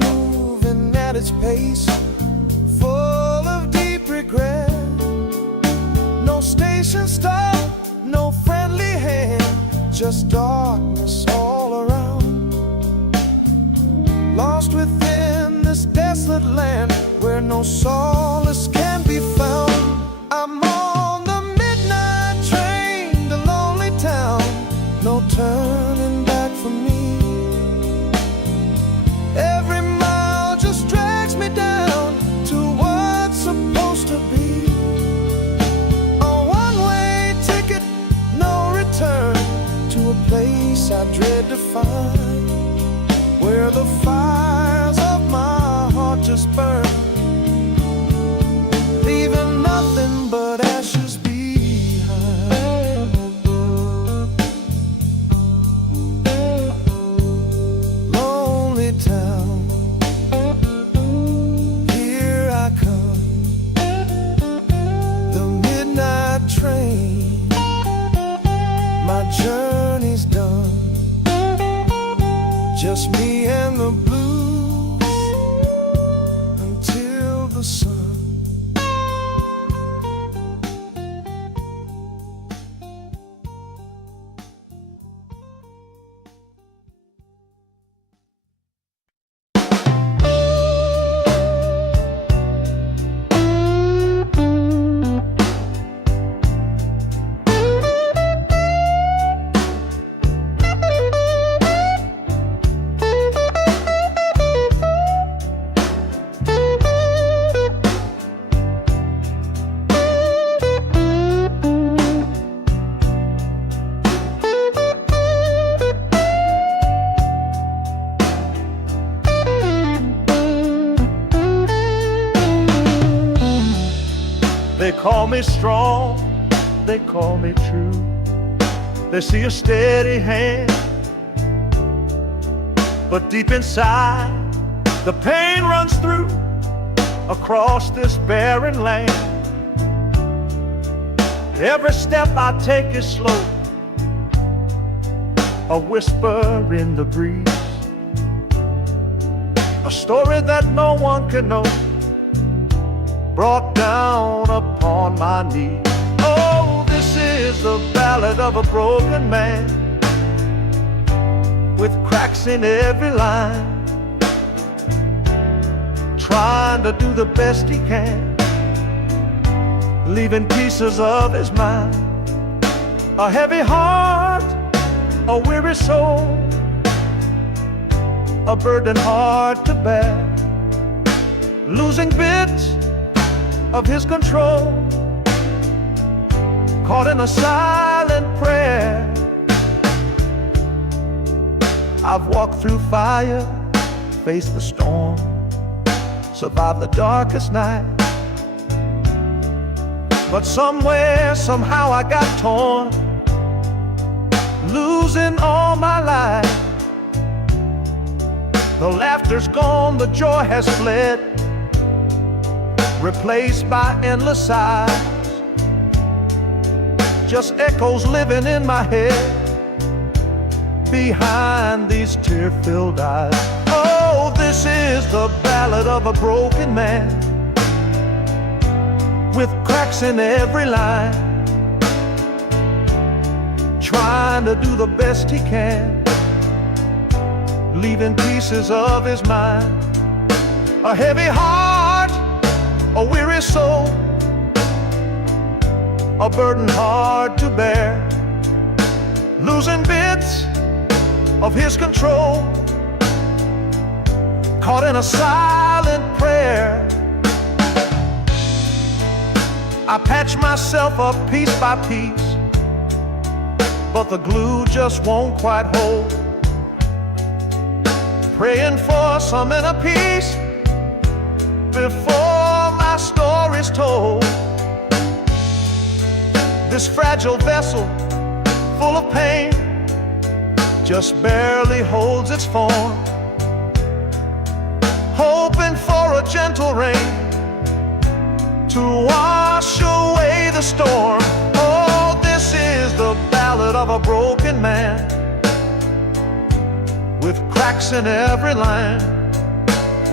moving at its pace, full of deep regret. No station stop, no friendly hand, just darkness all around. Lost within this desolate land where no solace can be found. I'm on the midnight train to lonely town, no turning back for me. Every mile just drags me down to what's supposed to be. A one-way ticket, no return, to a place I dread to find, where the fires of my heart just burn, leaving nothing but ashes behind. Lonely town, here I come, the midnight train, my journey's done, just me and the blues until the sun. They call me strong, they call me true. They see a steady hand, but deep inside the pain runs through across this barren land. Every step I take is slow, a whisper in the breeze, a story that no one can know, brought down upon my knees. Oh, this is the ballad of a broken man, with cracks in every line, trying to do the best he can, leaving pieces of his mind. A heavy heart, a weary soul, a burden hard to bear, losing bits of his control, caught in a silent prayer. I've walked through fire, faced the storm, survived the darkest night, but somewhere, somehow I got torn, losing all my life. The laughter's gone, the joy has fled, replaced by endless sighs, just echoes living in my head behind these tear-filled eyes. Oh, this is the ballad of a broken man, with cracks in every line, trying to do the best he can, leaving pieces of his mind. A heavy heart, a weary soul, a burden hard to bear, losing bits of his control, caught in a silent prayer. I patch myself up piece by piece, but the glue just won't quite hold, praying for some inner peace before my story's told. This fragile vessel, full of pain, just barely holds its form, hoping for a gentle rain to wash away the storm. Oh, this is the ballad of a broken man, with cracks in every line,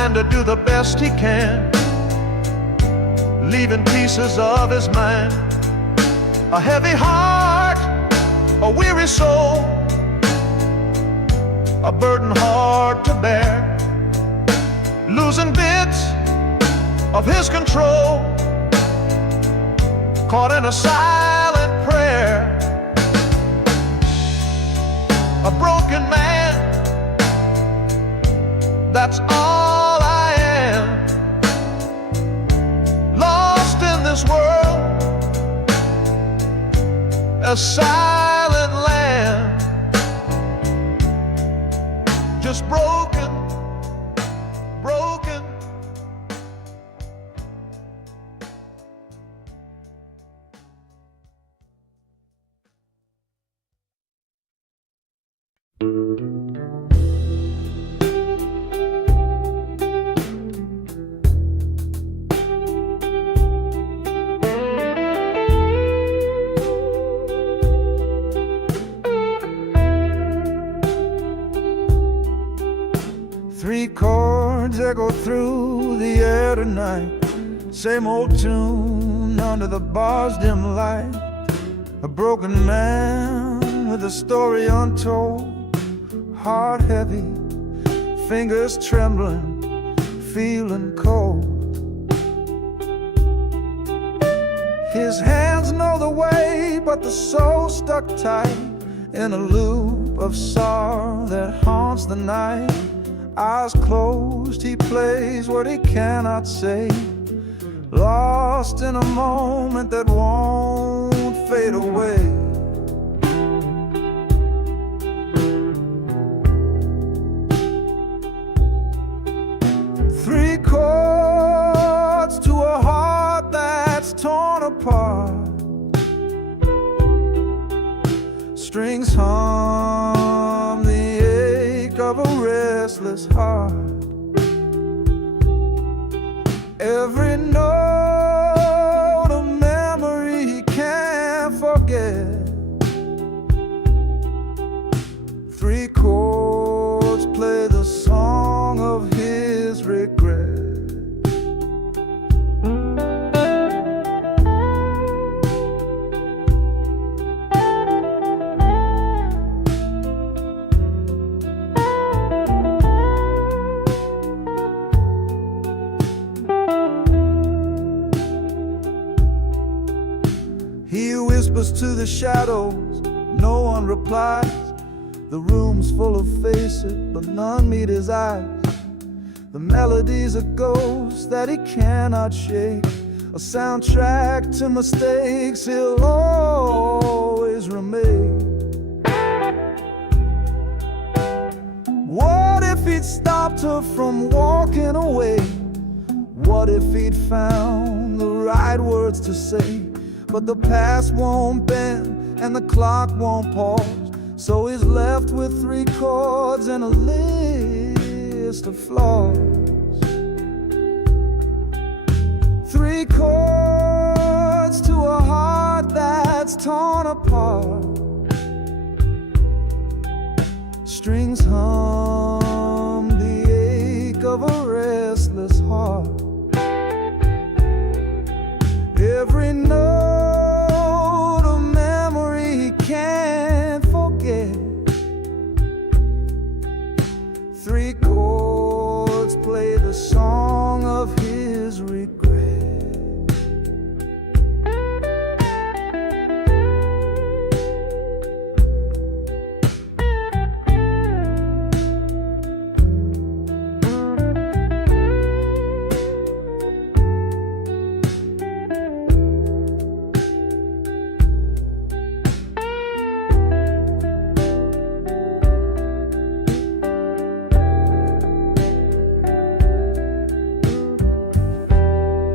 trying to do the best he can, leaving pieces of his mind. A heavy heart, a weary soul, a burden hard to bear, losing bits of his control, caught in a silent prayer. A broken man, that's all I am, lost in this world, a silent land, just broken, broken. Three chords echo through the air tonight, same old tune under the bar's dim light. A broken man with a story untold, heart heavy, fingers trembling, feeling cold. His hands know the way, but the soul stuck tight in a loop of sorrow that haunts the night. Eyes closed, he plays what he cannot say, lost in a moment that won't fade away. Three chords to a heart that's torn apart, strings hum the ache of a restless heart. Every note a memory he can't forget. Three chords play the song of his regret. He whispers to the shadows, no one replies. The room's full of faces, but none meet his eyes. The melody's a ghost that he cannot shake, a soundtrack to mistakes he'll always remake. What if he'd stopped her from walking away? What if he'd found the right words to say? But the past won't bend and the clock won't pause, so he's left with three chords and a list of flaws. Three chords to a heart that's torn apart, strings hum the ache of a restless heart. Every note a memory he can't forget. Three chords play the song of his regret.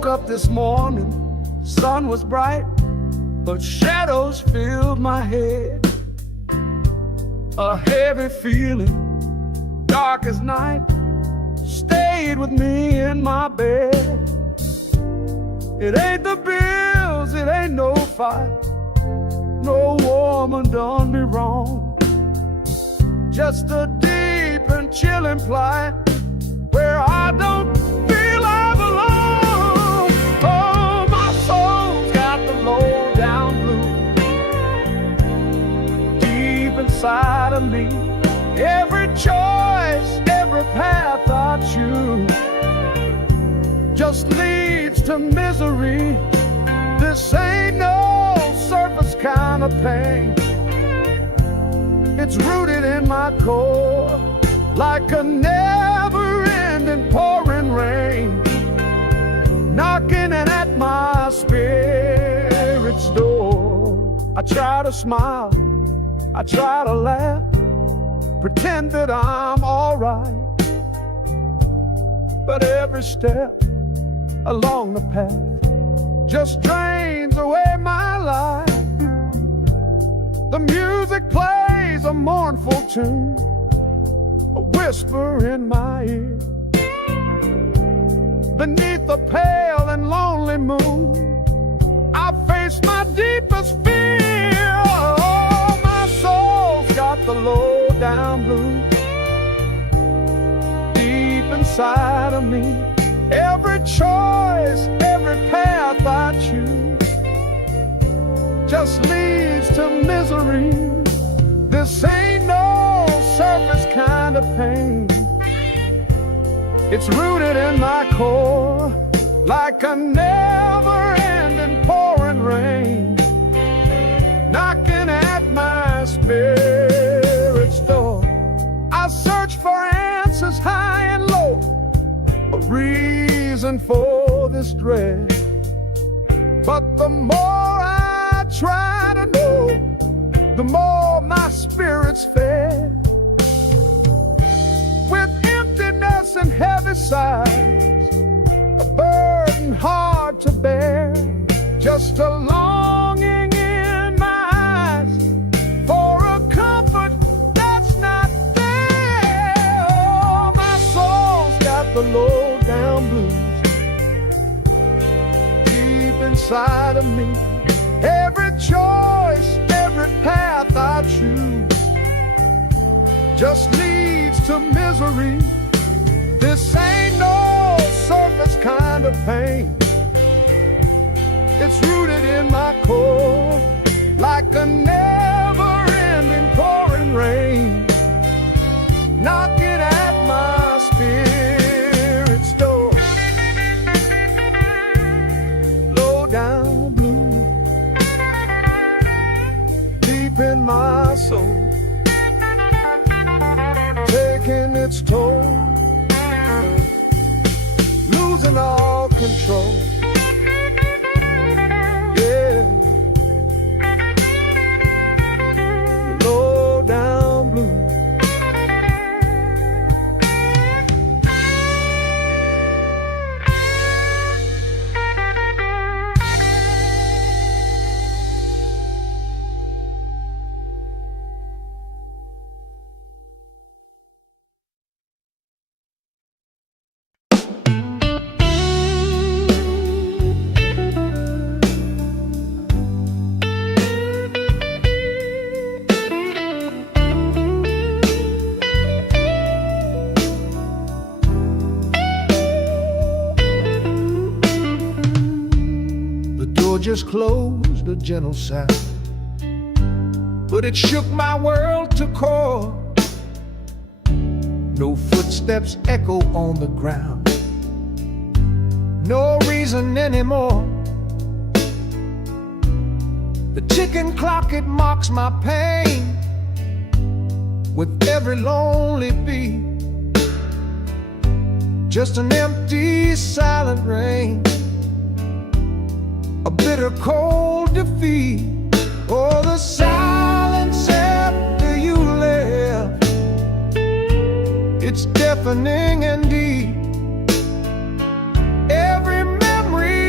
woke up this morning, sun was bright, but shadows filled my head. A heavy feeling, dark as night, stayed with me in my bed. It ain't the bills, it ain't no fight, no woman done me wrong. Just a deep and chilling plight where I don't feel I belong. Oh, my soul's got the low down blues deep inside of me. Every choice, every path I choose just leads to misery. This ain't no surface kind of pain. It's rooted in my core like a never-ending pouring rain, knocking at my spirit's door. I try to smile, I try to laugh, pretend that I'm alright, but every step along the path just drains away my life. The music plays a mournful tune, a whisper in my ear. Beneath the pale and lonely moon, I face my deepest fear. Oh, my soul's got the low down blues deep inside of me. Every choice, every path I choose just leads to misery. This ain't no surface kind of pain. It's rooted in my core like a never-ending pouring rain, knocking at my spirit's door. I search for answers high and low, a reason for this dread, but the more I try to know, the more my spirit's fed. With emptiness and heavy sighs, a burden hard to bear, just a longing in my eyes for a comfort that's not there. Oh, my soul's got the low down blues deep inside of me. Every choice, every path I choose just leads to misery. This ain't no surface kind of pain. It's rooted in my core like a never-ending pouring rain, knocking at my spirit's door. Low down blue deep in my soul, taking its toll, losing all control. Yeah, low down blue. Just closed, a gentle sound, but it shook my world to core. No footsteps echo on the ground, no reason anymore. The ticking clock, it mocks my pain with every lonely beat. Just an empty, silent rain, a bitter cold defeat. Oh, the silence after you left, it's deafening and deep. Every memory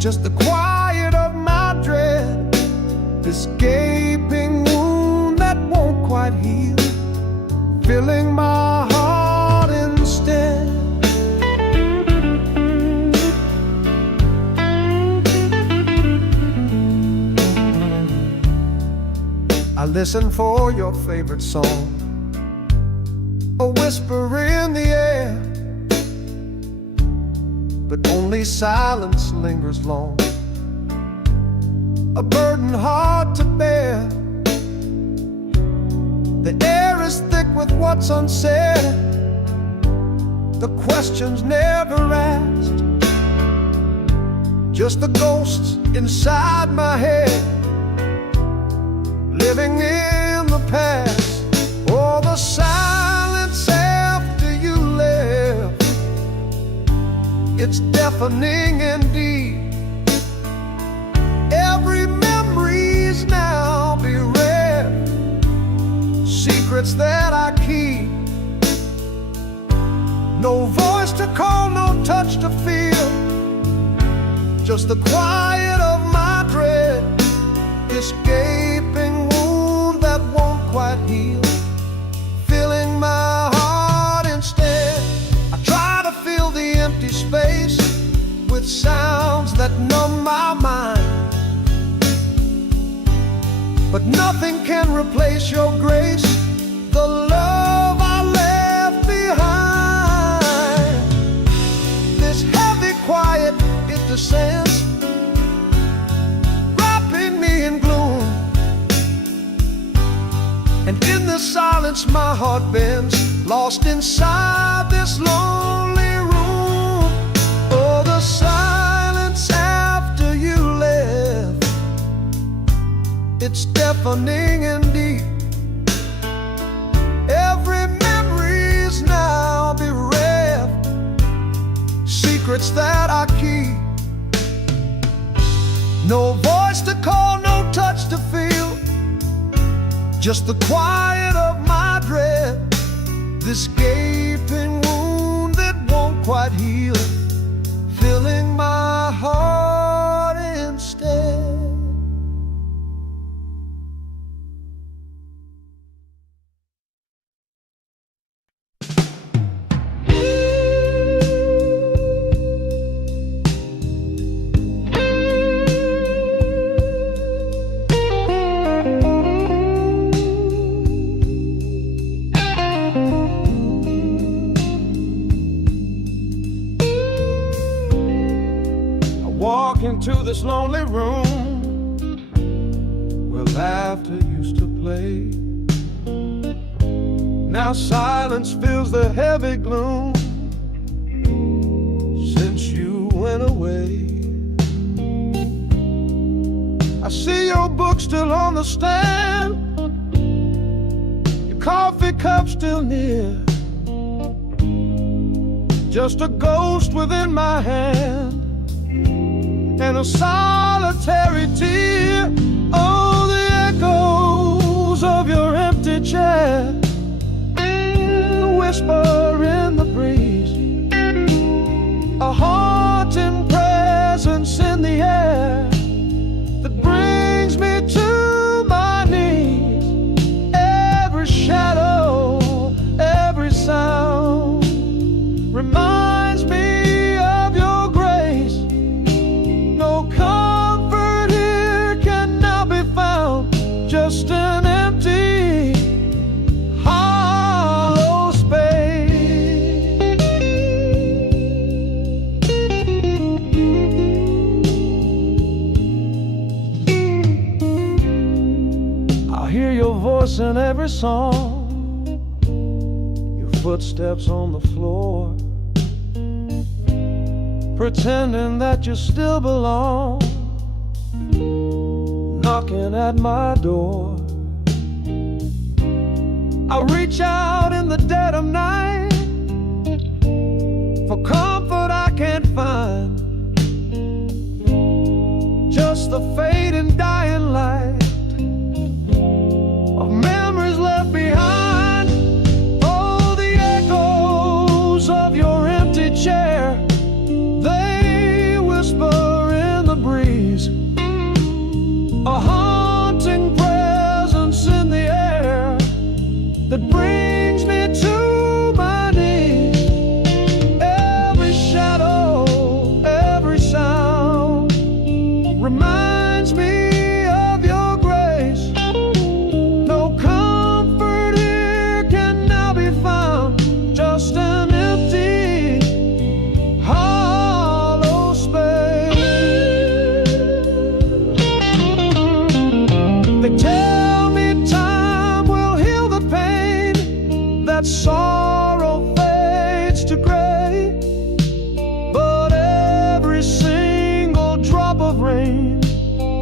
just the quiet of my dread, this gaping wound that won't quite heal, filling my heart instead. I listen for your favorite song, a whisper in the air, but only silence lingers long, a burden hard to bear. The air is thick with what's unsaid, the questions never asked, just the ghosts inside my head, living in the past. Oh, the silence after you left, it's deafening indeed. Every memory's now bereft, secrets that I keep. No voice to call, no touch to feel, just the quiet of my dread, this gaping wound that won't quite heal, filling my heart instead. I try to fill the empty space with sounds that numb my mind, but nothing can replace your grace, the love I left behind. This heavy quiet, it descends, wrapping me in gloom, and in the silence my heart bends, lost inside this lonely room. Oh, the silence after you left, it's deafening indeed. Every memory's now bereft, secrets that I keep. No voice to call, no touch to feel, just the quiet of my dread, this gaping wound that won't quite heal, filling my heart instead. Walk into this lonely room where laughter used to play. Now silence fills the heavy gloom since you went away. I see your book still on the stand, your coffee cup still near, just a ghost within my hand and a solitary tear. Oh, the echoes of your empty chair, the whisper in the breeze, a haunting presence in the air that brings me to my knees. Every shadow, every sound reminds me of your grace. No comfort here can now be found, just an empty, hollow space. I hear your voice in every song, your footsteps on the floor, pretending that you still belong, knocking at my door. I reach out in the dead of night for comfort I can't find, just the fading dying light of memories left behind. Oh, the echoes of your empty chair, they whisper in the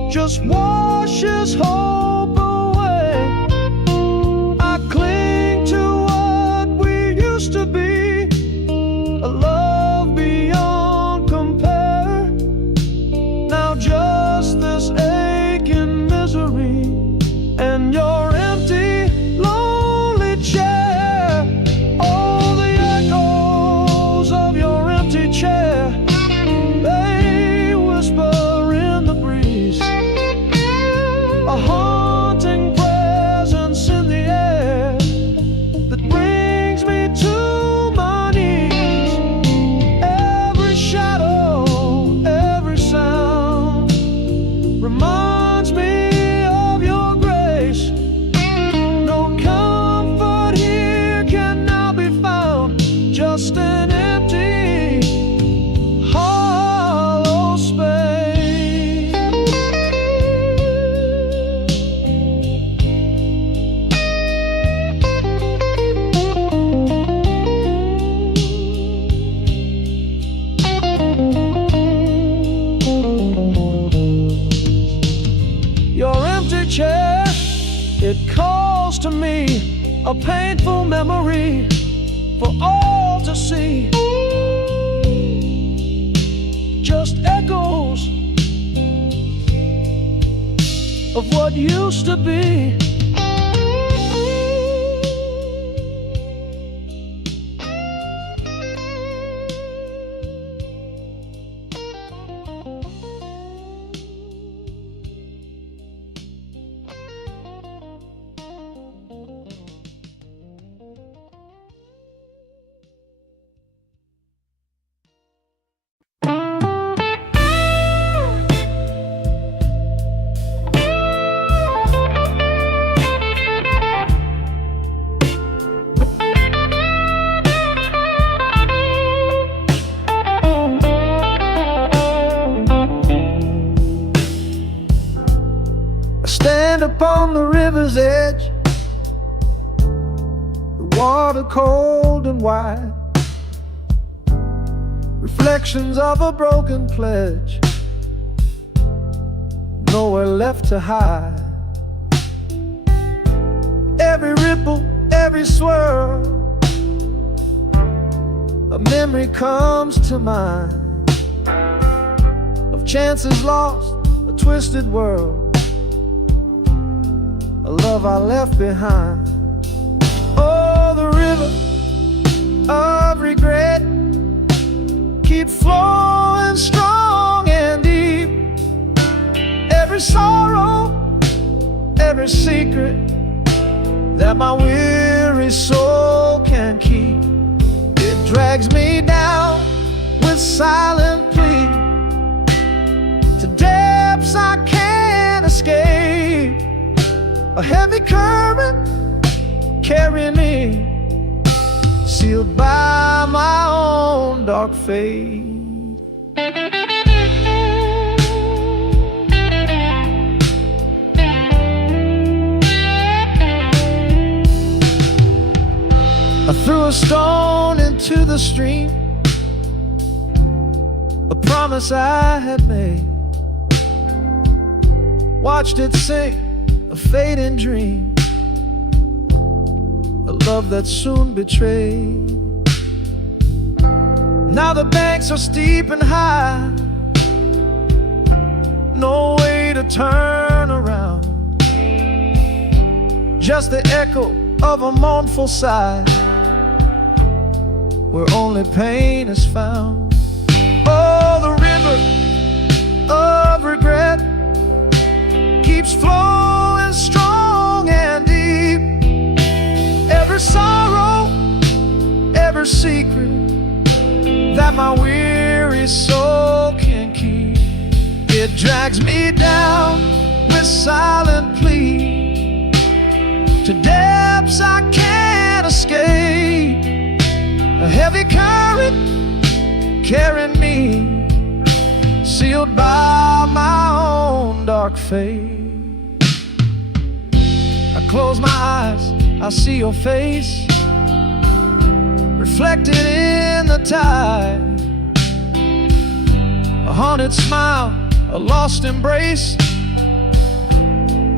just washes hope away. I cling to what we used to be, a love beyond compare. Now just this aching misery and your empty, lonely chair. Oh, the echoes of your empty chair, they whisper in the breeze, a haunting presence in the air that brings me to my knees. Every shadow, every sound reminds me of your grace. No comfort here can now be found, just an empty, hollow space. Your empty chair, it calls to me, a painful memory for all to see. Just echoes of what used to be. Stand upon the river's edge, the water cold and wide, reflections of a broken pledge, nowhere left to hide. Every ripple, every swirl, a memory comes to mind of chances lost, a twisted world, a love I left behind. Oh, the river of regret keeps flowing strong and deep. Every sorrow, every secret that my weary soul can keep, it drags me down with silent plea to depths I can't escape. A heavy current carrying me, sealed by my own dark fate. I threw a stone into the stream, a promise I had made, watched it sink, a fading dream, a love that soon betrayed. Now the banks are steep and high, no way to turn around, just the echo of a mournful sigh, where only pain is found. Oh, the river of regret keeps flowing strong and deep. Every sorrow, every secret that my weary soul can keep, it drags me down with silent plea to depths I can't escape. A heavy current carrying me, sealed by my own dark fate. I close my eyes, I see your face reflected in the tide, a haunted smile, a lost embrace,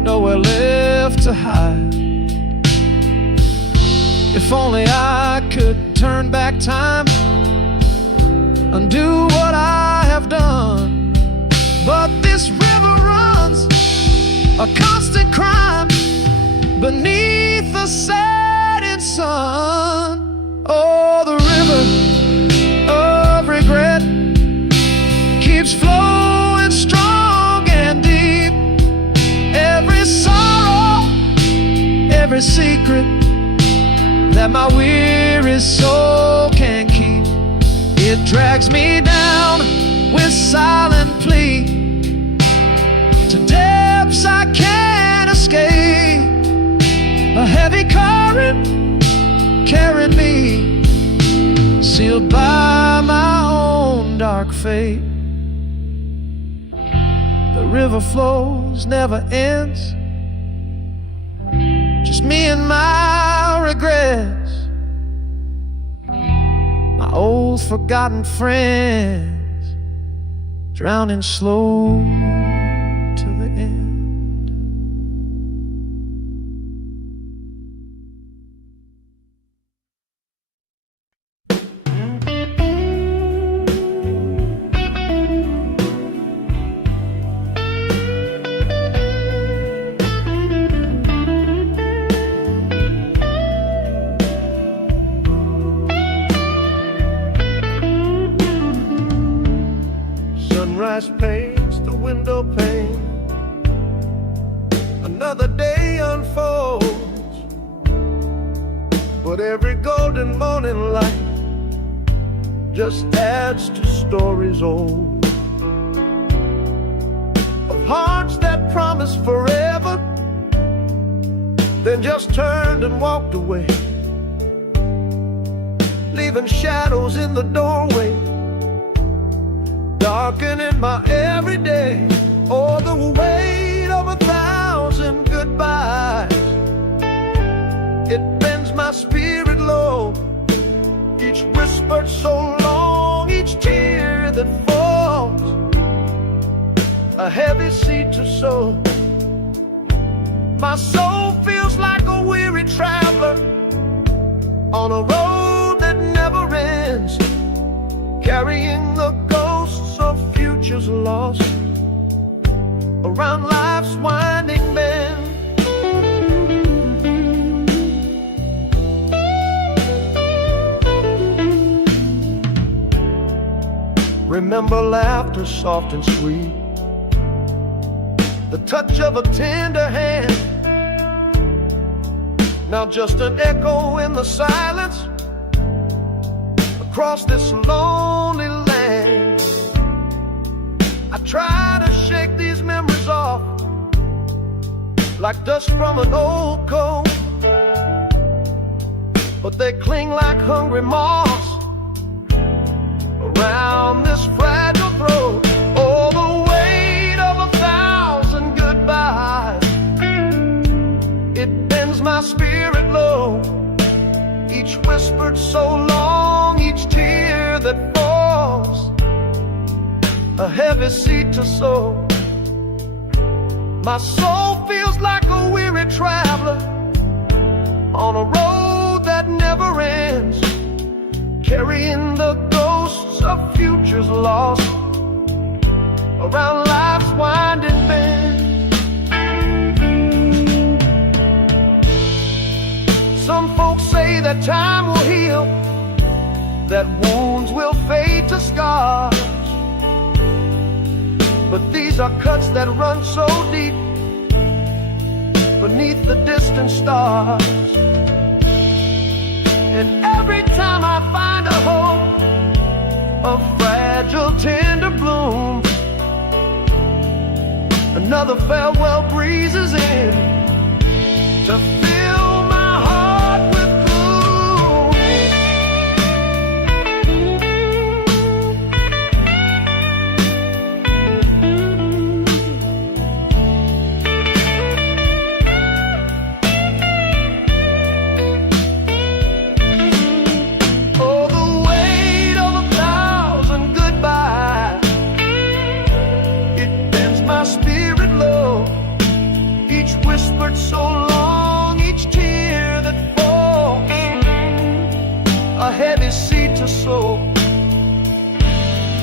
nowhere left to hide. If only I could turn back time, undo what I have done. But this river runs a constant crime beneath the setting sun. Oh, the river of regret keeps flowing strong and deep. Every sorrow, every secret that my weary soul can keep, it drags me down with silent plea to depths I can't escape. A heavy current carrying me, sealed by my own dark fate. The river flows, never ends, just me and my regrets, my old forgotten friends, drowning slow to the end. Sunrise paints the window pane, another day unfolds, but every golden morning light just adds to stories old, of hearts that promised forever, then just turned and walked away, leaving shadows in the doorway, darkening my everyday. Oh, the weight of 1,000 goodbyes, it bends my spirit low. Each whispered so long, each tear that falls, a heavy seed to sow. My soul feels like a weary traveler on a road that never ends, carrying the ghosts of futures lost around life's winding bend. Remember laughter soft and sweet, the touch of a tender hand, now just an echo in the silence across this lonely land. I try to shake these memories off like dust from an old coat, but they cling like hungry moths around this fragile throat. Oh, the weight of 1,000 goodbyes, it bends my spirit low. Each whispered so long, each tear that falls, a heavy seed to sow. My soul feels like a weary traveler on a road that never ends, carrying the ghosts of futures lost around life's winding bend. Some folks say that time will heal, that wounds will fade to scars, but these are cuts that run so deep beneath the distant stars. And every time I find a hope, a fragile tender bloom, another farewell breezes in to fill my heart with gloom. Oh, the weight of 1,000 goodbyes, it bends my spirit low. Each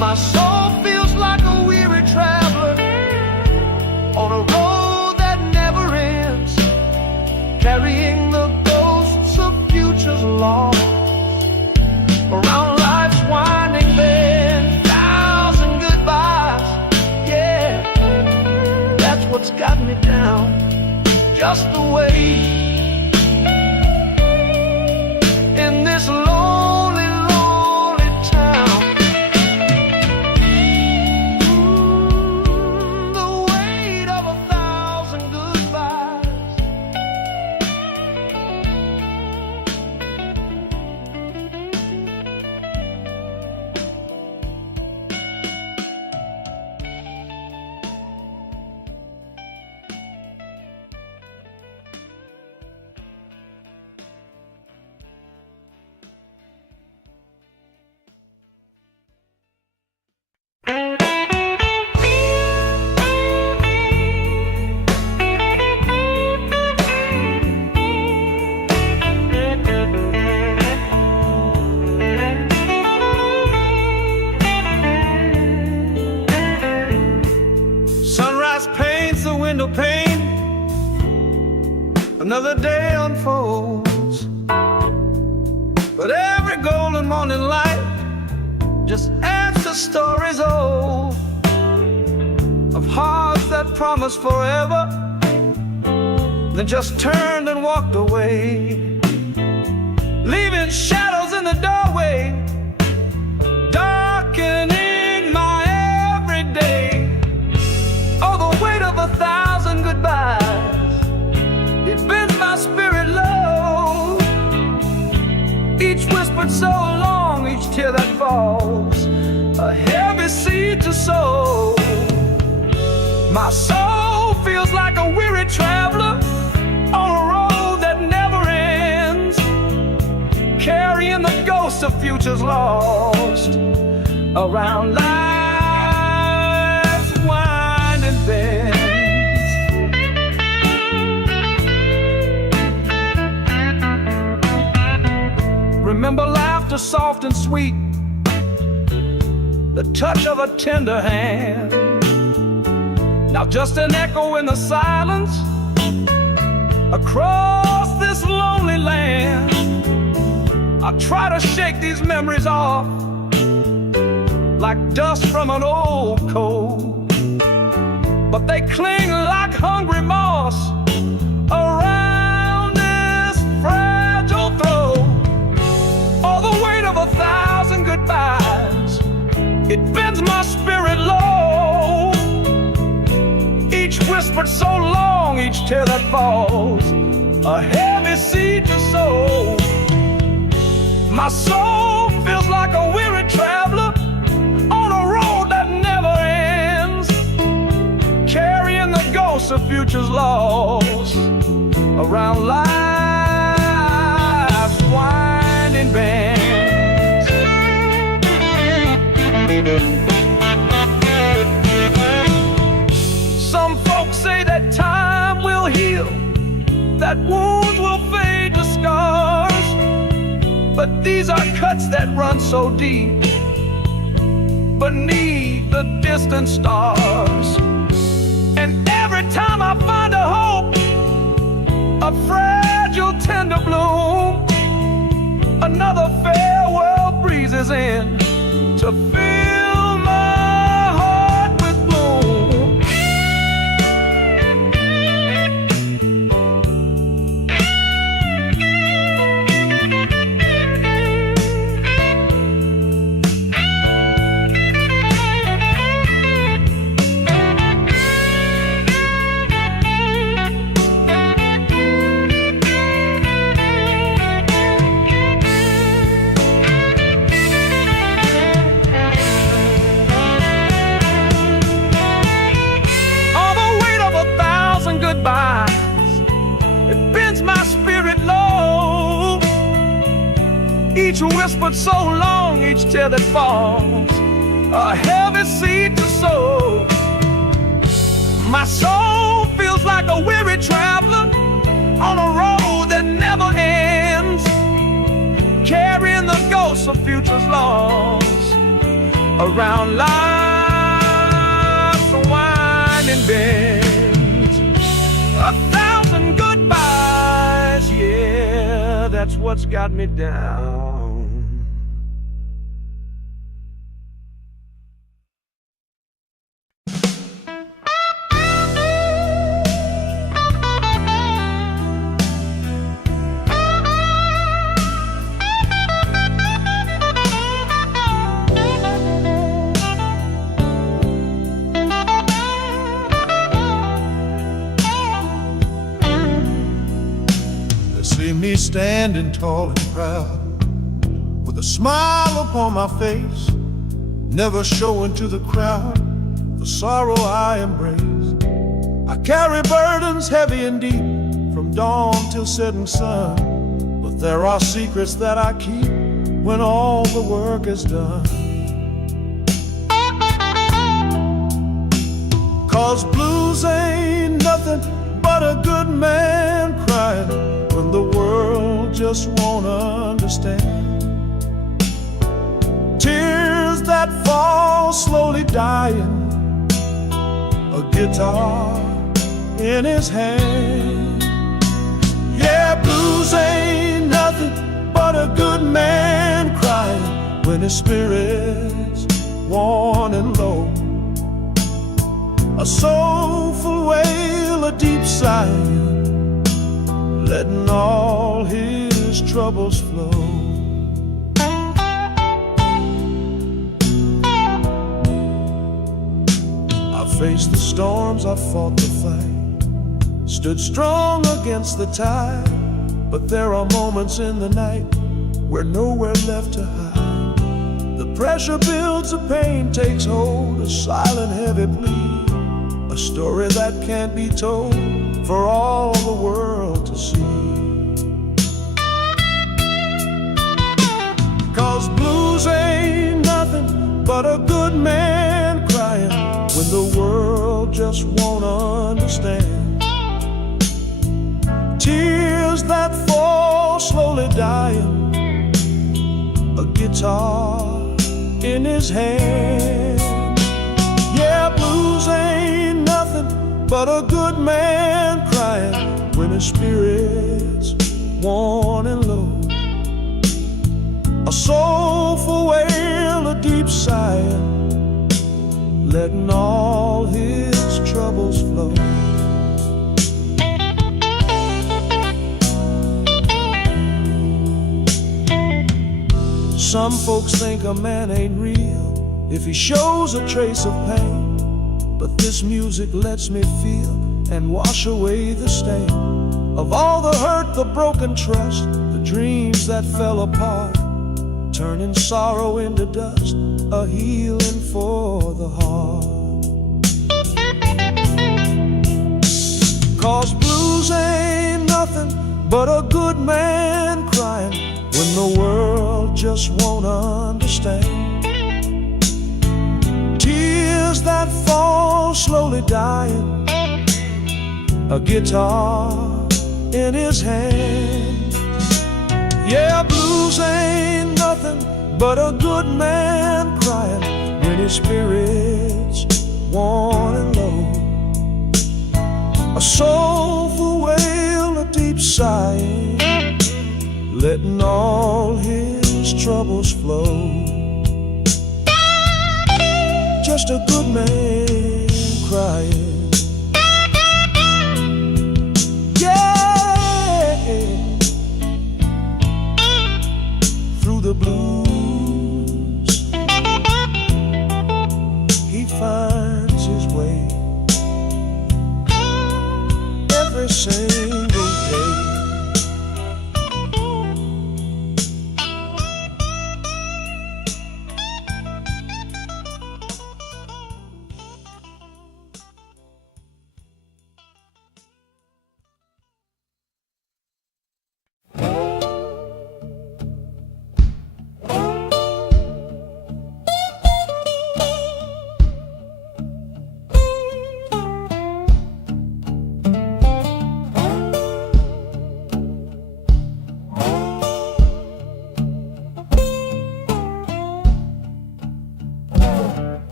My soul feels like a weary traveler on a road that never ends, carrying the ghosts of futures lost around life's winding bend. Thousand goodbyes, yeah, that's what's got me down. Just the way in this lonely, lonely town. The weight of 1,000 goodbyes. Sunrise paints the window pane, another day unfolds, but every golden morning light just adds to stories old of hearts that promised forever, then just turned and walked away, leaving shadows in the doorway, darkening my everyday. Oh, the weight of 1,000 goodbyes, it bends my spirit low. Each whispered so long, each tear that falls, a heavy seed to sow. My soul feels like a weary traveler on a road that never ends, carrying the ghosts of futures lost around life's winding bends. Remember laughter soft and sweet, the touch of a tender hand. Now just an echo in the silence across this lonely land. I try to shake these memories off like dust from an old coat, but they cling like hungry moss around this fragile throat. All the weight of 1,000 goodbyes, it bends my spirit low. Each whispered so long, each tear that falls, a heavy seed to sow. My soul feels like a weary traveler on a road that never ends, carrying the ghosts of futures lost around life's winding bends. Some folks say that time will heal, that wounds will fade to scars, but these are cuts that run so deep beneath the distant stars. And every time I find a hope, a fragile tender bloom, another farewell breezes in to fill my heart with gloom. It bends my spirit low. Each whispered so long, each tear that falls, a heavy seed to sow. My soul feels like a weary traveler on a road that never ends, carrying the ghosts of futures lost around life's winding bends. 1,000 goodbyes, yeah, that's what's got me down. See me standing tall and proud, with a smile upon my face, never showing to the crowd the sorrow I embraced. I carry burdens heavy and deep, from dawn till setting sun, but there are secrets that I keep when all the work is done. 'Cause blues ain't nothing but a good man crying when the world just won't understand. Tears that fall slowly dying, a guitar in his hand. Yeah, blues ain't nothing but a good man crying when his spirit's worn and low. A soulful wail, a deep sigh, letting all his troubles flow. I faced the storms, I fought the fight, stood strong against the tide, but there are moments in the night where nowhere left to hide. The pressure builds, the pain takes hold, a silent heavy plea, a story that can't be told for all the world to see. 'Cause blues ain't nothing but a good man crying when the world just won't understand. Tears that fall slowly dying, a guitar in his hand. Yeah, blues ain't nothing but a good man crying when his spirit's worn and low. A soulful wail, a deep sigh, letting all his troubles flow. Some folks think a man ain't real if he shows a trace of pain, but this music lets me feel and wash away the stain of all the hurt, the broken trust, the dreams that fell apart, turning sorrow into dust, a healing for the heart. 'Cause blues ain't nothing but a good man crying when the world just won't understand. Tears that fall slowly dying, a guitar in his hand. Yeah, blues ain't nothing but a good man crying when his spirit's worn and low. A soulful wail, a deep sigh, letting all his troubles flow. Just a good man crying. Yeah, through the blues he finds his way every single day.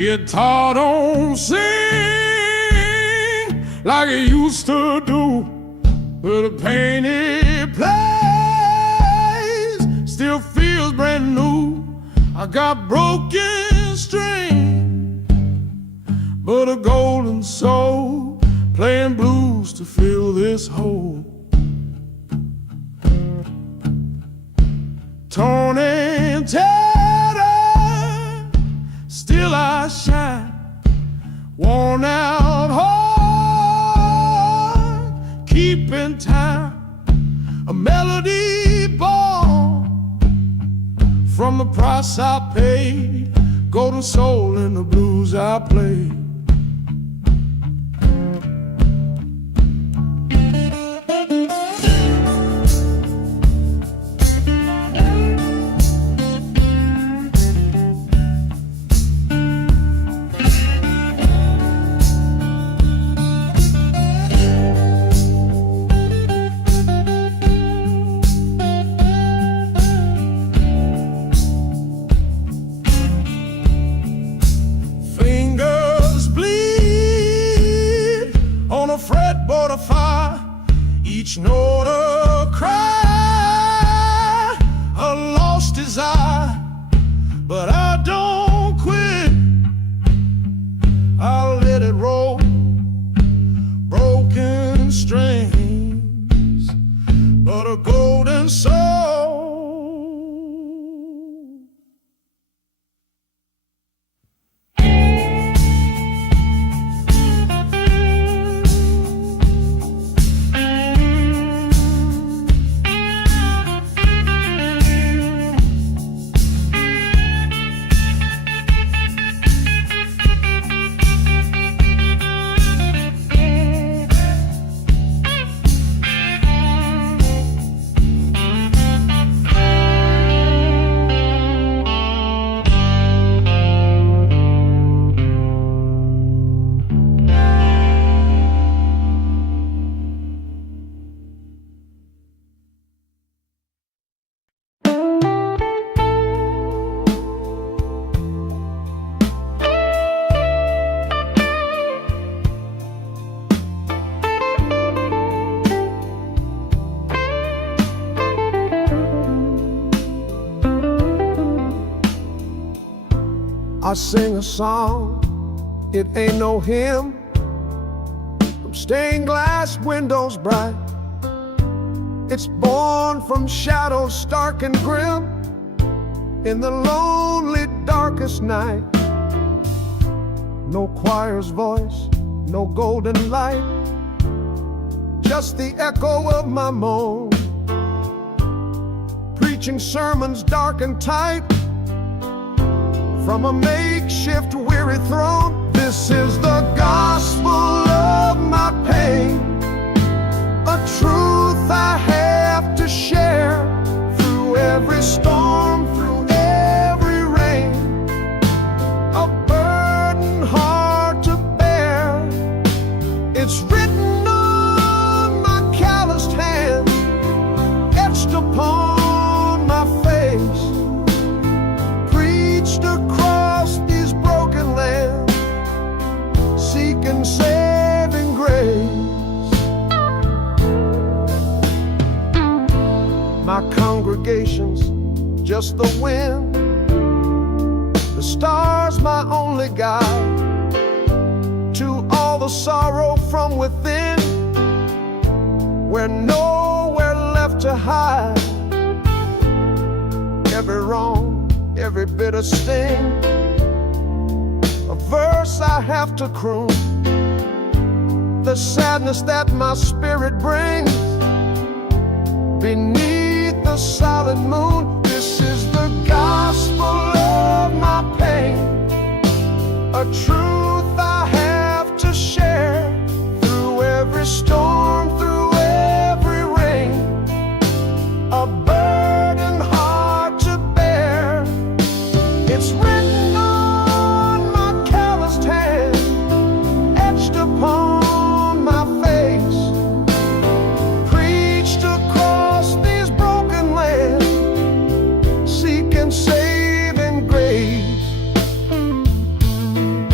Guitar don't sing like it used to do, but the pain it plays still feels brand new. I got broken strings, but a golden soul playing blues to fill this hole. Torn and tattered, still I shine. Worn out heart, keeping time. A melody born from the price I paid. Golden soul in the blues I played. Fretboard of fire, each note a cry, a lost desire. But I don't quit, I'll let it roll. Broken strings, but a golden soul. I sing a song, it ain't no hymn, from stained glass windows bright. It's born from shadows stark and grim, in the lonely darkest night. No choir's voice, no golden light, just the echo of my moan, preaching sermons dark and tight from a makeshift weary throne. This is the gospel of my pain, a truth I have to share through every storm, through every rain, a burden hard to bear. It's written on my calloused hand, etched upon my face, preached across these broken lands, seeking saving grace. My congregation's just the wind, the stars my only guide to all the sorrow from within, where nowhere left to hide. Every wrong, every bitter sting, a verse I have to croon, the sadness that my spirit brings beneath the solid moon. This is the gospel of my pain, a truth I have to share through every storm, through every rain, a burden hard to bear. It's written on my calloused hand, etched upon my face, preached across these broken lands, seeking saving grace.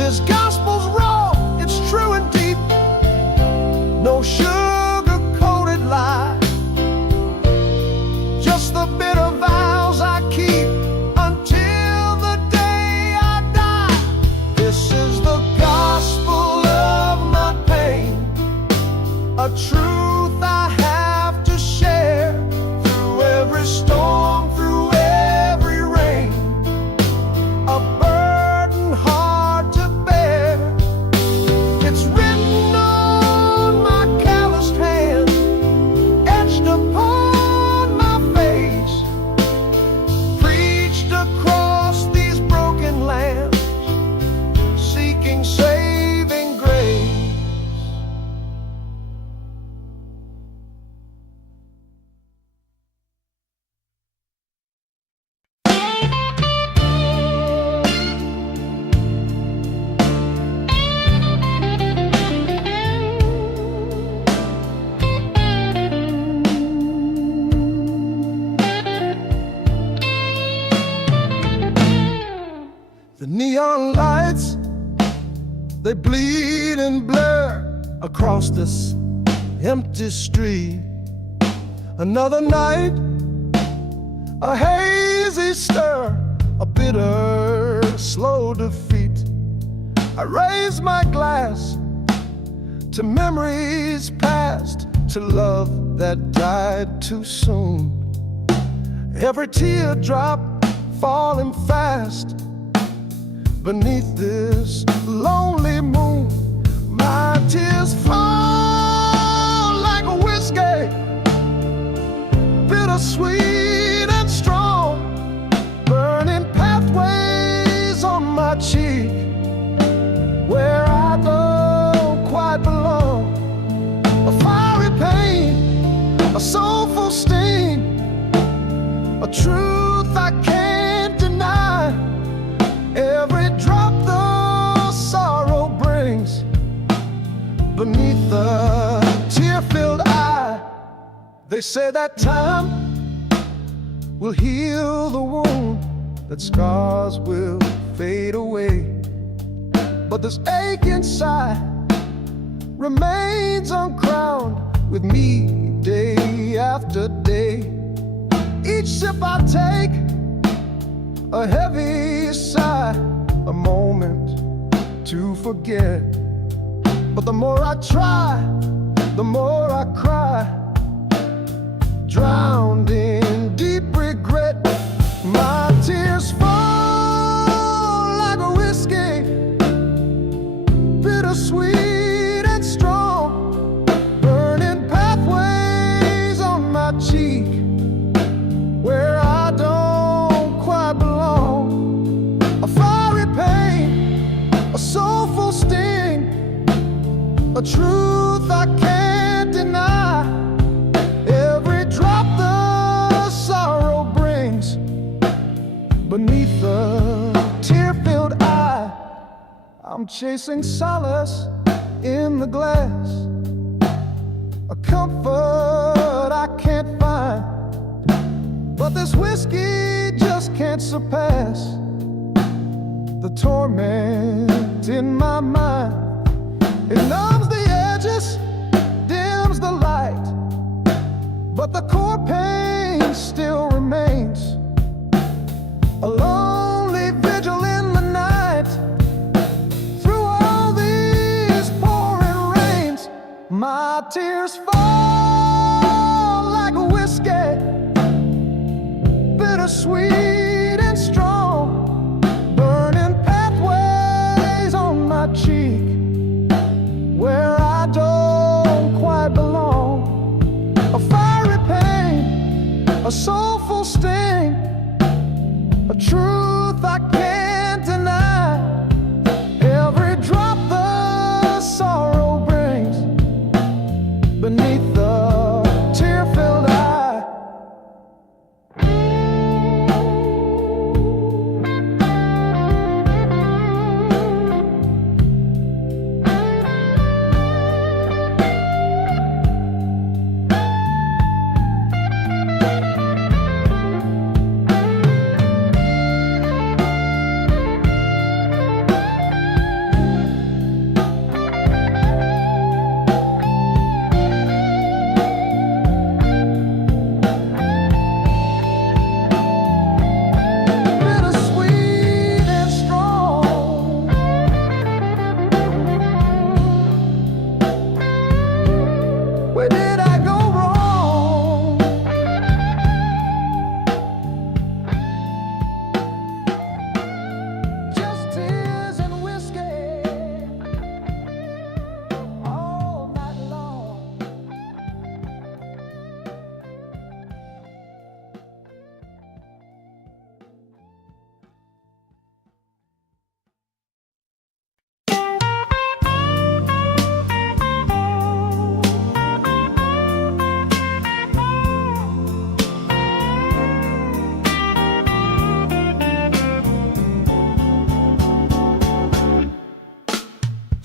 This gospel's raw, it's true and deep. No sugar-coated lie, just the bitter vows I keep until the day I die. This is the gospel of my pain, a truth I have to share through every storm, through every rain, a burden hard to bear. It's written on my calloused hand, etched upon my face, preached across these broken lands, seeking saving grace. The neon lights, they bleed and blur across this empty street. Another night, a hazy stir, a bitter, slow defeat. I raise my glass to memories past, to love that died too soon. Every teardrop falling fast beneath this lonely moon. My tears fall like a whiskey, bittersweet and strong, burning pathways on my cheek where I don't quite belong. A fiery pain, a soulful sting, a truth I can't deny. Every drop the sorrow brings beneath the tear-filled eye. They say that time will heal the wound, that scars will fade away, but this ache inside remains uncrowned with me day after day. Each sip I take, a heavy sigh, a moment to forget. But the more I try, the more I cry, drowned in deep regret. My tears fall like a whiskey, bittersweet and strong, burning pathways on my cheek where I don't quite belong. A fiery pain, a soulful sting, a truth I can't deny. Every drop the sorrow brings beneath the tear-filled eye. I'm chasing solace in the glass, a comfort I can't find, but this whiskey just can't surpass the torment in my mind. It numbs the edges, dims the light, but the core pain still remains. A lonely vigil in the night, through all these pouring rains. My tears fall like a whiskey, bittersweet and strong, burning pathways on my cheek where I don't quite belong. A fiery pain, a soulful sting, a truth I can't deny. Every drop the sorrow brings beneath the tear-filled eye.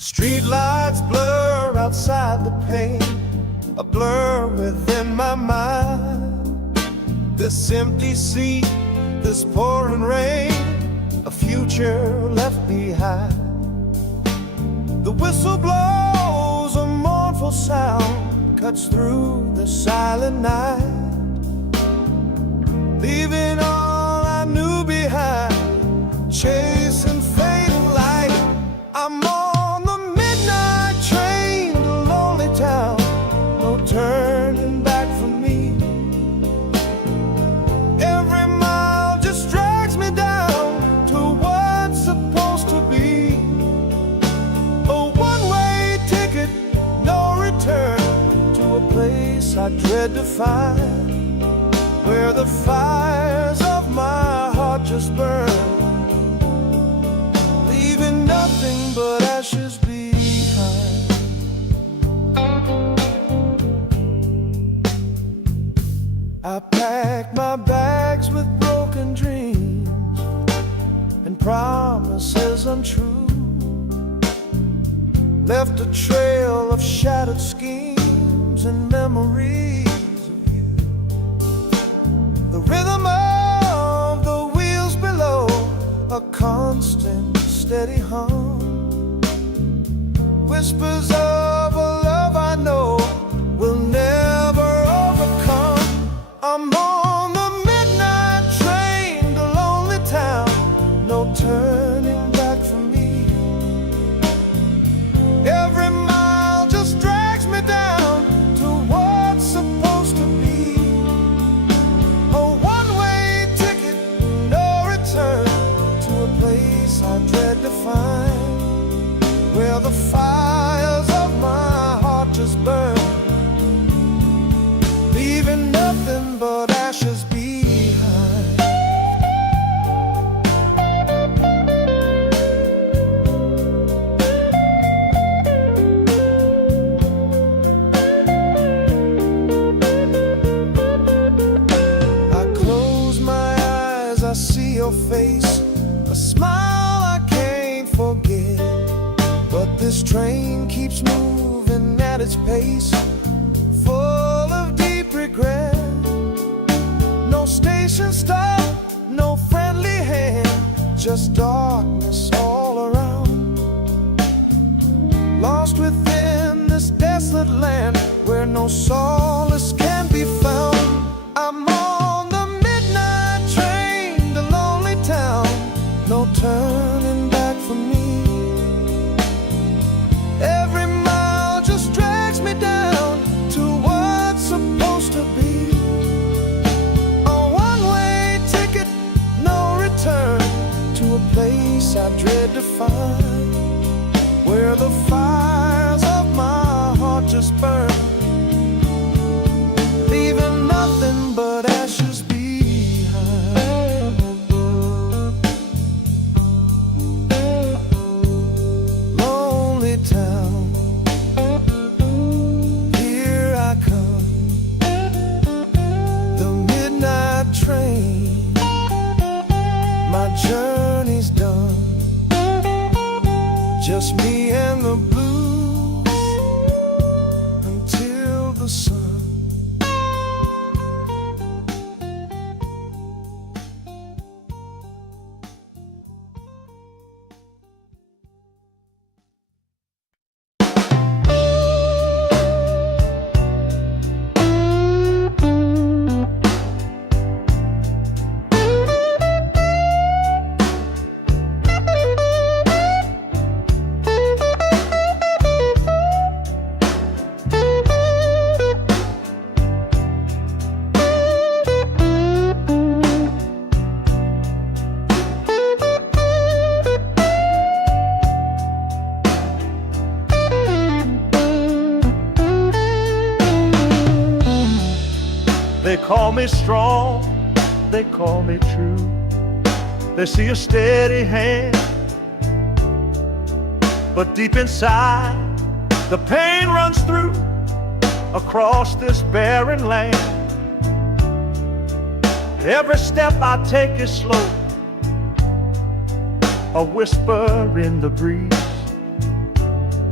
Streetlights blur outside the pane, a blur within my mind. This empty seat, this pouring rain, a future left behind. The whistle blows, a mournful sound cuts through the silent night, leaving all I knew behind, chasing fading light. I'm on the midnight train to lonely town, no turning back for me. Every mile just drags me down to what's supposed to be. A one-way ticket, no return, to a place I dread to find, where the fires of my heart just burn, leaving nothing but ashes behind. I packed my bags with broken dreams and promises untrue, left a trail of shattered schemes and memories of you. The rhythm of the wheels below, a constant steady hum, whispers of a love I know will never overcome. I'm on the midnight train to lonely town, no turning back for me. Every mile just drags me down to what's supposed to be. A one-way ticket, no return, to a place I dread to find, where the fires of my heart just burn, leaving nothing but ashes behind. I close my eyes, I see your face, a smile I can't forget. But this train keeps moving at its pace, full of deep regret. No station stop, no friendly hand, just darkness all around. Lost within this desolate land, where no solace can be found. I'm on the midnight train to lonely town, no turning back for me. Every mile just drags me down to what's supposed to be. A one-way ticket, no return, to a place I dread to find, where the fires of my heart just burn, leaving nothing but ashes behind. Lonely town, here I come, the midnight train, my journey's done, just me and the blues until the sun. They call me strong, they call me true. They see a steady hand, but deep inside the pain runs through across this barren land. Every step I take is slow, a whisper in the breeze,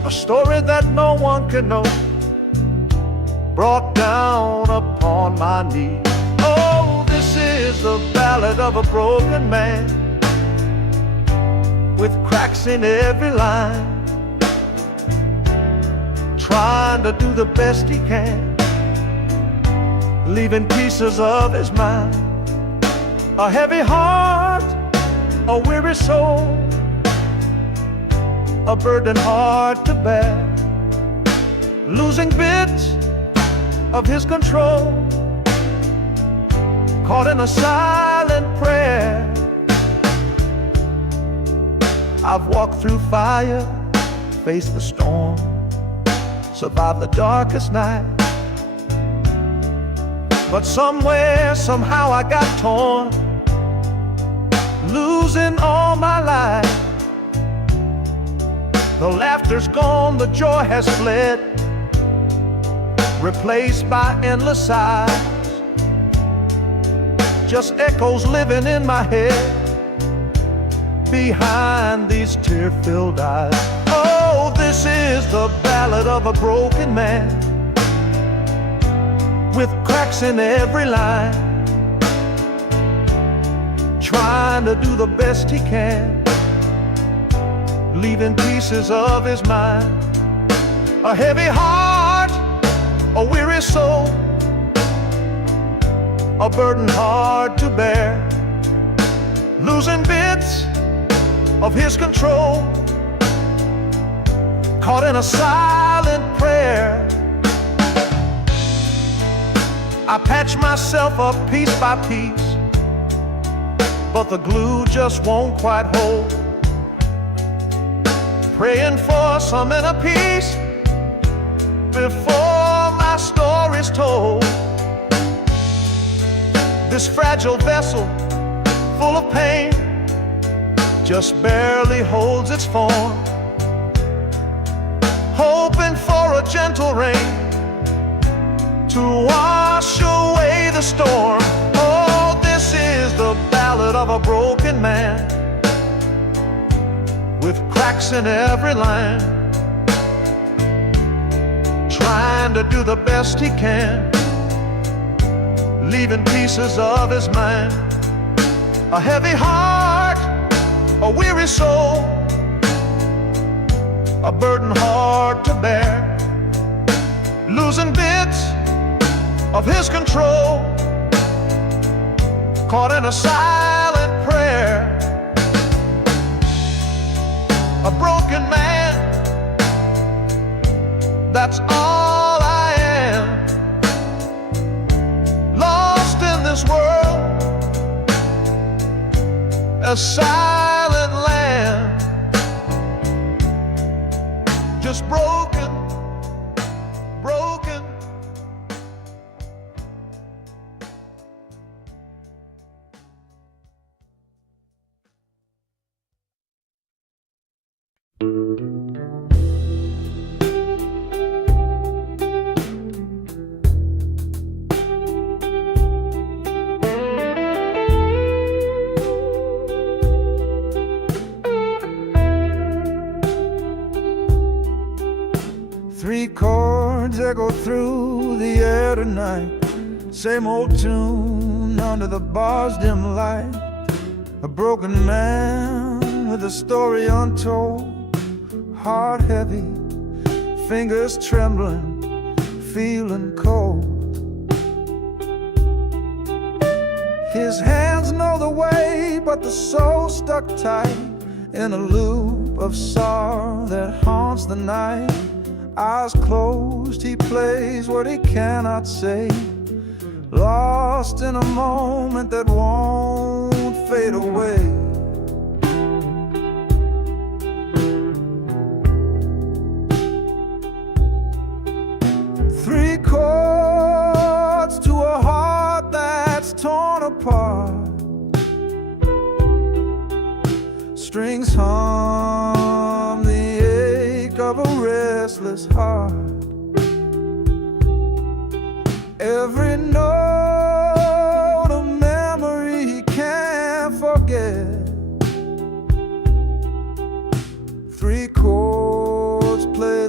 a story that no one can know, brought down upon my knee. Oh, this is the ballad of a broken man, with cracks in every line, trying to do the best he can, leaving pieces of his mind. A heavy heart, a weary soul, a burden hard to bear, losing bits of his control, caught in a silent prayer. I've walked through fire, faced the storm, survived the darkest night, but somewhere, somehow I got torn, losing all my life. The laughter's gone, the joy has fled, replaced by endless sighs, just echoes living in my head behind these tear-filled eyes. Oh, this is the ballad of a broken man, with cracks in every line, trying to do the best he can, leaving pieces of his mind. A heavy heart, a weary soul, a burden hard to bear, losing bits of his control, caught in a silent prayer. I patch myself up piece by piece, but the glue just won't quite hold, praying for some inner peace before my story's told. This fragile vessel, full of pain, just barely holds its form, hoping for a gentle rain to wash away the storm. Oh, this is the ballad of a broken man, with cracks in every line, trying to do the best he can, leaving pieces of his mind. A heavy heart, a weary soul, a burden hard to bear, losing bits of his control, caught in a silent prayer. A broken man, that's all I am, lost in this world, a silent land, just broken, broken. Three chords echo through the air tonight, same old tune under the bar's dim light. A broken man with a story untold, heart heavy, fingers trembling, feeling cold. His hands know the way, but the soul stuck tight in a loop of sorrow that haunts the night. Eyes closed, he plays what he cannot say, lost in a moment that won't fade away. Three chords to a heart that's torn apart, strings hum the ache of a restless heart. Every note a memory he can't forget. Three chords play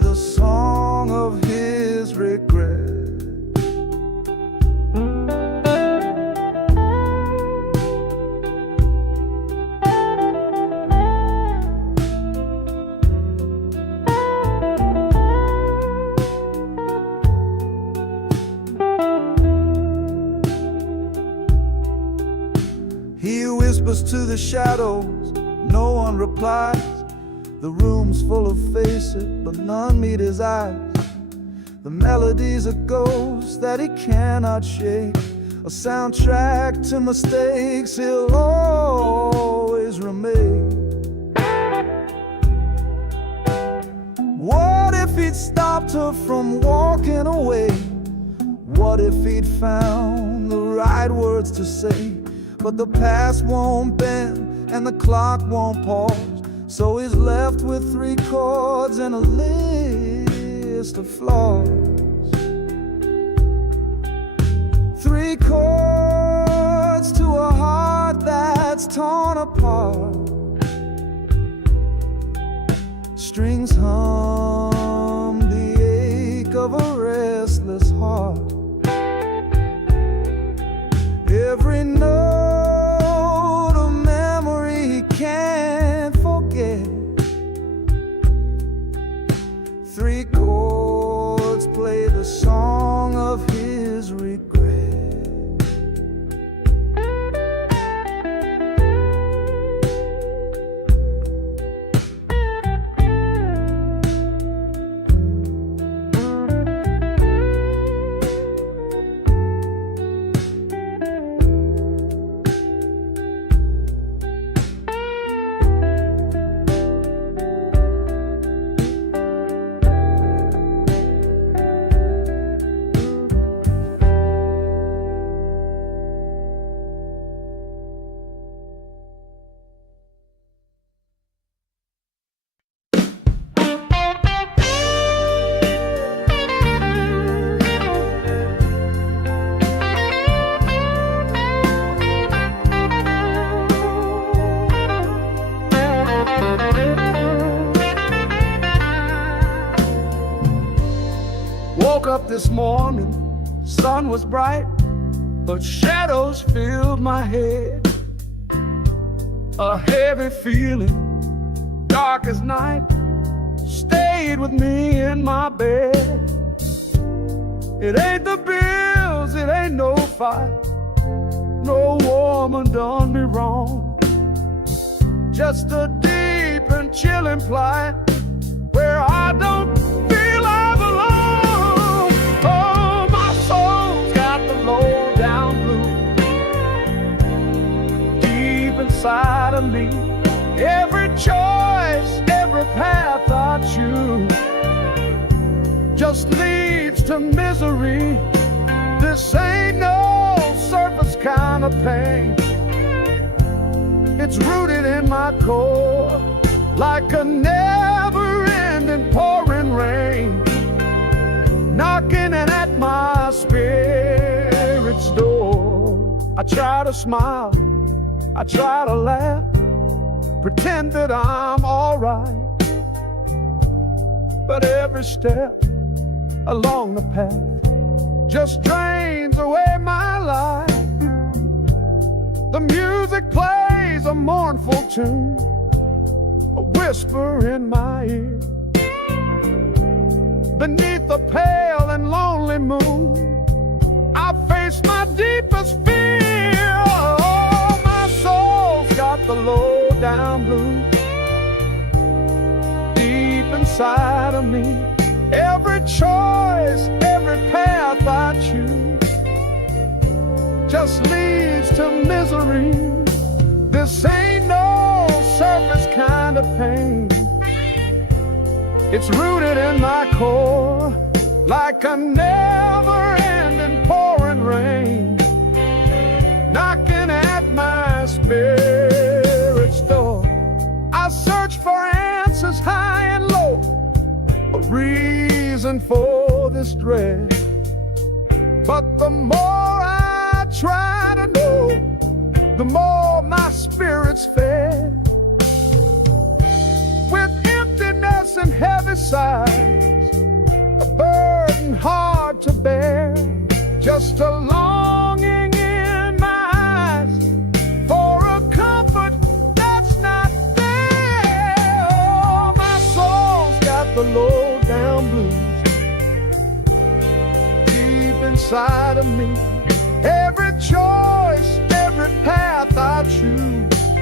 whispers to the shadows, no one replies. The room's full of faces, but none meet his eyes. The melody's a ghost that he cannot shake, a soundtrack to mistakes he'll always remake. What if he'd stopped her from walking away? What if he'd found the right words to say? But the past won't bend and the clock won't pause, so he's left with 3 chords and a list of flaws. 3 chords to a heart that's torn apart. Strings hum the ache of a restless heart. Every note a memory he can't forget. 3 chords play the song of his regret. Woke up this morning, sun was bright, but shadows filled my head. A heavy feeling, dark as night, stayed with me in my bed. It ain't the bills, it ain't no fight, no woman done me wrong. Just a deep and chilling plight where I don't feel I belong. Oh, my soul's got the low down blues deep inside of me. Every choice, every path I choose just leads to misery. This ain't no surface kind of pain. It's rooted in my core like a never-ending pouring rain, knocking at my spirit's door. I try to smile, I try to laugh, pretend that I'm alright, but every step along the path just drains away my life. The music plays a mournful tune, a whisper in my ear. Beneath the pale and lonely moon, I face my deepest fear. Oh, my soul's got the low down blues deep inside of me. Every choice, every path I choose just leads to misery. This ain't no surface kind of pain. It's rooted in my core like a never-ending pouring rain, knocking at my spirit's door. I search for answers high and low, a reason for this dread, but the more I try to know, the more my spirit's fed. With emptiness and heavy sighs, a burden hard to bear, just a longing in my eyes for a comfort that's not there. Oh, my soul's got the low down blues deep inside of me. Every choice, every path I choose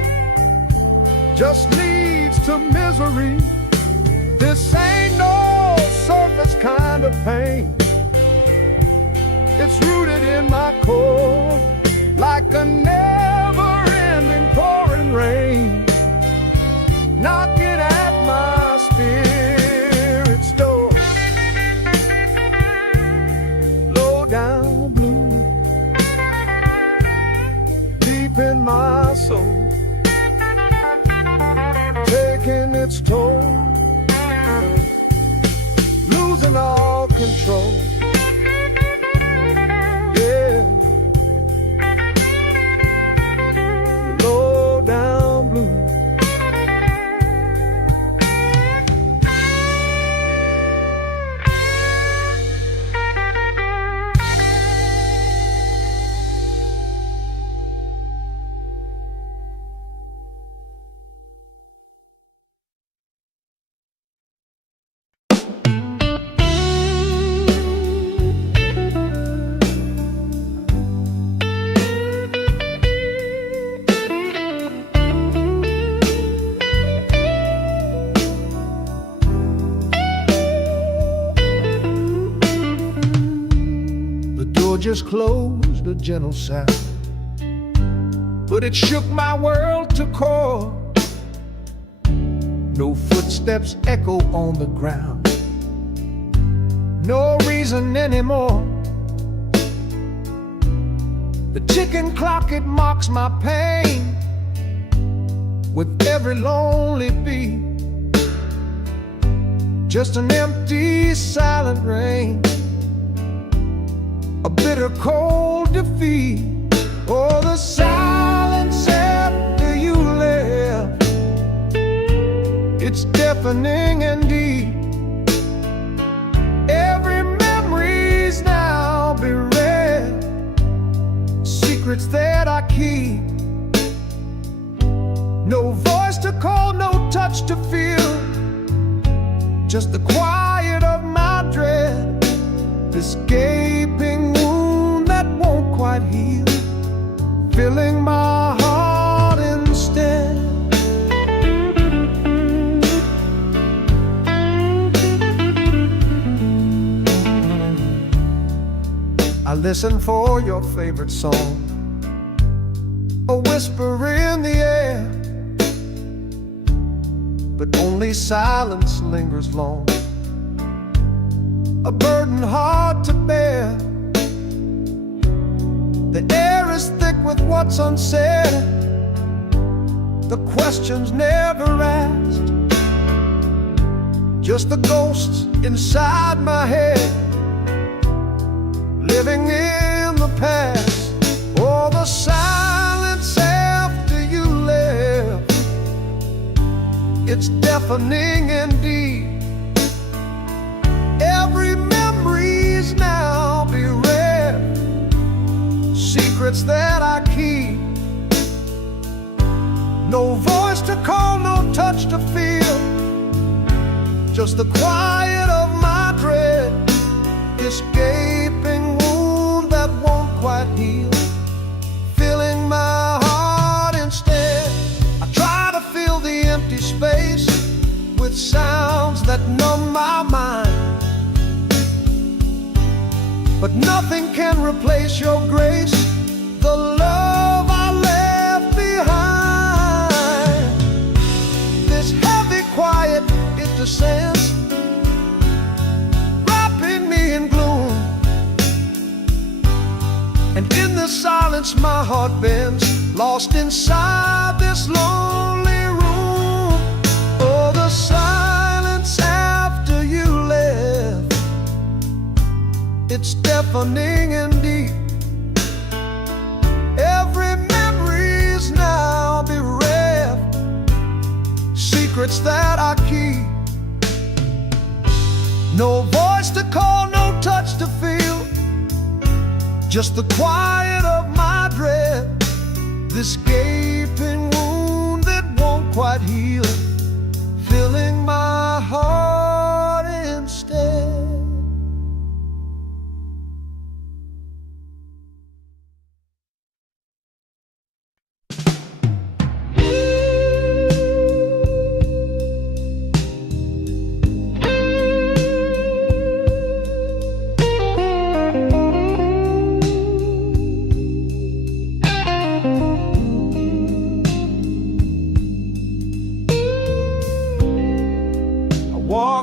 just leads to misery. This ain't no surface kind of pain. It's rooted in my core, like a never-ending pouring rain, knocking at my spirit's door. Low down blue, deep in my soul, taking its toll, losing all control. Yeah, low down blue. Just closed, a gentle sound, but it shook my world to core. No footsteps echo on the ground, no reason anymore. The ticking clock, it mocks my pain with every lonely beat. Just an empty, silent rain, a bitter cold defeat. Oh, the silence after you left, it's deafening indeed. Every memory's now bereft, secrets that I keep. No voice to call, no touch to feel, just the quiet of my dread. This gaping wound that won't quite heal, filling my heart instead. I listen for your favorite song, a whisper in the air, but only silence lingers long, a burden hard to bear. The air is thick with what's unsaid, the questions never asked, just the ghosts inside my head, living in the past. Oh, the silence after you left, it's deafening indeed. Every memory's now bereft, secrets that I keep. No voice to call, no touch to feel, just the quiet of my dread. This gaping wound that won't quite heal, filling my heart instead. I try to fill the empty space with sounds that numb my mind, but nothing can replace your grace, the love I left behind. This heavy quiet, it descends, wrapping me in gloom, and in the silence my heart bends, lost inside this lonely room. Oh, the silence after you left, it's deafening indeed. Every memory's now bereft, secrets that I keep. No voice to call, no touch to feel, just the quiet of my dread. This gaping wound that won't quite heal, filling my heart instead.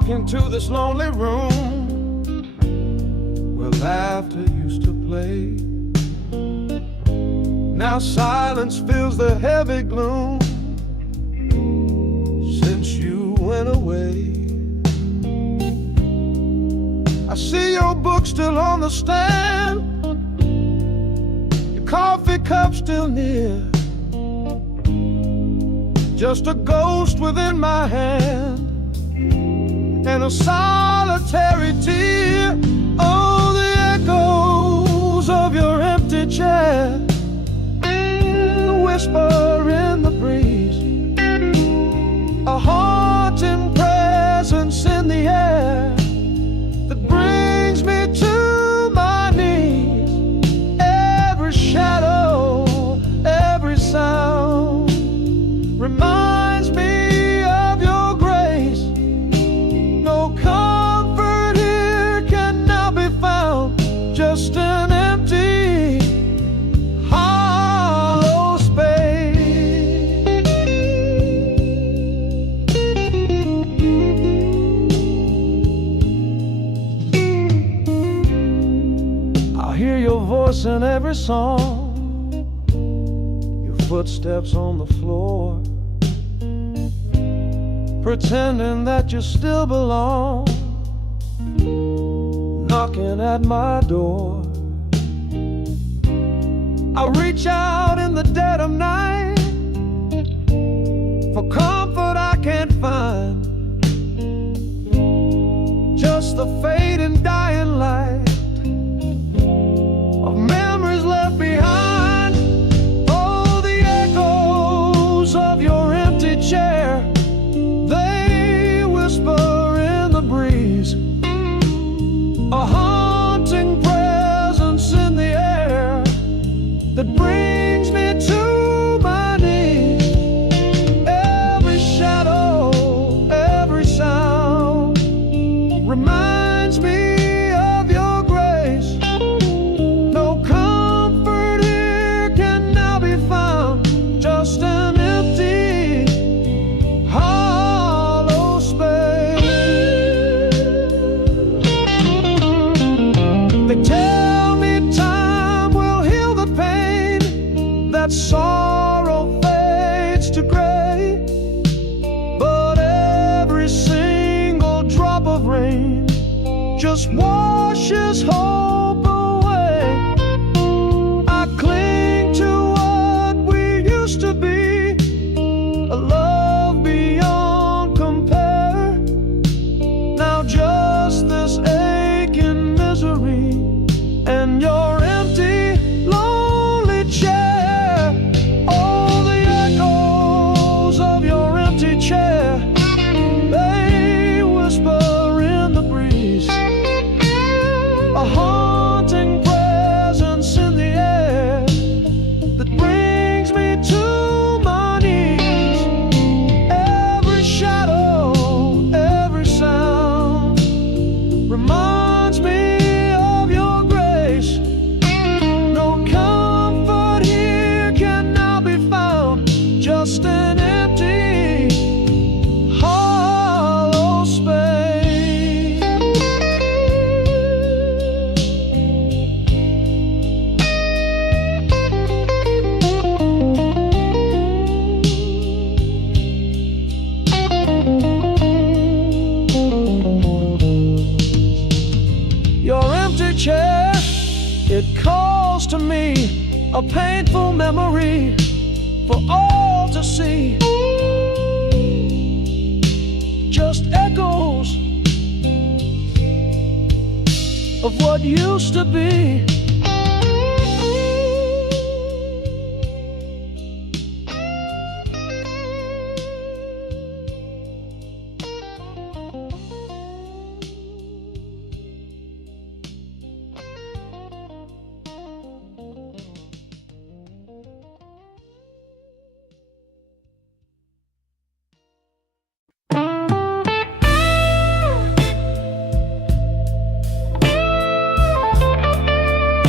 walk into this lonely room where laughter used to play. Now silence fills the heavy gloom since you went away. I see your book still on the stand, your coffee cup still near, just a ghost within my hand and a solitary tear. Oh, the echoes of your empty chair, the whisper in the breeze, a haunting presence in the air that brings me to my knees. Every shadow, every sound reminds me of your grace. No comfort here can now be found, just an empty, hollow space. I hear your voice in every song, your footsteps on the floor, pretending that you still belong, knocking at my door. I reach out in the dead of night for comfort I can't find, just the fading dying light of memories left behind. Oh, the echoes of your empty chair, they whisper in the breeze, a haunting presence in the air that brings me to my knees. Every shadow, every sound reminds me of your grace. No comfort here can now be found, just an empty, hollow space. They tell me time will heal the pain, that sorrow fades to gray, but every single drop of rain just washes hope away. I cling to what we used to be, a love beyond compare. Now just this aching misery and your empty, lonely chair. Oh, the echoes of your empty chair, they whisper in the breeze, a haunting presence in the air that brings me to my knees. Every shadow, every sound reminds me of your grace. No comfort here can now be found, just an empty, hollow space. Your empty chair, it calls to me, a painful memory for all to see. Just echoes of what used to be.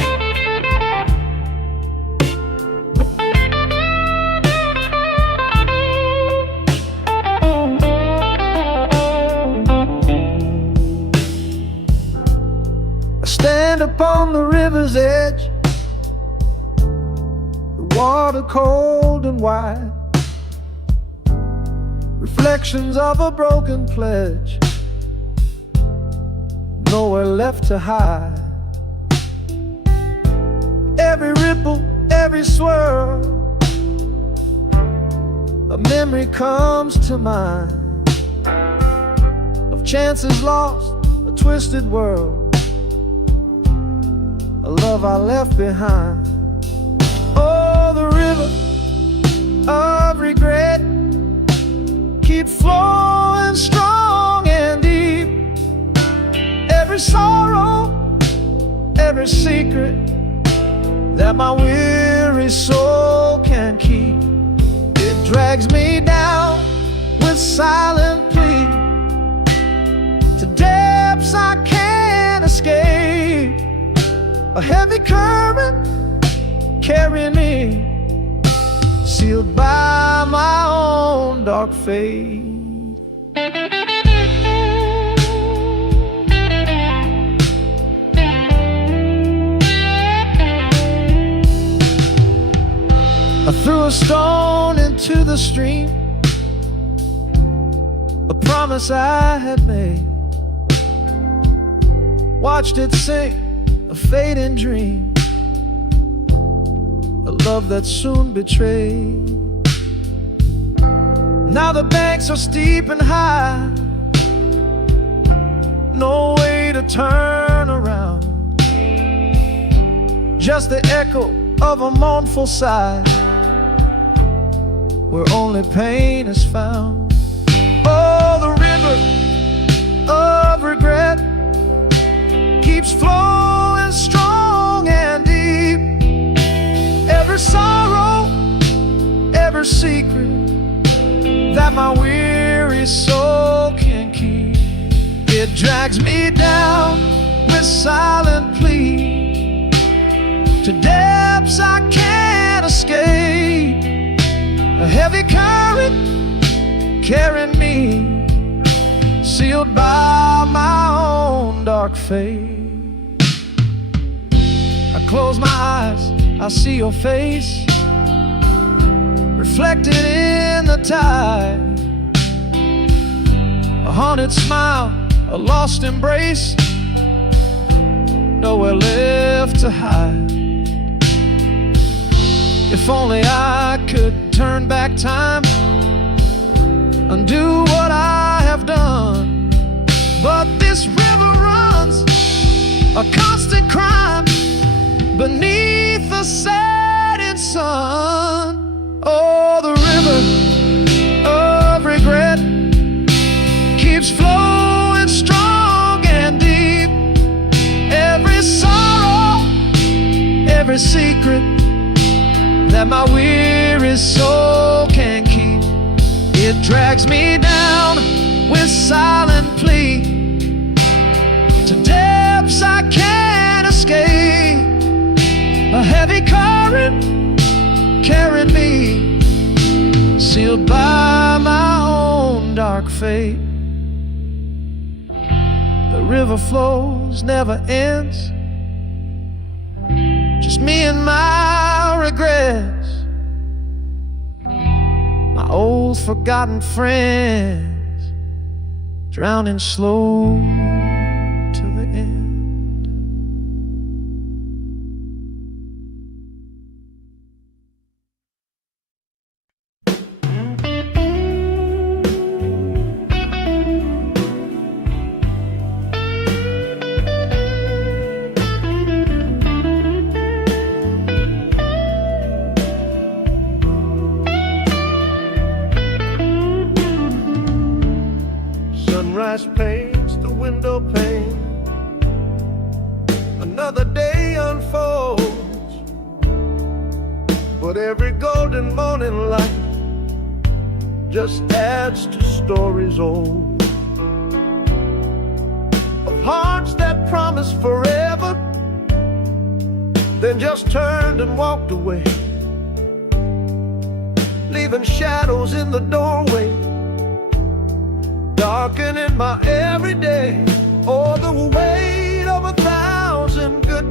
camp on the river's edge, the water cold and wide, reflections of a broken pledge, nowhere left to hide. Every ripple, every swirl, a memory comes to mind of chances lost, a twisted world, a love I left behind. Oh, the river of regret keep flowing strong and deep. Every sorrow, every secret that my weary soul can keep, it drags me down with silent plea to depths I can't escape. A heavy current carrying me, sealed by my own dark fate. I threw a stone into the stream, a promise I had made, watched it sink, a fading dream, a love that soon betrayed. Now the banks are steep and high, no way to turn around, just the echo of a mournful sigh, where only pain is found. Oh, the river of regret keeps flowing strong and deep. Every sorrow, every secret that my weary soul can keep, it drags me down with silent plea to depths I can't escape. A heavy current carrying me, sealed by my own dark fate. I close my eyes, I see your face reflected in the tide, a haunted smile, a lost embrace, nowhere left to hide. If only I could turn back time, undo what I have done, but this river runs a constant crime beneath the setting sun. Oh, the river of regret keeps flowing strong and deep. Every sorrow, every secret that my weary soul can keep, it drags me down with silent plea to depths I can't escape. A heavy current carrying me, sealed by my own dark fate. The river flows, never ends, just me and my regrets, my old forgotten friends, drowning slow to the end. Sunrise paints the window pane, another day unfolds, but every golden morning light just adds to stories old, of hearts that promised forever, then just turned and walked away, leaving shadows in the doorway, darkening my everyday. Oh, the weight of 1,000 good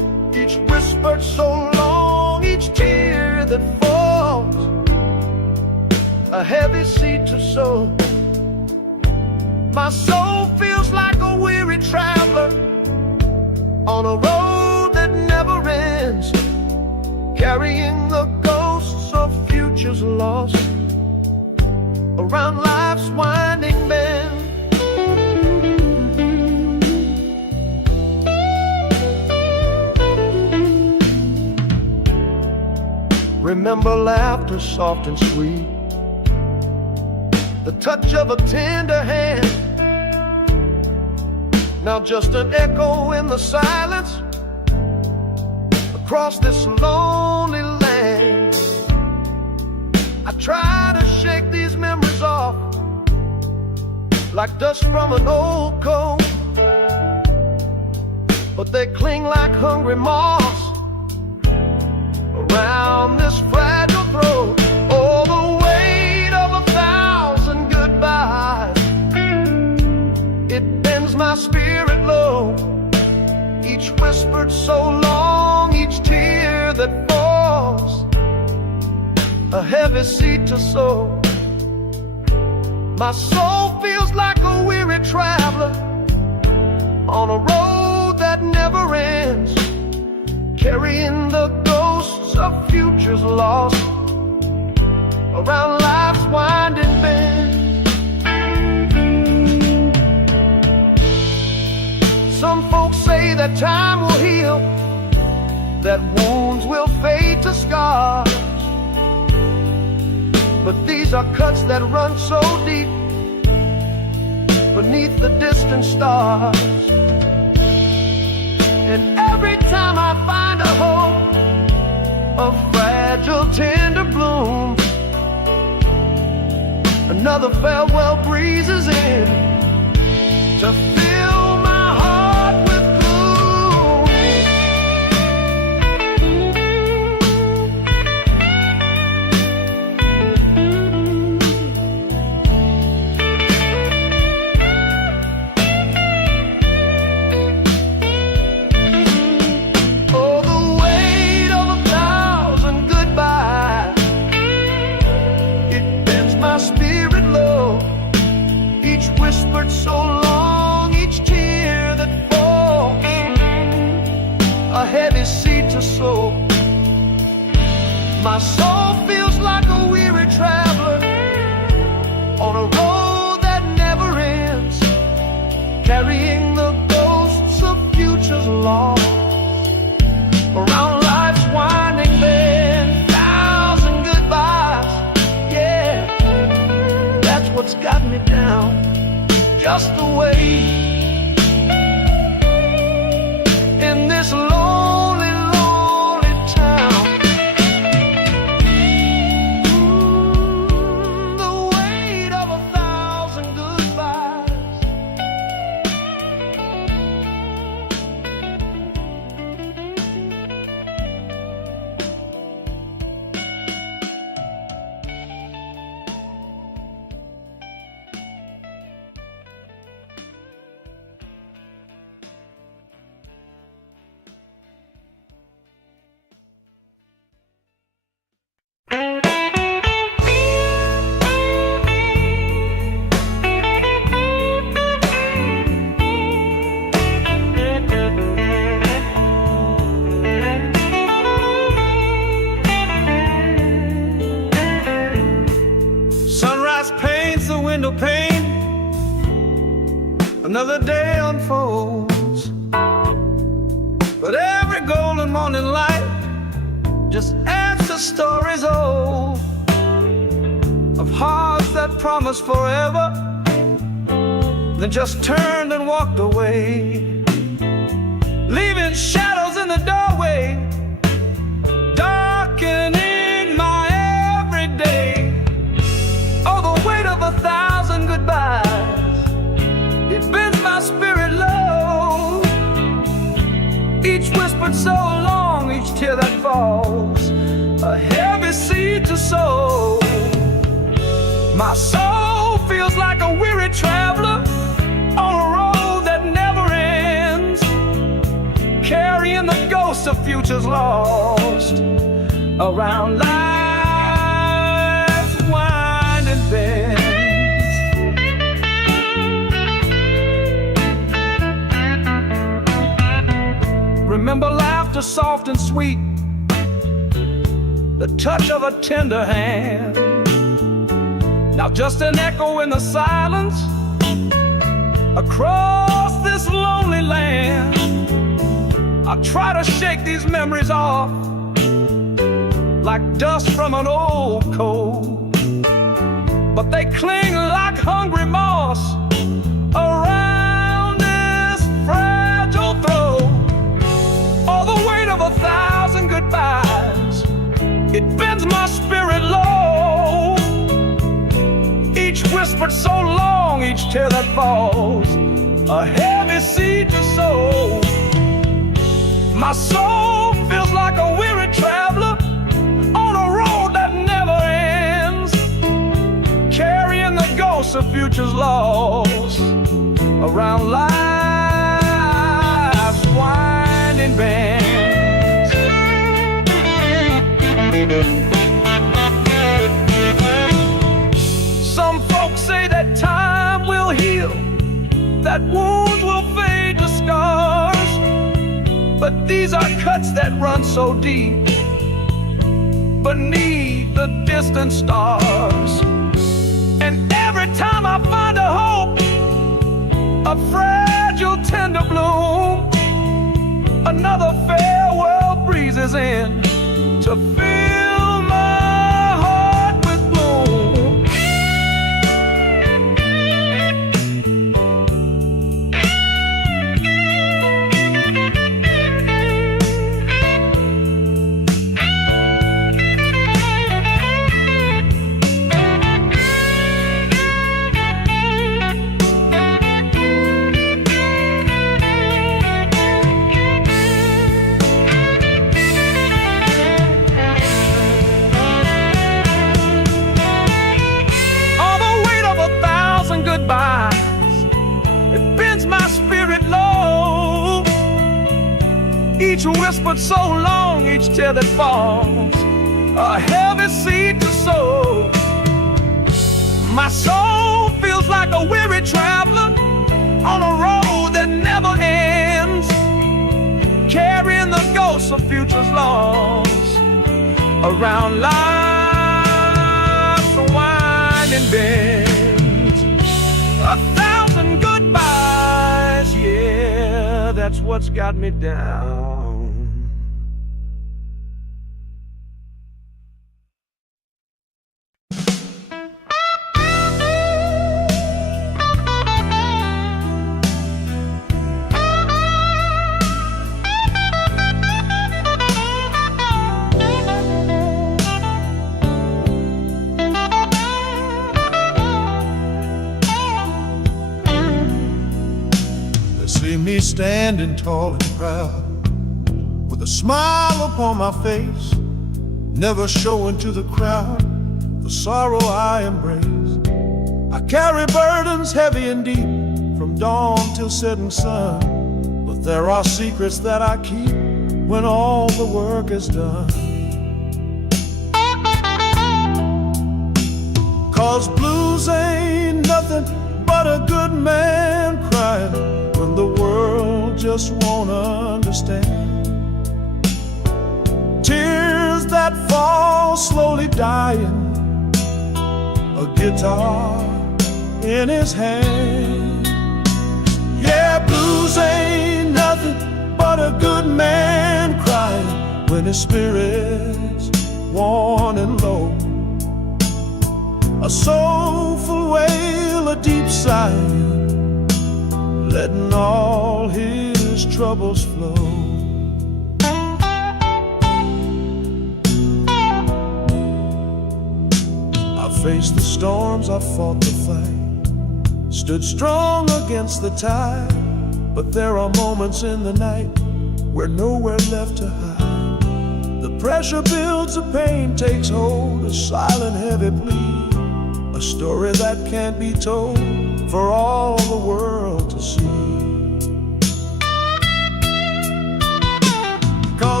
whispered so long, each tear that falls, a heavy seed to sow. My soul feels like a weary traveler on a road that never ends, carrying the ghosts of futures lost around life's winding bend. Remember laughter soft and sweet, the touch of a tender hand. Now just an echo in the silence across this lonely land. I try to shake these memories off like dust from an old coat, but they cling like hungry moths around this fragile throat. Oh, the weight of 1,000 goodbyes, it bends my spirit low. Each whispered so long, each tear that falls, a heavy seed to sow. My soul feels like a weary traveler on a road that never ends, carrying the ghosts of futures lost around life's winding bend. Some folks say that time will heal, that wounds will fade to scars, but these are cuts that run so deep beneath the distant stars. And every time I find a hope, a fragile tender bloom, another farewell breezes in to fill my heart with gloom. Oh, the weight of 1,000 goodbyes, it bends my spirit low. Each whispered so long, each tear that falls, a heavy seed to sow. My soul feels like a weary traveler on a road that never ends, carrying the ghosts of futures lost around life's winding bend. 1,000 goodbyes, yeah, that's what's got me down, just the way in this lonely, lonely town. The weight of 1,000 goodbyes. Sunrise paints the window pane, another day unfolds, but every golden morning light just adds to stories old of hearts that promised forever, then just turned and walked away, leaving shadows in the doorway, darkening my everyday. Oh, the weight of 1,000 goodbyes, it bends my spirit low. Each whispered so long, each tear that falls, a heavy seed to sow. My soul feels like a weary traveler on a road that never ends, carrying the ghosts of future's lost around life's winding bends. Remember laughter soft and sweet, the touch of a tender hand. Now just an echo in the silence across this lonely land. I try to shake these memories off like dust from an old coat, but they cling like hungry moss around this fragile throat. All the weight of 1,000 goodbyes, it bends my spirit low. Each whispered so long, each tear that falls, a heavy seed to sow. My soul feels like a weary traveler on a road that never ends, carrying the ghosts of futures lost around life's winding bends. Some folks say that time will heal, that wounds will fade to scars, but these are cuts that run so deep beneath the distant stars. And every time I find a hope, a fragile tender bloom, another farewell breezes in to fill my heart with gloom. It bends my spirit low. Each whispered so long, each tear that falls, a heavy seed to sow. My soul feels like a weary traveler on a road that never ends, carrying the ghosts of futures lost around life's winding bend. 1,000 goodbyes, yeah, that's what's got me down. See me standing tall and proud, with a smile upon my face, never showing to the crowd the sorrow I embrace. I carry burdens heavy and deep, from dawn till setting sun, but there are secrets that I keep when all the work is done. 'Cause blues ain't nothing but a good man crying when the world just won't understand. Tears that fall slowly dying, a guitar in his hand. Yeah, blues ain't nothing but a good man crying when his spirit's worn and low. A soulful wail, a deep sigh, letting all his troubles flow. I faced the storms, I fought the fight, stood strong against the tide, but there are moments in the night where nowhere left to hide. The pressure builds, the pain takes hold, a silent heavy plea, a story that can't be told for all the world to see. 'Cause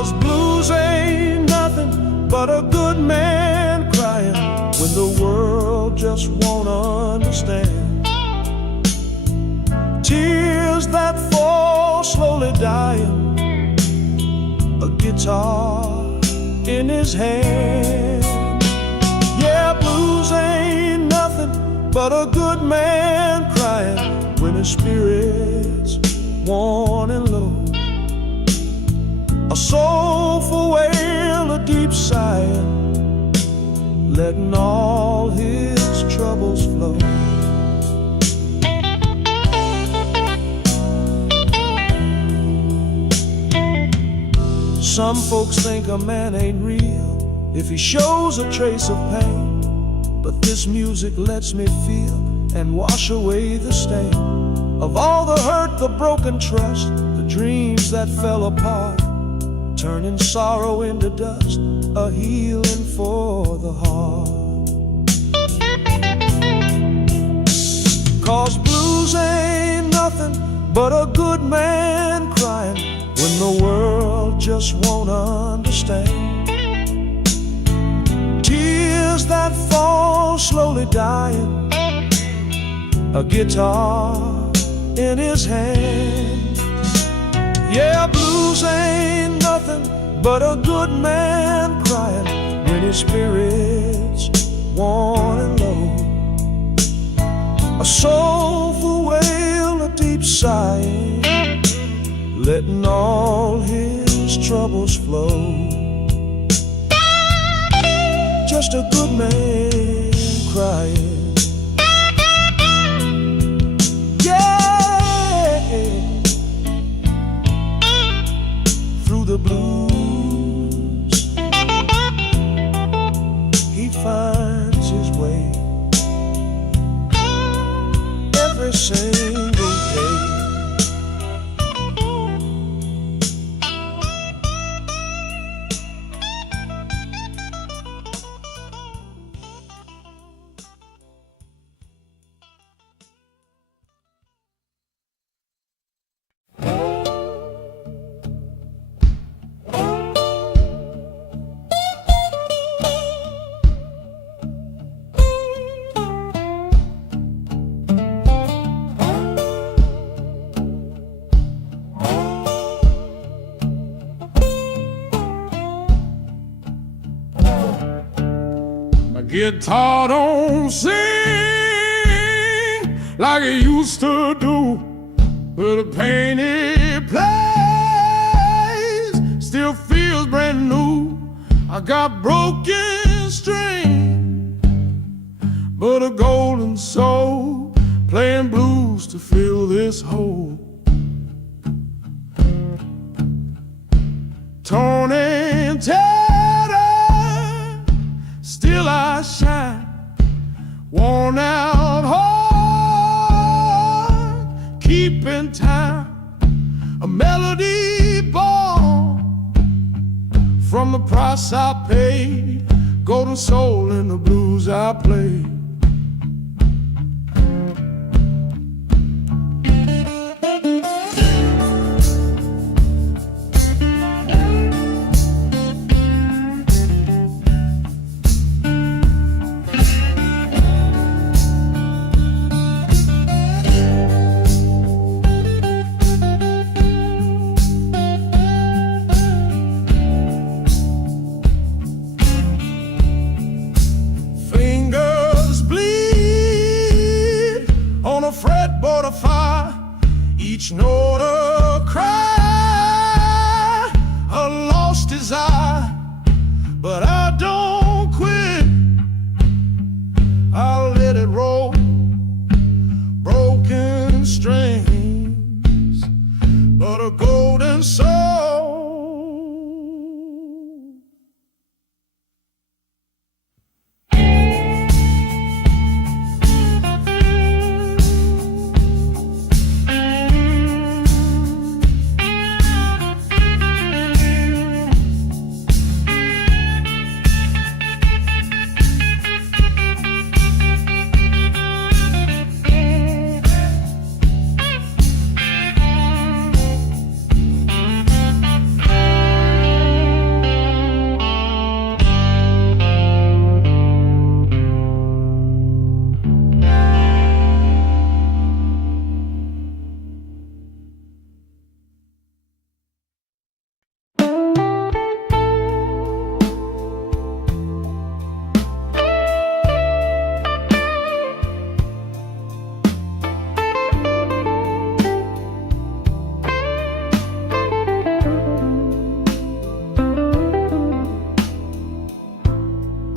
'Cause blues ain't nothing but a good man crying when the world just won't understand. Tears that fall slowly dying, a guitar in his hand. Yeah, blues ain't nothing but a good man crying when his spirit's worn and low. A soulful wail, a deep sighing, letting all his troubles flow. Some folks think a man ain't real if he shows a trace of pain, but this music lets me feel and wash away the stain of all the hurt, the broken trust, the dreams that fell apart, turning sorrow into dust, a healing for the heart. 'Cause blues ain't nothing but a good man crying when the world just won't understand. Tears that fall slowly dying, a guitar in his hand. Yeah, blues ain't nothing but a good man crying when his spirit's worn and low. A soulful wail, a deep sighing, letting all his troubles flow. Just a good man crying. Through the blues, he finds his way every single day. Guitar don't sing like it used to do, but the pain it plays still feels brand new. I got broken string, but a golden soul playing blues to fill this hole. Torn and tattered, still I shine, worn out heart, keeping time, a melody born from the price I paid, golden soul in the blues I played. Fingers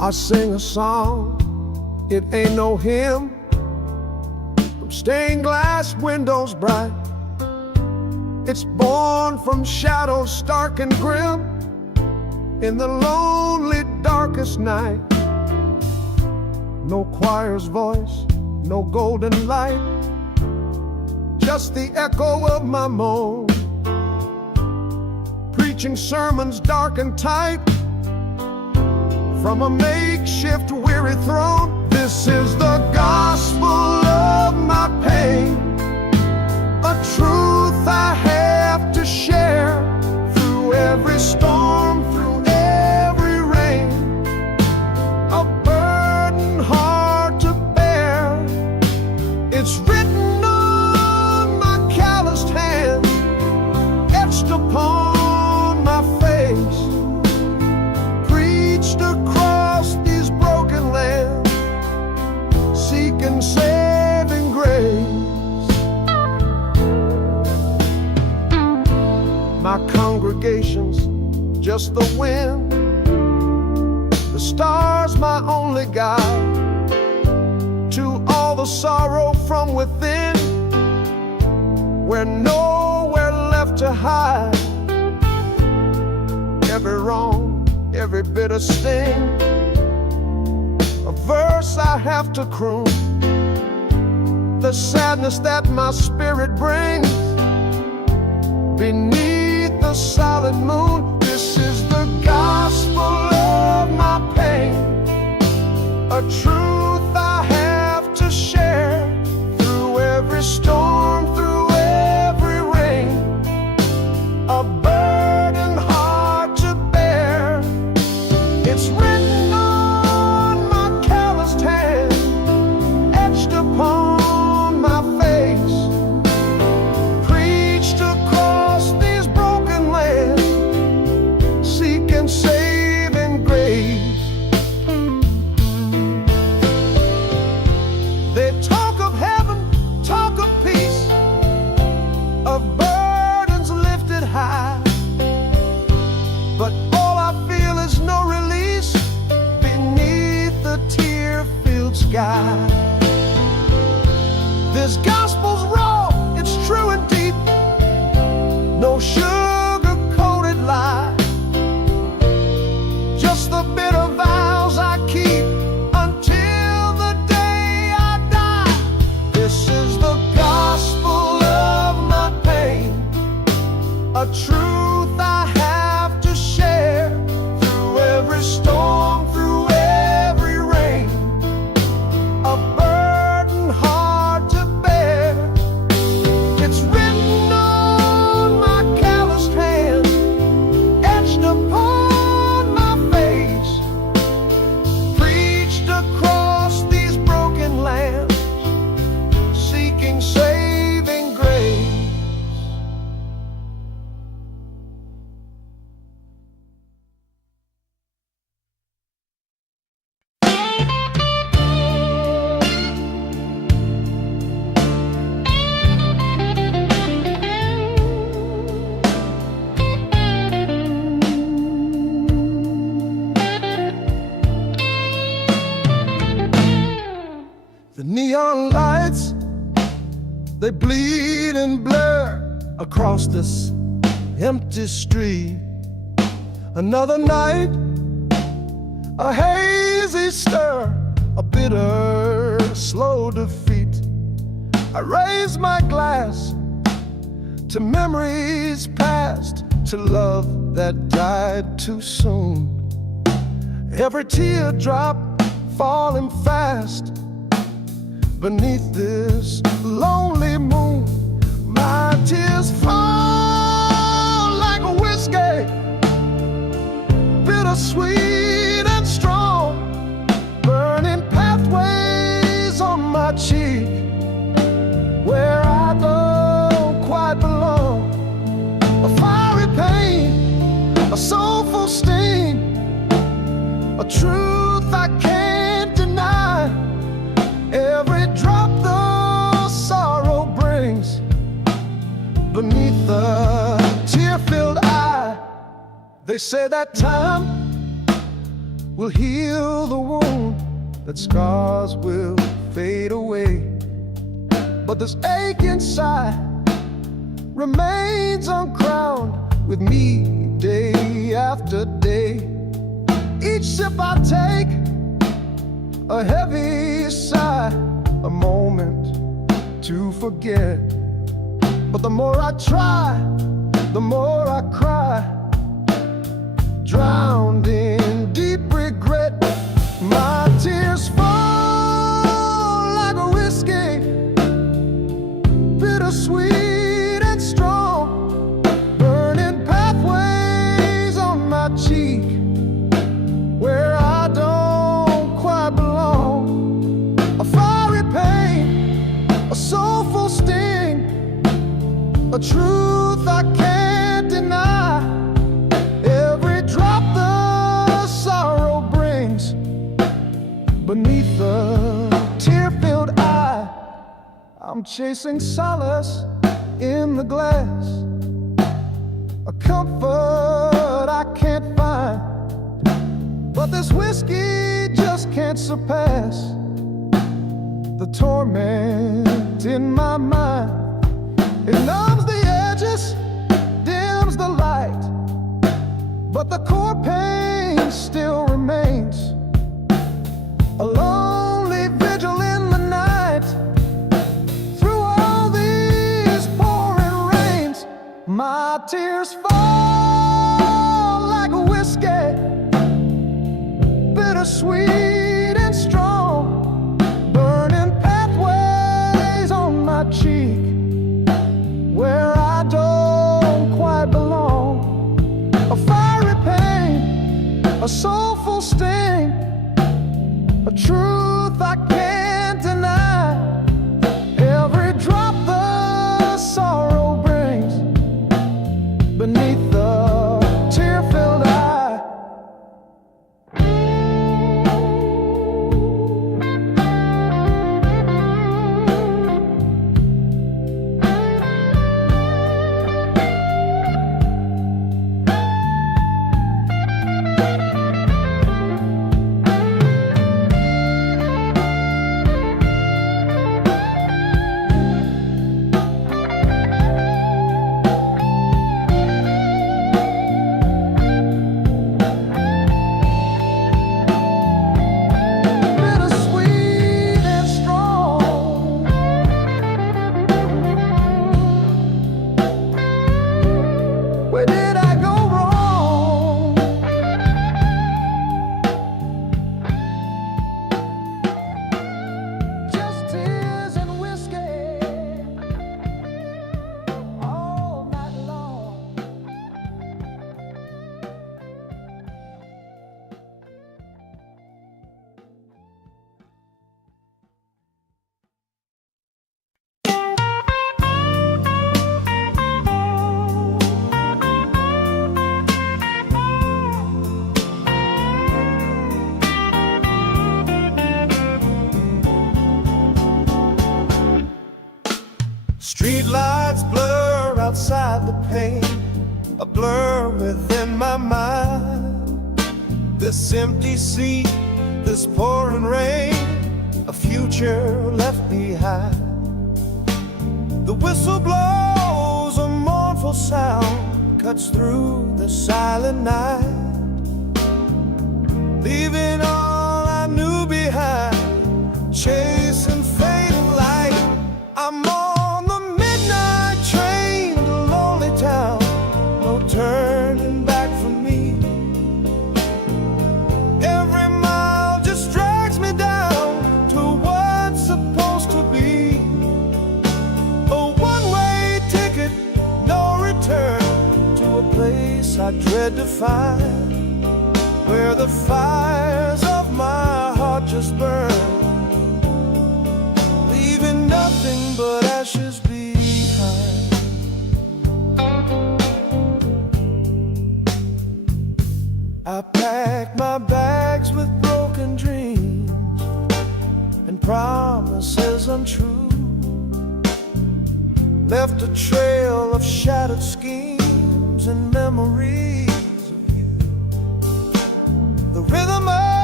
I sing a song, it ain't no hymn, from stained glass windows bright. It's born from shadows stark and grim, in the lonely darkest night. No choir's voice, no golden light, just the echo of my moan, preaching sermons dark and tight from a makeshift weary throne. This is the gospel of my pain, a truth I have to share through every storm, through every rain, a burden hard to bear. It's written on my calloused hand, etched upon my face, preached across these broken lands, seeking saving grace. My congregation's just the wind, the stars my only guide, to all the sorrow from within, where nowhere left to hide. Every wrong, every bitter sting, a verse I have to croon, the sadness that my spirit brings beneath the solid moon. This is the gospel of my pain, a truth I have to share through every storm, through every rain, a burden hard to bear. It's written on my calloused hand, etched upon my face, preached across these broken lands, seeking saving grace. They talk of heaven, talk of peace, of burdens lifted high, but all I feel is no release beneath the tear-filled sky. This gospel's raw, it's true and deep, no sugar-coated lie, just the bitter vows I keep until the day I die. This is the gospel of my pain, a truth I have to share through every storm, through every rain, a burden hard to bear. It's written on my calloused hand, etched upon my face, preached across these broken lands, seeking saving grace. The neon lights, they bleed and blur across this empty street. Another night, a hazy stir, a bitter, slow defeat. I raise my glass to memories past, to love that died too soon. Every teardrop falling fast beneath this lonely moon. My tears fall like a whiskey, bittersweet and strong, burning pathways on my cheek, where I don't quite belong. A fiery pain, a soulful sting, a truth I can't deny. Every drop the sorrow brings beneath the tear-filled eye. They say that time will heal the wound, that scars will fade away. But this ache inside remains uncrowned with me day after day. Each sip I take, a heavy sigh, a moment to forget. But the more I try, the more I cry, drowned in deep regret. My tears fall like a whiskey, bittersweet and strong, burning pathways on my cheek where I don't quite belong. A fiery pain, a soulful sting, a truth I can't deny. Every drop the sorrow brings beneath the tear-filled eye. I'm chasing solace in the glass, a comfort I can't find. But this whiskey just can't surpass the torment in my mind. It numbs the edges, dims the light, but the core pain still remains. A lonely vigil in the night, through all these pouring rains. My tears fall like a whiskey, bittersweet and strong, burning pathways on my cheek where I don't quite belong. A fiery pain, a soulful sting, a truth I can't deny. Every drop the sorrow brings beneath the tear-filled eye. Where did I go wrong? Just tears and whiskey all night long. Street lights blur outside the pane, a blur within my mind. This empty seat, this pouring rain, a future left behind. The whistle blows, a mournful sound cuts through the silent night, leaving all I knew behind, chasing fading light. I'm on the midnight train to lonely town, no turning back for me. Every mile just drags me down to what's supposed to be a one-way ticket, no return, to a place I dread to find, where the fires of my heart just burn, leaving nothing but ashes behind. I packed my bags with broken dreams and promises untrue, left a trail of shattered schemes and memories of you. The rhythm of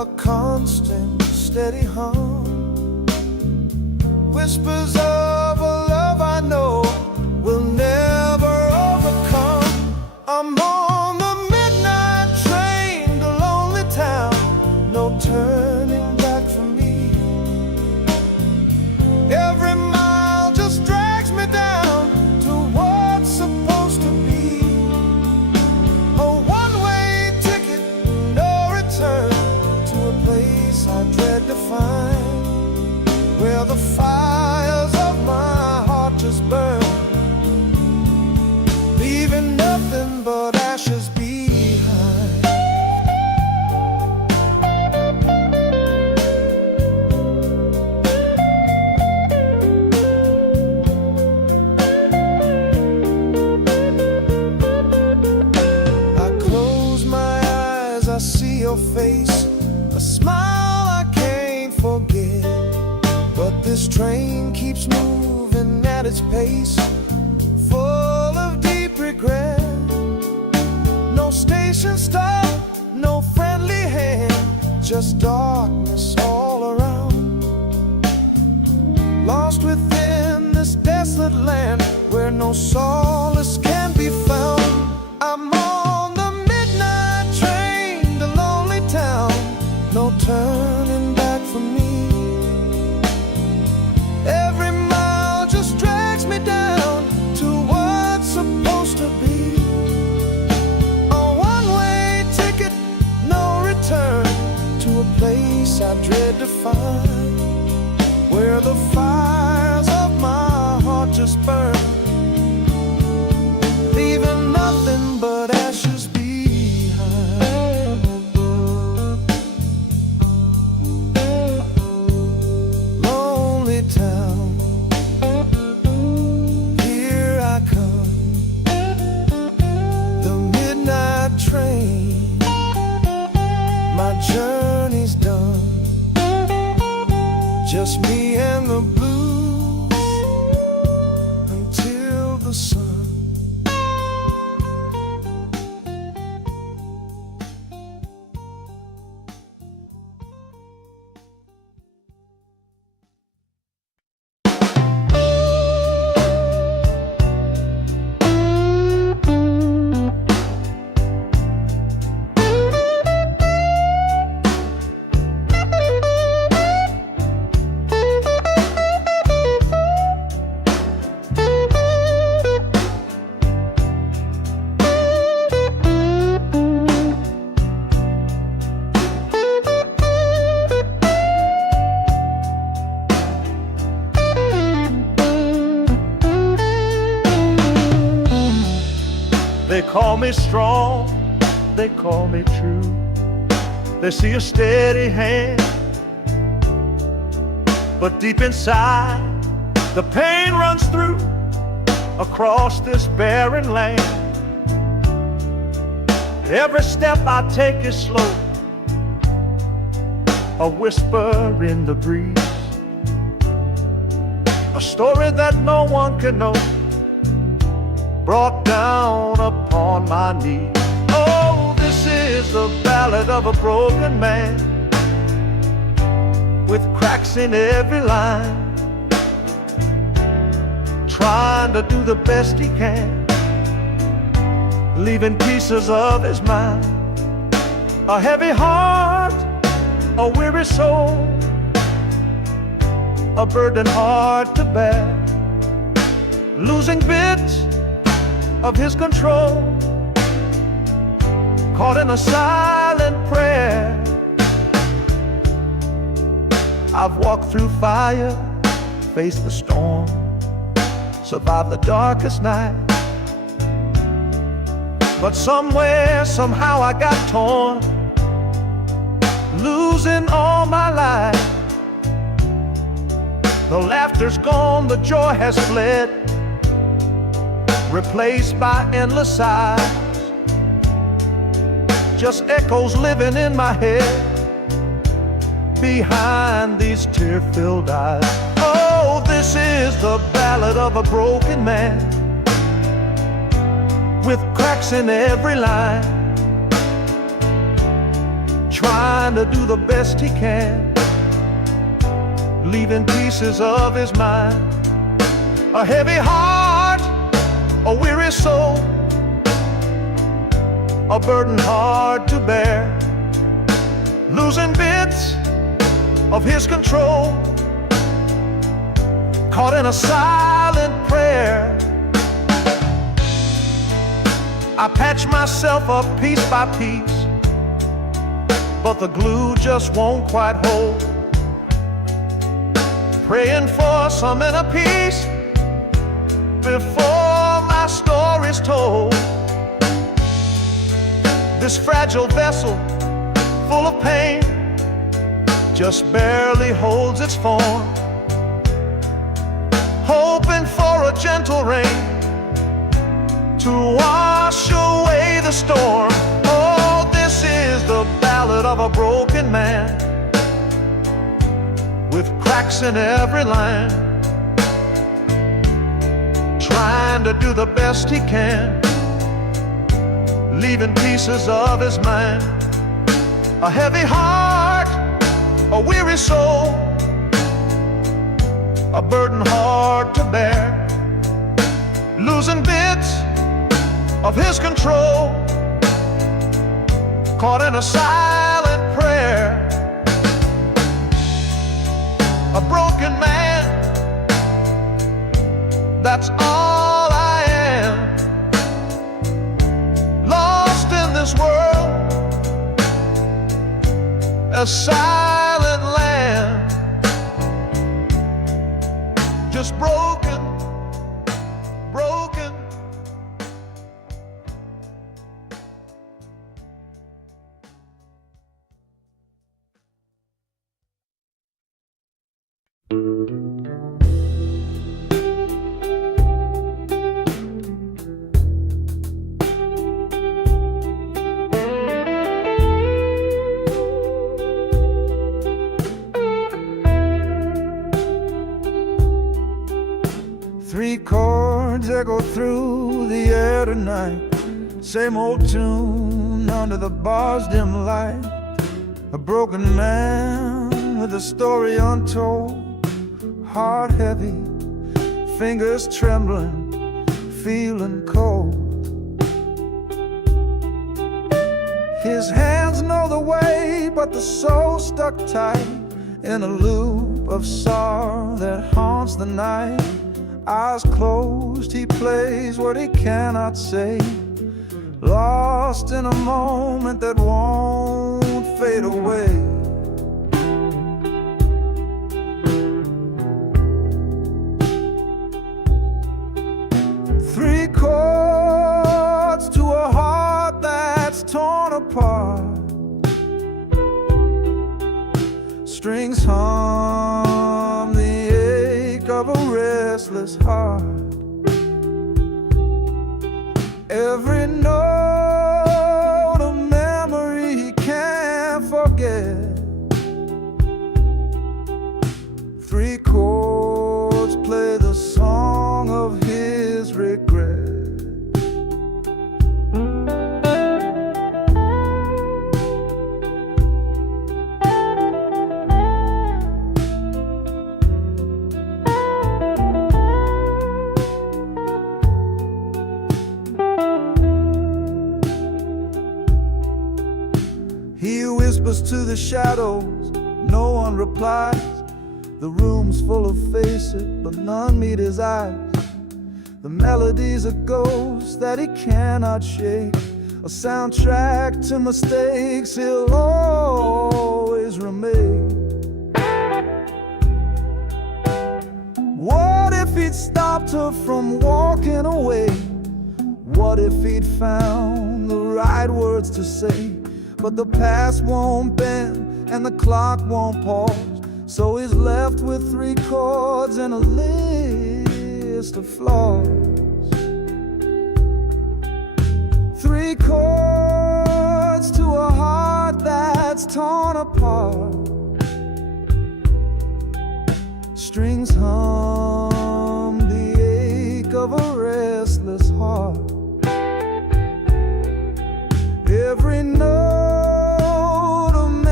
a constant, steady hum. Whispers of a love I know will never overcome. I'm on the midnight train to lonely town, no turning back for me. Every mile just drags me down to what's supposed to be. A one-way ticket, no return, to a place I dread to find, where the fires of my heart just burn, leaving nothing but ashes behind. I close my eyes, I see your face, a smile I can't forget. But this train keeps moving at its pace, full of deep regret. No station stop, no friendly hand, just darkness all around. Lost within this desolate land where no solace can be found. I'm on the midnight train to lonely town, no turning back for me. Every mile just drags me down to what's supposed to be. A one-way ticket, no return, to a place I dread to find, where the fires of my heart just burn, leaving nothing but ashes behind. Lonely town, here I come, the midnight train, my journey's done, just me and the blues until the sun. They call me strong, they call me true. They see a steady hand, but deep inside the pain runs through across this barren land. Every step I take is slow, a whisper in the breeze, a story that no one can know, brought down upon my knees. Oh, this is the ballad of a broken man, with cracks in every line, trying to do the best he can, leaving pieces of his mind. A heavy heart, a weary soul, a burden hard to bear, losing bits of his control, caught in a silent prayer. I've walked through fire, faced the storm, survived the darkest night, but somewhere, somehow I got torn, losing all my life. The laughter's gone, the joy has fled, replaced by endless sighs, just echoes living in my head behind these tear-filled eyes. Oh, this is the ballad of a broken man, with cracks in every line, trying to do the best he can, leaving pieces of his mind. A heavy heart, a weary soul, a burden hard to bear, losing bits of his control, caught in a silent prayer. I patch myself up piece by piece, but the glue just won't quite hold. Praying for some inner peace before my story's told. This fragile vessel, full of pain, just barely holds its form, hoping for a gentle rain to wash away the storm. Oh, this is the ballad of a broken man, with cracks in every line, trying to do the best he can, leaving pieces of his mind. A heavy heart, a weary soul, a burden hard to bear, losing bits of his control, caught in a silent prayer. A broken man, that's all I am, lost in this world, a silent land, just broken, broken. Three chords echo through the air tonight, same old tune under the bar's dim light. A broken man with a story untold, heart heavy, fingers trembling, feeling cold. His hands know the way, but the soul stuck tight in a loop of sorrow that haunts the night. Eyes closed, he plays what he cannot say, lost in a moment that won't fade away. Three chords to a heart that's torn apart, strings hum the ache of a restless heart. Every note a memory he can't forget. Three chords play the song of his regret. He whispers to the shadows, no one replies. The room's full of faces, but none meet his eyes. The melody's a ghost that he cannot shake, a soundtrack to mistakes he'll always remake. What if he'd stopped her from walking away? What if he'd found the right words to say? But the past won't bend and the clock won't pause, so he's left with three chords and a list of flaws. Three chords to a heart that's torn apart, strings hum the ache of a restless heart. Every note a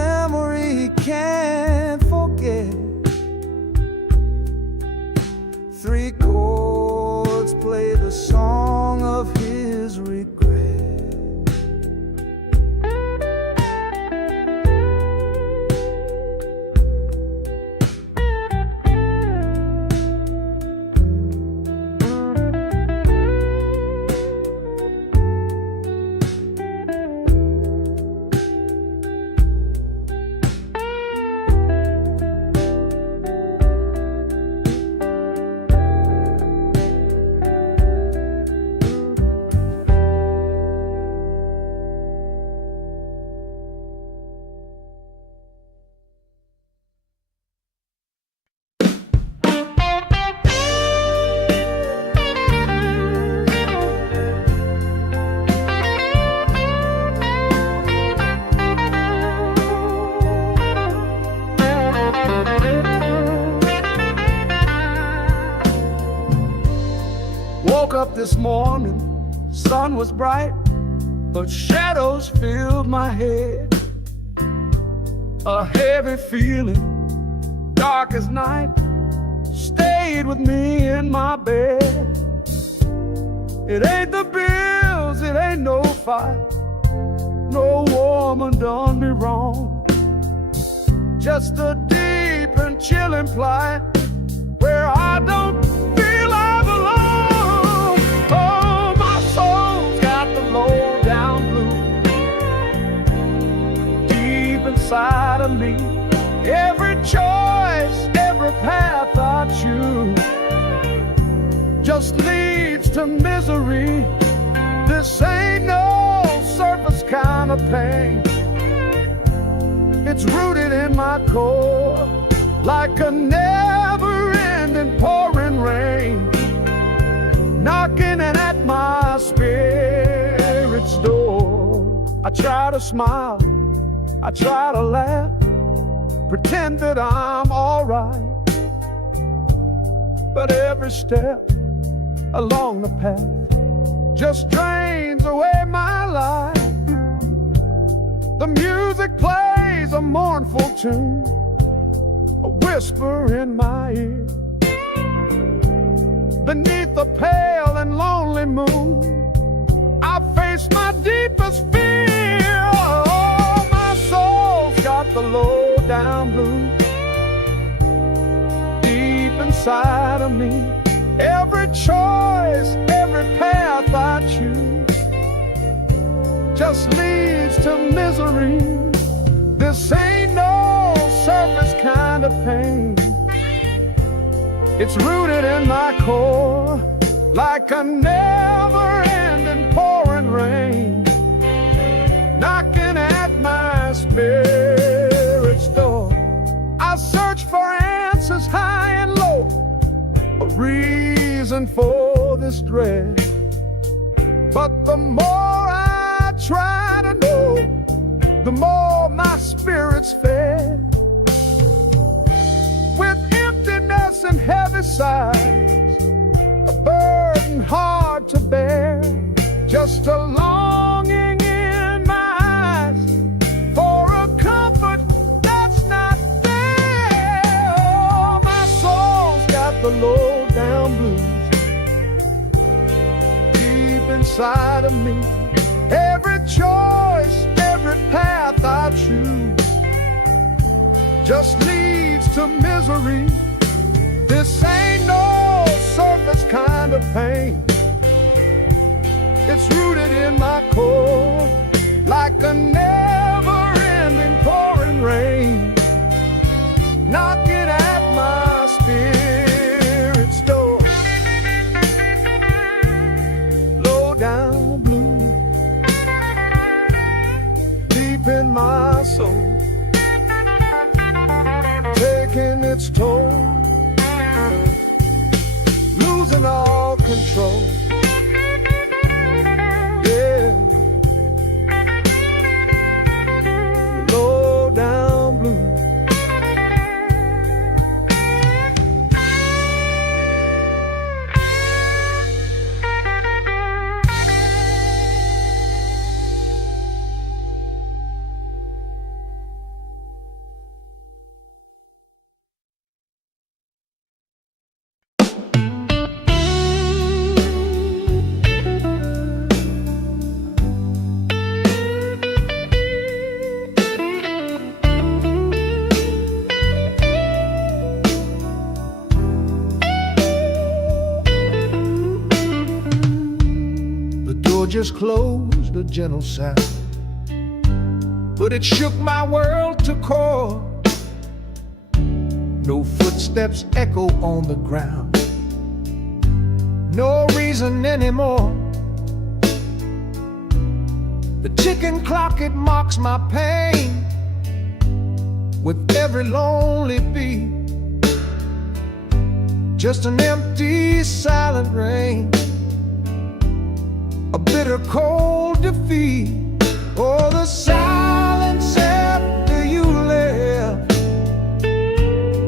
Woke up this morning, sun was bright, but shadows filled my head. A heavy feeling, dark as night, stayed with me in my bed. It ain't the bills, it ain't no fight, no woman done me wrong. Just a deep and chilling plight where I don't feel I belong. Oh, my soul's got the low down blues deep inside of me. Every choice, every path I choose just leads to misery. This ain't no surface kind of pain. It's rooted in my core like a never-ending pouring rain, knocking at my spirit's door. I try to smile, I try to laugh, pretend that I'm alright, but every step along the path just drains away my life. The music plays a mournful tune, a whisper in my ear. Beneath the pale and lonely moon, I face my deepest fear. Oh, my soul's got the low down blues deep inside of me. Every choice, every path I choose just leads to misery. This ain't no surface kind of pain. It's rooted in my core like a never-ending pouring rain, knocking at my spirit's door. I search for answers high and low, a reason for this dread, but the more I try to know, the more my spirit's fed. With emptiness and heavy sighs, a burden hard to bear, just a longing in my eyes for a comfort that's not there. Oh, my soul's got the low down blues deep inside of me. Every choice, every path I choose just leads to misery. This ain't no surface kind of pain. It's rooted in my core like a never-ending pouring rain, knocking at my spirit's door. Low down blue deep in my soul, taking its toll, losing all control. Yeah, low down blue. Just closed, a gentle sound, but it shook my world to core. No footsteps echo on the ground, no reason anymore. The ticking clock, it mocks my pain with every lonely beat. Just an empty, silent rain, a bitter cold defeat. Oh, the silence after you left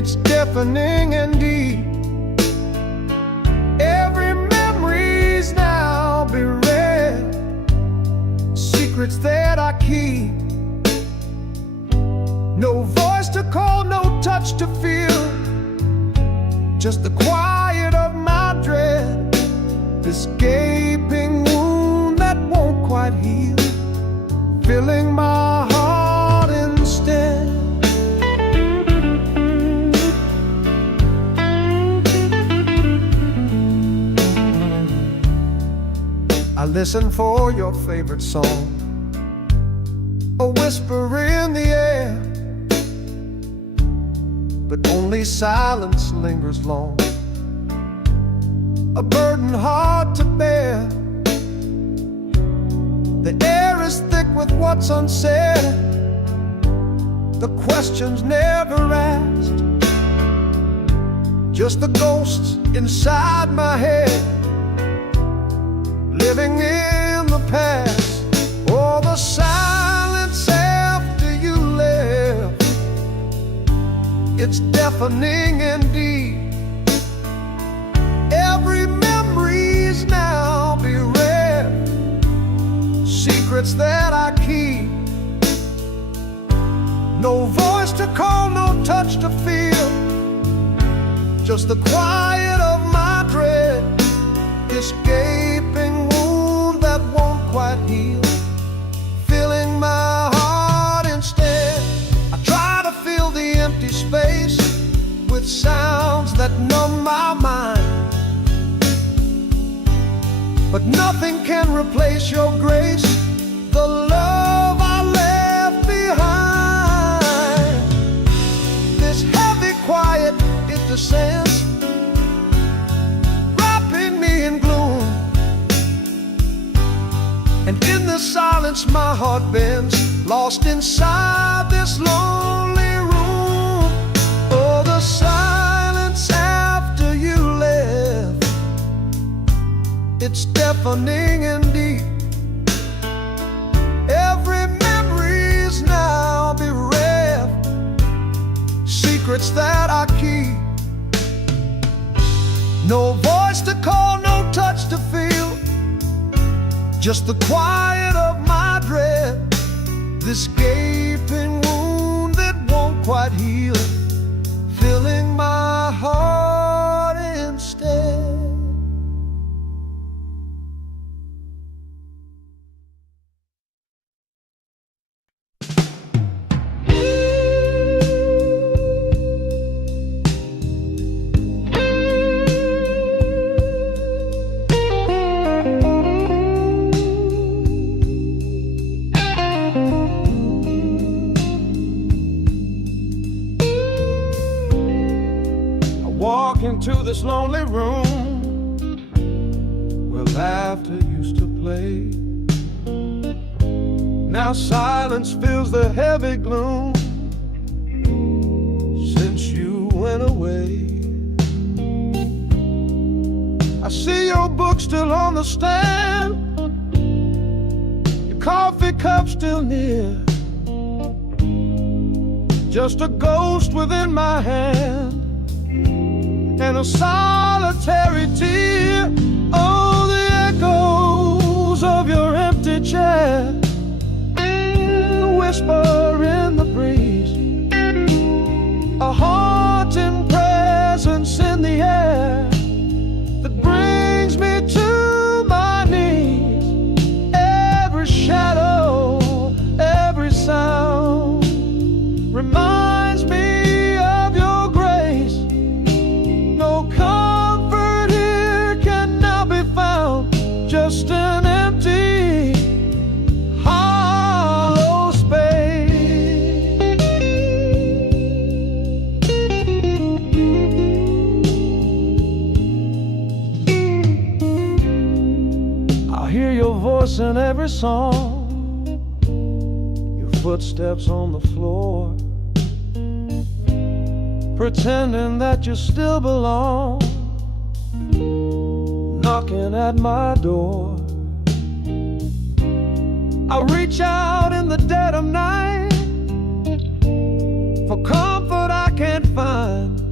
It's deafening indeed. Every memory's now be read, secrets that I keep. No voice to call, no touch to feel, just the quiet of my dread. This gaping wound that won't quite heal, filling my heart instead. I listen for your favorite song, a whisper in the air, but only silence lingers long, a burden hard to bear. The air is thick with what's unsaid, the questions never asked, just the ghosts inside my head, living in the past. Oh, the silence after you left, it's deafening indeed. Every memory's now be read, secrets that I keep. No voice to call, no touch to feel, just the quiet of my dread. This gaping wound that won't quite heal, filling my heart instead. I try to fill the empty space with sounds that numb my mind, but nothing can replace your grace, the love I left behind. This heavy quiet, it descends, wrapping me in gloom, and in the silence my heart bends, lost inside this lonely room. Oh, the silence after you left, it's deafening indeed. Every memory's now bereft, secrets that I keep. No voice to call, no touch to feel, just the quiet of my dread. This gaping wound that won't quite heal, filling my heart instead. Walk into this lonely room where laughter used to play. Now silence fills the heavy gloom since you went away. I see your book still on the stand, your coffee cup still near, just a ghost within my hand and a solitary tear. Oh, the echoes of your empty chair, the whisper in the breeze, a haunting presence in the air that brings me to my knees. Every shadow, every sound reminds me of your grace. No comfort here can now be found, just an empty, hollow space. I hear your voice in every song, your footsteps on the floor, pretending that you still belong, knocking at my door. I reach out in the dead of night for comfort I can't find,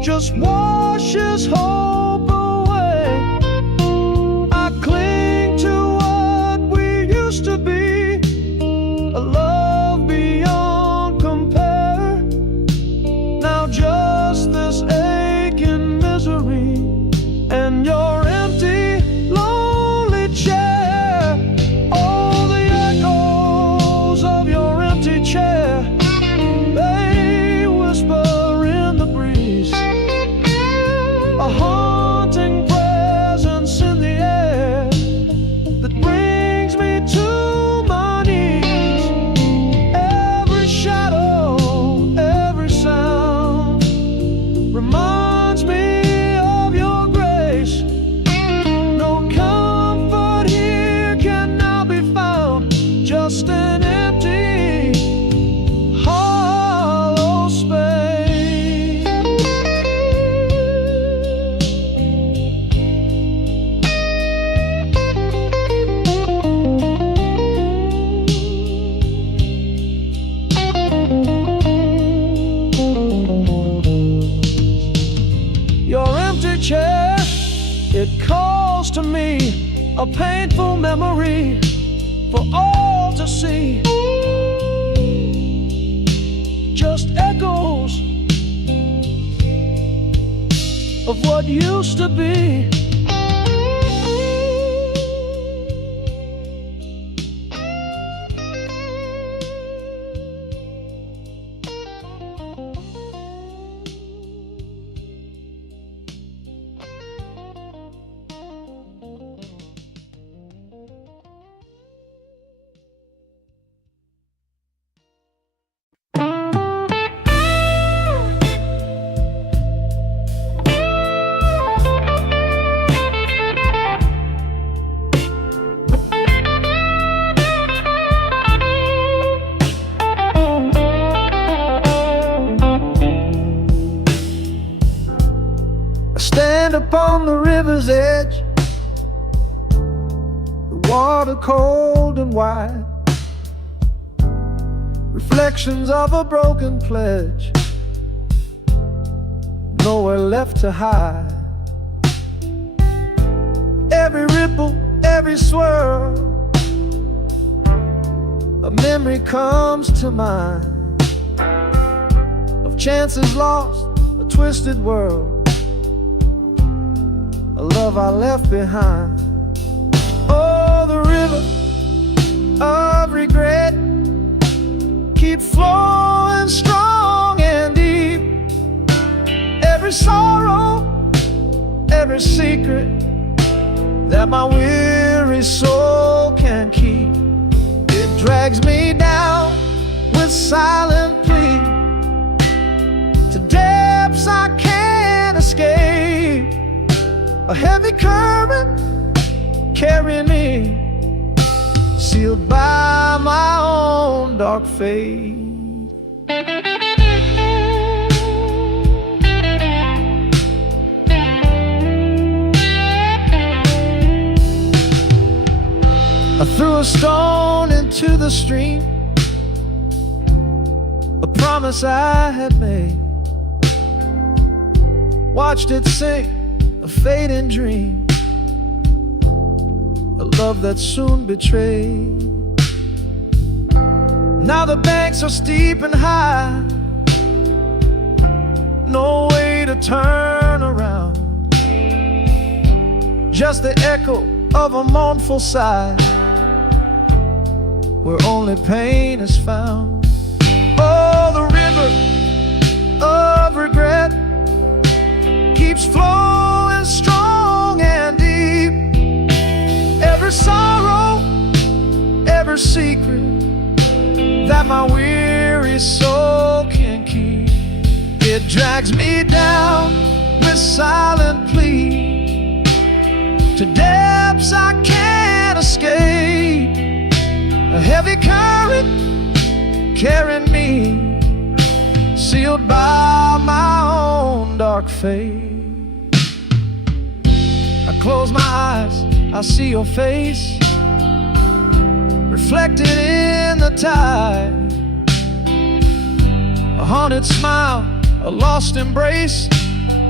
just washes hope away. I cling to what we used to be, a love beyond compare. Now just this aching misery and your empty, lonely chair. Oh, the echoes of your empty chair, they whisper in the breeze, a haunting presence in the air that brings me to my knees. Every shadow, every sound reminds me of your grace. No comfort here can now be found, just an empty, hollow space. Your empty chair, it calls to me, a painful memory for all to see. Just echoes of what used to be. Stand upon the river's edge, the water cold and wide, reflections of a broken pledge, nowhere left to hide. Every ripple, every swirl, a memory comes to mind of chances lost, a twisted world, a love I left behind. Oh, the river of regret keeps flowing strong and deep. Every sorrow, every secret that my weary soul can keep, it drags me down with silent plea to depths I can't escape. A heavy current carrying me, sealed by my own dark fate. I threw a stone into the stream, a promise I had made, watched it sink, a fading dream, a love that soon betrayed. Now the banks are steep and high, no way to turn around, just the echo of a mournful sigh, where only pain is found. Oh, the river of regret keeps flowing strong and deep. Every sorrow, every secret that my weary soul can keep, it drags me down with silent plea to depths I can't escape. A heavy current carrying me, sealed by my own dark fate. I close my eyes, I see your face reflected in the tide, a haunted smile, a lost embrace,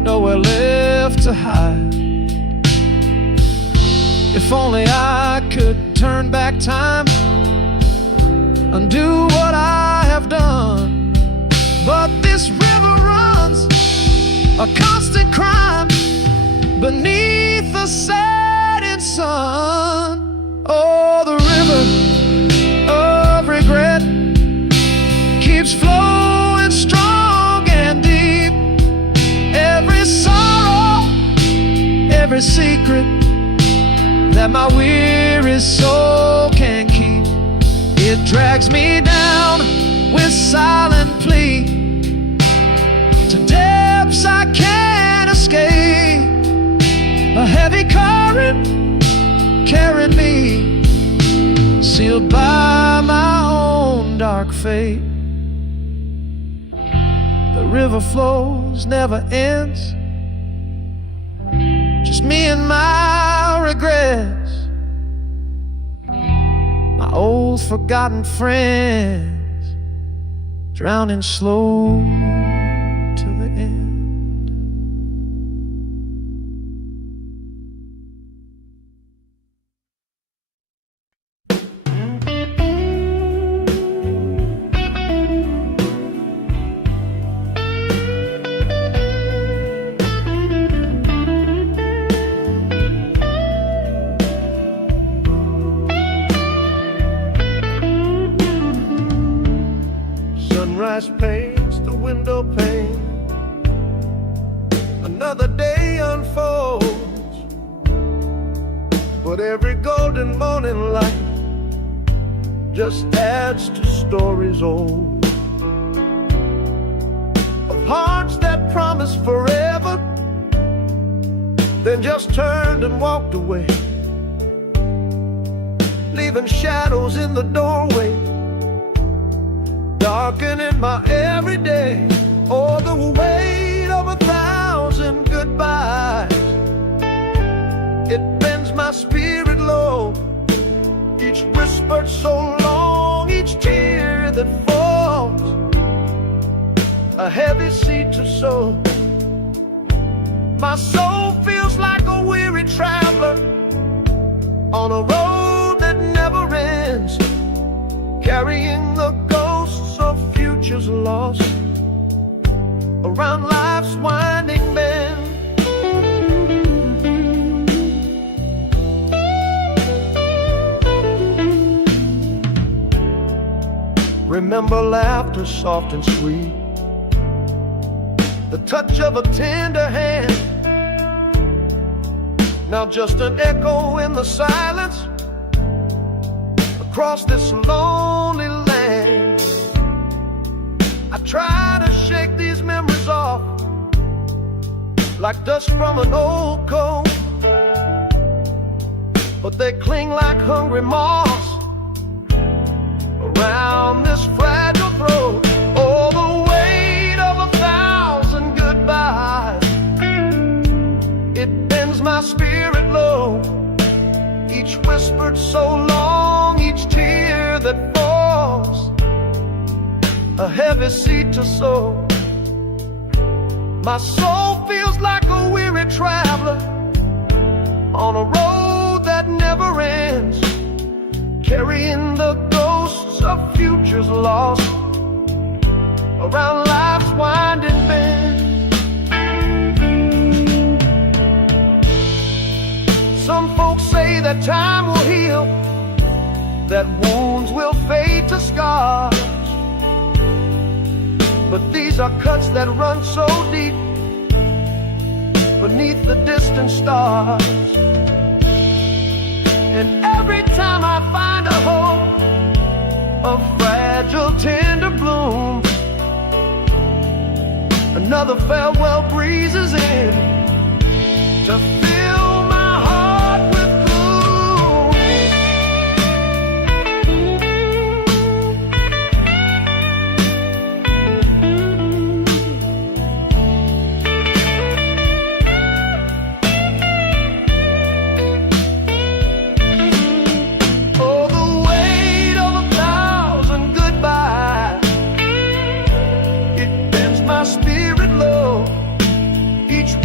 nowhere left to hide. If only I could turn back time, undo what I have done. But this river runs a constant crime beneath the setting sun. Oh, the river of regret keeps flowing strong and deep. Every sorrow, every secret that my weary soul can keep, it drags me down with silent plea to depths I can't escape. A heavy current carrying me, sealed by my own dark fate. The river flows, never ends, just me and my regrets, my old forgotten friends, drowning slow till the end. Sunrise paints the window pane, another day unfolds, but every golden morning light just adds to stories old, of hearts that promised forever, then just turned and walked away, leaving shadows in the doorway, darkening my everyday. Oh, the weight of 1,000 goodbyes, it bends my spirit low. Each whispered so long, each tear that falls, a heavy seed to sow. My soul feels like a weary traveler on a road that never ends, carrying the ghosts of futures lost around life's winding bend. Remember laughter soft and sweet, the touch of a tender hand, now just an echo in the silence across this lonely land. I try to shake these memories off like dust from an old coat, but they cling like hungry moths around this fragile throat. Oh, the weight of 1,000 goodbyes, it bends my spirit low. Each whispered so long, each tear that falls, a heavy seed to sow. My soul feels like a weary traveler on a road that never ends, carrying the ghosts of futures lost around life's winding bend. Some folks say that time will heal, that wounds will fade to scars, but these are cuts that run so deep beneath the distant stars. And every time I find a hope, a fragile tender bloom, another farewell breezes in to fill my heart with gloom. Oh, the weight of 1,000 goodbyes, it bends my spirit low. Each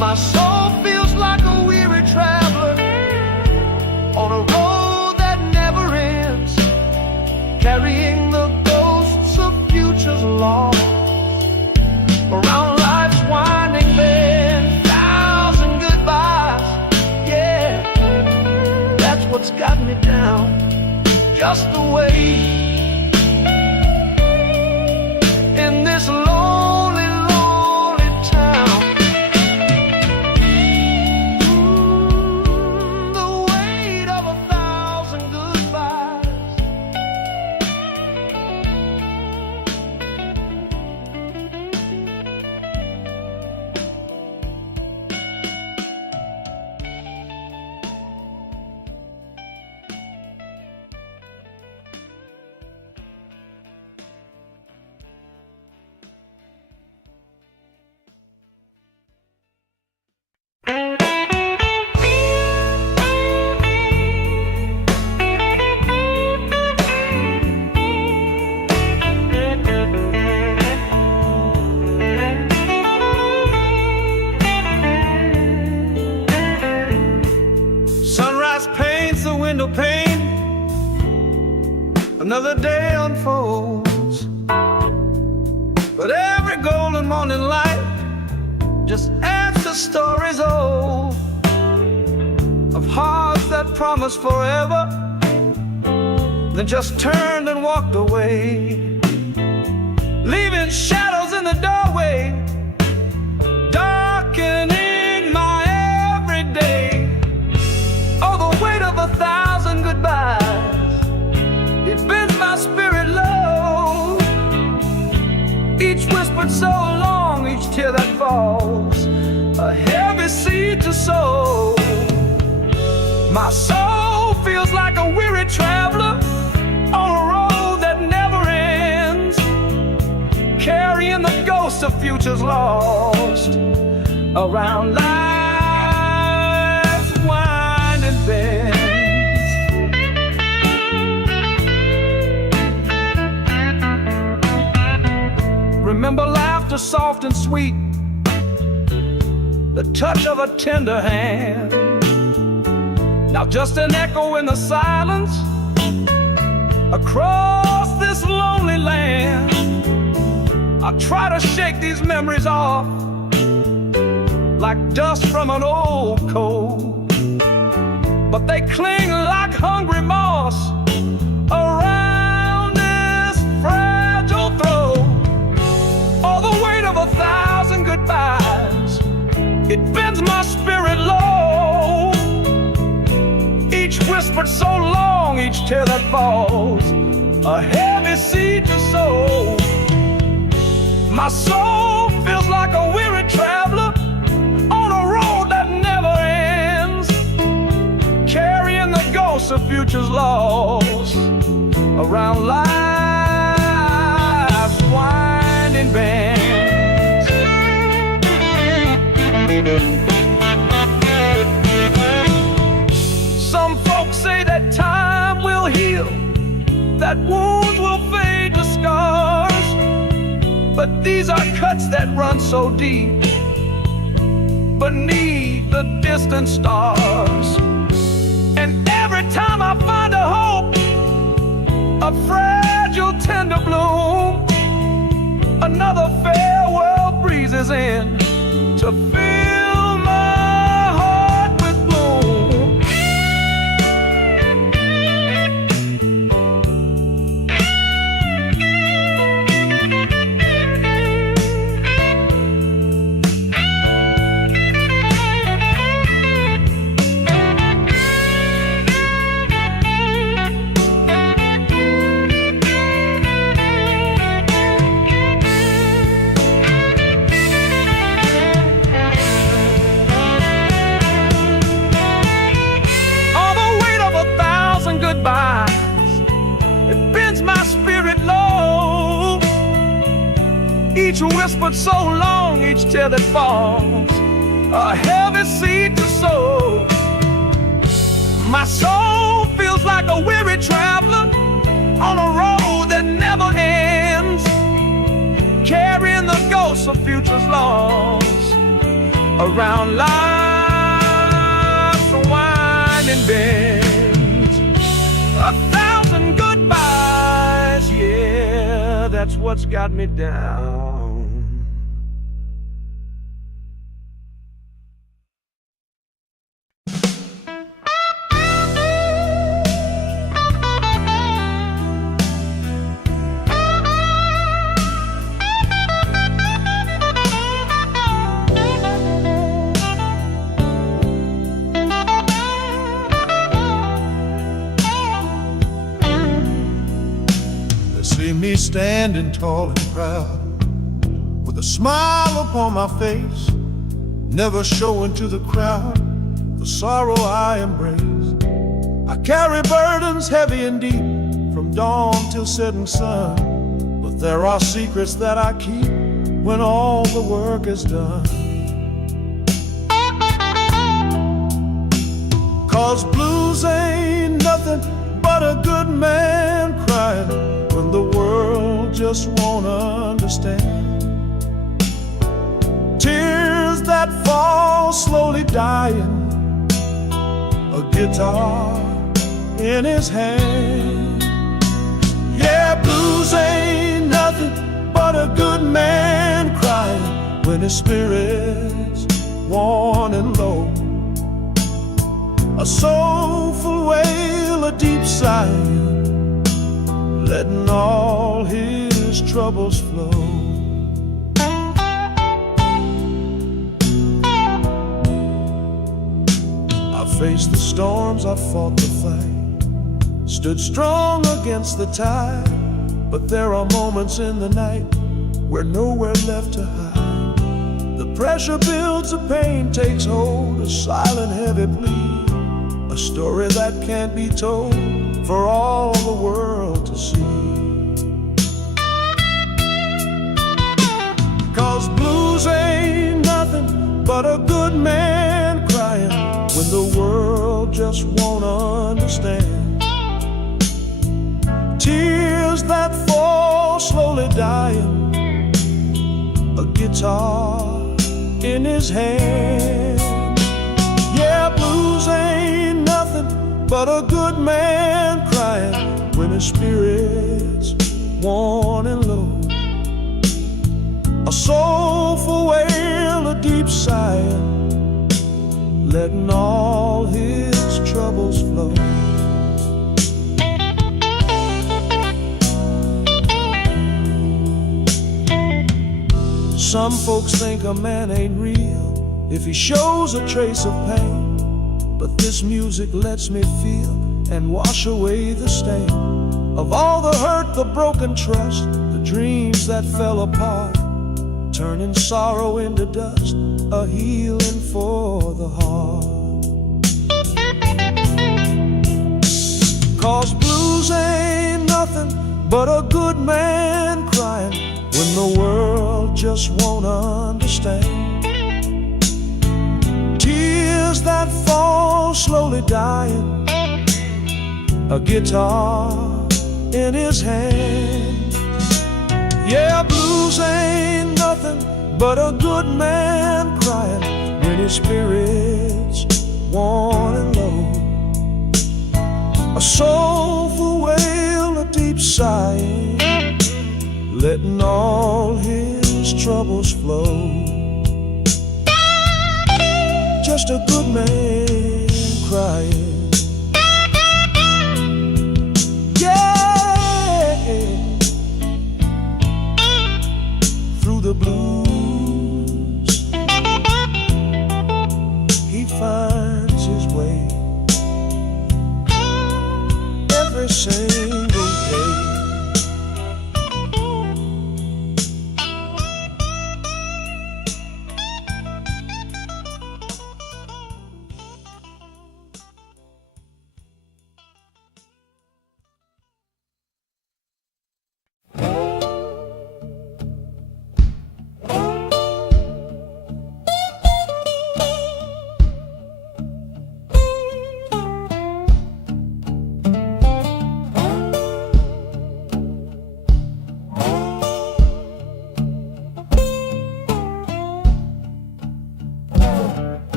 My soul feels like a weary traveler on a road that never ends, carrying the ghosts of futures lost around life's winding bend. Thousand goodbyes, yeah, that's what's got me down. Just the way in this lonely, lonely town. The weight of 1,000 goodbyes. Sunrise paints the window pane, another day unfolds, but every golden morning light just adds to stories old of hearts that promised forever, then just turned and walked away, leaving shadows in the doorway, darkening my everyday. Oh, the weight of 1,000 goodbyes, it bends my spirit low. Each whispered so long, each tear that falls, a heavy seed to sow. My soul feels like a weary traveler on a road that never ends, carrying the ghosts of futures lost around life's winding bends. Remember laughter soft and sweet, the touch of a tender hand. Now just an echo in the silence across this lonely land. I try to shake these memories off like dust from an old coat, but they cling like hungry moss around this fragile throat. All the weight of 1,000 goodbyes, it bends my spirit low. Each whispered so long, each tear that falls, a heavy seed to sow. My soul feels like a weary traveler on a road that never ends, carrying the ghosts of futures lost around life's winding bends. Some folks say that time will heal, that wounds will fade to scars, but these are cuts that run so deep beneath the distant stars. And every time I find a hope, a fragile tender bloom, another farewell breezes in to fill my heart with gloom. Each whispered so long, each tear that falls, a heavy seed to sow. My soul feels like a weary traveler on a road that never ends, carrying the ghosts of futures lost around life's winding bends. 1,000 goodbyes, yeah, that's what's got me down. See me standing tall and proud, with a smile upon my face, never showing to the crowd the sorrow I embraced. I carry burdens heavy and deep, from dawn till setting sun, but there are secrets that I keep when all the work is done. 'Cause blues ain't nothing but a good man crying when the world just won't understand. Tears that fall slowly dying, a guitar in his hand. Yeah, blues ain't nothing but a good man crying when his spirit's worn and low. A soulful wail, a deep sigh, letting all his troubles flow. I faced the storms, I fought the fight, stood strong against the tide, but there are moments in the night where nowhere left to hide. The pressure builds, the pain takes hold, a silent heavy plea, a story that can't be told for all the world to see. 'Cause blues ain't nothing but a good man crying when the world just won't understand. Tears that fall slowly dying, a guitar in his hand. Yeah, blues ain't nothing but a good man crying when his spirit's worn and low. A soulful wail, a deep sigh, letting all his troubles flow. Some folks think a man ain't real if he shows a trace of pain, but this music lets me feel and wash away the stain of all the hurt, the broken trust, the dreams that fell apart, turning sorrow into dust, a healing for the heart. 'Cause blues ain't nothing but a good man crying when the world just won't understand. Tears that fall slowly dying, a guitar in his hand. Yeah, blues ain't nothing but a good man crying when his spirit's worn and low. A soulful wail, a deep sigh, letting all his troubles flow. Just a good man crying. Through the blues, he finds his way every single day.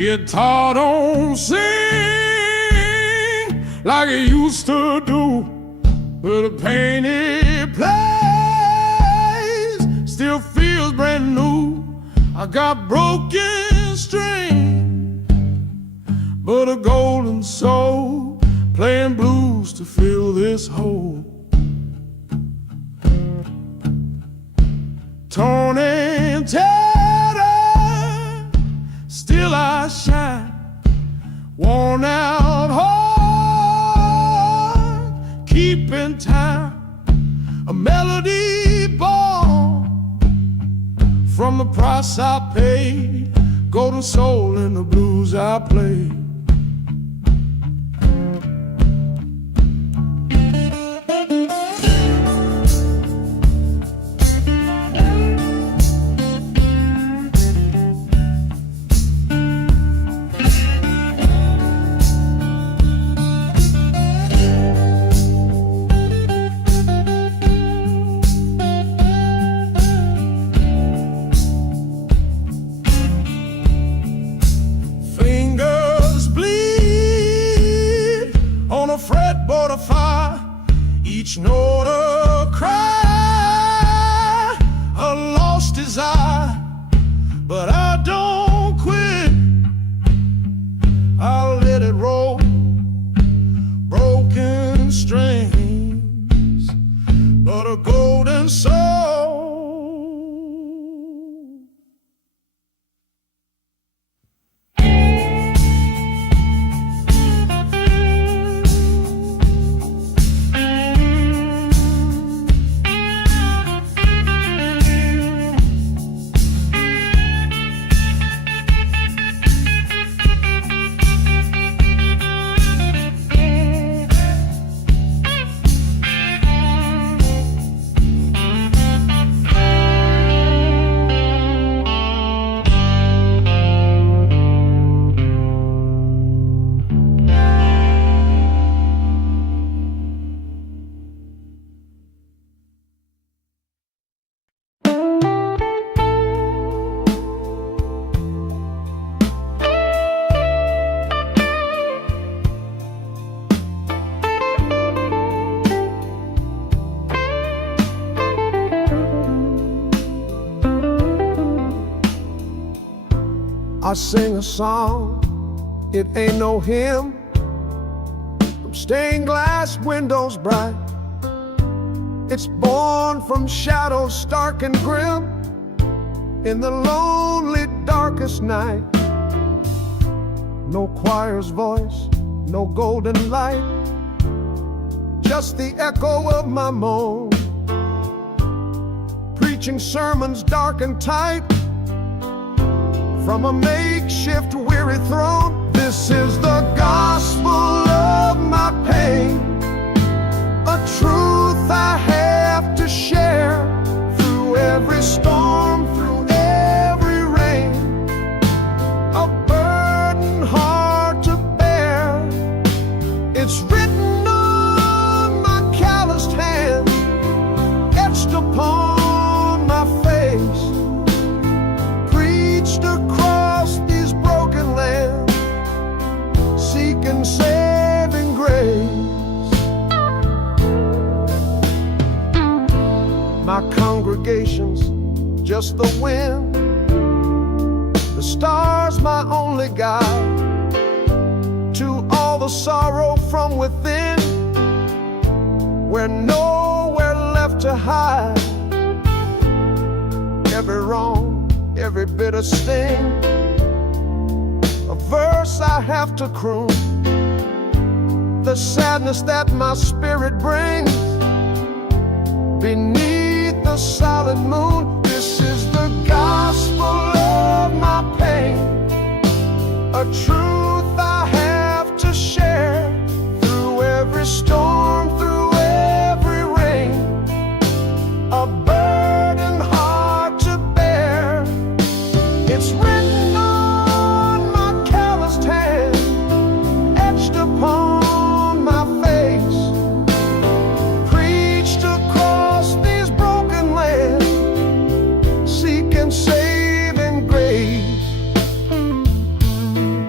Guitar don't sing like it used to do, but the pain it plays still feels brand new. I got broken strings, but a golden soul playing blues to fill this hole. Torn and tattered, still I shine. Worn out heart, keeping time. A melody born from the price I paid. Golden soul in the blues I played. Fretboard of fire, each note a cry, a lost desire. But I don't quit, I'll let it roll. Broken strings, but a golden soul. I sing a song, it ain't no hymn, from stained glass windows bright. It's born from shadows stark and grim, in the lonely darkest night. No choir's voice, no golden light, just the echo of my moan, preaching sermons dark and tight from a makeshift weary throne. This is the gospel of my pain, a truth I have to share through every storm, through every rain, a burden hard to bear. It's written on my calloused hand, etched upon my face, preached across these broken lands, seeking saving grace. My congregation's just the wind, the stars my only guide to all the sorrow from within, where nowhere left to hide. Every wrong, every bitter sting, a verse I have to croon, the sadness that my spirit brings beneath the solid moon. This is the gospel of my pain, a truth I have to share through every storm, through every rain, a burden hard to bear. It's written on my calloused hand, etched upon my face, preached across these broken lands, seeking saving grace.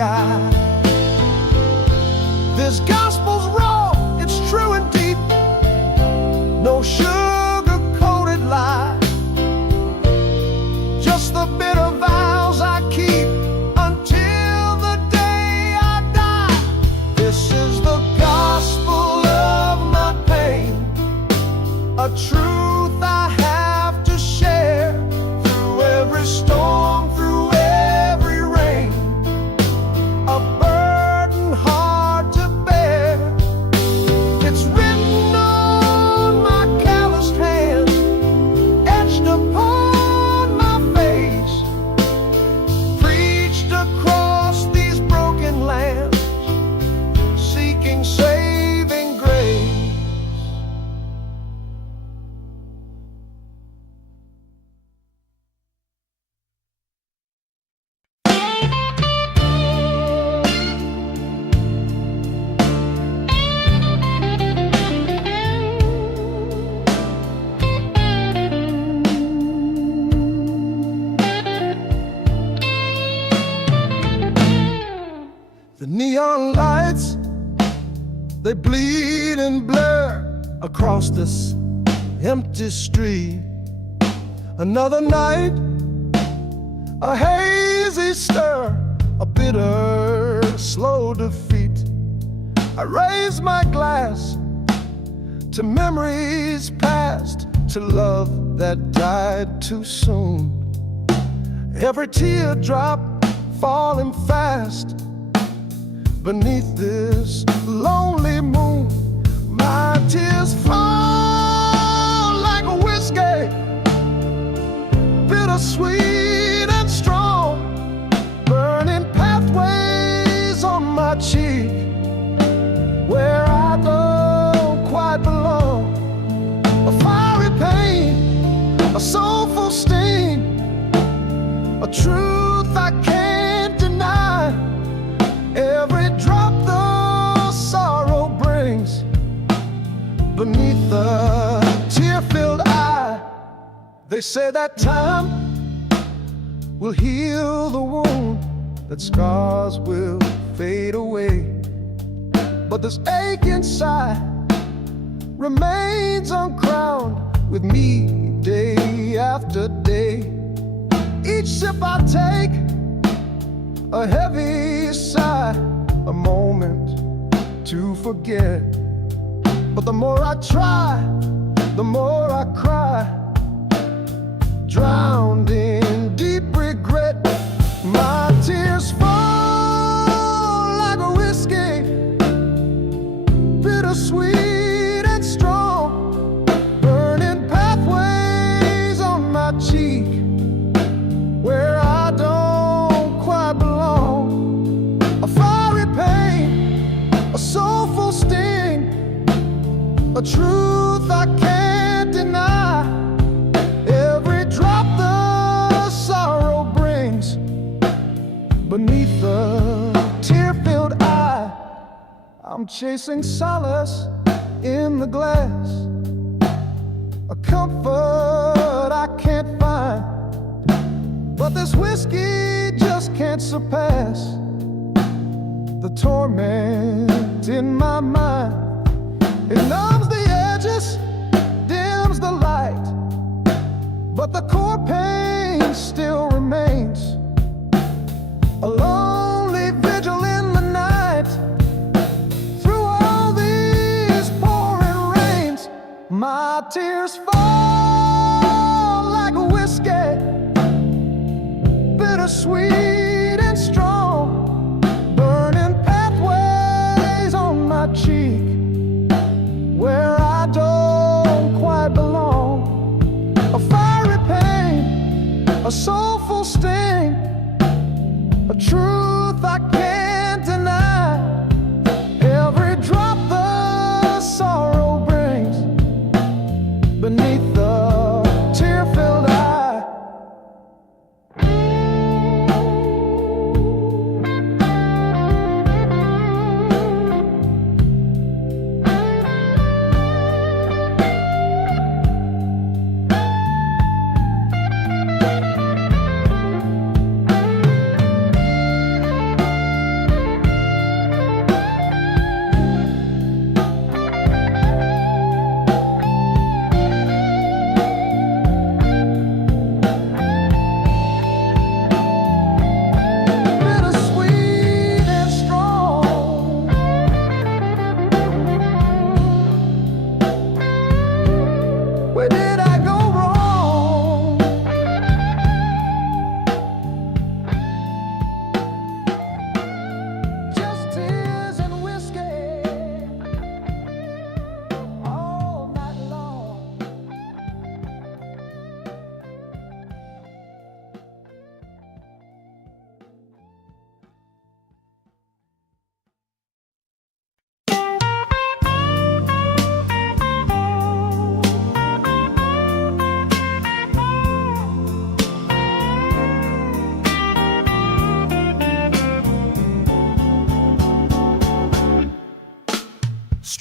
sky. This gospel's raw, it's true and deep, no sugar-coated lie. Just the bitter vows I keep until the day I die. This is the gospel of my pain, a truth I have to share through every storm, through every rain, a burden hard to bear. It's written on my calloused hand, etched upon my face, preached across these broken lands, seeking saving grace. The neon lights, they bleed and blur across this empty street. Another night, a hazy stir, a bitter, slow defeat. I raise my glass to memories past, to love that died too soon. Every teardrop falling fast beneath this lonely moon. My tears fall like a whiskey, bittersweet and strong, burning pathways on my cheek where I don't quite belong. A fiery pain, a soulful sting, a truth I can't deny. Every drop the sorrow brings beneath the tear-filled eye. They say that time will heal the wound, that scars will fade away, but this ache inside remains uncrowned with me day after day. Each sip I take, a heavy sigh, a moment to forget. But the more I try, the more I cry, drowned in deep regret. My tears fall like a whiskey, bittersweet and strong, burning pathways on my cheek where I don't quite belong. A fiery pain, a soulful sting, a truth I can't deny. Every drop the sorrow brings beneath the tear-filled eye. I'm chasing solace in the glass, a comfort I can't find, but this whiskey just can't surpass the torment in my mind. It numbs the edges, dims the light, but the core pain still remains. A lonely vigil in the night, through all these pouring rains. My tears fall like a whiskey, bittersweet and strong, burning pathways on my cheek where I don't quite belong. A fiery pain, a soulful sting, a truth I can't deny. Every drop the sorrow brings beneath the tear-filled eye.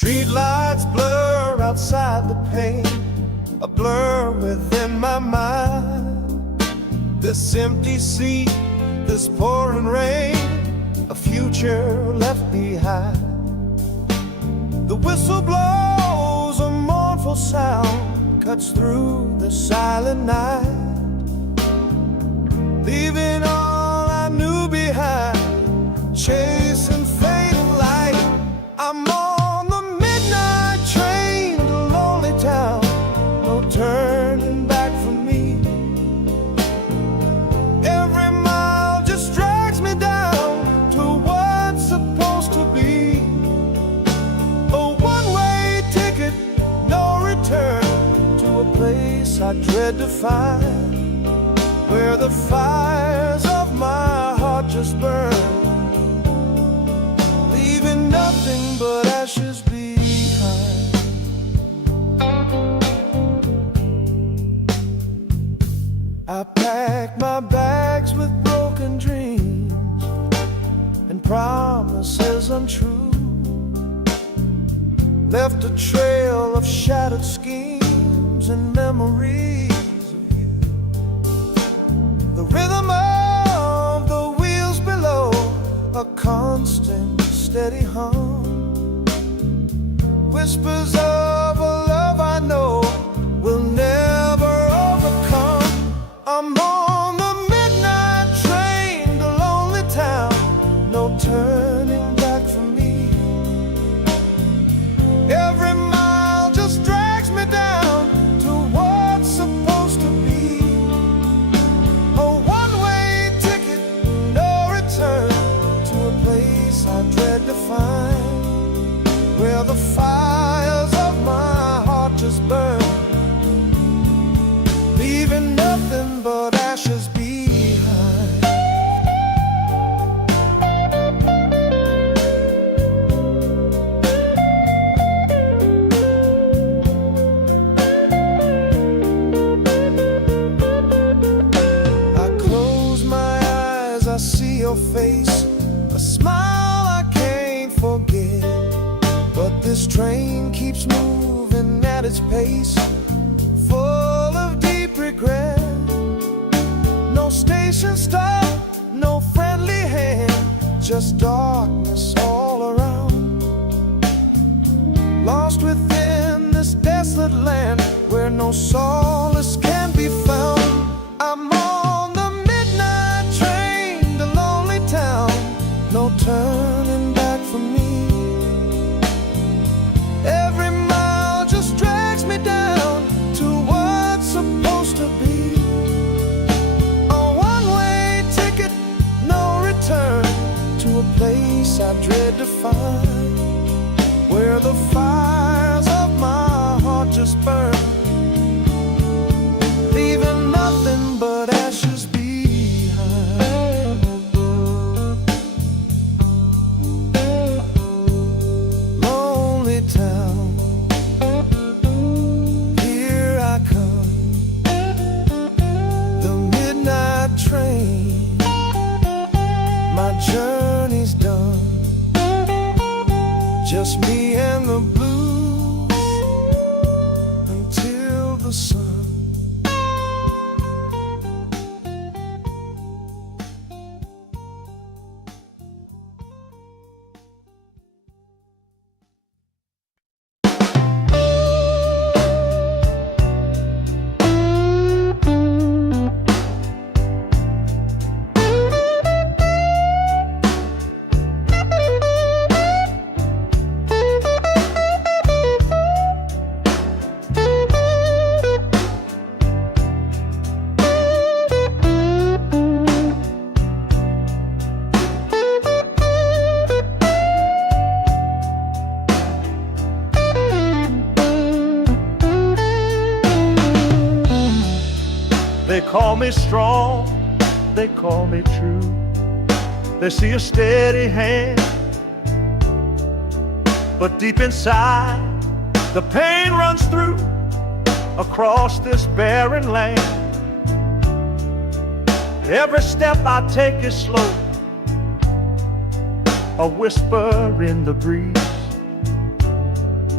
Streetlights blur outside the pane, a blur within my mind. This empty sea, this pouring rain, a future left behind. The whistle blows, a mournful sound cuts through the silent night, leaving all I knew behind, chasing fading light. I'm on the midnight train to lonely town, no turning back for me. Every mile just drags me down to what's supposed to be. A one-way ticket, no return, to a place I dread to find, where the fires of my heart just burn, leaving nothing but ashes behind. I packed my bags with broken dreams and promises untrue, left a trail of shattered schemes and memories of you. The rhythm of the wheels below, a constant steady hum, whispers of a love I know will never overcome. I'm on the midnight train to lonely town, no turning back for me. Every mile just drags me down to what's supposed to be. A one-way ticket, no return, to a place I dread to find, where the fires of my heart just burn, leaving nothing but ashes behind. I close my eyes, I see your face, a smile I can't forget. But this train keeps moving at its pace, full of deep regret. No station stop, no friendly hand, just darkness all around. Lost within this desolate land, where no solace can be found. I'm on the midnight train to lonely town, no turning back for me. Every mile just drags me down to what's supposed to be. A one-way ticket, no return, to a place I dread to find, where the fires of my heart just burn, leaving nothing but ashes behind. Lonely town, here I come, the midnight train, my journey's done, just me and the blues until the sun. They call me strong, they call me true. They see a steady hand, but deep inside the pain runs through across this barren land. Every step I take is slow, a whisper in the breeze.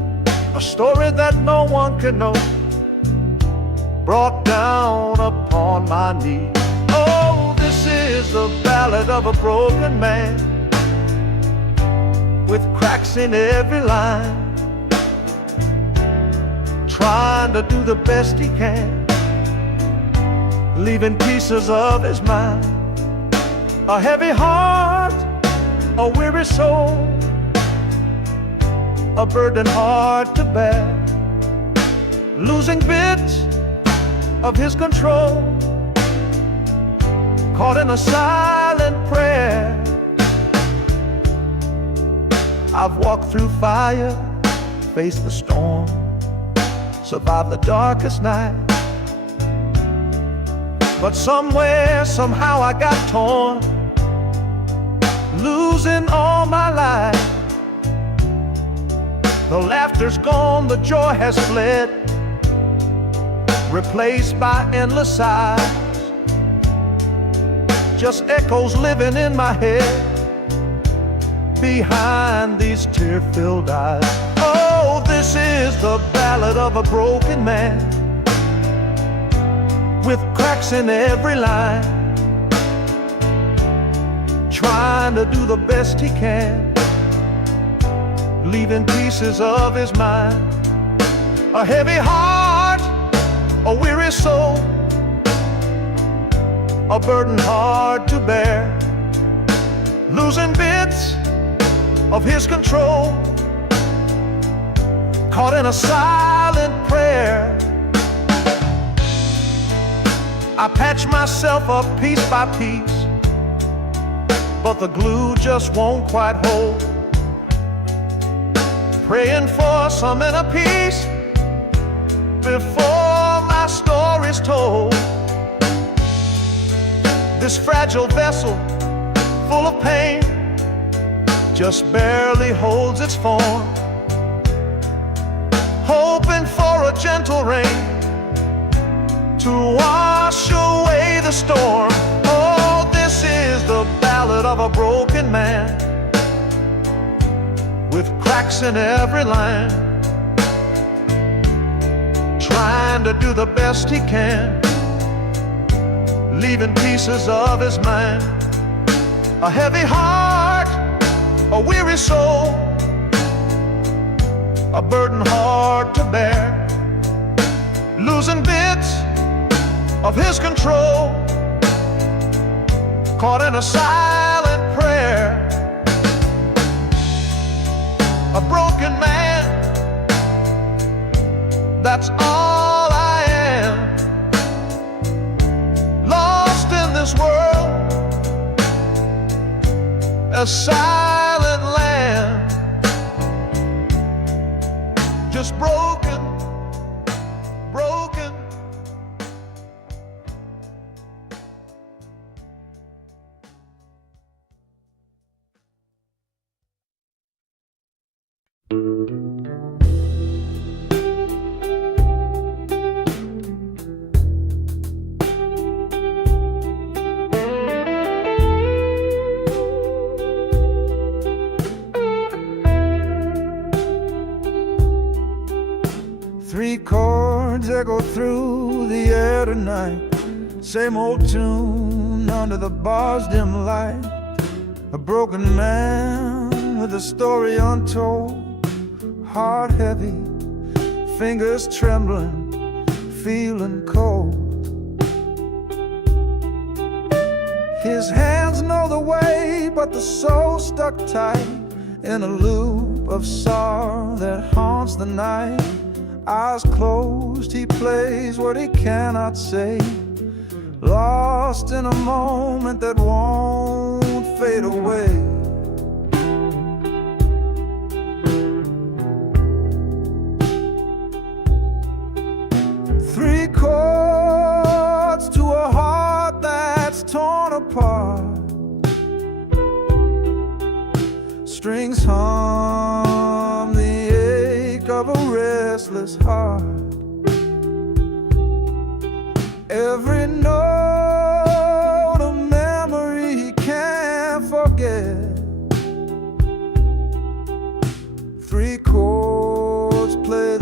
a story that no one can know, brought down upon my knee. Oh, this is the ballad of a broken man, with cracks in every line, trying to do the best he can, leaving pieces of his mind. A heavy heart, a weary soul, a burden hard to bear, losing bits of his control, caught in a silent prayer. I've walked through fire, faced the storm, survived the darkest night, but somewhere, somehow I got torn, losing all my life. The laughter's gone, the joy has fled, replaced by endless sighs, just echoes living in my head behind these tear-filled eyes. Oh, this is the ballad of a broken man, with cracks in every line, trying to do the best he can, leaving pieces of his mind. A heavy heart, a weary soul, a burden hard to bear, losing bits of his control, caught in a silent prayer. I patch myself up piece by piece, but the glue just won't quite hold, praying for some inner peace before my story's told. This fragile vessel, full of pain, just barely holds its form, hoping for a gentle rain to wash away the storm. Oh, this is the ballad of a broken man, with cracks in every line, trying to do the best he can, leaving pieces of his mind. A heavy heart, a weary soul, a burden hard to bear, losing bits of his control, caught in a silent prayer. A broken man, that's all I am, lost in this world, a silent land, just broken, broken. Three chords echo through the air tonight, same old tune under the bar's dim light. A broken man with a story untold, heart heavy, fingers trembling, feeling cold. His hands know the way, but the soul stuck tight in a loop of sorrow that haunts the night. Eyes closed, he plays what he cannot say, lost in a moment that won't fade away. Three chords to a heart that's torn apart, strings hum the ache of a restless heart. Every note a memory he can't forget. Three chords play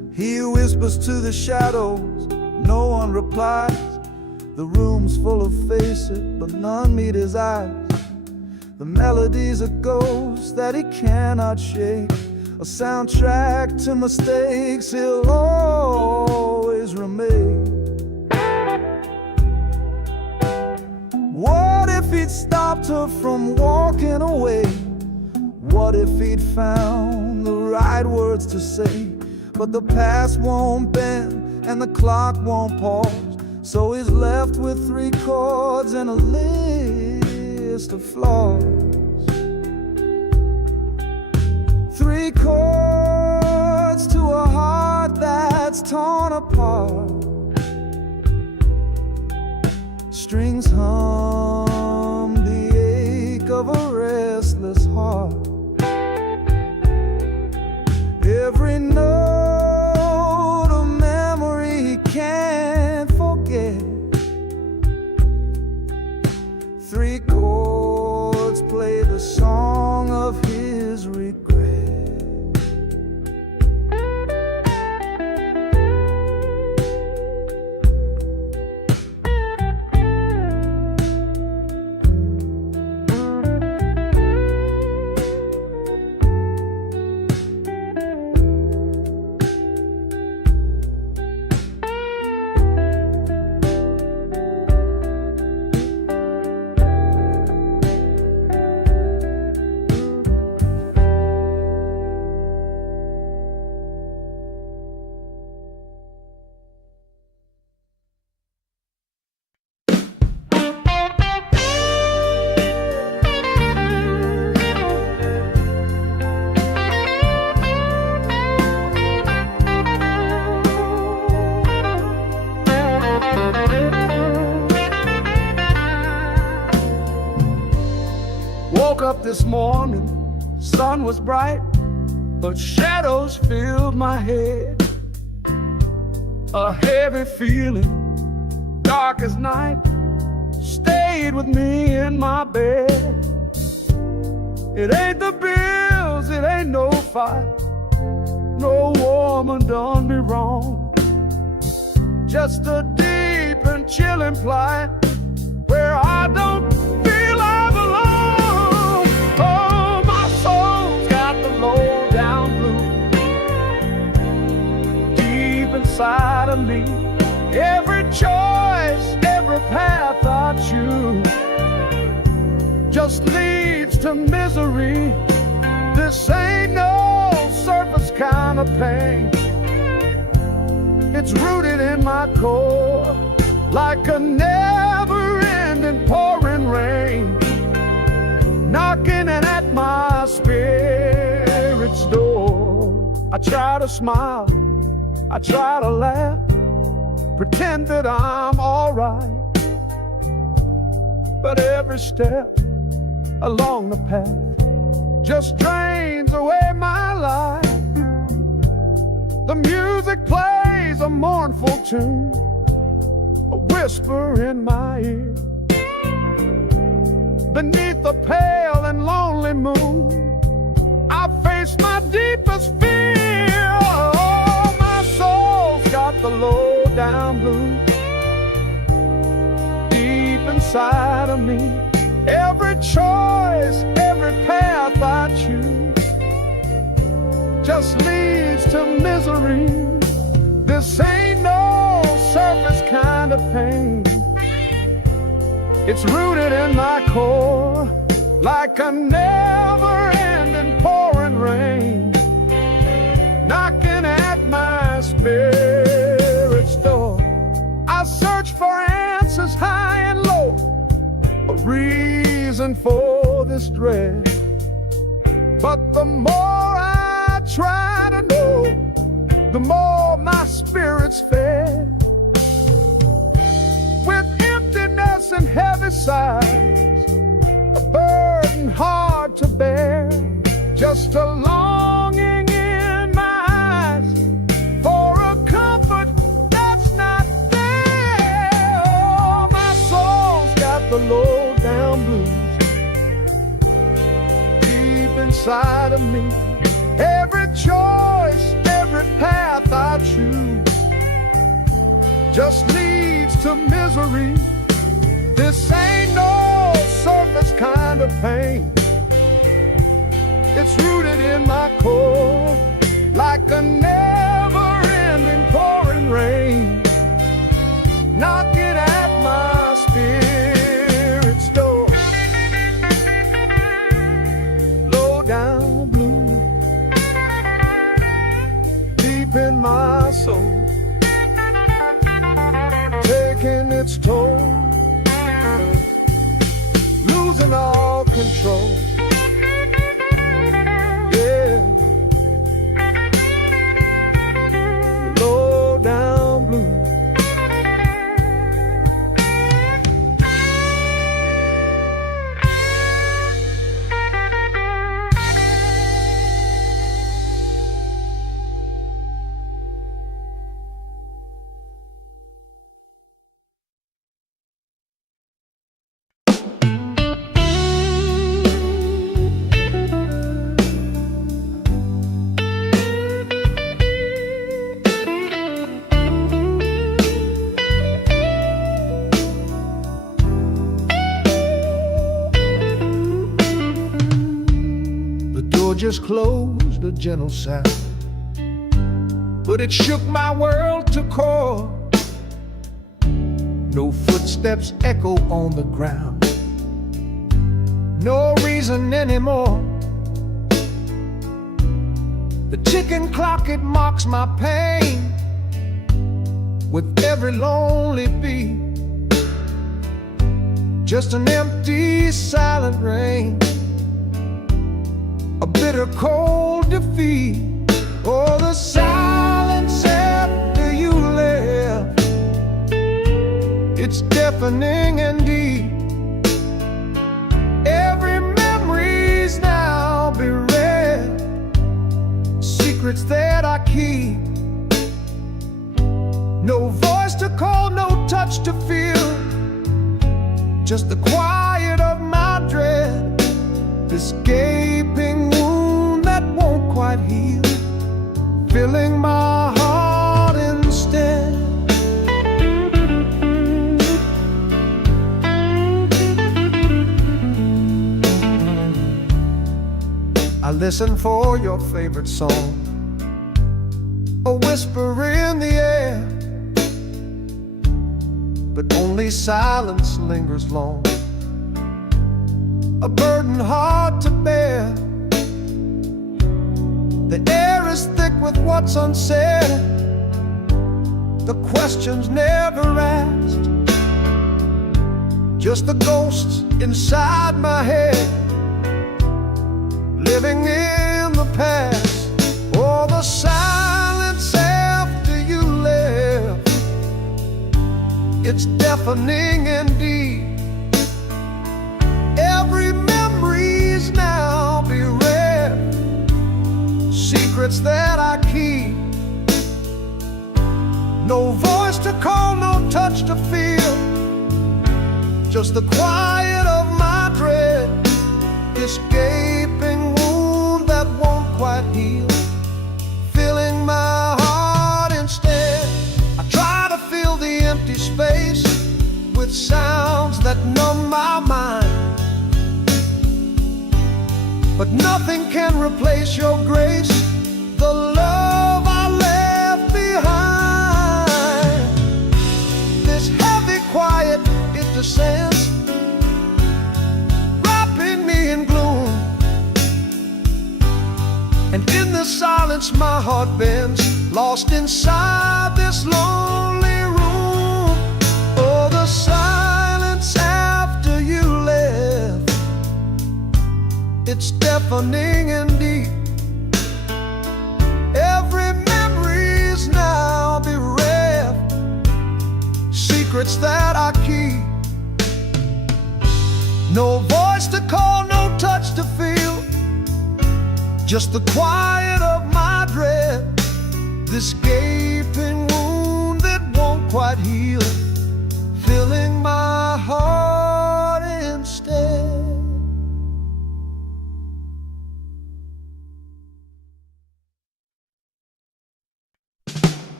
He whispers to the shadows, no one replies. The room's full of faces, but none meet his eyes. The melody's a ghost that he cannot shake, a soundtrack to mistakes he'll always remain. What if he'd stopped her from walking away? What if he'd found the right words to say? But the past won't bend and the clock won't pause, so he's left with 3 chords and a list of flaws. 3 chords to a heart that's torn apart. Strings hum the ache of a restless heart. Every note a memory he can't forget. 3 chords play the song of his regret. Woke up this morning, sun was bright, but shadows filled my head. A heavy feeling, dark as night, stayed with me in my bed. It ain't the bills, it ain't no fight, no woman done me wrong. Just a deep and chilling plight where I don't feel I belong. Oh, my soul's got the low down blues deep inside of me. Every choice, every path I choose just leads to misery. This ain't no surface kind of pain. It's rooted in my core like a never-ending pouring rain, knocking at my spirit's door. I try to smile, I try to laugh, pretend that I'm alright, but every step along the path just drains away my life. The music plays a mournful tune, a whisper in my ear. Beneath the pale and lonely moon, I face my deepest fear. Oh, my soul's got the low down blues deep inside of me. Every choice, every path I choose just leads to misery. This ain't no surface kind of pain. It's rooted in my core like a never-ending pouring rain, knocking at my spirit's door. I search for answers high and low, a reason for this dread, but the more I try to know, the more my spirit's fed. With emptiness and heavy sighs, a burden hard to bear, just a longing in my eyes for a comfort that's not there. Oh, my soul's got the low down blues deep inside of me. Every choice, every path I without you just leads to misery. This ain't no surface kind of pain. It's rooted in my core, like a never-ending pouring rain, knocking at my spirit's door. Low down blue, deep in my soul, taking its toll, losing all control. Yeah, low down blue. Just closed, a gentle sound, but it shook my world to core. No footsteps echo on the ground, no reason anymore. The ticking clock, it mocks my pain with every lonely beat. Just an empty, silent rain, a bitter cold defeat. Oh, the silence after you left, it's deafening indeed. Every memory's now bereft, secrets that I keep. No voice to call, no touch to feel, just the quiet of my dread. This gaping wound that won't quite heal, filling my heart instead. I listen for your favorite song, a whisper in the air, but only silence lingers long, a burden hard to bear. The air is thick with what's unsaid, the questions never asked, just the ghosts inside my head, living in the past. Oh, the silence after you left, it's deafening indeed. Every memory's now bereft, secrets that I keep. No voice to call, no touch to feel, just the quiet of my dread. This gaping wound that won't quite heal, filling my heart instead. I try to fill the empty space with sounds that numb my mind, but nothing can replace your grace, the love I left behind. This heavy quiet, it descends, wrapping me in gloom, and in the silence my heart bends, lost inside this lonely room. Oh, the silence after you left, it's deafening indeed. Every memory's now bereft, secrets that I keep. No voice to call, no touch to feel, just the quiet of my dread. This gaping wound that won't quite heal, filling my heart instead.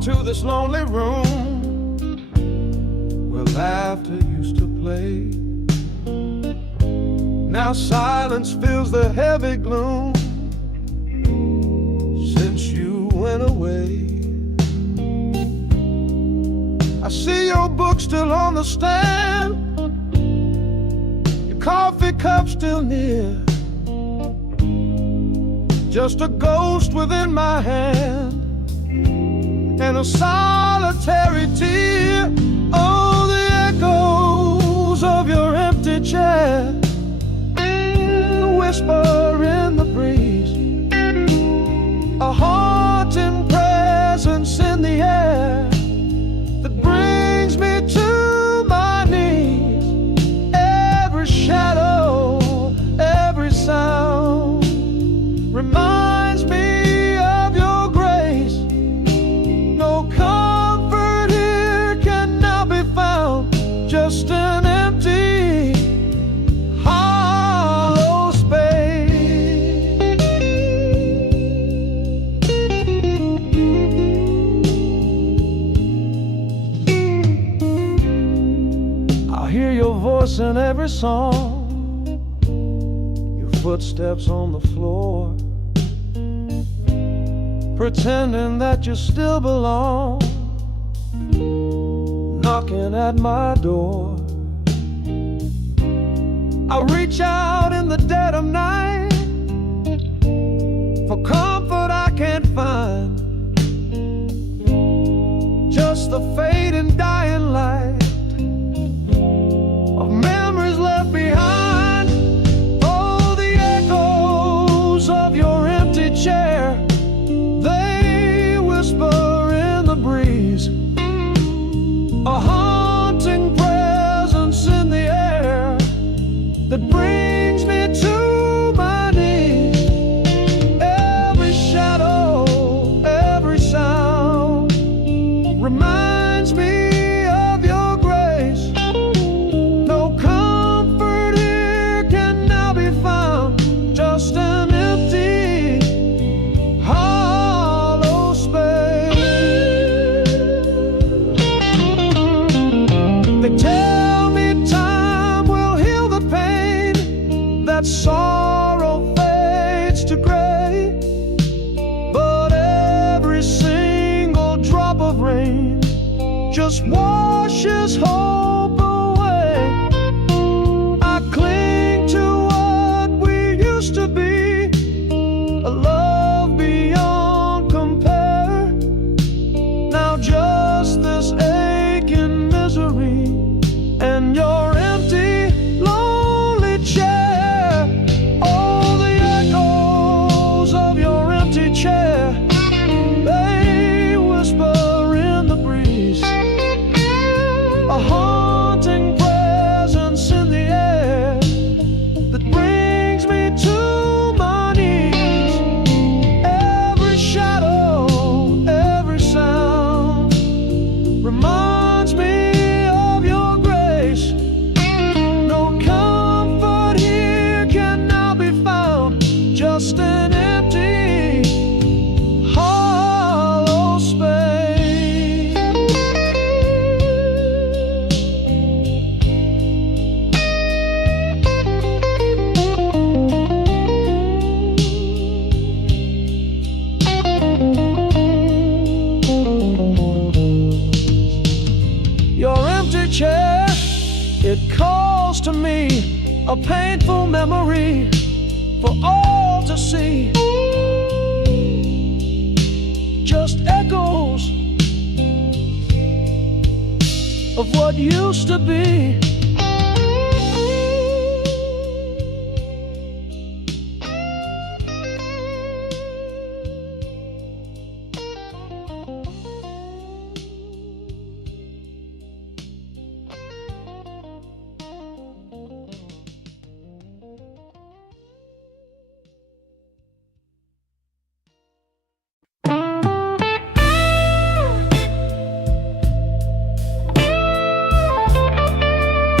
to this lonely room where laughter used to play. Now silence fills the heavy gloom since you went away. I see your book still on the stand, your coffee cup still near, just a ghost within my hand and a solitary tear. Oh, the echoes of your empty chair, the whisper in the breeze, a haunting presence in the air that brings me to my knees. Every shadow, every sound reminds me of your grace. No comfort here can now be found, just an empty, hollow space. I hear your voice in every song, your footsteps on the floor, pretending that you still belong, knocking at my door. I reach out in the dead of night for comfort I can't find, just the fading dying light of memories left behind. Oh, the echoes of your empty chair, they whisper in the breeze, a haunting presence in the air that brings me to my knees. Every shadow, every sound reminds me of your grace. No comfort here can now be found, just an empty, hollow space. They tell me time will heal the pain, that sorrow fades to gray, but every single drop of rain just washes hope away. I cling to what we used to be, a love beyond compare. Now just this aching misery and your empty, lonely chair. Oh, the echoes of your empty chair, they whisper in the breeze, a haunting presence in the air that brings me to my knees. Every shadow, every sound reminds me of your grace. No comfort here can now be found, just an empty, hollow space. Your empty chair, it calls to me, a painful memory for all to see. Just echoes of what used to be.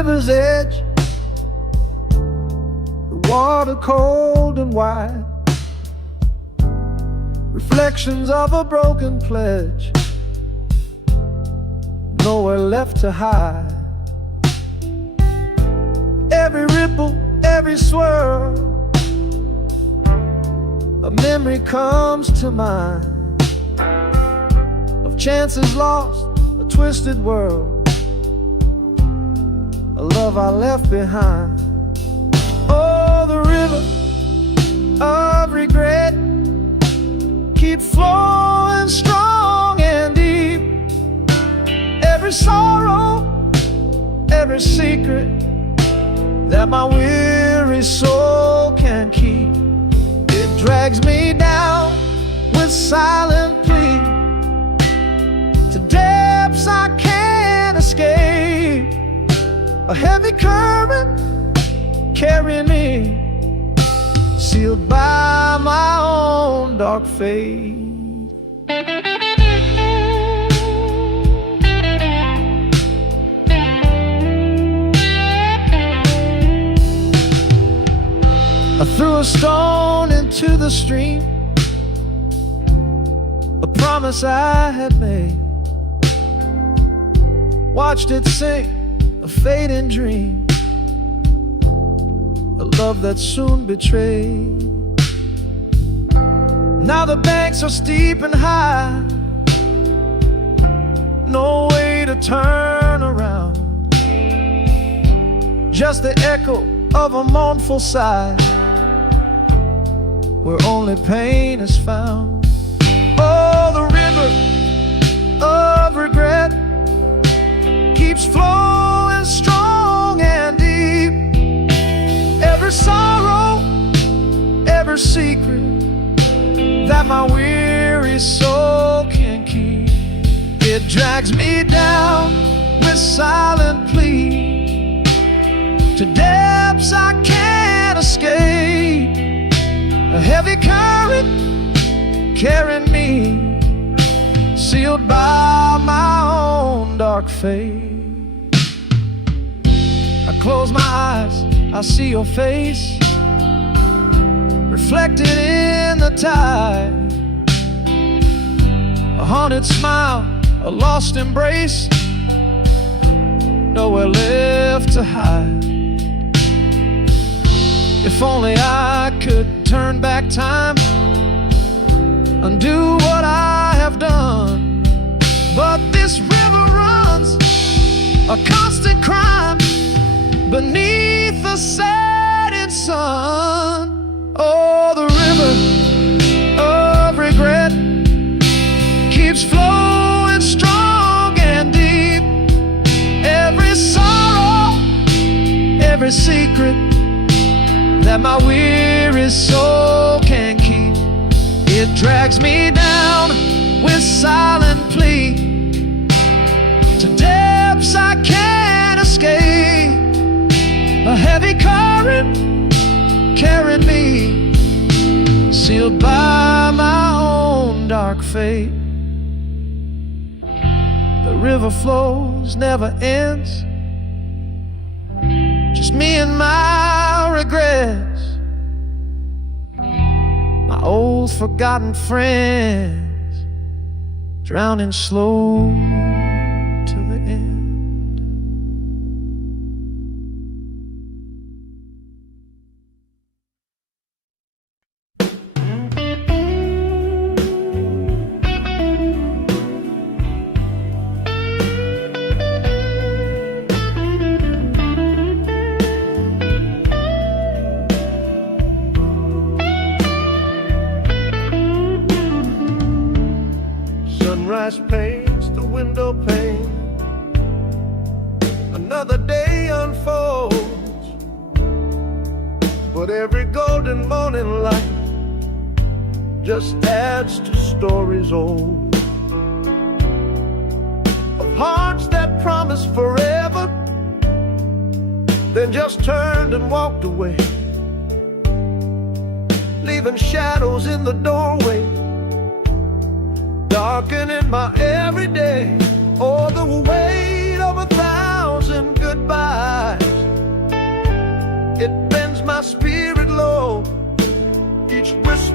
river's edge, the water cold and wide, reflections of a broken pledge, nowhere left to hide. Every ripple, every swirl, a memory comes to mind of chances lost, a twisted world, a love I left behind. Oh, the river of regret keep flowing strong and deep. Every sorrow, every secret that my weary soul can keep, it drags me down with silent plea to depths I can't escape. A heavy current carrying me, sealed by my own dark fate. I threw a stone into the stream, a promise I had made, watched it sink, a fading dream, a love that soon betrayed. Now the banks are steep and high, no way to turn around, just the echo of a mournful sigh, where only pain is found. Oh, the river of regret keeps flowing strong and deep. Every sorrow, every secret that my weary soul can keep, it drags me down with silent plea to depths I can't escape. A heavy current carrying me, sealed by my own dark fate. I close my eyes, I see your face reflected in the tide, a haunted smile, a lost embrace, nowhere left to hide. If only I could turn back time, undo what I have done, but this river runs a constant crime beneath the setting sun. Oh, the river of regret keeps flowing strong and deep. Every sorrow, every secret that my weary soul can keep, it drags me down with silent plea to depths I can't escape. A heavy current carrying me, sealed by my own dark fate. The river flows, never ends, just me and my regrets, my old forgotten friends, drowning slow to the end. Sunrise paints the window pane, another day unfolds, but every golden morning light just adds to stories old, of hearts that promised forever, then just turned and walked away, leaving shadows in the doorway, darkening my everyday. Oh, the weight of 1,000 goodbyes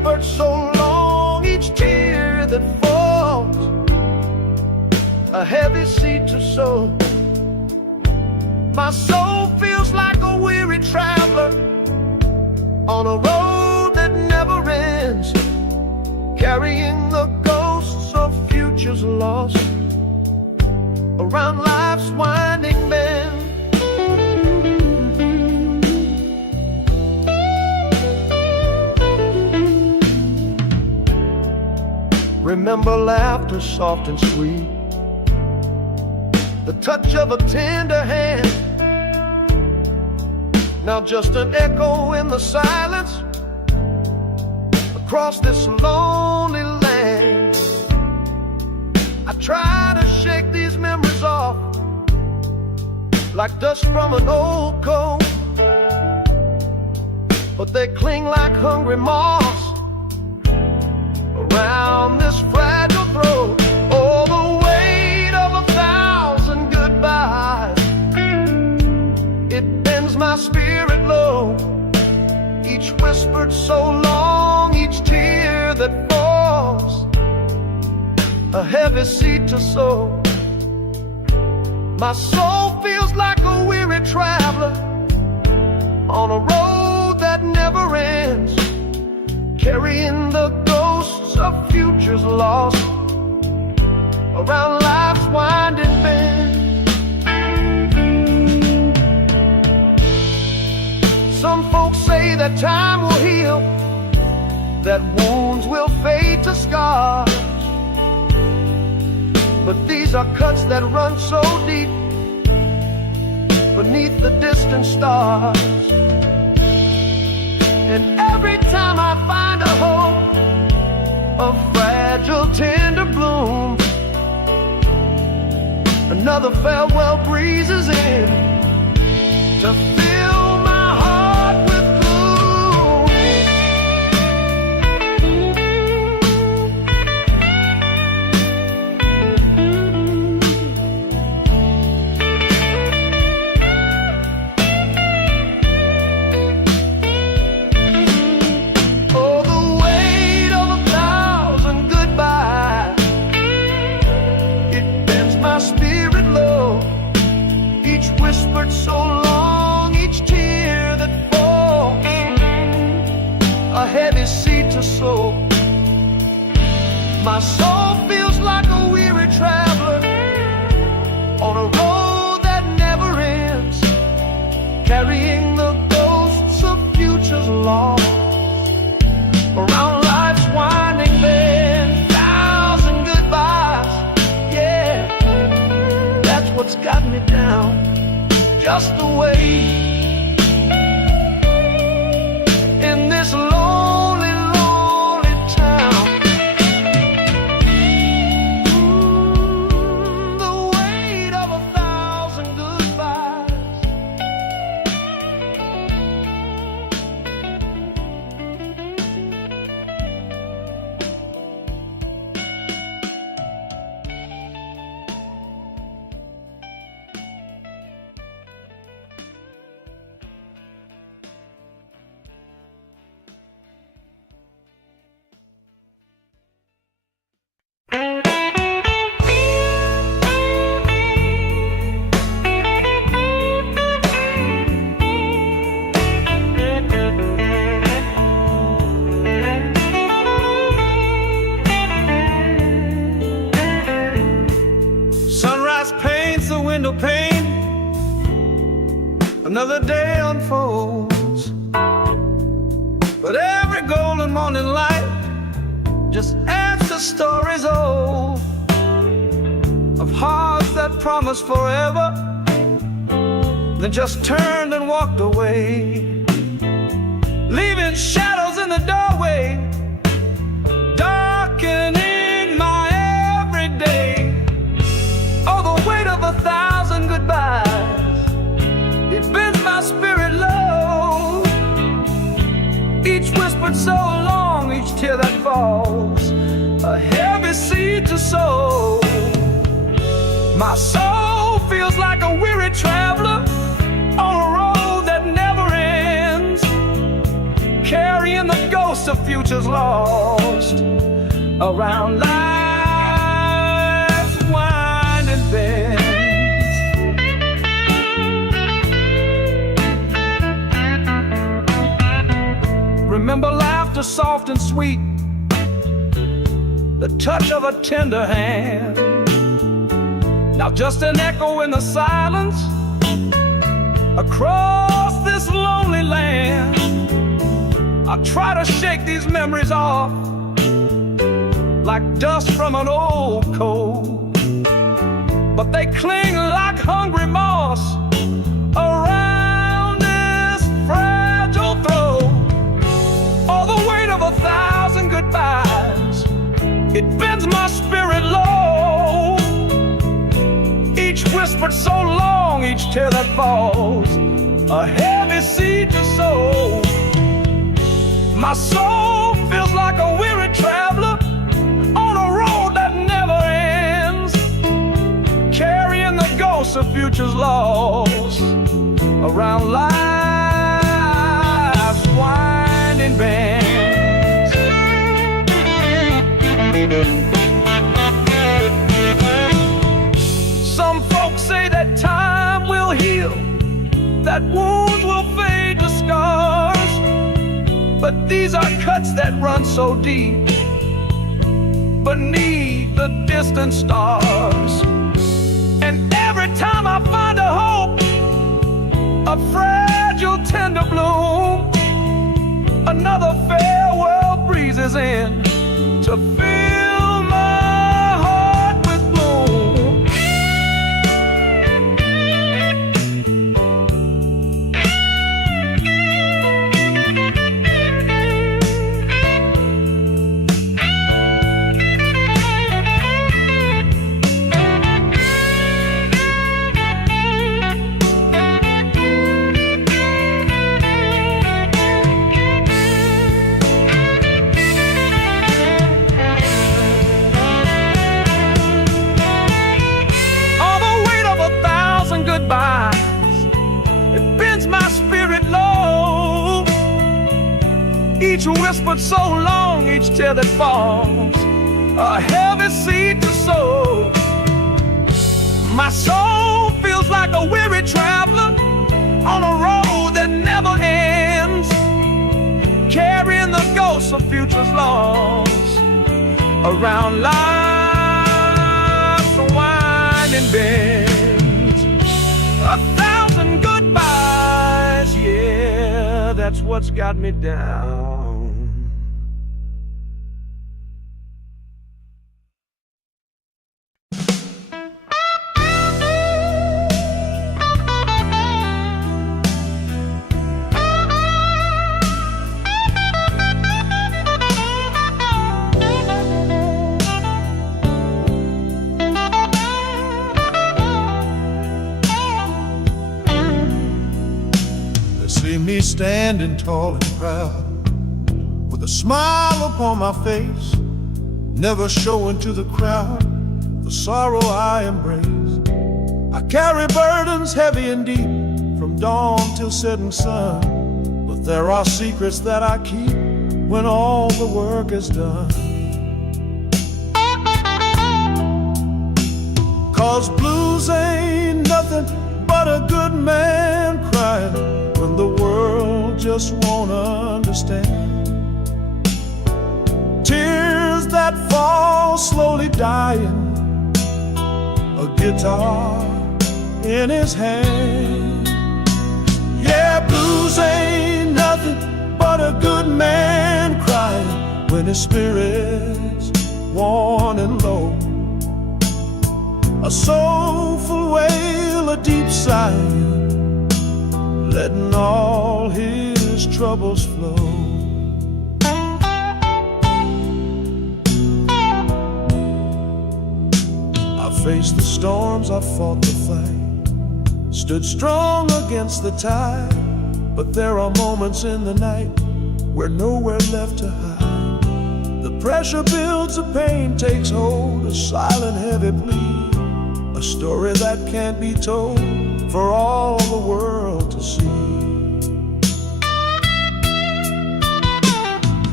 whispered so long, each tear that falls, a heavy seed to sow. My soul feels like a weary traveler on a road that never ends, carrying the ghosts of futures lost around life's winding bend. Remember laughter soft and sweet, the touch of a tender hand. Now just an echo in the silence across this lonely land. I try to shake these memories off like dust from an old coat, but they cling like hungry moths around this fragile throat. Oh, the weight of 1,000 goodbyes, it bends my spirit low. Each whispered so long, each tear that falls, a heavy seed to sow. My soul feels like a weary traveler on a road that never ends, carrying the ghosts of futures lost around life's winding bend. Some folks say that time will heal, that wounds will fade to scars, but these are cuts that run so deep beneath the distant stars. And every time I find a hope, a fragile tender bloom, another farewell breezes in to fill my heart with gloom. Oh, the weight of 1,000 goodbyes, it bends my spirit low. Each whispered so long, each tear that falls, a heavy seed to sow. My soul feels like a weary traveler on a road that never ends, carrying the ghosts of futures lost around life's winding bend. 1,000 goodbyes, yeah, that's what's got me down, just the way in this lonely, lonely town. The weight of 1,000 goodbyes. Sunrise paints the window pane, another day unfolds, but every golden morning light just adds to stories old of hearts that promised forever, then just turned and walked away, leaving shadows in the doorway, darkening my everyday. Oh, the weight of 1,000 goodbyes, it bends my spirit low. Each whispered so long, each tear that falls, a heavy seed to sow. My soul feels like a weary traveler on a road that never ends, carrying the ghost ghosts of futures lost around life's winding bends. Remember laughter soft and sweet, the touch of a tender hand. Now just an echo in the silence across this lonely land. I try to shake these memories off like dust from an old coat, but they cling like hungry moss around this fragile throat. All the weight of 1,000 goodbyes, it bends my spirit low. Each whispered so long, each tear that falls, a heavy seed to sow. My soul feels like a weary traveler on a road that never ends, carrying the ghosts of futures lost around life's winding bends. Some folks say that time will heal, that wounds will fade to scars, but these are cuts that run so deep beneath the distant stars. And every time I find a hope, a fragile tender bloom, another farewell breezes in to fill my heart with gloom. It bends my spirit low. Each whispered so long, each tear that falls, a heavy seed to sow. My soul feels like a weary traveler on a road that never ends, carrying the ghosts of futures lost around life's winding bend. 1,000 goodbyes, yeah, that's what's got me down. See me standing tall and proud, with a smile upon my face, never showing to the crowd the sorrow I embraced. I carry burdens heavy and deep, from dawn till setting sun, but there are secrets that I keep when all the work is done. 'Cause blues ain't nothing but a good man crying when the world just won't understand. Tears that fall slowly dying, a guitar in his hand. Yeah, blues ain't nothing but a good man crying when his spirit's worn and low. A soulful wail, a deep sigh, letting all his troubles flow. I faced the storms, I fought the fight, stood strong against the tide, but there are moments in the night where nowhere left to hide. The pressure builds, the pain takes hold, a silent heavy plea, a story that can't be told for all the world to see.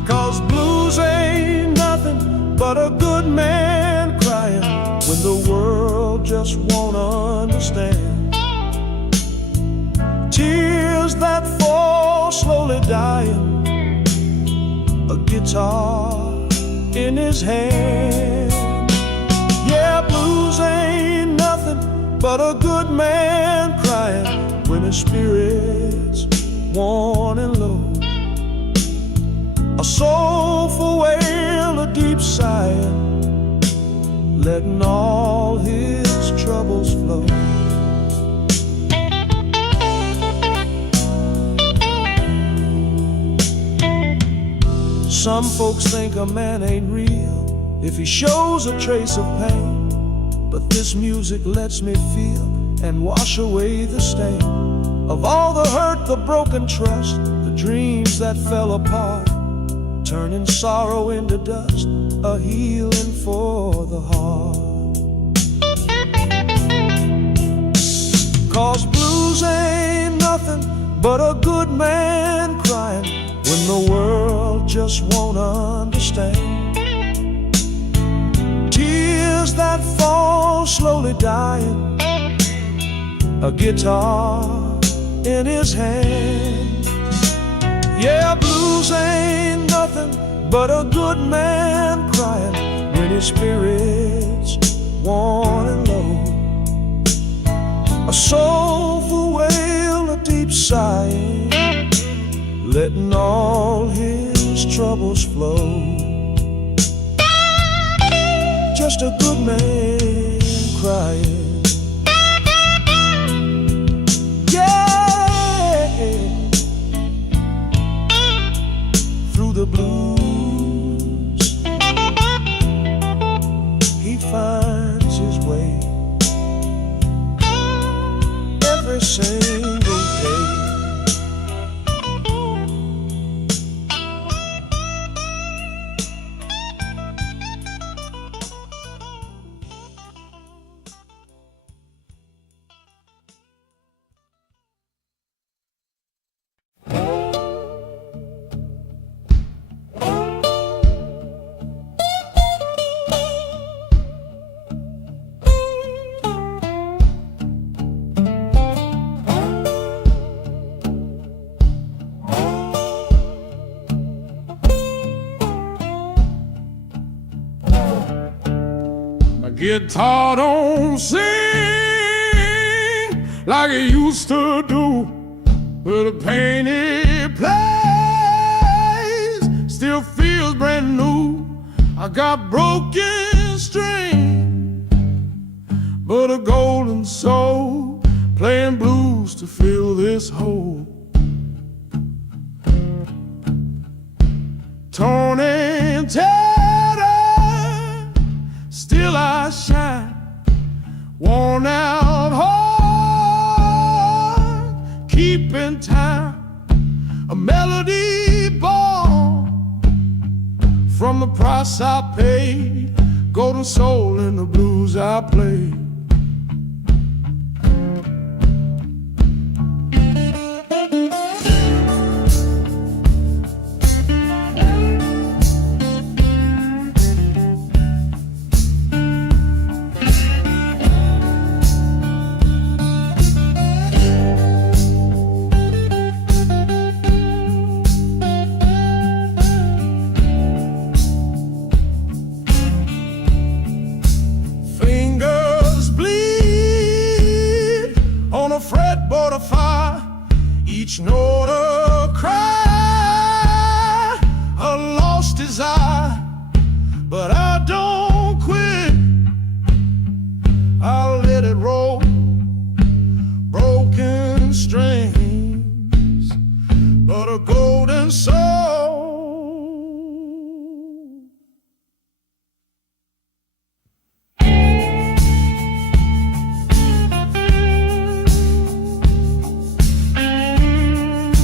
'Cause blues ain't nothing but a good man crying when the world just won't understand. Tears that fall slowly dying, a guitar in his hand. Yeah, blues ain't nothing but a good man crying when his spirit's worn and low. A soulful wail, a deep sighing, letting all his troubles flow. Some folks think a man ain't real if he shows a trace of pain, but this music lets me feel and wash away the stain of all the hurt, the broken trust, the dreams that fell apart, turning sorrow into dust, a healing for the heart. 'Cause blues ain't nothing but a good man crying when the world just won't understand. Tears that fall slowly dying, a guitar in his hand. Yeah, blues ain't nothing but a good man crying when his spirit's worn and low. A soulful wail, a deep sighing, letting all his troubles flow. Just a good man crying. Yeah, through the blues he finds his way every single day. Guitar don't sing like it used to do, but the pain it plays still feels brand new. I got broken strings, but a golden soul playing blues to fill this hole. Torn and tattered, still I shine, worn out heart, keeping time, a melody born from the price I paid, golden soul in the blues I played. Fretboard of fire, each note a cry, a lost desire, but I don't quit. I'll let it roll, broken strings, but a golden soul.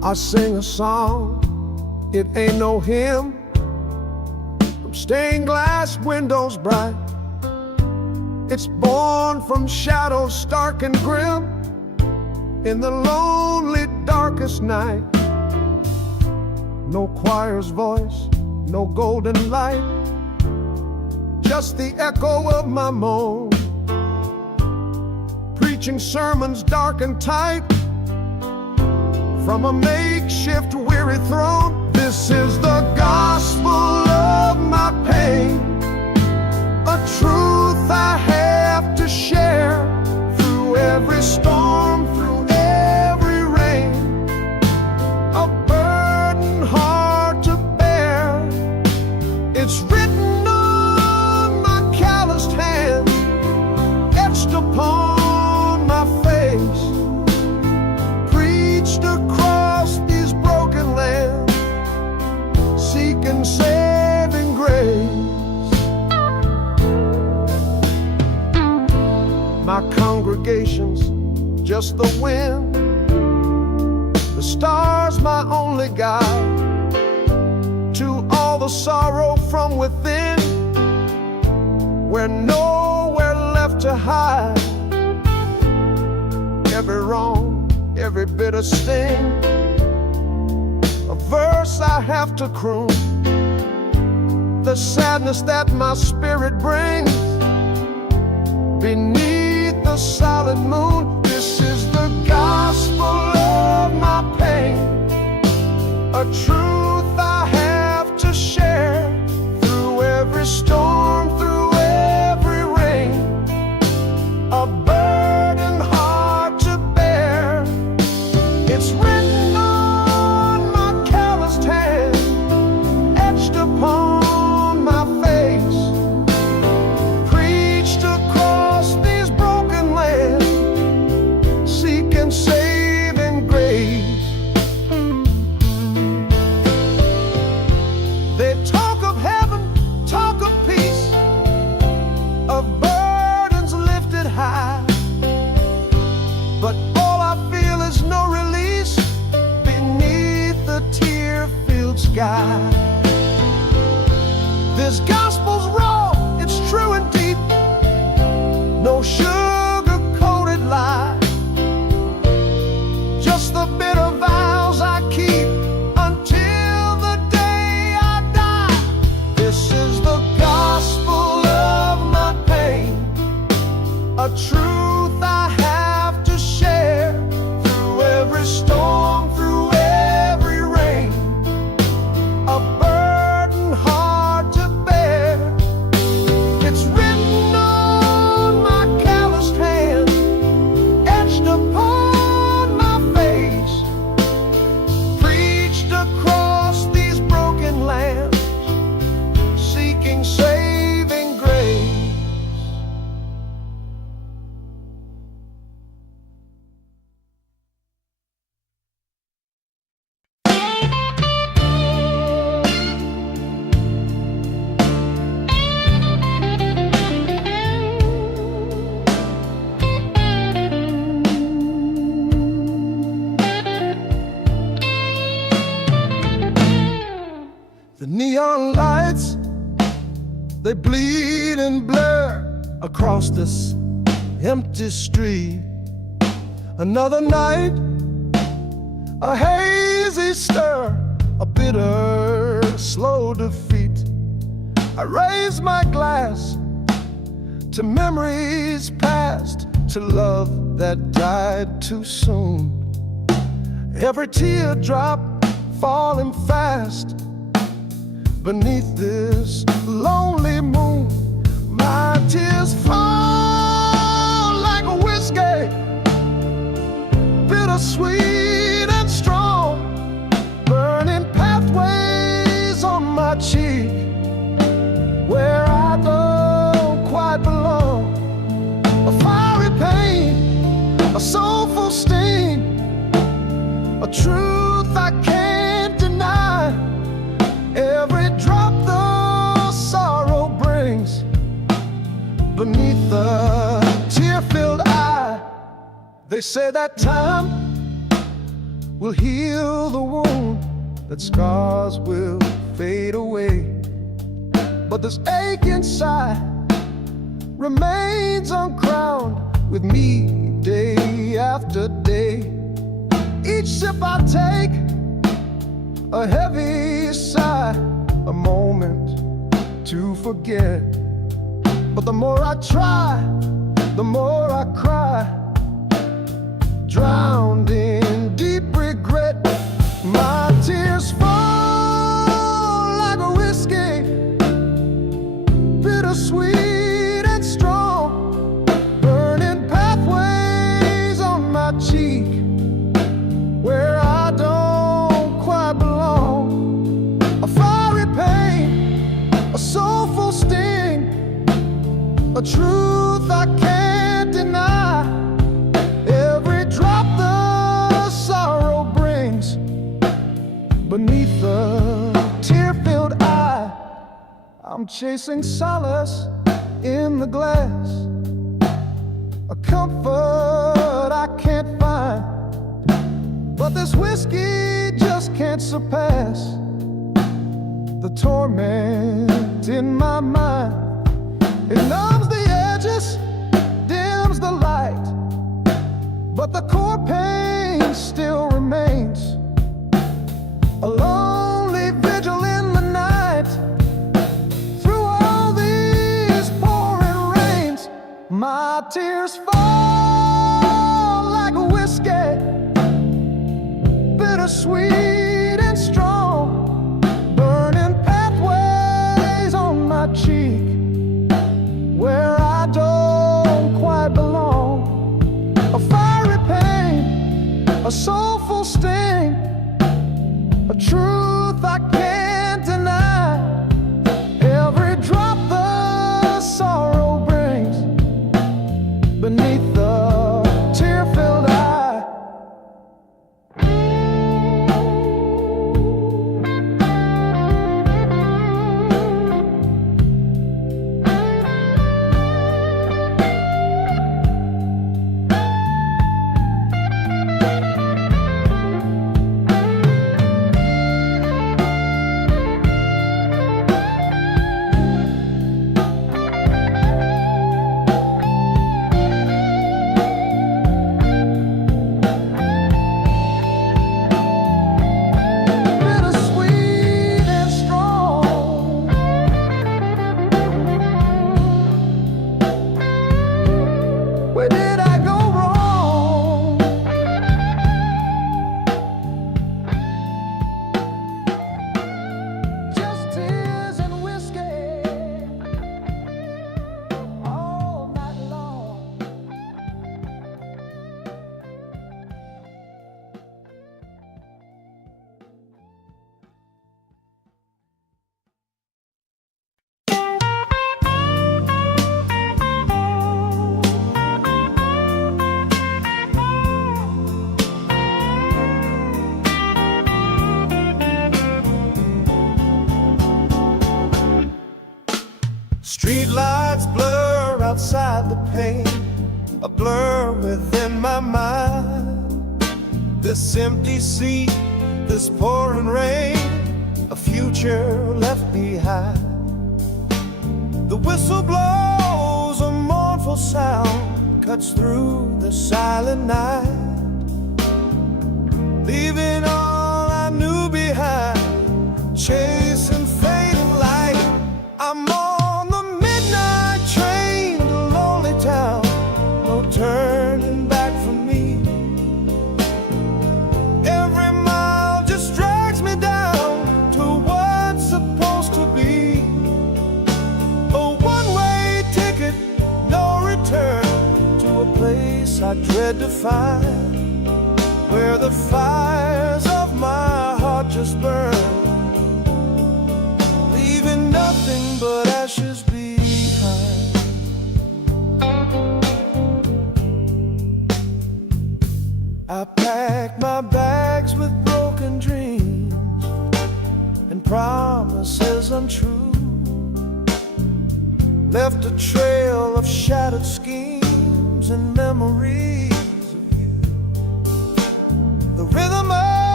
I sing a song, it ain't no hymn, from stained glass windows bright. It's born from shadows stark and grim, in the lonely darkest night. No choir's voice, no golden light, just the echo of my moan, preaching sermons dark and tight from a makeshift weary throne. This is the gospel of my pain, a truth I have to share through every storm, through every rain, a burden hard to bear. It's written on my calloused hand, etched upon my face, preached across these broken lands, seeking saving grace. My congregation's just the wind, the stars my only guide to all the sorrow from within, where nowhere left to hide. Every wrong, every bitter sting, a verse I have to croon, the sadness that my spirit brings beneath the solid moon. This is the gospel of my pain, a truth I have to share through every storm, through every rain, a burden hard to bear. It's written on my calloused hand, etched upon my face, preached across these broken lands, seeking saving grace. They talk of heaven, talk of peace, of burdens lifted high, but all I feel is no release beneath the tear-filled sky. This gospel's raw, it's true and deep, no sugar-coated lie, just the bitter vows I keep until the day I die. This is the gospel of my pain, a truth I have to share through every storm, through every rain, a burden hard to bear. It's written on my calloused hand, etched upon my face, preached across these broken lands, seeking saving grace. The neon lights, they bleed and blur across this empty street. Another night, a hazy stir, a bitter, slow defeat. I raise my glass to memories past, to love that died too soon. Every teardrop falling fast beneath this lonely moon. My tears fall like a whiskey, bittersweet and strong, burning pathways on my cheek where I don't quite belong. A fiery pain, a soulful sting, a truth I can't deny. Every drop the sorrow brings beneath the tear-filled eye. They say that time will heal the wound, that scars will fade away. But this ache inside remains uncrowned with me day after day. Each sip I take, a heavy sigh, a moment to forget. But the more I try, the more I cry, drowned in deep regret. My tears fall like a whiskey, bittersweet and strong, burning pathways on my cheek where I don't quite belong. A fiery pain, a soulful sting, a truth I can't deny. Every drop the sorrow brings beneath the tear-filled eye. I'm chasing solace in the glass, a comfort I can't find. But this whiskey just can't surpass the torment in my mind. It numbs the edges, dims the light, but the core pain still remains. A lonely vigil in the night, through all these pouring rains. My tears fall like a whiskey, bittersweet and strong, burning pathways on my cheek where I don't quite belong. A fiery pain, a soulful sting, a truth I can't deny. Every drop the sorrow brings beneath the tear-filled eye. Where did I go wrong? Just tears and whiskey all night long. Street lights blur outside the pane, a blur within my mind. This empty seat, this pouring rain, a future left behind. The whistle blows, a mournful sound cuts through the silent night, leaving all I knew behind, chasing fading light. I'm on the midnight train to lonely town, no turning back for me. Every mile just drags me down to what's supposed to be a one-way ticket, no return, to a place I dread to find, where the fires of my heart just burn, leaving nothing but ashes behind. I packed my bags with broken dreams and promises untrue, left a trail of shattered schemes and memories of you. The rhythm of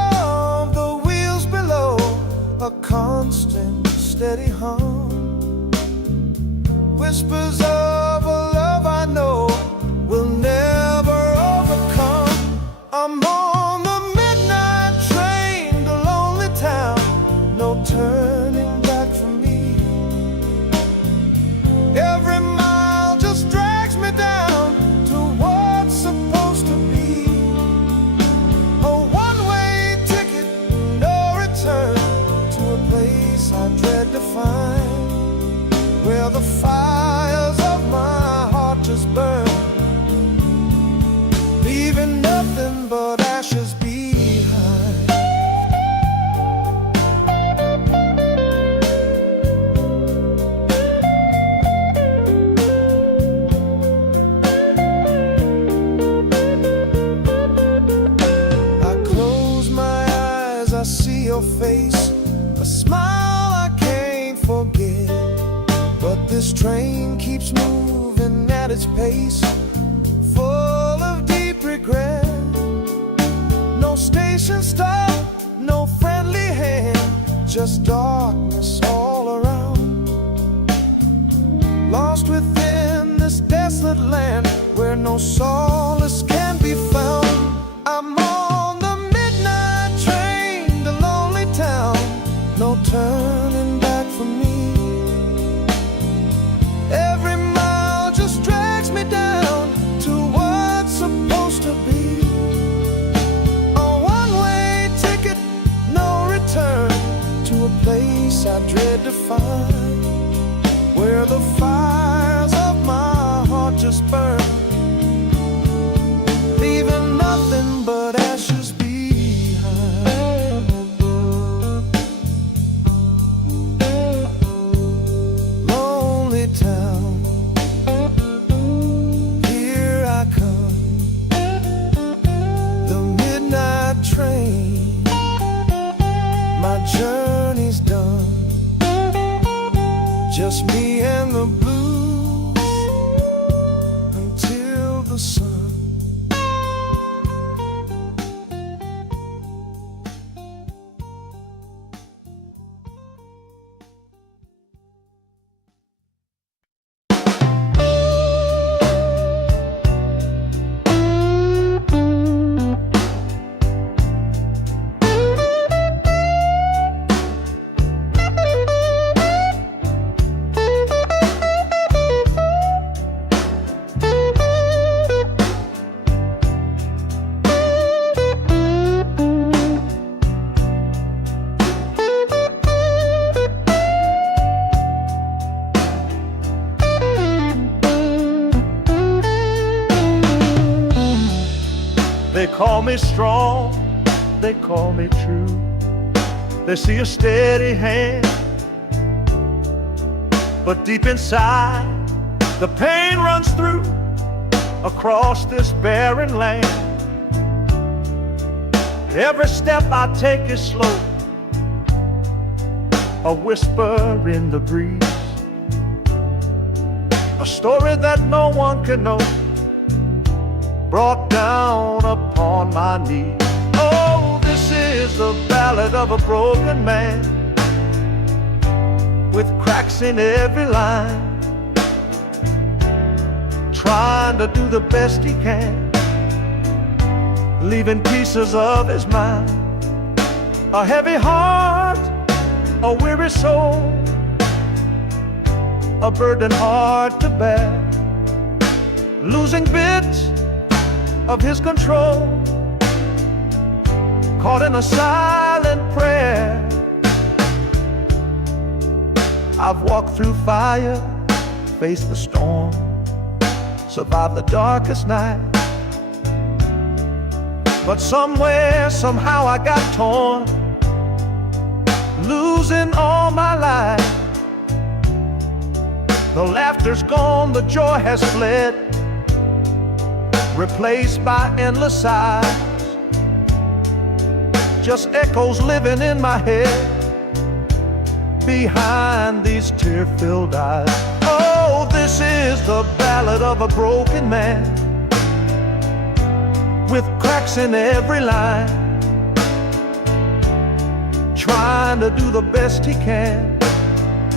steady hum. Whispers of a love I know will never overcome. I'm on the midnight train to lonely town, no turning back for me. Every mile just drags me down to what's supposed to be. A one-way ticket, no return, to a place I dread to find, where the fires of my heart just burn, leaving nothing but ashes behind. I close my eyes, I see your face, a smile I can't forget. But this train keeps moving at its pace, full of deep regret. No station stop, no friendly hand, just darkness all around. Lost within this desolate land where no solace can be found. I'm on the midnight train to lonely town, no turning back for me. Every mile just drags me down to what's supposed to be. A one-way ticket, no return, to a place I dread to find, where the fires of my heart just burn, leaving nothing but ashes behind. Lonely town, here I come, the midnight train, my journey's done, just me and the blues until the sun. They call me strong, they call me true. They see a steady hand, but deep inside the pain runs through across this barren land. Every step I take is slow, a whisper in the breeze, a story that no one can know, brought down upon my knees. Oh, this is the ballad of a broken man, with cracks in every line, trying to do the best he can, leaving pieces of his mind. A heavy heart, a weary soul, a burden hard to bear, losing bits of his control, caught in a silent prayer. I've walked through fire, faced the storm, survived the darkest night, but somewhere, somehow I got torn, losing all my life. The laughter's gone, the joy has fled, replaced by endless sighs, just echoes living in my head behind these tear-filled eyes. Oh, this is the ballad of a broken man, with cracks in every line, trying to do the best he can,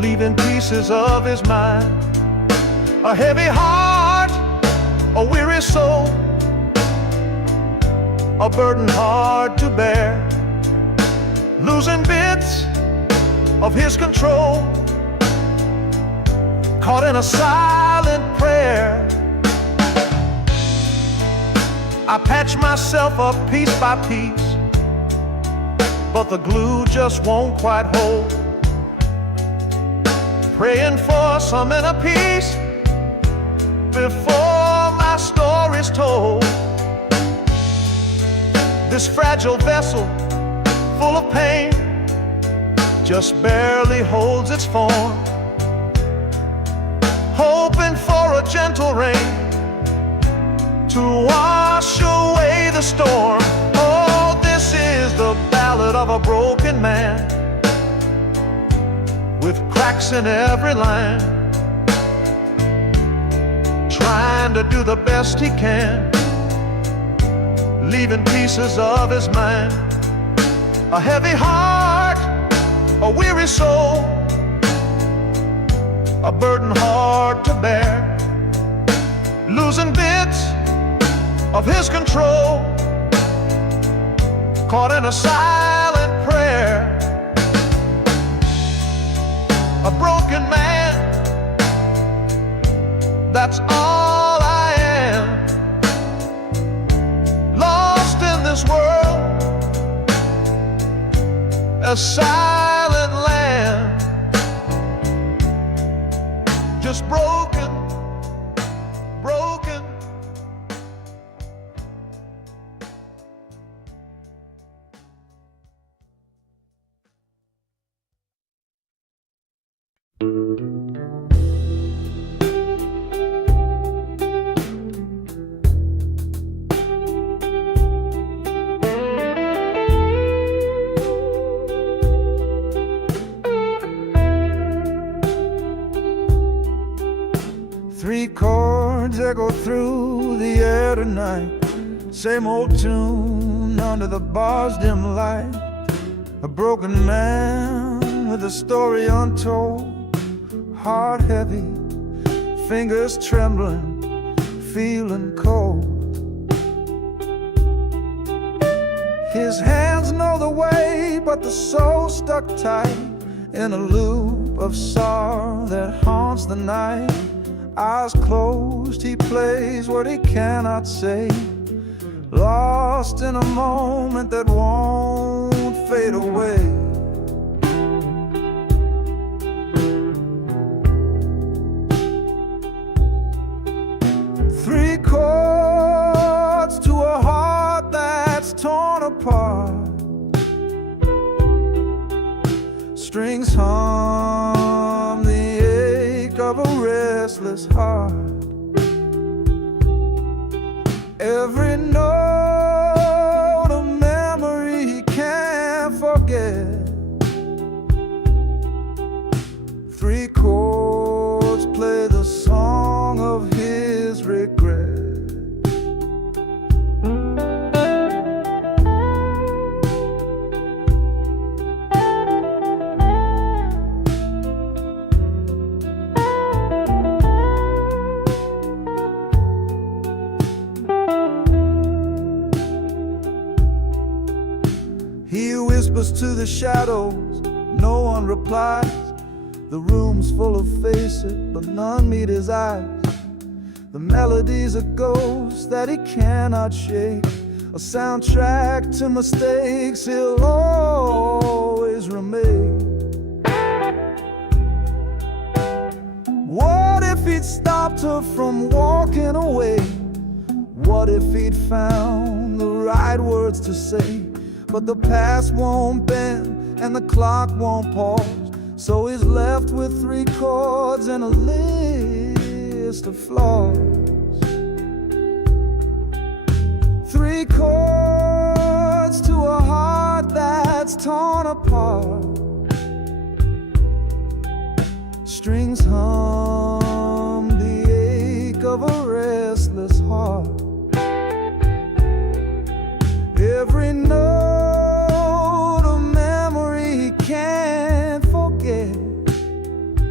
leaving pieces of his mind. A heavy heart, a weary soul, a burden hard to bear, losing bits of his control, caught in a silent prayer. I patch myself up piece by piece, but the glue just won't quite hold. Praying for some inner peace before my story's told. This fragile vessel, full of pain, just barely holds its form, hoping for a gentle rain to wash away the storm. Oh, this is the ballad of a broken man, with cracks in every line, trying to do the best he can, leaving pieces of his mind. A heavy heart, a weary soul, a burden hard to bear, losing bits of his control, caught in a silent prayer. A broken man, that's all I am, lost in this world, a silent land, just broken, broken. Three chords echo through the air tonight, same old tune under the bar's dim light. A broken man with a story untold, heart heavy, fingers trembling, feeling cold. His hands know the way, but the soul stuck tight in a loop of sorrow that haunts the night. Eyes closed, he plays what he cannot say, lost in a moment that won't fade away. Three chords to a heart that's torn apart, strings hum the ache of a restless heart. Every note a memory he can't forget. Three chords play the song of his regret. He whispers to the shadows, no one replies. The room's full of faces, but none meet his eyes. The melody's a ghost that he cannot shake, a soundtrack to mistakes he'll always remake. What if he'd stopped her from walking away? What if he'd found the right words to say? But the past won't bend and the clock won't pause, so he's left with three chords and a list of flaws. Three chords to a heart that's torn apart, strings hum the ache of a restless heart. Every note a memory he can't forget.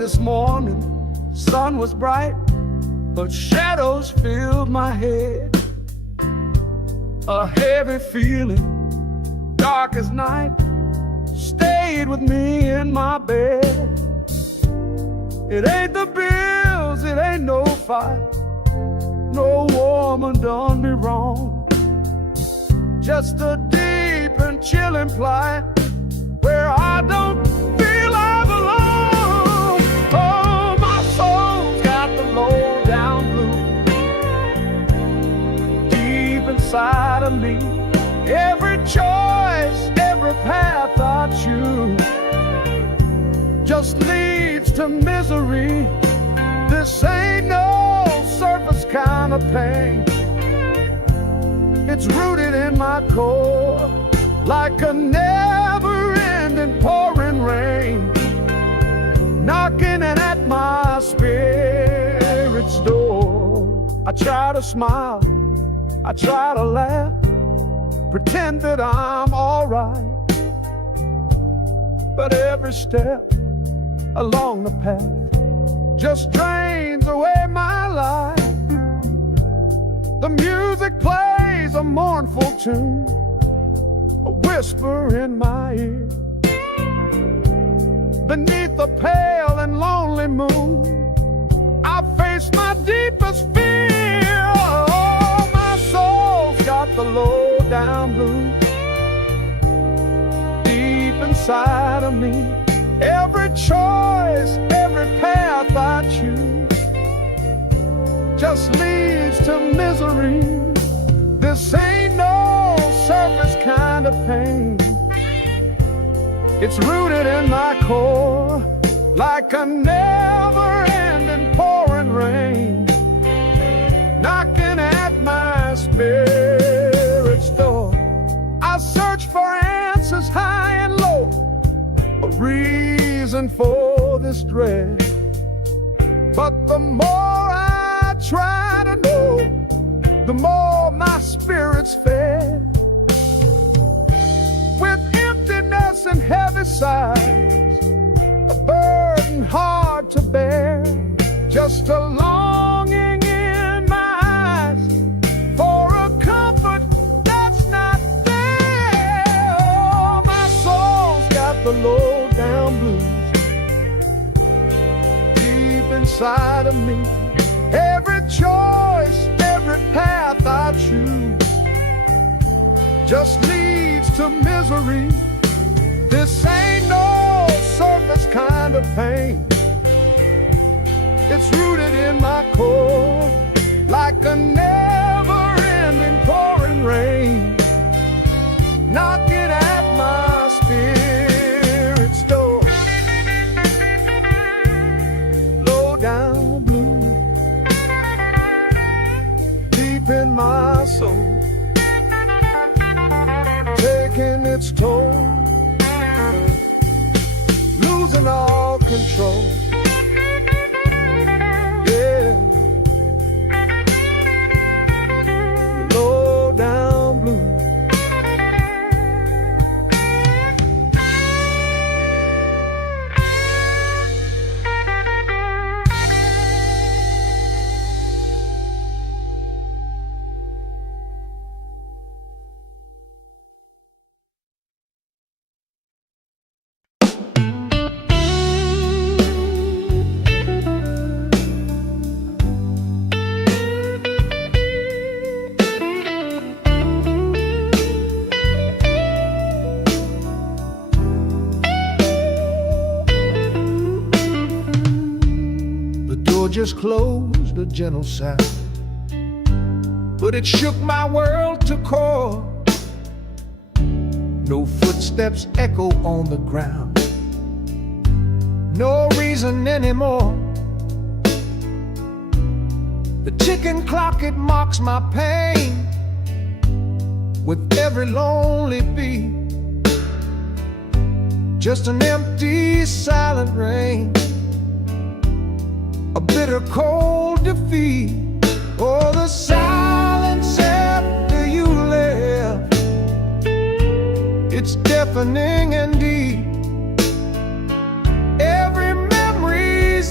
this morning, sun was bright, but shadows filled my head. A heavy feeling, dark as night, stayed with me in my bed. It ain't the bills, it ain't no fight, no woman done me wrong. Just a deep and chilling plight where I don't feel I belong. Oh, my soul's got the low down blues deep inside of me. Every choice, every path I choose just leads to misery. This ain't no surface kind of pain. It's rooted in my core like a never-ending pouring rain, knocking at my spirit's door. I try to smile, I try to laugh, pretend that I'm alright, but every step along the path just drains away my life. The music plays a mournful tune, a whisper in my ear. Beneath the pale and lonely moon, I face my deepest fear. Oh, my soul's got the low down blues deep inside of me. Every choice, every path I choose just leads to misery. This ain't no surface kind of pain. It's rooted in my core like a never-ending pouring rain, knocking at my spirit's door. I search for answers high and low, a reason for this dread, but the more I try to know, the more my spirit's fed. With emptiness and heavy sighs, a burden hard to bear, just a longing in my eyes for a comfort that's not there. Oh, my soul's got the low down blues deep inside of me. Every choice, every path I choose just leads to misery. This ain't no surface kind of pain. It's rooted in my core like a never-ending pouring rain, knocking at my spirit's door. Low down blue deep in my soul, taking its toll, losing all control. Yeah, low down blue. Just closed, a gentle sound, but it shook my world to core. No footsteps echo on the ground, no reason anymore. The ticking clock, it mocks my pain with every lonely beat. Just an empty, silent rain, a bitter cold defeat. Oh, the silence after you left, it's deafening and deep. Every memory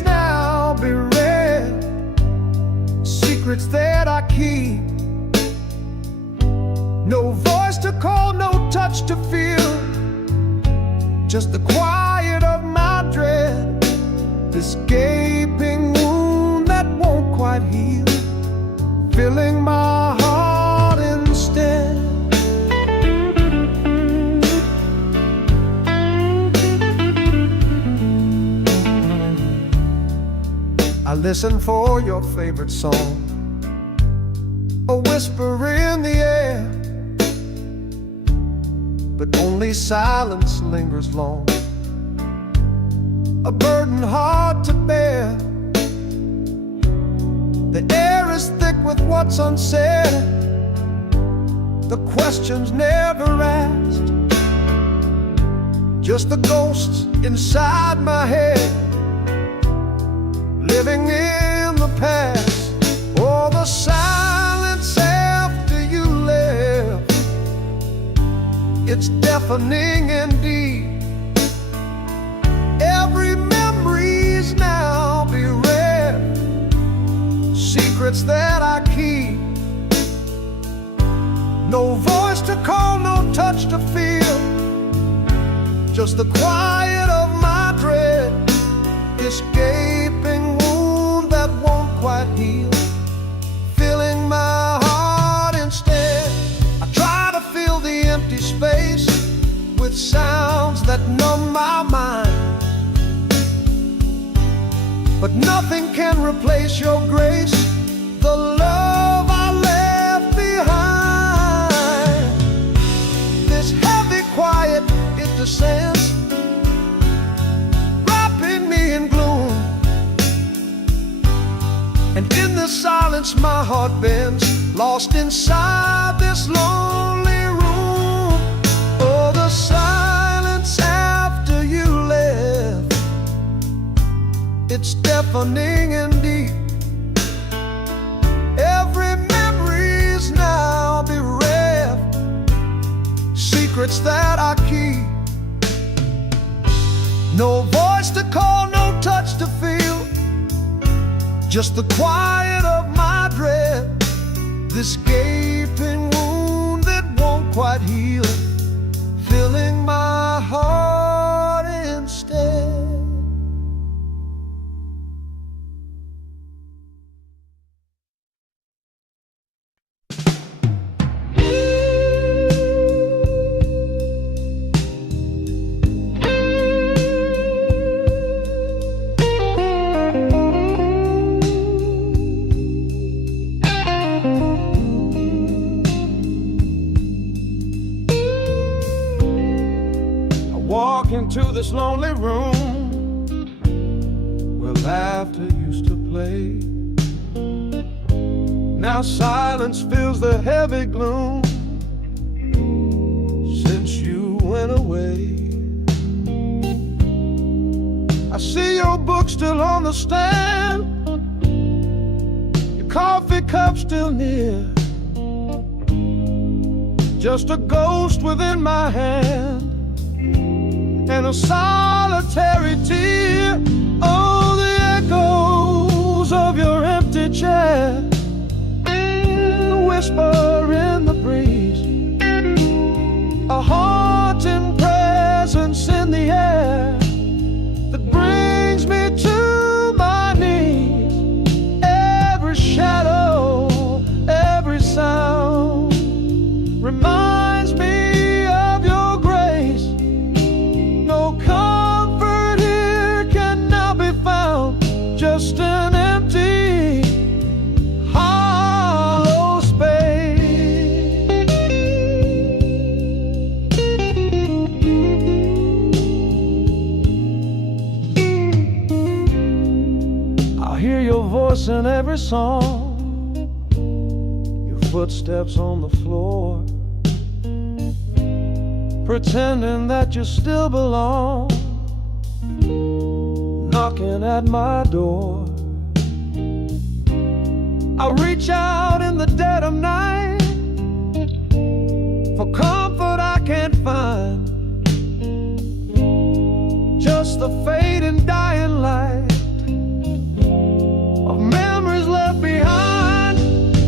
that I keep. No voice to call, no touch to feel, just the quiet of my dread, this gaping wound that won't quite heal, filling my heart instead. I listen for your favorite song, a whisper in the air, but only silence lingers long, a burden hard to bear. The air is thick with what's unsaid, the questions never asked, just the ghosts inside my head, living in the past. Oh, the silence after you left, it's deafening indeed. Every memory's now bereft, secrets that I keep. No voice to call, no touch to feel, just the quiet of my dread, this gaping wound that won't quite heal, filling my heart instead. I try to fill the empty space with sounds that numb my mind, but nothing can replace your grace, the love I left behind. This heavy quiet, it descends, wrapping me in gloom, and in the silence my heart bends, lost inside this lonely room. Oh, the silence after you left, it's deafening indeed. Every memory's now bereft, secrets that I keep. No voice to call, no touch to feel, just the quiet of my dread, this gaping wound that won't quite heal, filling my heart instead. Walk into this lonely room where laughter used to play. Now silence fills the heavy gloom since you went away. I see your book still on the stand, your coffee cup still near, just a ghost within my hand and a solitary tear. Oh, the echoes of your empty chair, the whisper in the breeze, a haunting presence in the air that brings me to my knees. Every shadow, every sound reminds me of your grace. No comfort here can now be found, just an empty, hollow space. I hear your voice in every song, your footsteps on the floor, pretending that you still belong, knocking at my door. I reach out in the dead of night for comfort I can't find, just the fading dying light of memories left behind.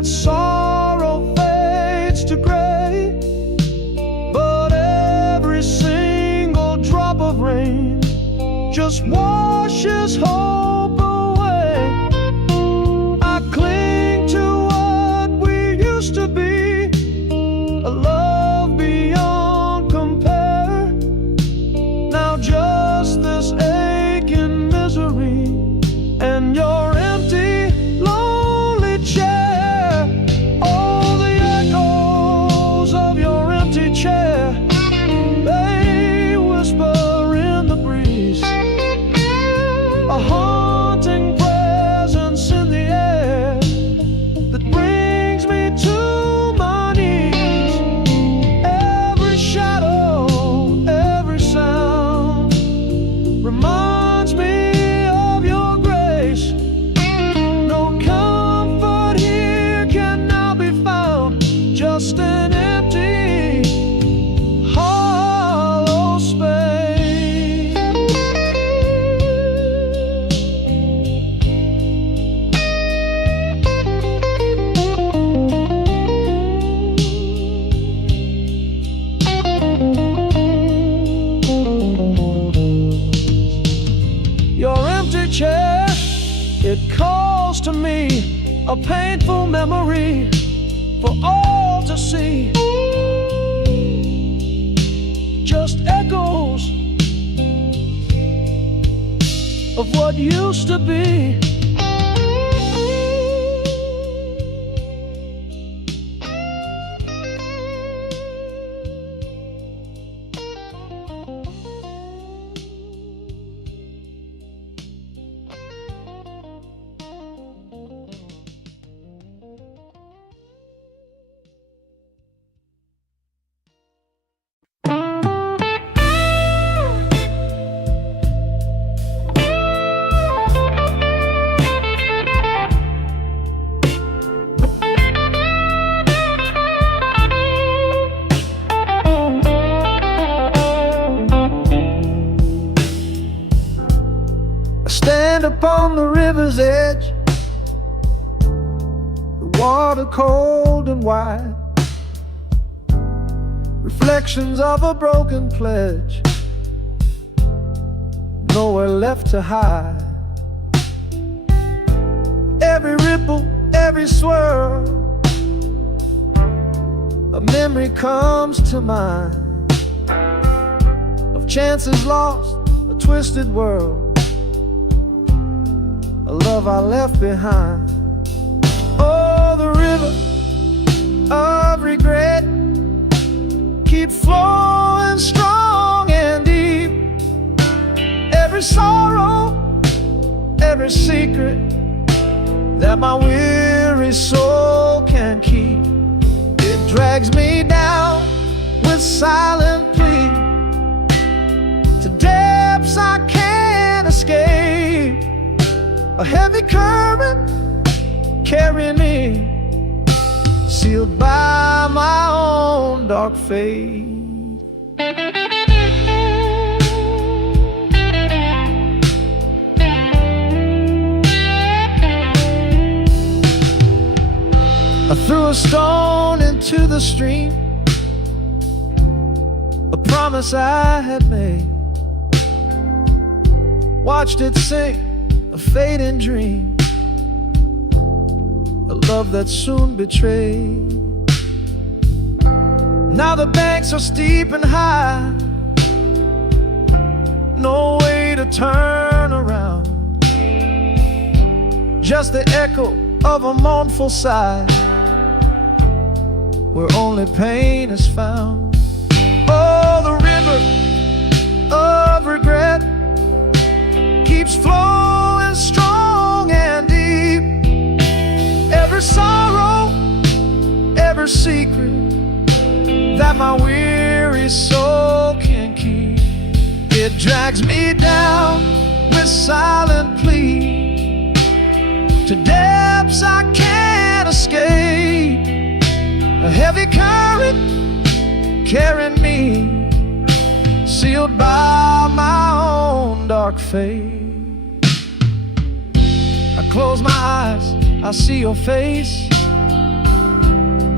that sorrow fades to gray, but every single drop of rain just washes hope away. I cling to what we used to be, a love beyond compare. Now just this aching misery and your empty, lonely chair. Oh, the echoes of your empty chair, they whisper in the breeze, a haunting presence in the air that brings me to my knees. Every shadow, every sound reminds me of your grace. No comfort here can now be found, just an empty, hollow space. Your empty chair, it calls to me, a painful memory for all to see. Just echoes of what used to be. Stand upon the river's edge, the water cold and wide, reflections of a broken pledge, nowhere left to hide. Every ripple, every swirl, a memory comes to mind of chances lost, a twisted world, a love I left behind. Oh, the river of regret keeps flowing strong and deep. Every sorrow, every secret that my weary soul can keep, it drags me down with silent plea to depths I can't escape. A heavy current carrying me, sealed by my own dark fate. I threw a stone into the stream, a promise I had made, watched it sink, a fading dream, a love that soon betrayed. Now the banks are steep and high, no way to turn around, just the echo of a mournful sigh, where only pain is found. Oh, the river of regret keeps flowing strong and deep. Every sorrow, every secret that my weary soul can keep, it drags me down with silent plea to depths I can't escape. A heavy current carrying me, sealed by my own dark fate. I close my eyes, I see your face,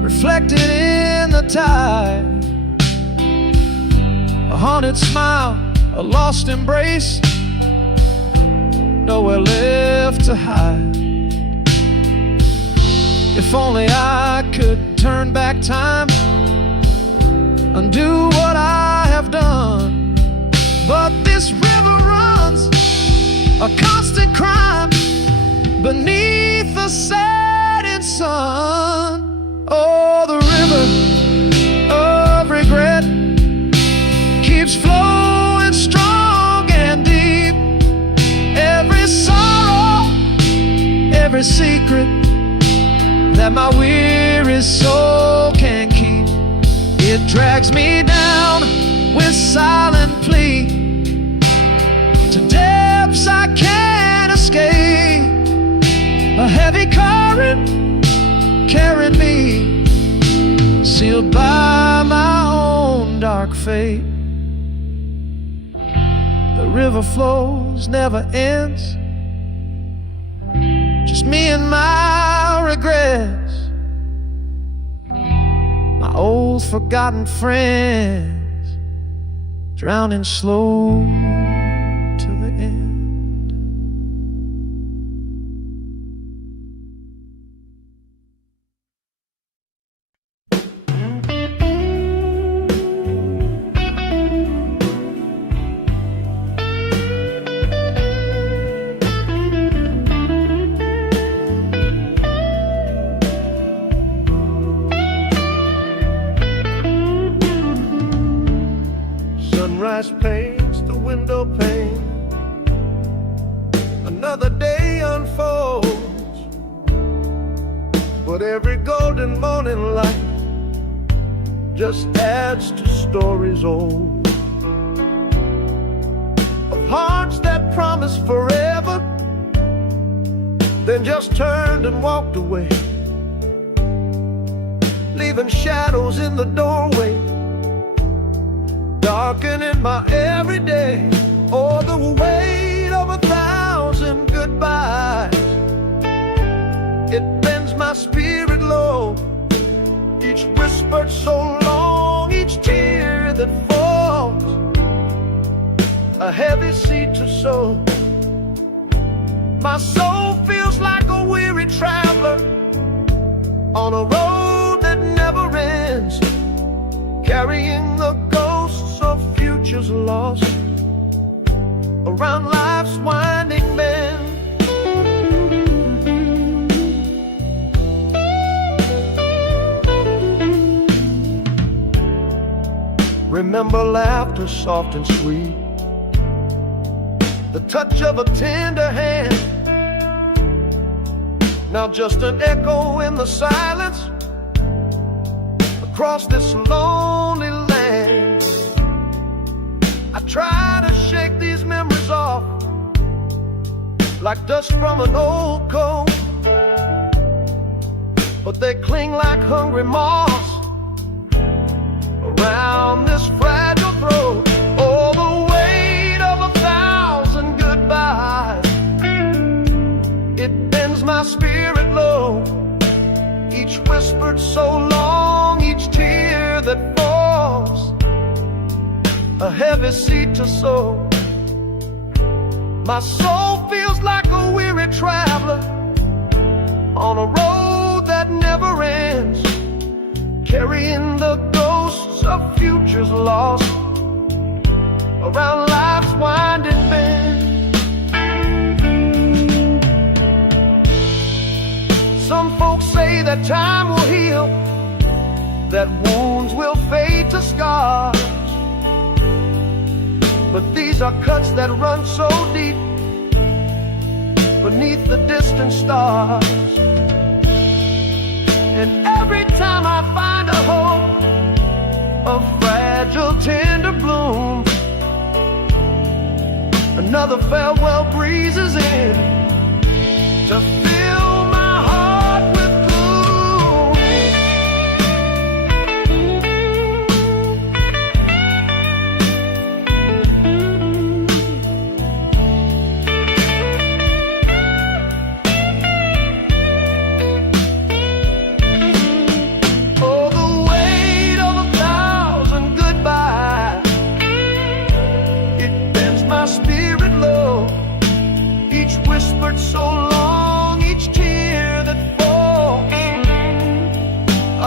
reflected in the tide. A haunted smile, a lost embrace, nowhere left to hide. If only I could turn back time, undo what I have done. But this river runs a constant crime beneath the setting sun. Oh, the river of regret keeps flowing strong and deep. Every sorrow, every secret that my weary soul can keep, it drags me down with silent plea to depths I can't escape. A heavy current carrying me, sealed by my own dark fate. The river flows, never ends, just me and my regrets, my old forgotten friends, drowning slow to the end. Sunrise paints the window pane, another day unfolds, but every golden morning light just adds to stories old, of hearts that promised forever, then just turned and walked away, leaving shadows in the doorway, darkening my everyday. Oh, the weight of 1,000 goodbyes, it bends my spirit low. Each whispered so long, each tear that falls, a heavy seed to sow. My soul feels like a weary traveler on a road that never ends, carrying the ghosts of futures lost around life's winding bend. Remember laughter soft and sweet, the touch of a tender hand, now just an echo in the silence across this lonely land. I try to shake these memories off like dust from an old coat, but they cling like hungry moths around this fragile throat. Oh, the weight of 1,000 goodbyes, it bends my spirit low. Each whispered so long, each tear that falls, a heavy seed to sow. My soul feels like a weary traveler on a road that never ends, carrying the ghosts of futures lost around life's winding bend. Some folks say that time will heal, that wounds will fade to scars, but these are cuts that run so deep beneath the distant stars. And every time I find a hope, a fragile tender bloom, another farewell breezes in to fill my heart with gloom.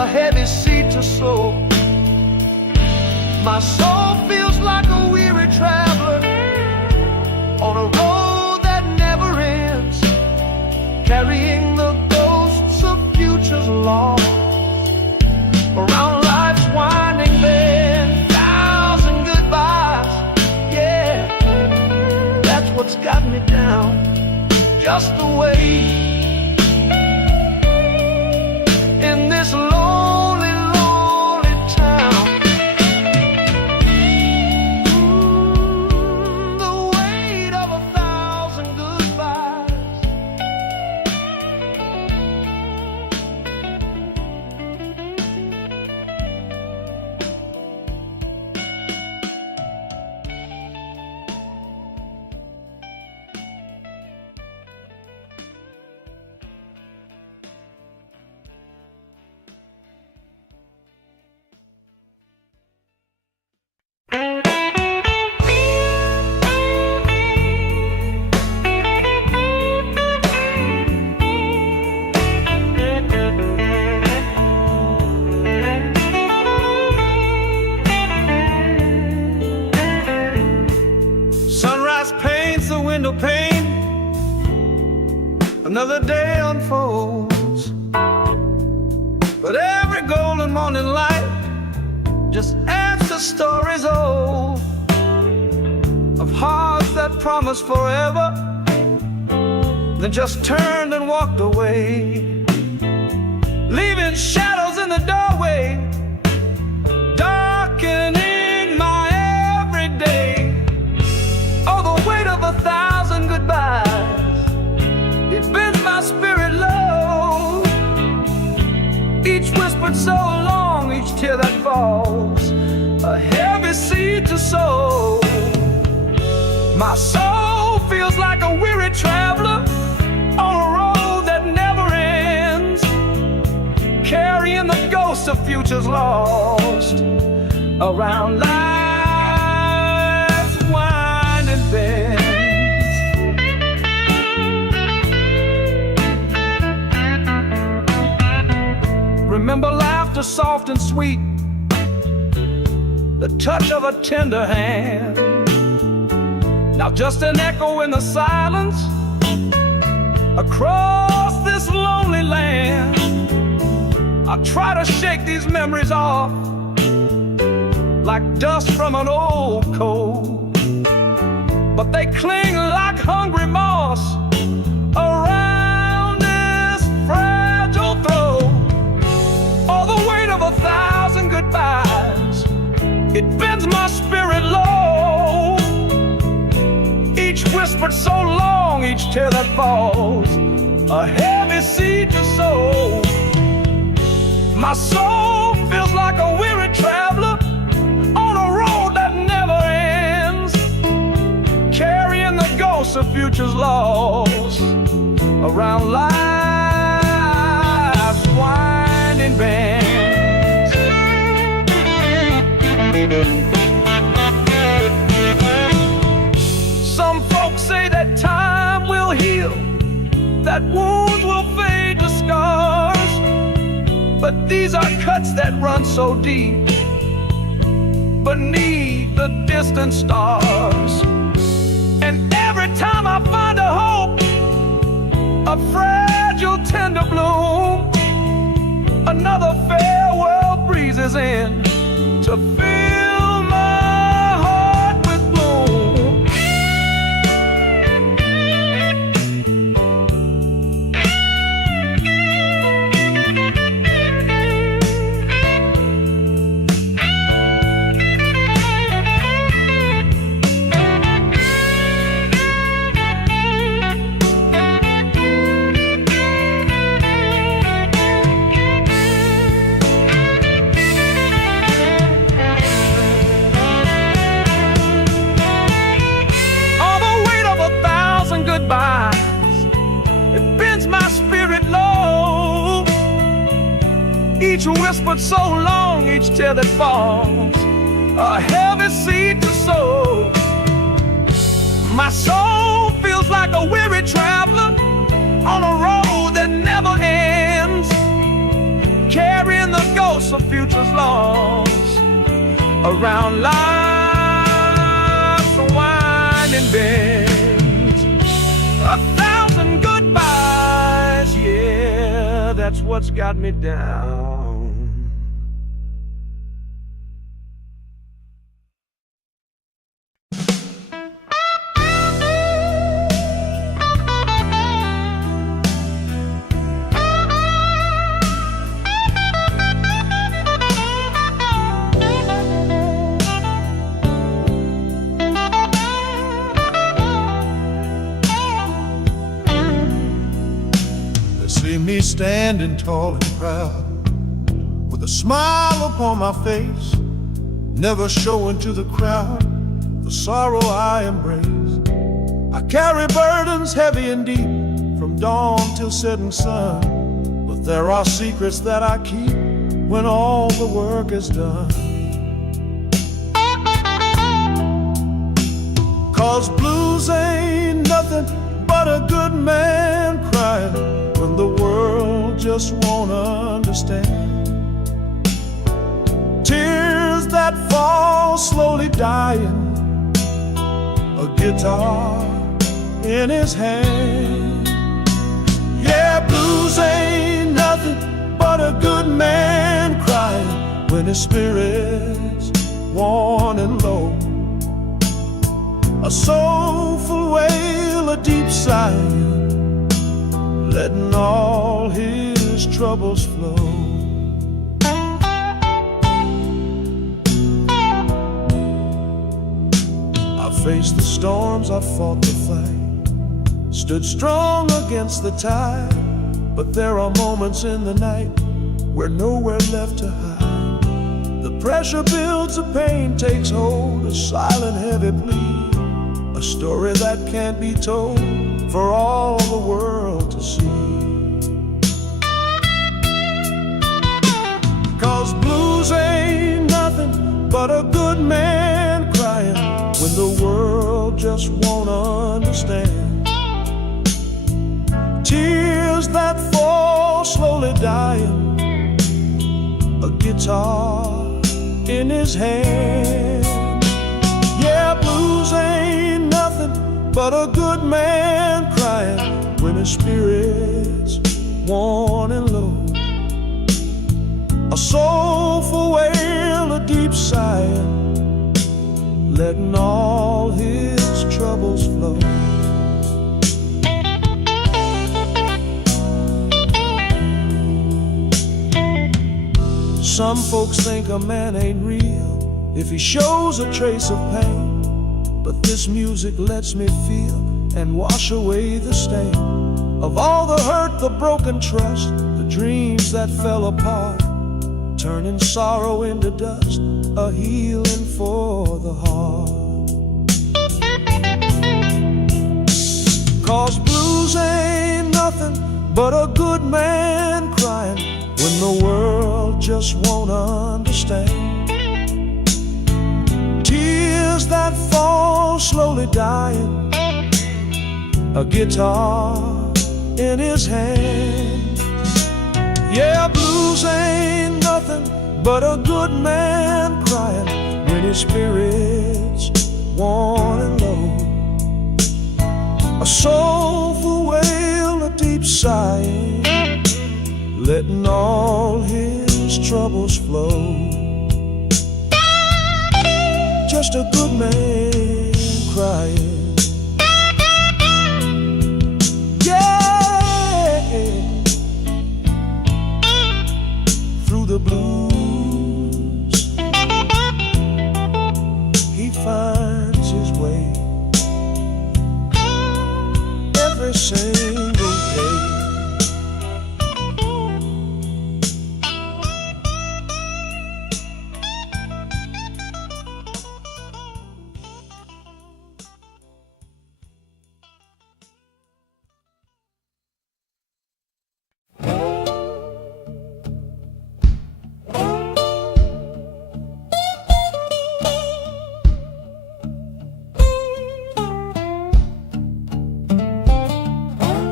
a heavy seed to sow. My soul feels like a weary traveler on a road that never ends, carrying the ghosts of futures lost around life's winding bend. Thousand goodbyes, yeah, that's what's got me down. Just the way in this lonely, lonely town. The weight of 1,000 goodbyes. Sunrise paints the window pane, another day unfolds, but every golden morning light just adds to stories old of hearts that promised forever, then just turned and walked away, leaving shadows in the doorway, darkening my everyday. Oh, the weight of 1,000 goodbyes, it bends my spirit low. Each whispered so long, each tear that falls, a heavy seed to sow. My soul feels like a weary traveler on a road that never ends, carrying the ghosts of futures lost around life's winding bends. Remember laughter soft and sweet, the touch of a tender hand. Now just an echo in the silence across this lonely land. I try to shake these memories off like dust from an old coat, but they cling like hungry moss around this fragile throat. All the weight of 1,000 goodbyes, it bends my spirit low. Each whispered so long, each tear that falls, a heavy seed to sow. My soul feels like a weary traveler on a road that never ends, carrying the ghosts of futures lost around life's winding bends. Some folks say that time will heal, that wounds will fade to scars, but these are cuts that run so deep beneath the distant stars. And every time I find a hope, a fragile tender bloom, another farewell breezes in to fill my heart with gloom. Each whispered so long, each tear that falls, a heavy seed to sow. My soul feels like a weary traveler on a road that never ends, carrying the lost, the future's lost around life's winding bends. 1,000 goodbyes, yeah, that's what's got me down. See me standing tall and proud, with a smile upon my face, never showing to the crowd the sorrow I embrace. I carry burdens heavy and deep, from dawn till setting sun, but there are secrets that I keep when all the work is done. 'Cause blues ain't nothing but a good man crying when the world just won't understand. Tears that fall slowly dying, a guitar in his hand. Yeah, blues ain't nothing but a good man crying when his spirit's worn and low. A soulful wail, a deep sigh, letting all his troubles flow. I faced the storms, I fought the fight, stood strong against the tide, but there are moments in the night where nowhere left to hide. The pressure builds, the pain takes hold, a silent heavy plea, a story that can't be told for all the world to see. 'Cause blues ain't nothing but a good man crying when the world just won't understand. Tears that fall slowly dying, a guitar in his hand. Yeah, blues ain't nothing but a good man crying when his spirit's worn and low. A soulful wail, a deep sigh, letting all his troubles flow. Some folks think a man ain't real if he shows a trace of pain, but this music lets me feel and wash away the stain of all the hurt, the broken trust, the dreams that fell apart, turning sorrow into dust, a healing for the heart. 'Cause blues ain't nothing but a good man crying when the world just won't understand. Tears that fall slowly dying, a guitar in his hand. Yeah, blues ain't nothing but a good man crying when his spirit's worn and low. A soulful wail, a deep sigh, letting all his troubles flow. Just a good man crying. Through the blues, he finds his way every single day.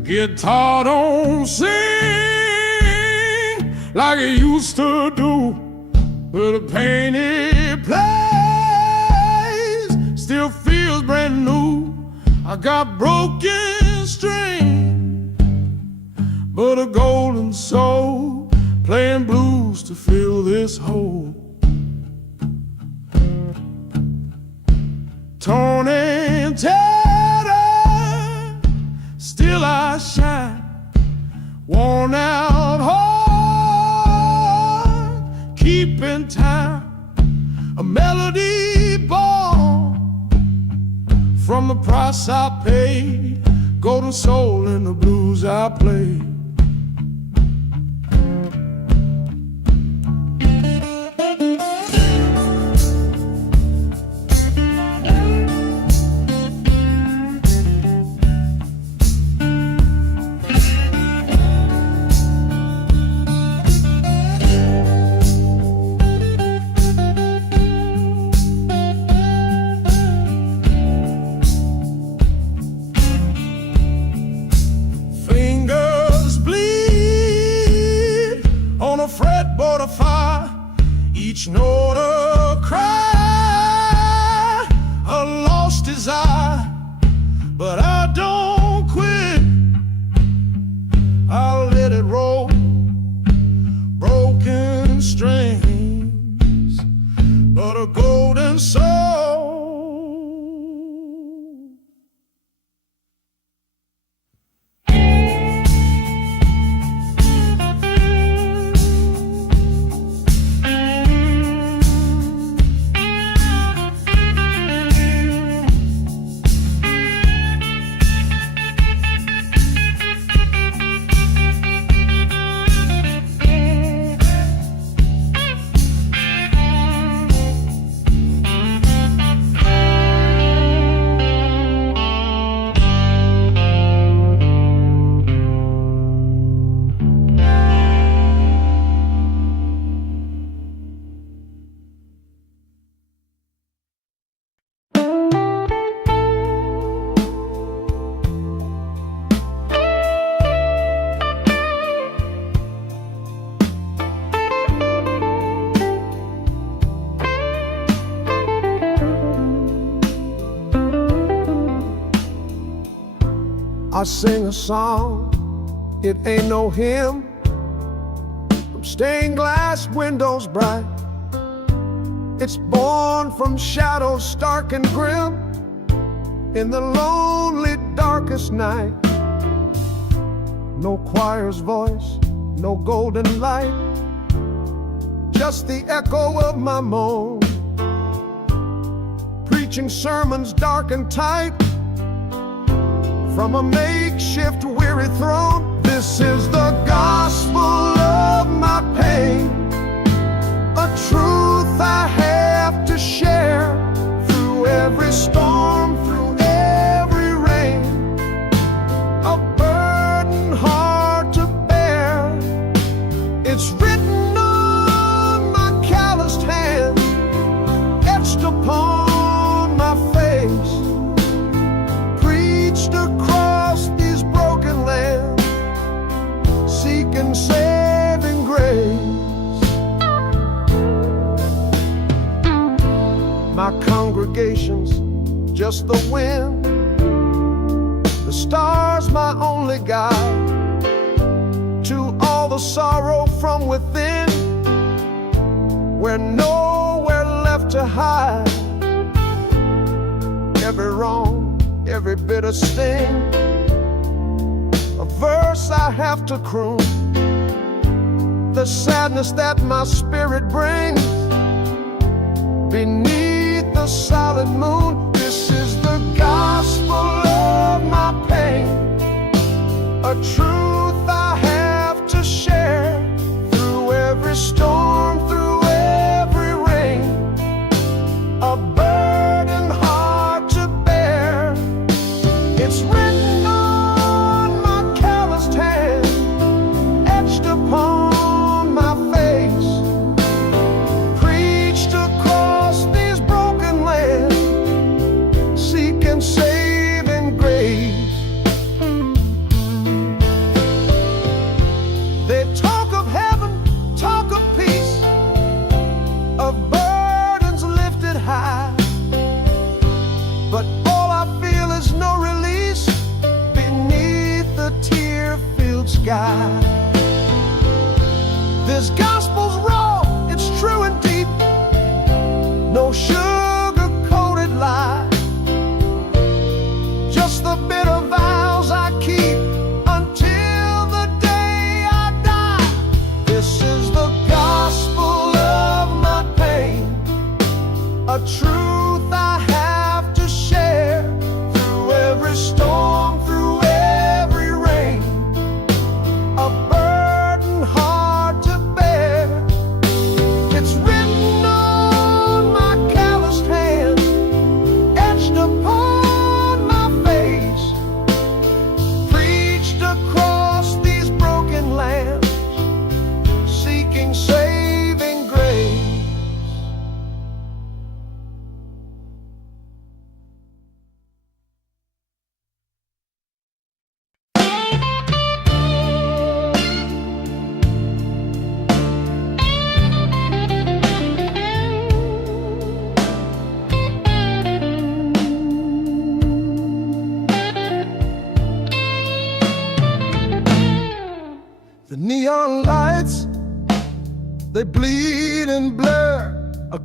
guitar don't sing like it used to do, but the pain it plays still feels brand new. I got broken strings, but a golden soul playing blues to fill this hole. Torn and tattered, still I shine. Worn out heart, keeping time. A melody born from the price I paid. Golden soul in the blues I play. Fretboard of fire, each note a cry, a lost desire. But I don't quit, I'll let it roll. Broken strings, but a golden soul. I sing a song, it ain't no hymn, from stained glass windows bright. It's born from shadows stark and grim, in the lonely darkest night. No choir's voice, no golden light, just the echo of my moan, preaching sermons dark and tight from a makeshift weary throne. This is the gospel of my pain, a truth I have to share through every storm, through every rain, a burden hard to bear. It's written on my calloused hand, etched upon my face, preached across these broken lands, seeking saving grace. My congregation's just the wind, the stars my only guide, to all the sorrow from within, where nowhere left to hide. Every wrong, every bitter sting, a verse I have to croon, the sadness that my spirit brings beneath the solid moon. This is the gospel of my pain, a truth I have to share through every storm, through every rain, a burden hard to bear. It's written on my calloused hand, etched upon my face, preached across these broken lands, seeking saving grace.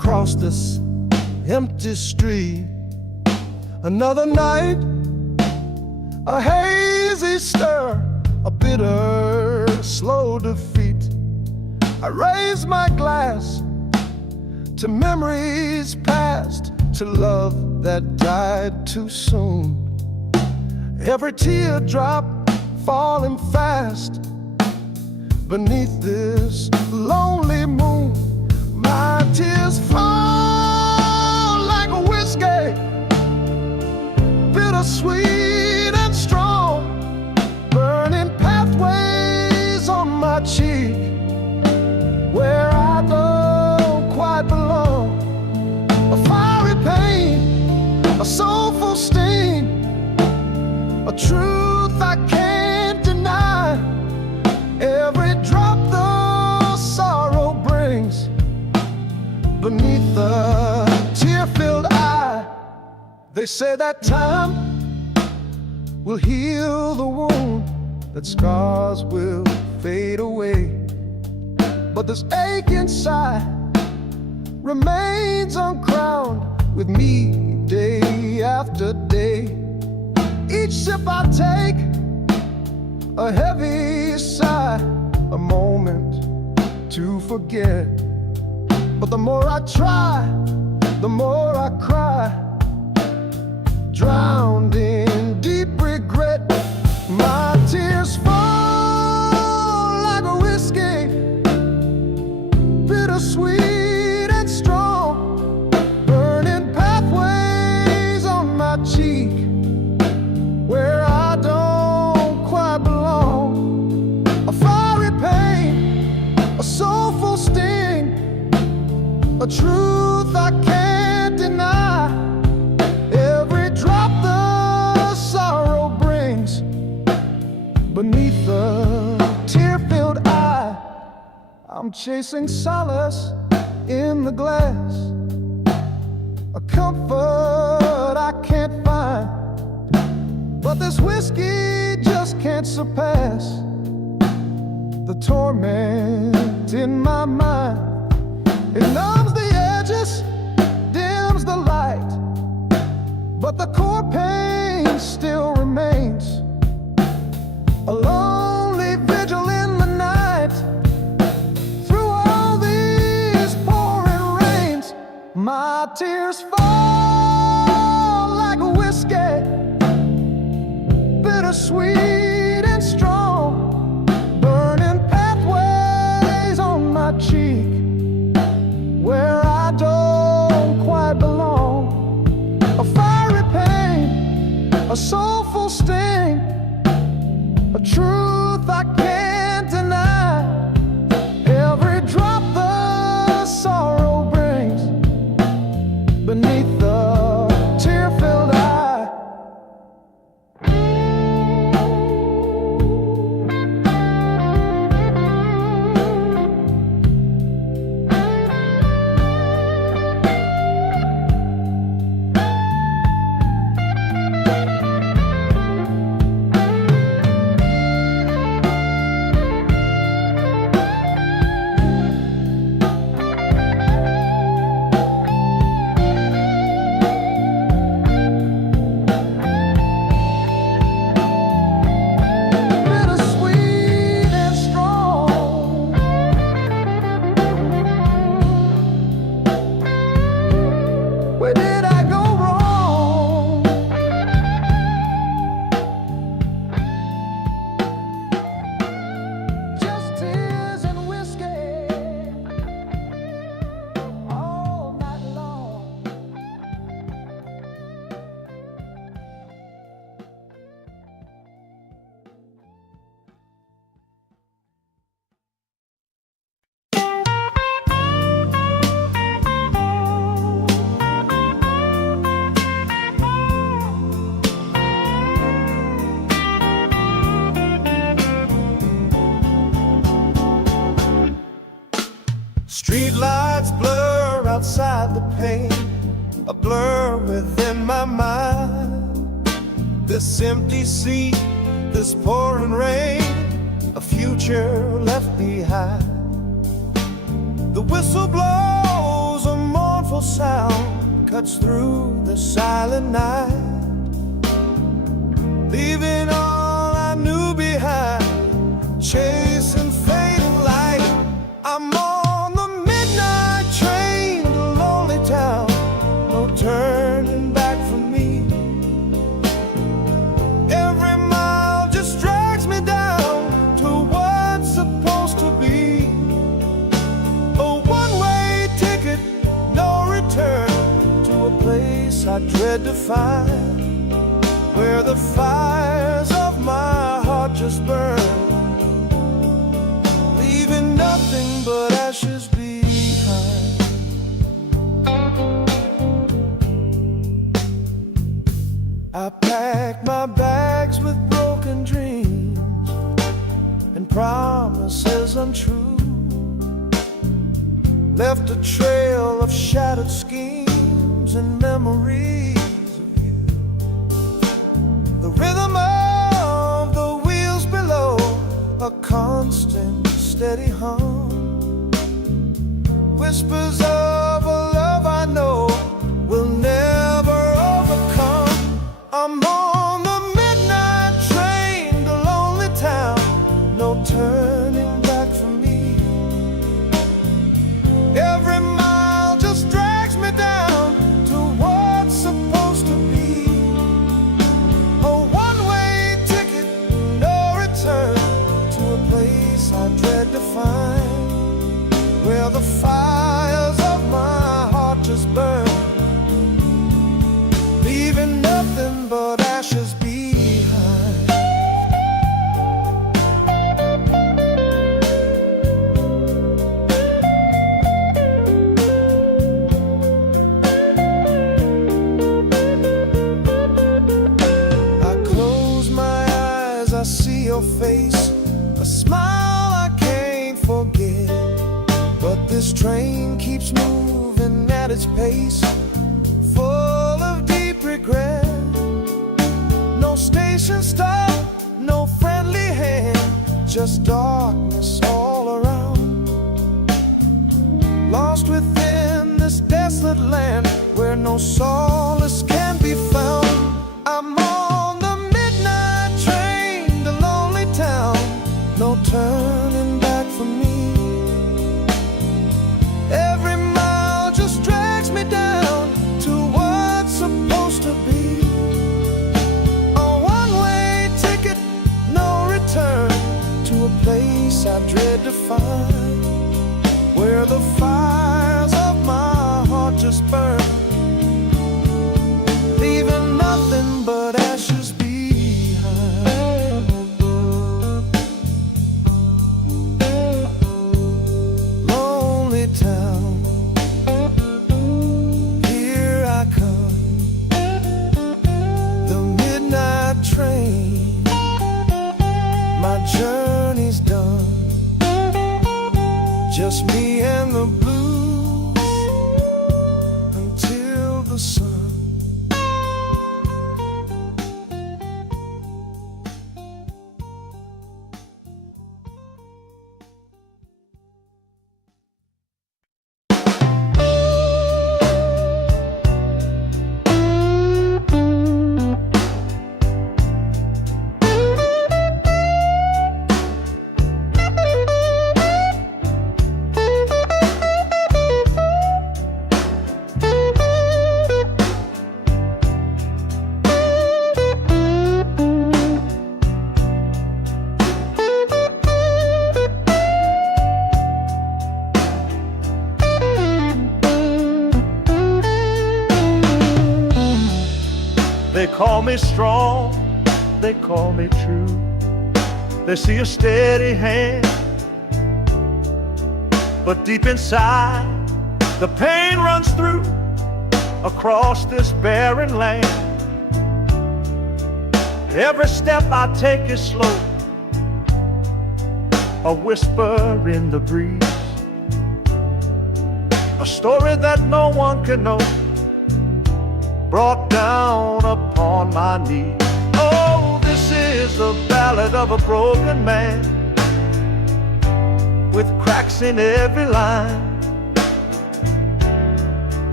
across this empty street. Another night, a hazy stir, a bitter, slow defeat. I raise my glass to memories past, to love that died too soon. Every teardrop falling fast beneath this lonely moon. My tears fall like a whiskey, bittersweet and strong, burning pathways on my cheek where I don't quite belong. A fiery pain, a soulful sting, a truth I can't deny. Every drop the sorrow brings beneath the tear-filled eye. They say that time will heal the wound, that scars will fade away, but this ache inside remains uncrowned with me day after day. Each sip I take, a heavy sigh, a moment to forget. But the more I try, the more I cry, drowned in deep regret. My tears fall like a whiskey, bittersweet and strong, burning pathways on my cheek where I don't quite belong. A fiery pain, a soulful sting, a truth I can't deny. Every drop the sorrow brings beneath the tear-filled eye. I'm chasing solace in the glass, a comfort I can't find, but this whiskey just can't surpass the torment in my mind. It numbs the edges, dims the light, but the core pain still remains. A lonely vigil in the night, through all these pouring rains. My tears fall like a whiskey, bittersweet and strong, burning pathways on my cheek where I don't quite belong. A fiery pain, a soulful sting, a truth I can't deny. Every drop the sorrow brings beneath the tear-filled eye. Bittersweet and strong, where did I go wrong? Just tears and whiskey all night long. Street lights blur outside the pane, a blur within my mind. This empty sea, this pouring rain, a future left behind. The whistle blows a mournful mournful sound cuts through the silent night, leaving all I knew behind, chasing fading light. I'm on the midnight train to lonely town, no turning back for me. Every mile just drags me down to what's supposed to be a one-way ticket, no return, to a place I dread to find, where the fires of my heart just burn, leaving nothing but ashes behind. I packed my bags with broken dreams and promises untrue, left a trail of shattered schemes and memories of you. The rhythm of the wheels below, a constant steady hum, whispers of a love I know will never overcome. I'm on the midnight train to lonely town, no turning back for me. Every mile just drags me down to what's supposed to be a one-way ticket, no return, to a place I dread to find, where the fires of my heart just burn, leaving nothing but ashes behind. I close my eyes, I see your face, a smile I can't forget. But this train keeps moving at its pace, full of deep regret. No station stop, no friendly hand, just darkness all around. Lost within this desolate land where no solace can be found. I'm on the midnight train to lonely town, no turning back for me. Every mile just drags me down to what's supposed to be a one-way ticket, no return, to a place I dread to find, where the fires of my heart just burn, leaving nothing but ashes behind. Lonely town, here I come, the midnight train, my journey's done, just me and the blues until the sun. They call me strong, they call me true. They see a steady hand, but deep inside the pain runs through across this barren land. Every step I take is slow, a whisper in the breeze, a story that no one can know, brought down upon my knees. Oh, this is the ballad of a broken man, with cracks in every line,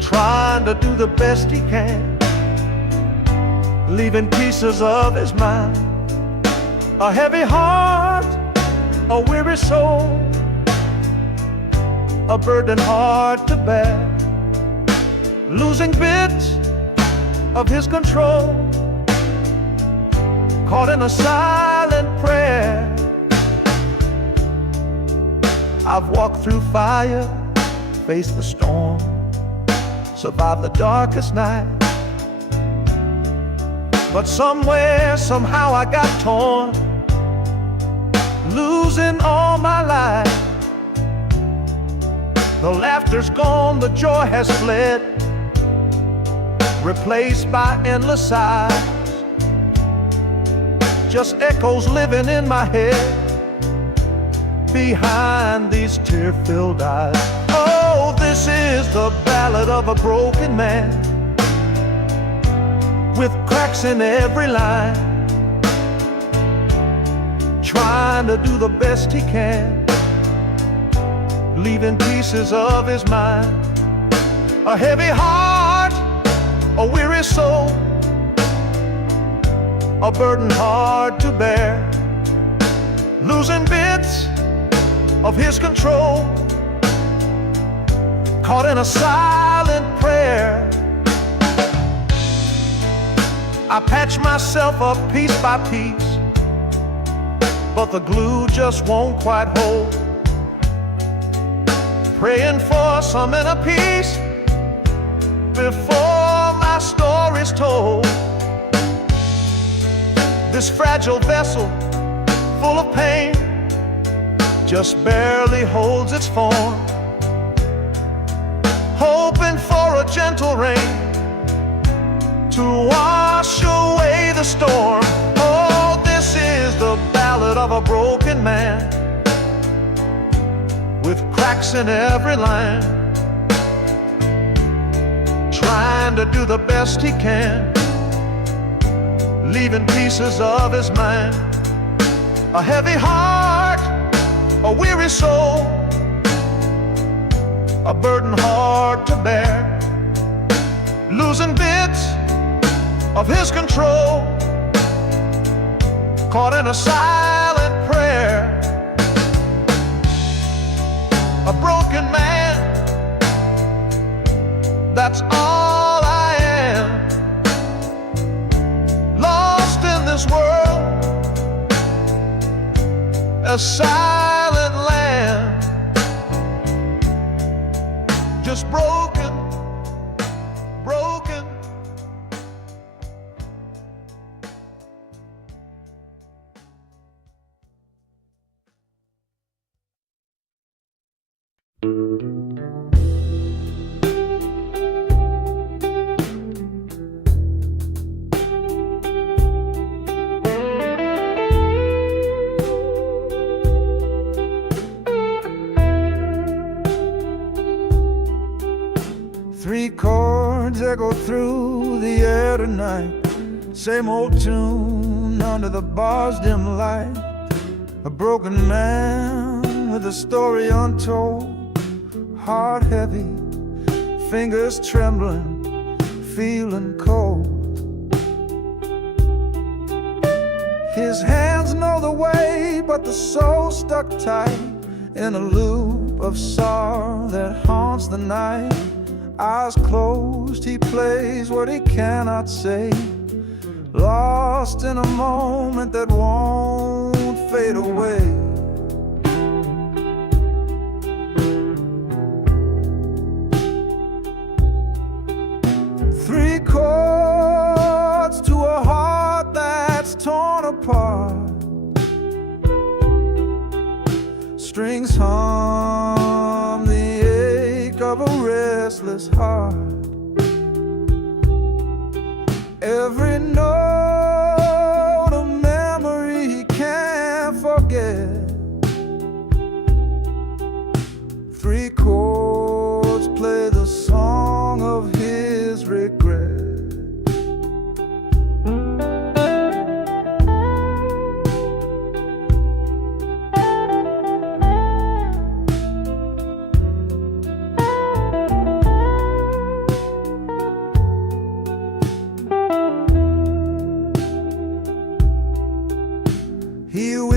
trying to do the best he can, leaving pieces of his mind, a heavy heart, a weary soul, a burden hard to bear, losing bits of his control, caught in a silent prayer. I've walked through fire, faced the storm, survived the darkest night, but somewhere, somehow I got torn, losing all my life. The laughter's gone, the joy has fled, replaced by endless sighs, just echoes living in my head behind these tear-filled eyes. Oh, this is the ballad of a broken man, with cracks in every line, trying to do the best he can, leaving pieces of his mind, a heavy heart, a weary soul, a burden hard to bear, losing bits of his control, caught in a silent prayer. I patch myself up piece by piece, but the glue just won't quite hold, praying for some inner peace before my story's told. This fragile vessel, full of pain, just barely holds its form, hoping for a gentle rain to wash away the storm. Oh, this is the ballad of a broken man, with cracks in every line, trying to do the best he can, leaving pieces of his mind, a heavy heart, a weary soul, a burden hard to bear, losing bits of his control, caught in a silent prayer. A broken man, that's all I am, lost in this world, a silent land, just broken, broken. Three chords echo through the air tonight, same old tune under the bar's dim light. A broken man with a story untold, heart heavy, fingers trembling, feeling cold. His hands know the way, but the soul stuck tight in a loop of sorrow that haunts the night. Eyes closed, he plays what he cannot say, lost in a moment that won't fade away. Three chords to a heart that's torn apart, strings hum the ache of a restless heart. Every note a memory he can't forget. Three chords play the song of his regret.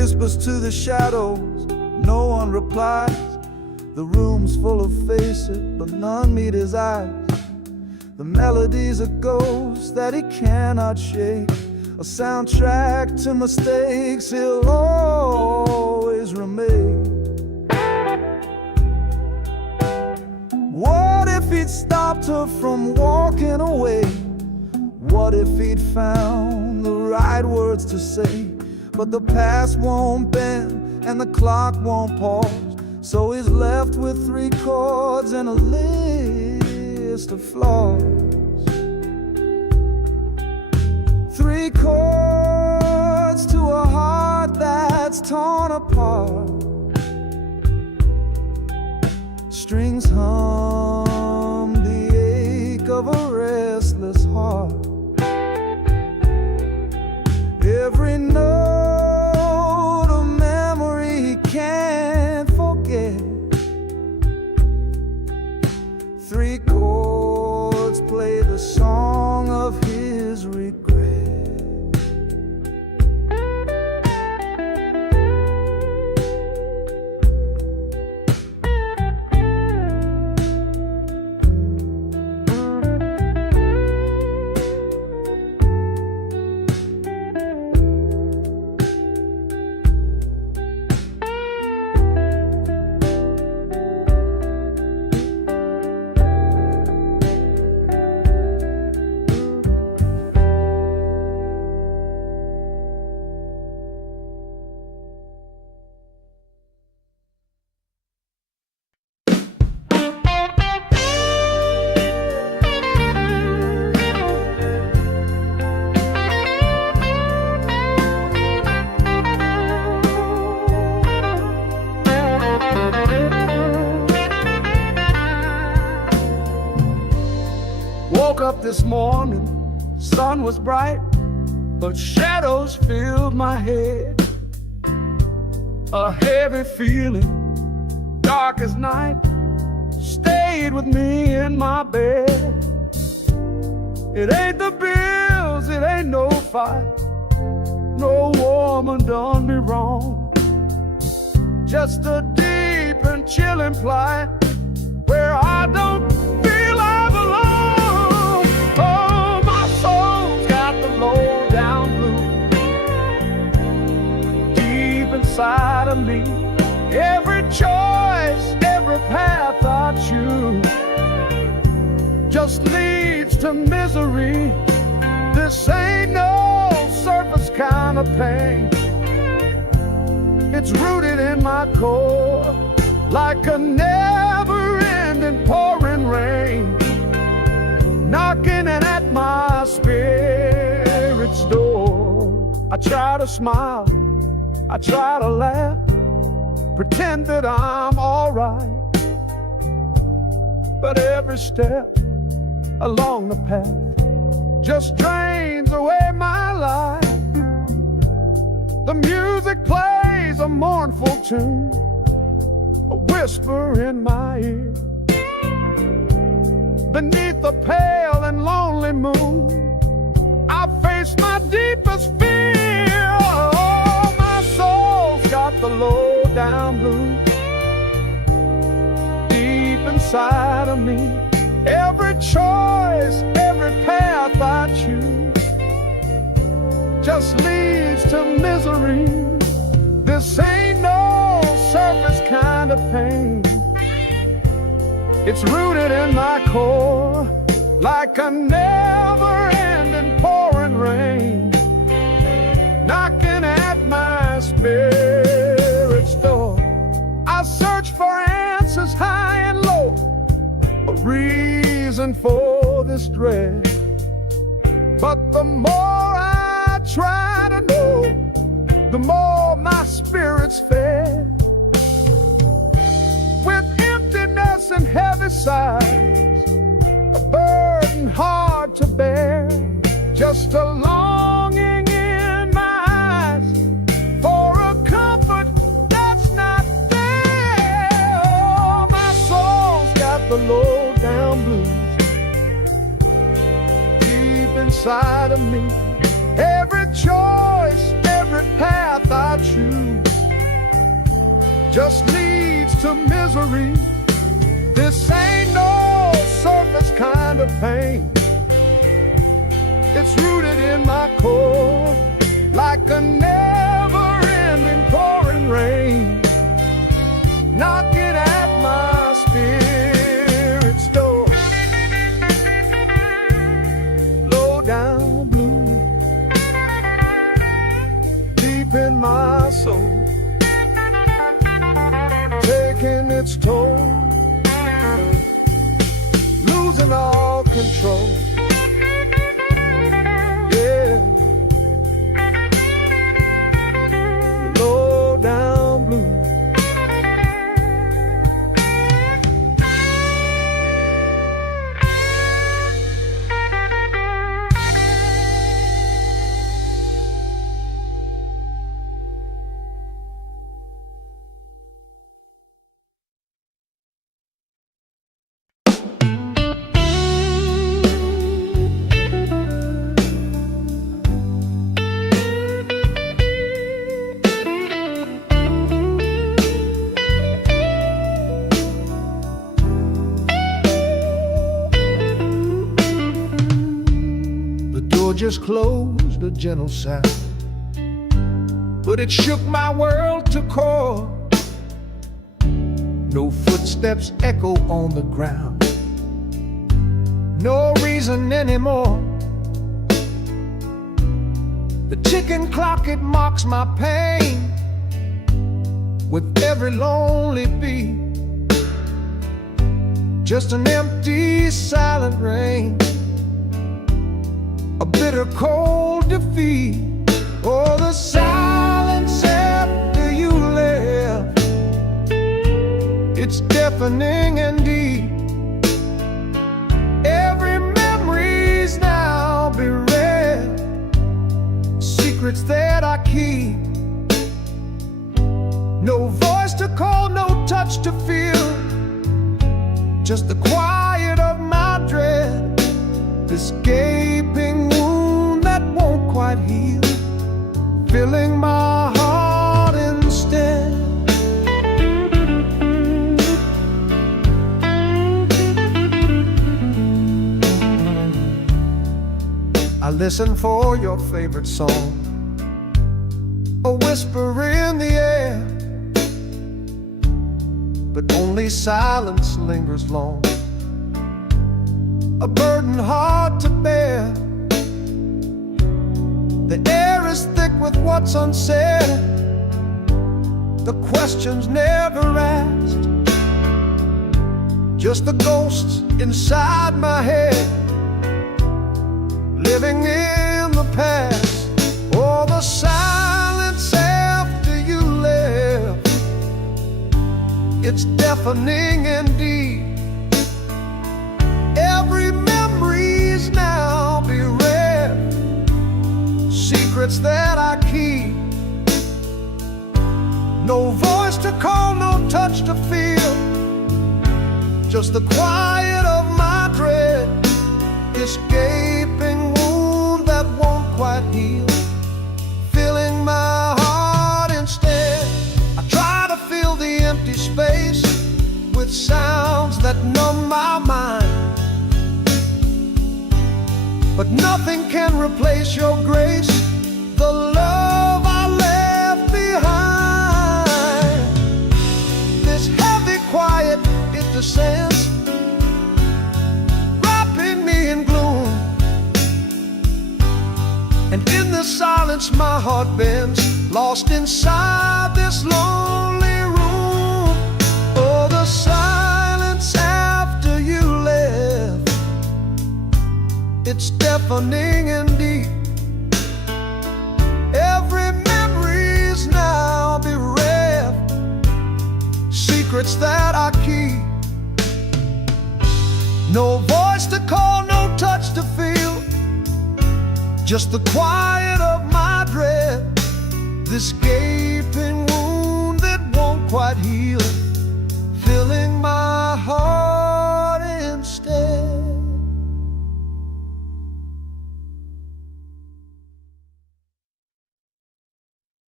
whispers to the shadows, no one replies. The room's full of faces, but none meet his eyes. The melody's a ghost that he cannot shake, a soundtrack to mistakes he'll always remake. What if he'd stopped her from walking away? What if he'd found the right words to say? But the past won't bend and the clock won't pause, so he's left with 3 chords and a list of flaws. 3 chords to a heart that's torn apart. Strings hum the ache of a restless heart. Every note a memory he can't forget. 3 chords play the song of his regret. Woke up this morning, sun was bright, but shadows filled my head. A heavy feeling, dark as night, stayed with me in my bed. It ain't the bills, it ain't no fight, no woman done me wrong. Just a deep and chilling plight where I don't feel I belong. Oh, my soul's got the low down blues deep inside of me. Every choice, every path I choose just leads to misery. This ain't no surface kind of pain. It's rooted in my core like a never-ending pouring rain, knocking at my spirit's door. I try to smile, I try to laugh, pretend that I'm alright, but every step along the path just drains away my life. The music plays a mournful tune, a whisper in my ear. Beneath the pale and lonely moon, I face my deepest fear. Oh, my soul's got the low down blues deep inside of me. Every choice, every path I choose just leads to misery. This ain't no surface kind of pain. It's rooted in my core like a never-ending pouring rain, knocking at my spirit's door. I search for answers high and low, a reason for this dread, but the more I try to know, the more my spirit's fed. With emptiness and heavy sighs, a burden hard to bear, just a longing in my eyes for a comfort that's not there. Oh, my soul's got the low down blues deep inside of me. Every choice, every favorite path I choose just leads to misery. This ain't no surface kind of pain. It's rooted in my core, like a never-ending pouring rain, knocking at my spirit's door. Low down blue, deep in my soul, taking its toll, losing all control. Yeah, low down blue. Just closed, a gentle sound, but it shook my world to core. No footsteps echo on the ground, no reason anymore. The ticking clock, it mocks my pain with every lonely beat. Just an empty, silent rain, a bitter cold defeat. Oh, the silence after you left, it's deafening indeed. Every memory's now bereft, secrets that I keep. No voice to call, no touch to feel, just the quiet of my dread. This gaping wound that won't quite heal, filling my heart instead. I listen for your favorite song, a whisper in the air, but only silence lingers long, a burden hard to bear. The air is thick with what's unsaid, the questions never asked, just the ghosts inside my head, living in the past. Oh, the silence after you left, it's deafening indeed. Every memory's now bereft, secrets that I keep. No voice to call, no touch to feel, just the quiet of my dread. This gaping wound that won't quite heal, filling my heart instead. I try to fill the empty space with sounds that numb my mind, but nothing can replace your grace, the love I left behind. This heavy quiet, it descends, wrapping me in gloom, and in the silence my heart bends, lost inside this lonely room. Oh, the silence after you left, it's deafening indeed. Every memory's now bereft, secrets that I keep. No voice to call, no touch to feel, just the quiet of my dread. This gaping wound that won't quite heal, filling my heart instead.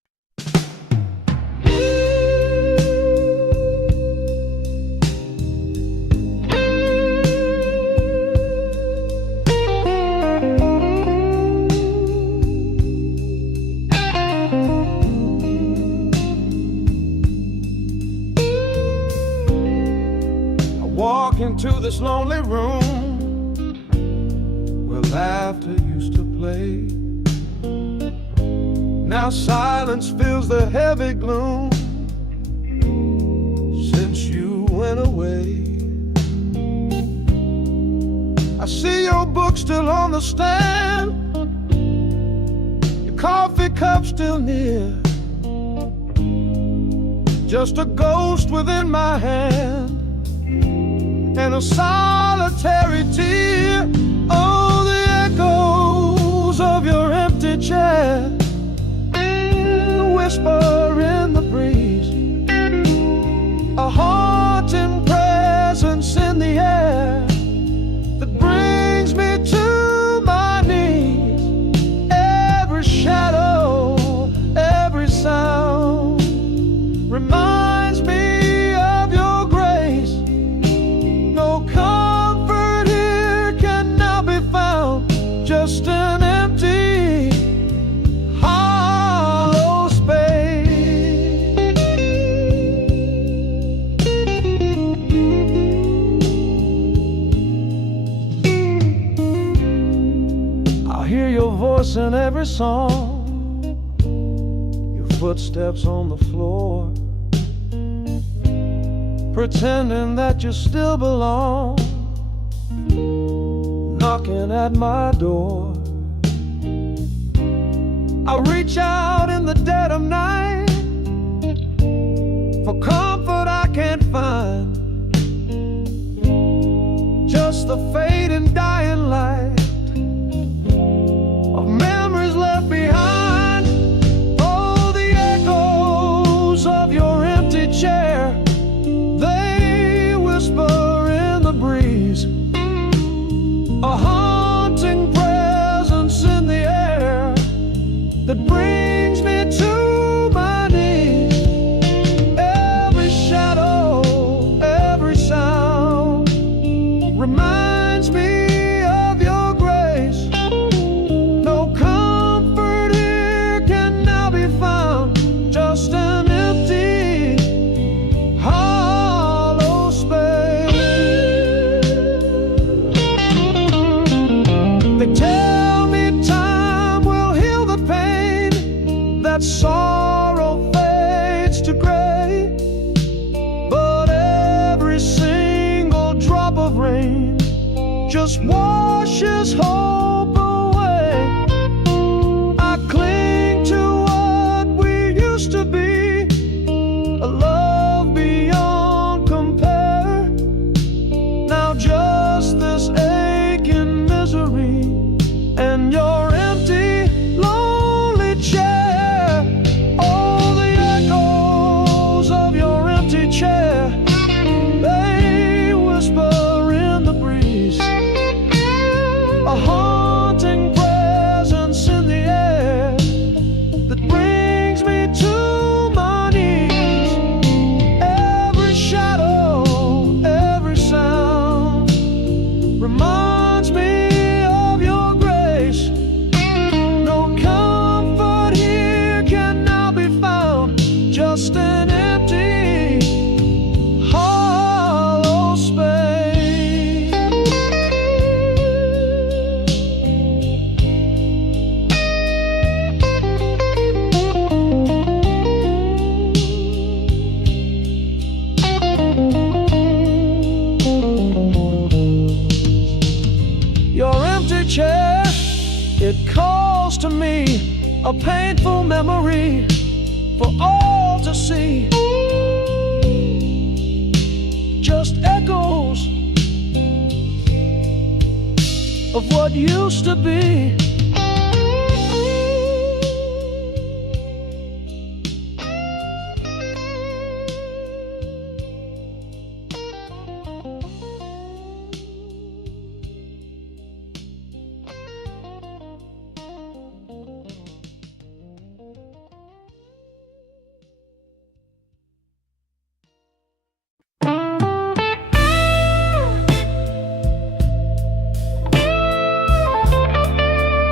this lonely room where laughter used to play. Now silence fills the heavy gloom since you went away. I see your book still on the stand, your coffee cup still near, just a ghost within my hand and a solitary tear. Oh, the echoes of your empty chair, the whisper in the breeze, a haunting presence in the air that brings me to my knees. Every shadow, every sound reminds me of your grace. No comfort here can now be found, just an empty, hollow space. I hear your voice in every song, your footsteps on the floor, pretending that you still belong, knocking at my door. I reach out in the dead of night for comfort I can't find, just the fading dying light of memories left behind. Oh, the echoes of your empty chair, they whisper in the breeze, a haunting presence in the air that brings me to my knees. Every shadow, every sound reminds me of your grace. No comfort here can now be found, just an empty, hollow space. They tell me time will heal the pain, that sorrow fades to gray, but every single drop of rain just washes hope away. I cling to what we used to be, a love beyond compare. Now just this aching misery and your empty, lonely chair. Oh, the echoes of your empty chair, they whisper in the breeze, a haunting presence in the air that brings me to my knees. Every shadow, every sound reminds me of your grace. No comfort here can now be found, just an empty, hollow space. Your empty chair, it calls to me, a painful memory for all to see. Just echoes of what used to be.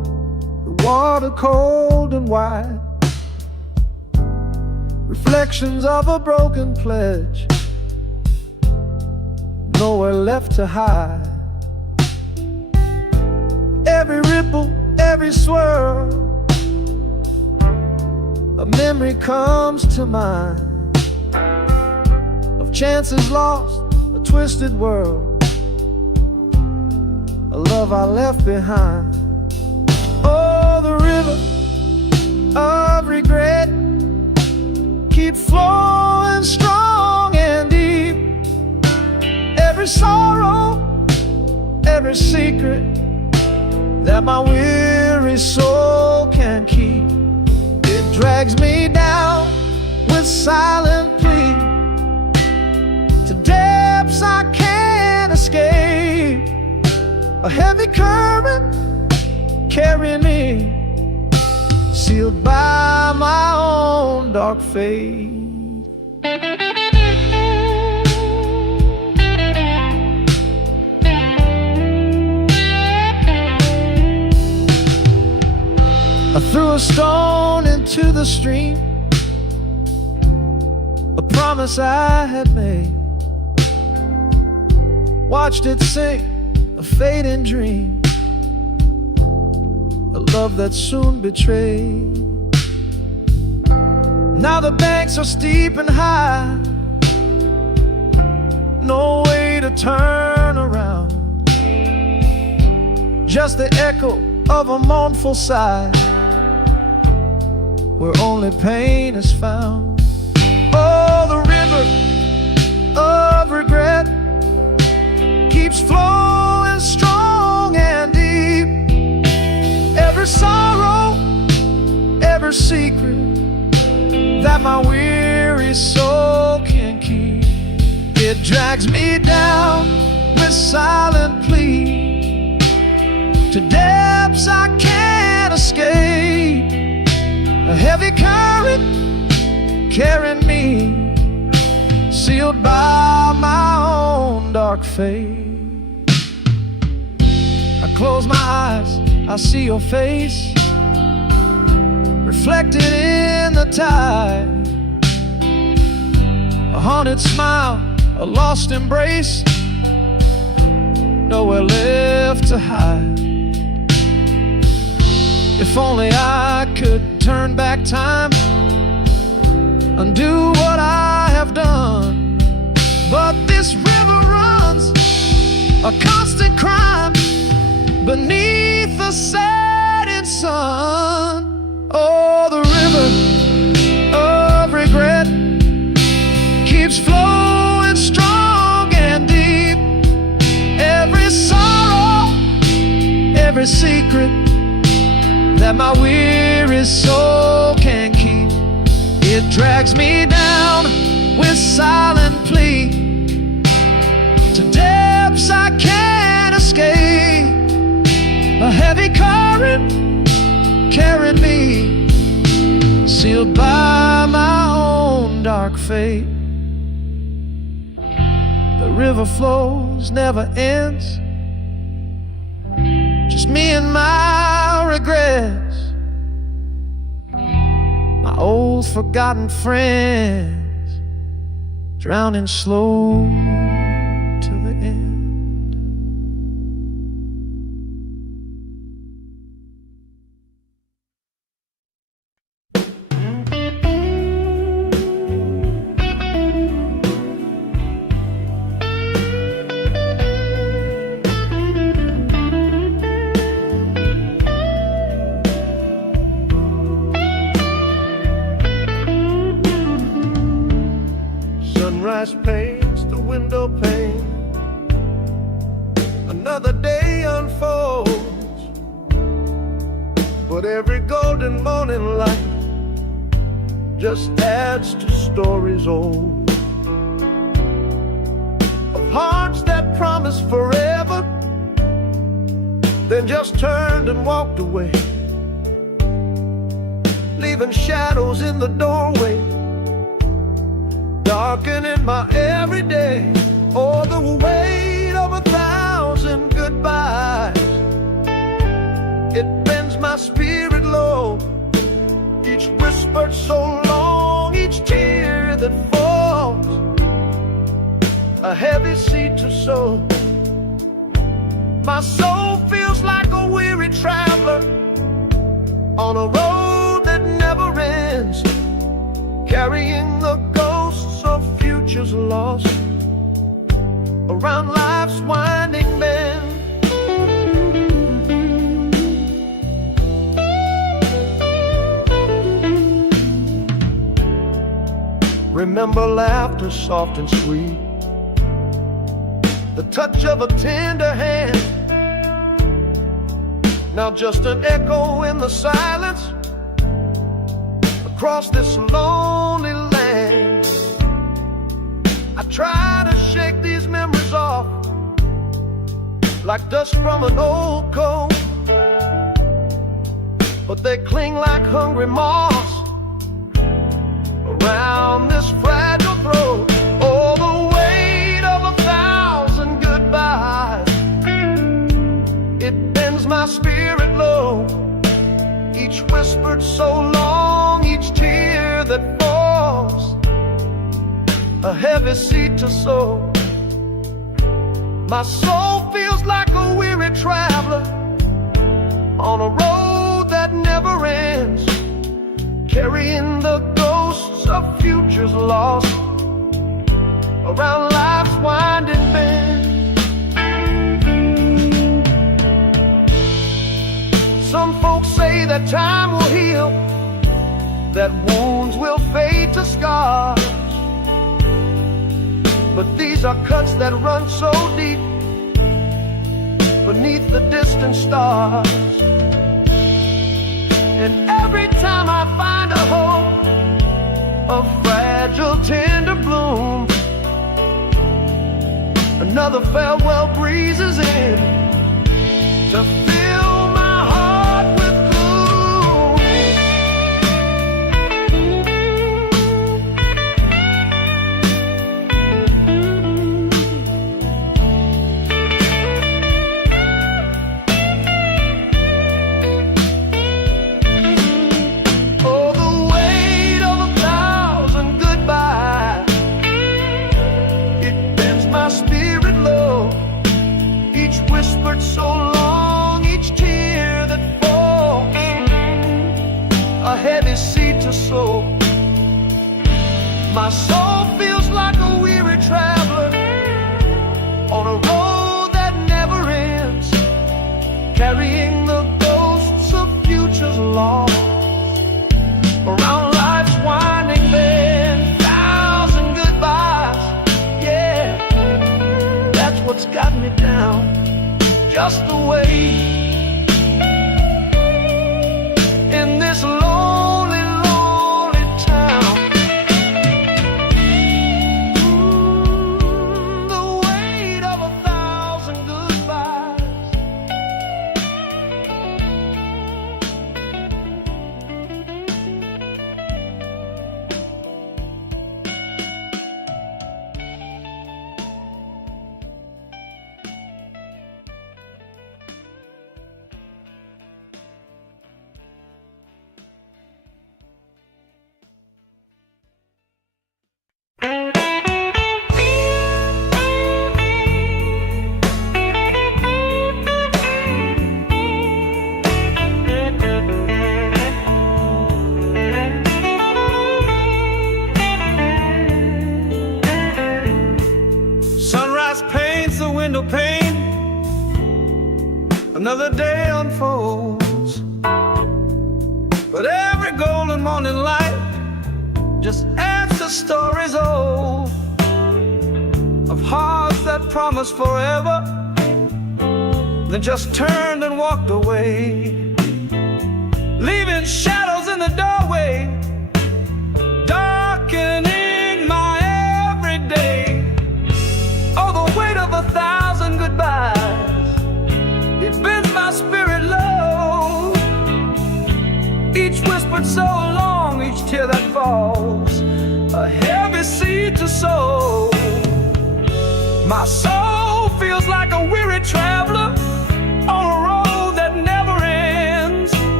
water cold and wide, reflections of a broken pledge, nowhere left to hide. Every ripple, every swirl, a memory comes to mind of chances lost, a twisted world, a love I left behind. Oh, the river of regret keep flowing strong and deep. Every sorrow, every secret that my weary soul can keep, it drags me down with silent plea to depths I can't escape. A heavy current carrying me, sealed by my own dark fate. I threw a stone into the stream, a promise I had made. Watched it sink, a fading dream, a love that soon betrayed. Now the banks are steep and high, no way to turn around, just the echo of a mournful sigh, where only pain is found. Oh, the river of regret keeps flowing strong and deep. Every sorrow, every secret that my weary soul can keep, it drags me down with silent plea to depths I can't escape. A heavy current carrying me, sealed by my own dark fate. I close my eyes, I see your face reflected in the tide, a haunted smile, a lost embrace, nowhere left to hide. If only I could turn back time, undo what I have done, but this river runs a constant crime beneath the setting sun. Oh, the river of regret keeps flowing strong and deep. Every sorrow, every secret that my weary soul can keep, it drags me down with silent plea to depths I can't escape. A heavy current carrying me, sealed by my own dark fate. The river flows, never ends, just me and my regrets, my old forgotten friends, drowning slow to the end. Sunrise paints the window pane, another day unfolds, but every golden morning light just adds to stories old, of hearts that promised forever, then just turned and walked away, leaving shadows in the doorway, darkening my everyday. Oh, the weight of 1,000 goodbyes, it bends bends my spirit low. Each whisper so long, each tear that falls, a heavy seed to sow. My soul feels like a weary traveler on a road that never ends, carrying the ghosts of futures lost around life's winding bend. Remember laughter soft and sweet, the touch of a tender hand. Now just an echo in the silence across this lonely land. I try to shake these memories off like dust from an old coat, but they cling like hungry moths around this fragile throat. Oh, the weight of 1,000 goodbyes, it bends my spirit low. Each whispered so long, each tear that falls, a heavy seed to sow. My soul feels like a weary traveler on a road that never ends, carrying the ghosts of futures lost around life's winding bend. Some folks say that time will heal, that wounds will fade to scars, but these are cuts that run so deep beneath the distant stars. And every time I find a hope, a fragile tender bloom, another farewell breezes in to fill my heart with gloom. Oh, the weight of 1,000 goodbyes, it bends my spirit low. Each whispered so long, each tear that falls, a heavy seed to sow. My soul feels like a weary traveler on a road that never ends, carrying the ghosts of futures lost around life's winding bend. 1,000 goodbyes, yeah, that's what's got me down, just the way in this lonely, lonely town. The weight of 1,000 goodbyes. Sunrise paints the window pane, another day unfolds, but every golden morning light just adds to stories old of hearts that promised forever, then just turned and walked away, leaving shadows in the doorway, darkening my everyday. Oh, the weight of 1,000 goodbyes, it bends my spirit low. Each whispered so long, each tear that falls, a heavy seed to sow. My soul feels like a weary traveler on a road that never ends,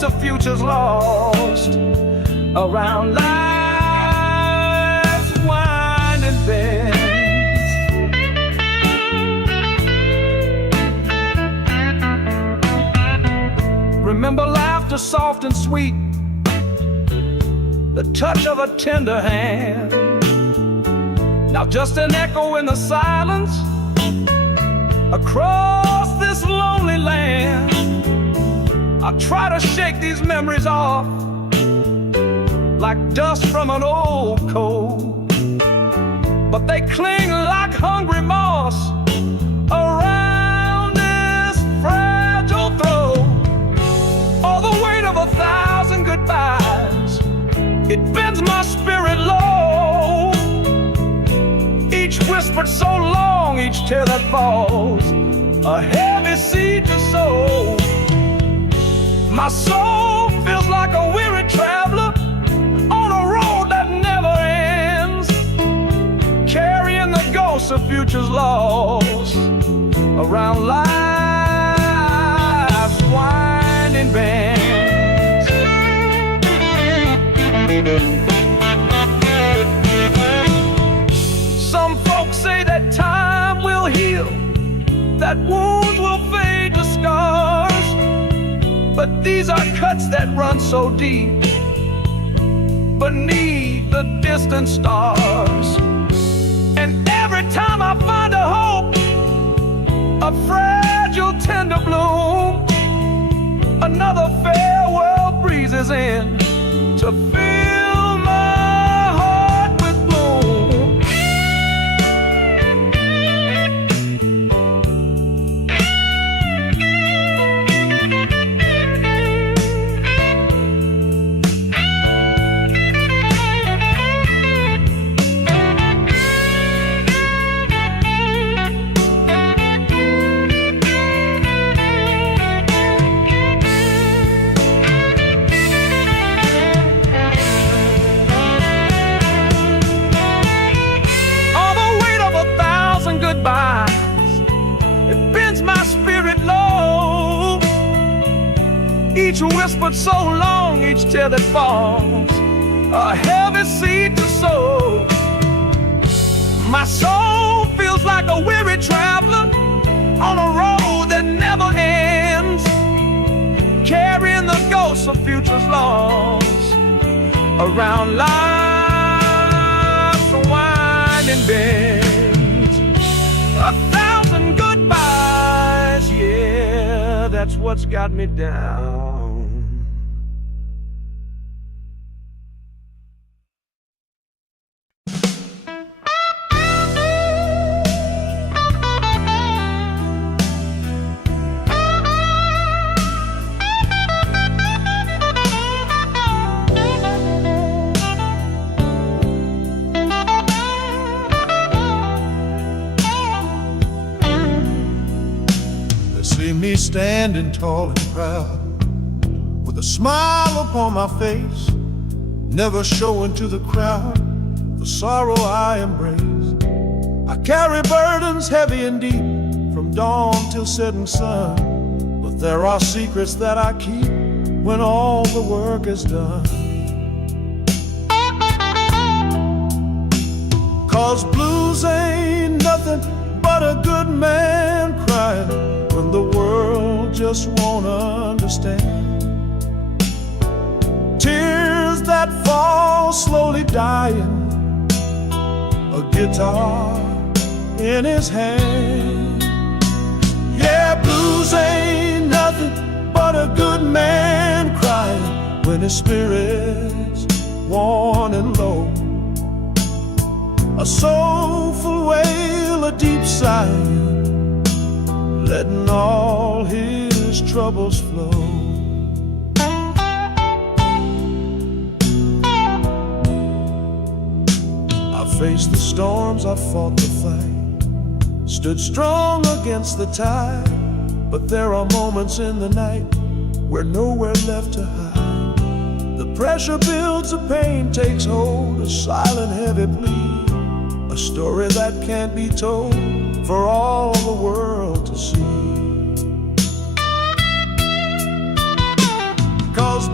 ghosts of futures lost around life's winding bends. Remember laughter soft and sweet, the touch of a tender hand. Now just an echo in the silence across this lonely land. I try to shake these memories off like dust from an old coat, but they cling like hungry moss around this fragile throat. All the weight of 1,000 goodbyes, it bends my spirit low. Each whispered so long, each tear that falls, a heavy seed to sow. My soul feels like a weary traveler on a road that never ends, carrying the ghosts of futures lost around life's winding bends. Some folks say that time will heal, that wounds will fade to scars, but these are cuts that run so deep beneath the distant stars. And every time I find a hope, a fragile tender bloom, another farewell breezes in to fill my heart with gloom. It bends my spirit low. Each whispered so long, each tear that falls, a heavy seed to sow. My soul feels like a weary traveler on a road that never ends, carrying the ghosts of futures lost around life's winding bend. 1,000 goodbyes, yeah, that's what's got me down. See me standing tall and proud, with a smile upon my face, never showing to the crowd the sorrow I embraced. I carry burdens heavy and deep, from dawn till setting sun, but there are secrets that I keep when all the work is done. 'Cause blues ain't nothing but a good man crying when the world just won't understand. Tears that fall slowly dying, a guitar in his hand. Yeah, blues ain't nothing but a good man crying when his spirit's worn and low. A soulful wail, a deep sigh, letting all his troubles flow. I faced the storms, I fought the fight, stood strong against the tide, but there are moments in the night where nowhere left to hide. The pressure builds, the pain takes hold, a silent heavy plea, a story that can't be told for all the world to see. 'Cause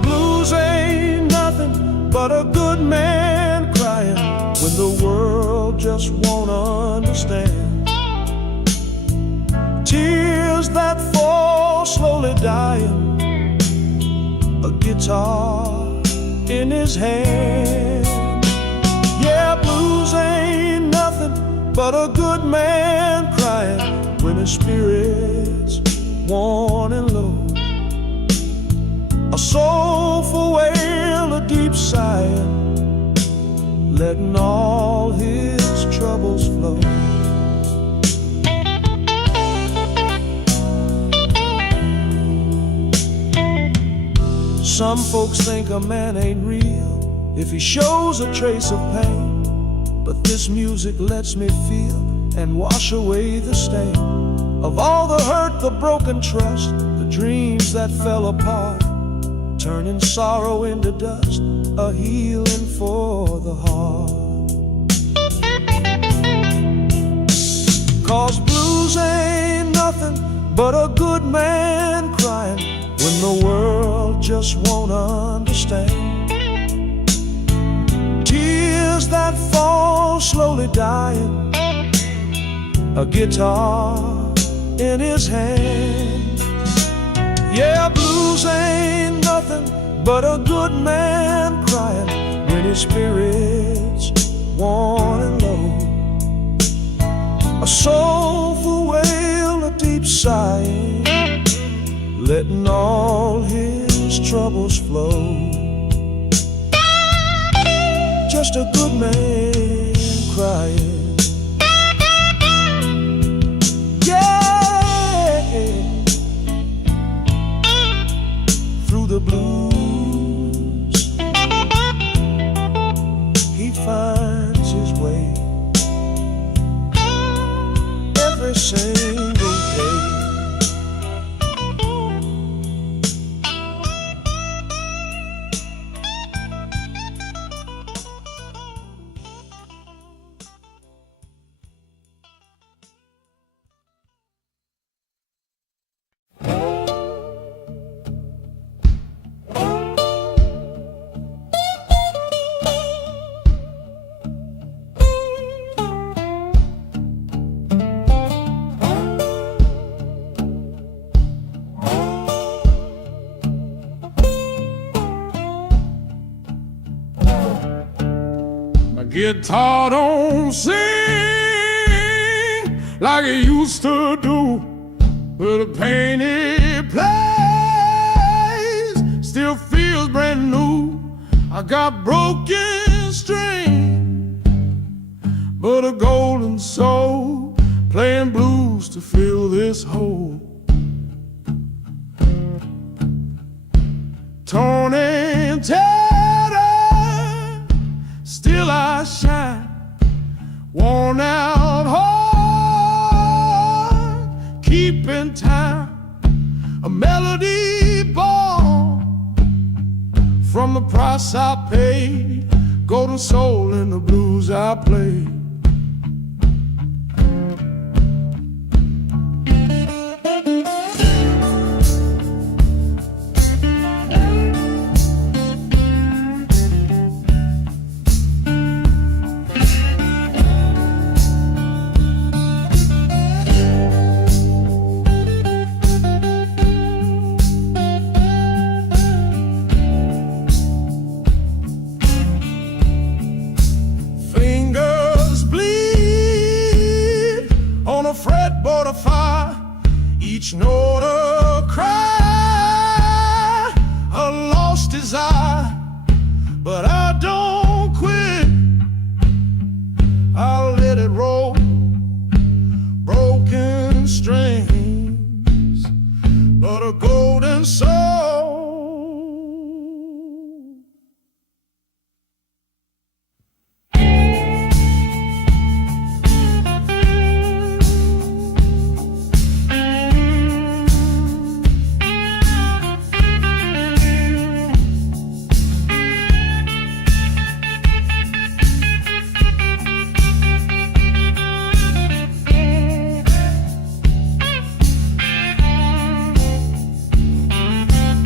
but a good man crying when the world just won't understand. Tears that fall slowly dying, a guitar in his hand. Yeah, blues ain't nothing but a good man crying when his spirit's worn and low. A soulful wail, a deep sighing, letting all his troubles flow. Some folks think a man ain't real if he shows a trace of pain, but this music lets me feel and wash away the stain of all the hurt, the broken trust, the dreams that fell apart, turning sorrow into dust, a healing for the heart. 'Cause blues ain't nothing but a good man crying when the world just won't understand. Tears that fall slowly dying, a guitar in his hand. Yeah, blues ain't nothing but a good man crying when his spirit's worn and low. A soulful wail, a deep sighing, letting all his troubles flow. Just a good man crying. Yeah, through the blues he finds his way every single day. Guitar don't sing like it used to do, but the pain it plays still feels brand new. I got broken string, but a golden soul playing blues to fill this hole. Torn and tattered, still I shine. Worn out heart, keeping time. A melody born from the price I paid. Golden soul in the blues I played. Fretboard of fire, each note a cry, a lost desire, but I don't quit. I'll let it roll, broken strings, but a golden soul.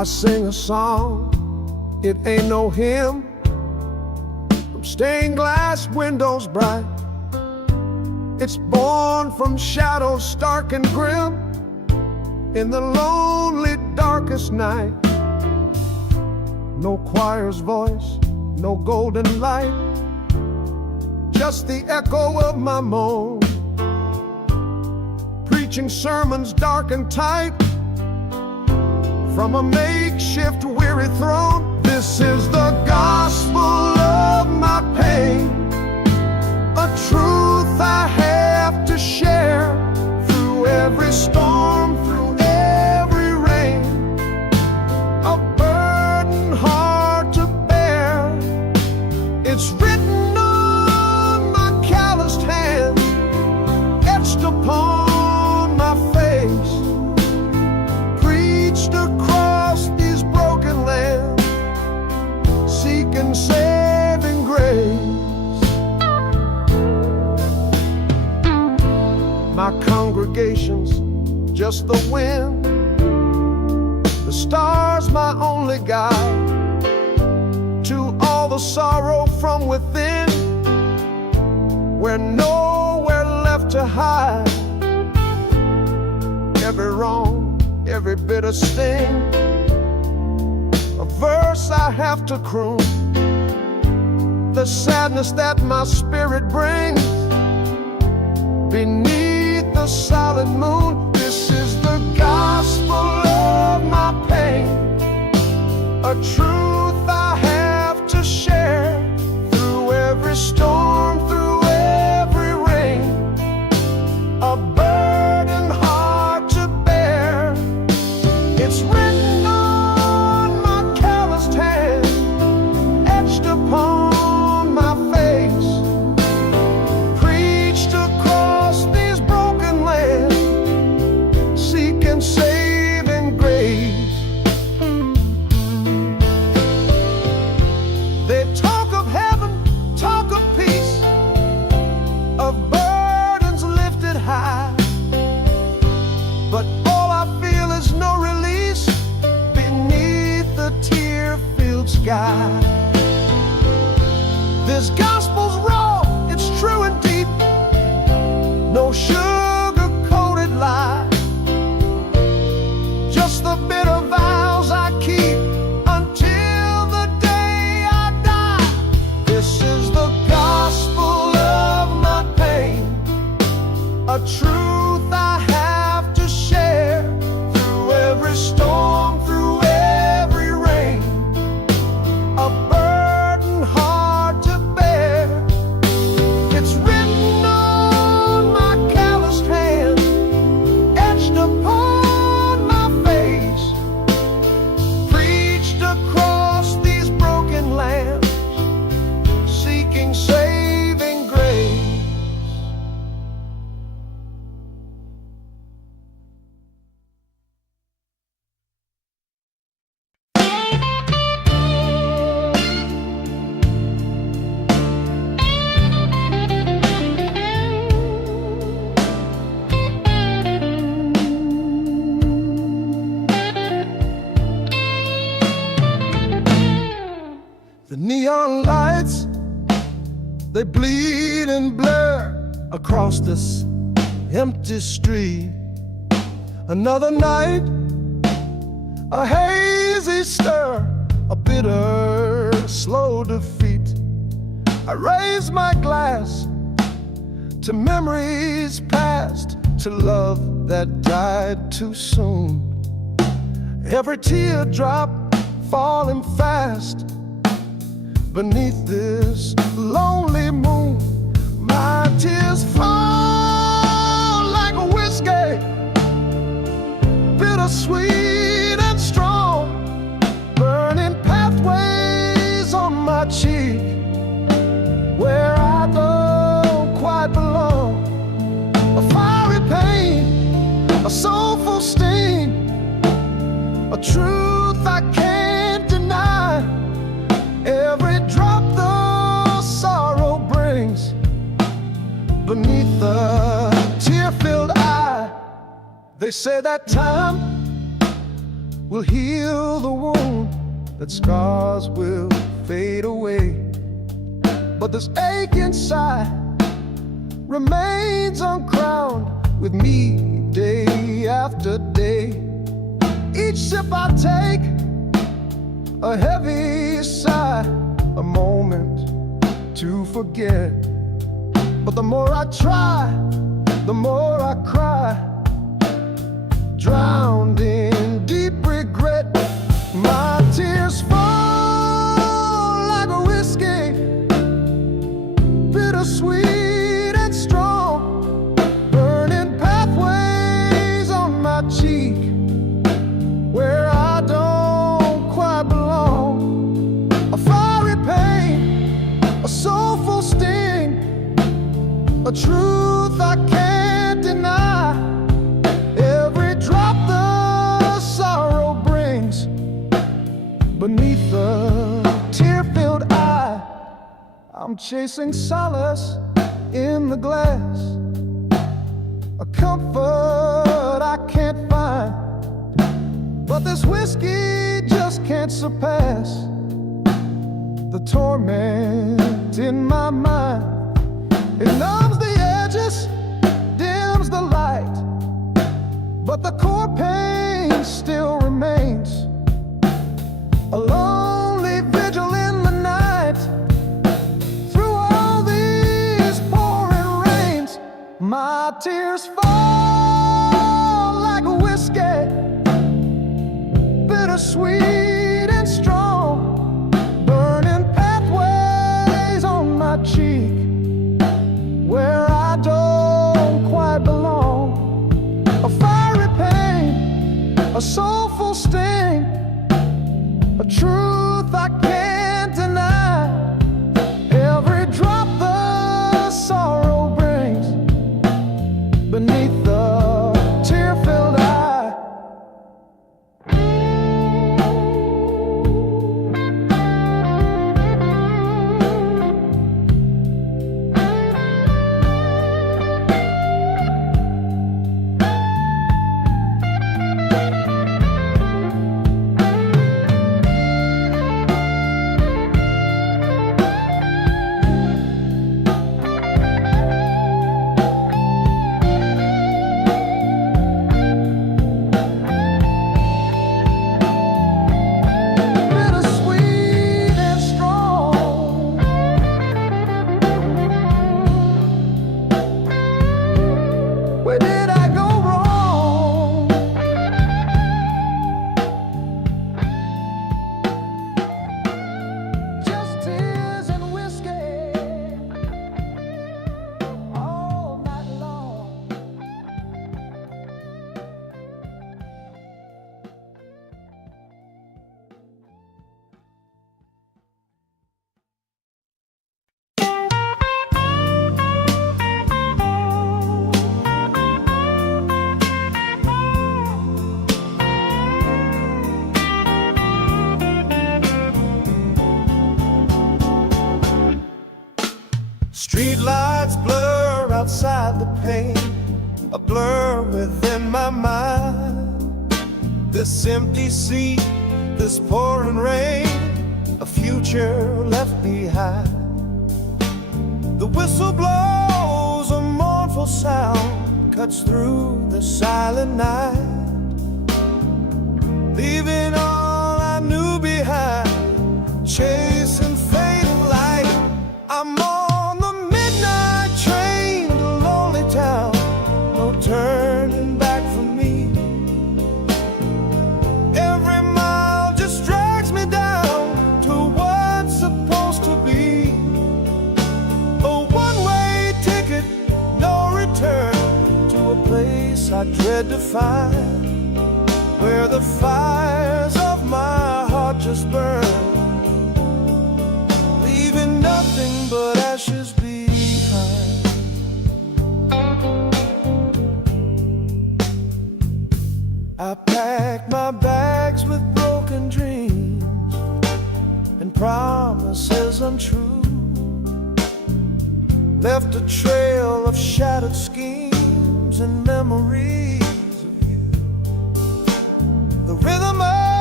I sing a song, it ain't no hymn, from stained glass windows bright. It's born from shadows stark and grim, in the lonely darkest night. No choir's voice, no golden light, just the echo of my moan, preaching sermons dark and tight from a makeshift weary throne. This is the gospel of my pain, a truth I have to share through every storm, through every rain, a burden hard to bear. It's written on my calloused hands, etched upon my face, preached across these broken lands, seeking saving grace. My congregation's just the wind, the stars my only guide, to all the sorrow from within, we're nowhere left to hide. Every wrong, every bitter sting, a verse I have to croon, the sadness that my spirit brings beneath the solid moon. This is the gospel of my pain, a truth I have to share through every storm, through every rain, a burden hard to bear. It's written on my calloused hand, etched upon my face, preached across these broken lands, seeking saving grace. They talk of heaven, talk of peace, of burdens lifted high, but all I feel is no release beneath the tear-filled sky. This gospel's raw, it's true and deep, no sugar-coated lie, just the bitter vows I keep until the day I die. This is the gospel of my pain, a truth I have to share through every storm, through every rain, a burden hard to bear. It's written on my calloused hand, etched upon my face, preached across these broken lands, seeking saving grace. The neon lights, they bleed and blur across this empty street. Another night, a hazy stir, a bitter, slow defeat. I raise my glass to memories past, to love that died too soon. Every teardrop falling fast beneath this lonely moon. My tears fall like a whiskey, bittersweet and strong, burning pathways on my cheek, where I don't quite belong. A fiery pain, a soulful sting, a truth I can't deny. Every drop the sorrow brings beneath the tear-filled eye. They say that time will heal the wound, that scars will fade away. But this ache inside remains uncrowned with me day after day. Each sip I take, a heavy sigh, a moment to forget. But the more I try, the more I cry, drowned in deep regret. My tears fall like a whiskey, bittersweet and strong, burning pathways on my cheek where I don't quite belong. A fiery pain, a soulful sting, a truth I can't deny. Every drop the sorrow brings beneath the tear-filled eye. I'm chasing solace in the glass, a comfort I can't find. But this whiskey just can't surpass the torment in my mind. It numbs the edges, dims the light, but the core pain still remains. A lonely vigil in the night, through all these pouring rains. My tears fall like a whiskey, bittersweet and strong, burning pathways on my cheek where I don't quite belong. A fiery pain, a soulful sting, a truth I can't deny. Every drop the sorrow brings beneath the tear-filled eye. Where did I go wrong? Just tears and whiskey all night long. Street lights blur outside the pane, a blur within my mind. This empty seat, this pouring rain, a future left behind. The whistle blows, a mournful sound cuts through the silent night, leaving all I knew behind, chasing fading light. I'm on the midnight train to lonely town, no turning back for me. Every mile just drags me down to what's supposed to be a one-way ticket, no return, to a place I dread to find, where the fires of my heart just burn, leaving nothing but ashes behind. I packed my bags with broken dreams and promises untrue, left a trail of shattered schemes and memories of you. The rhythm of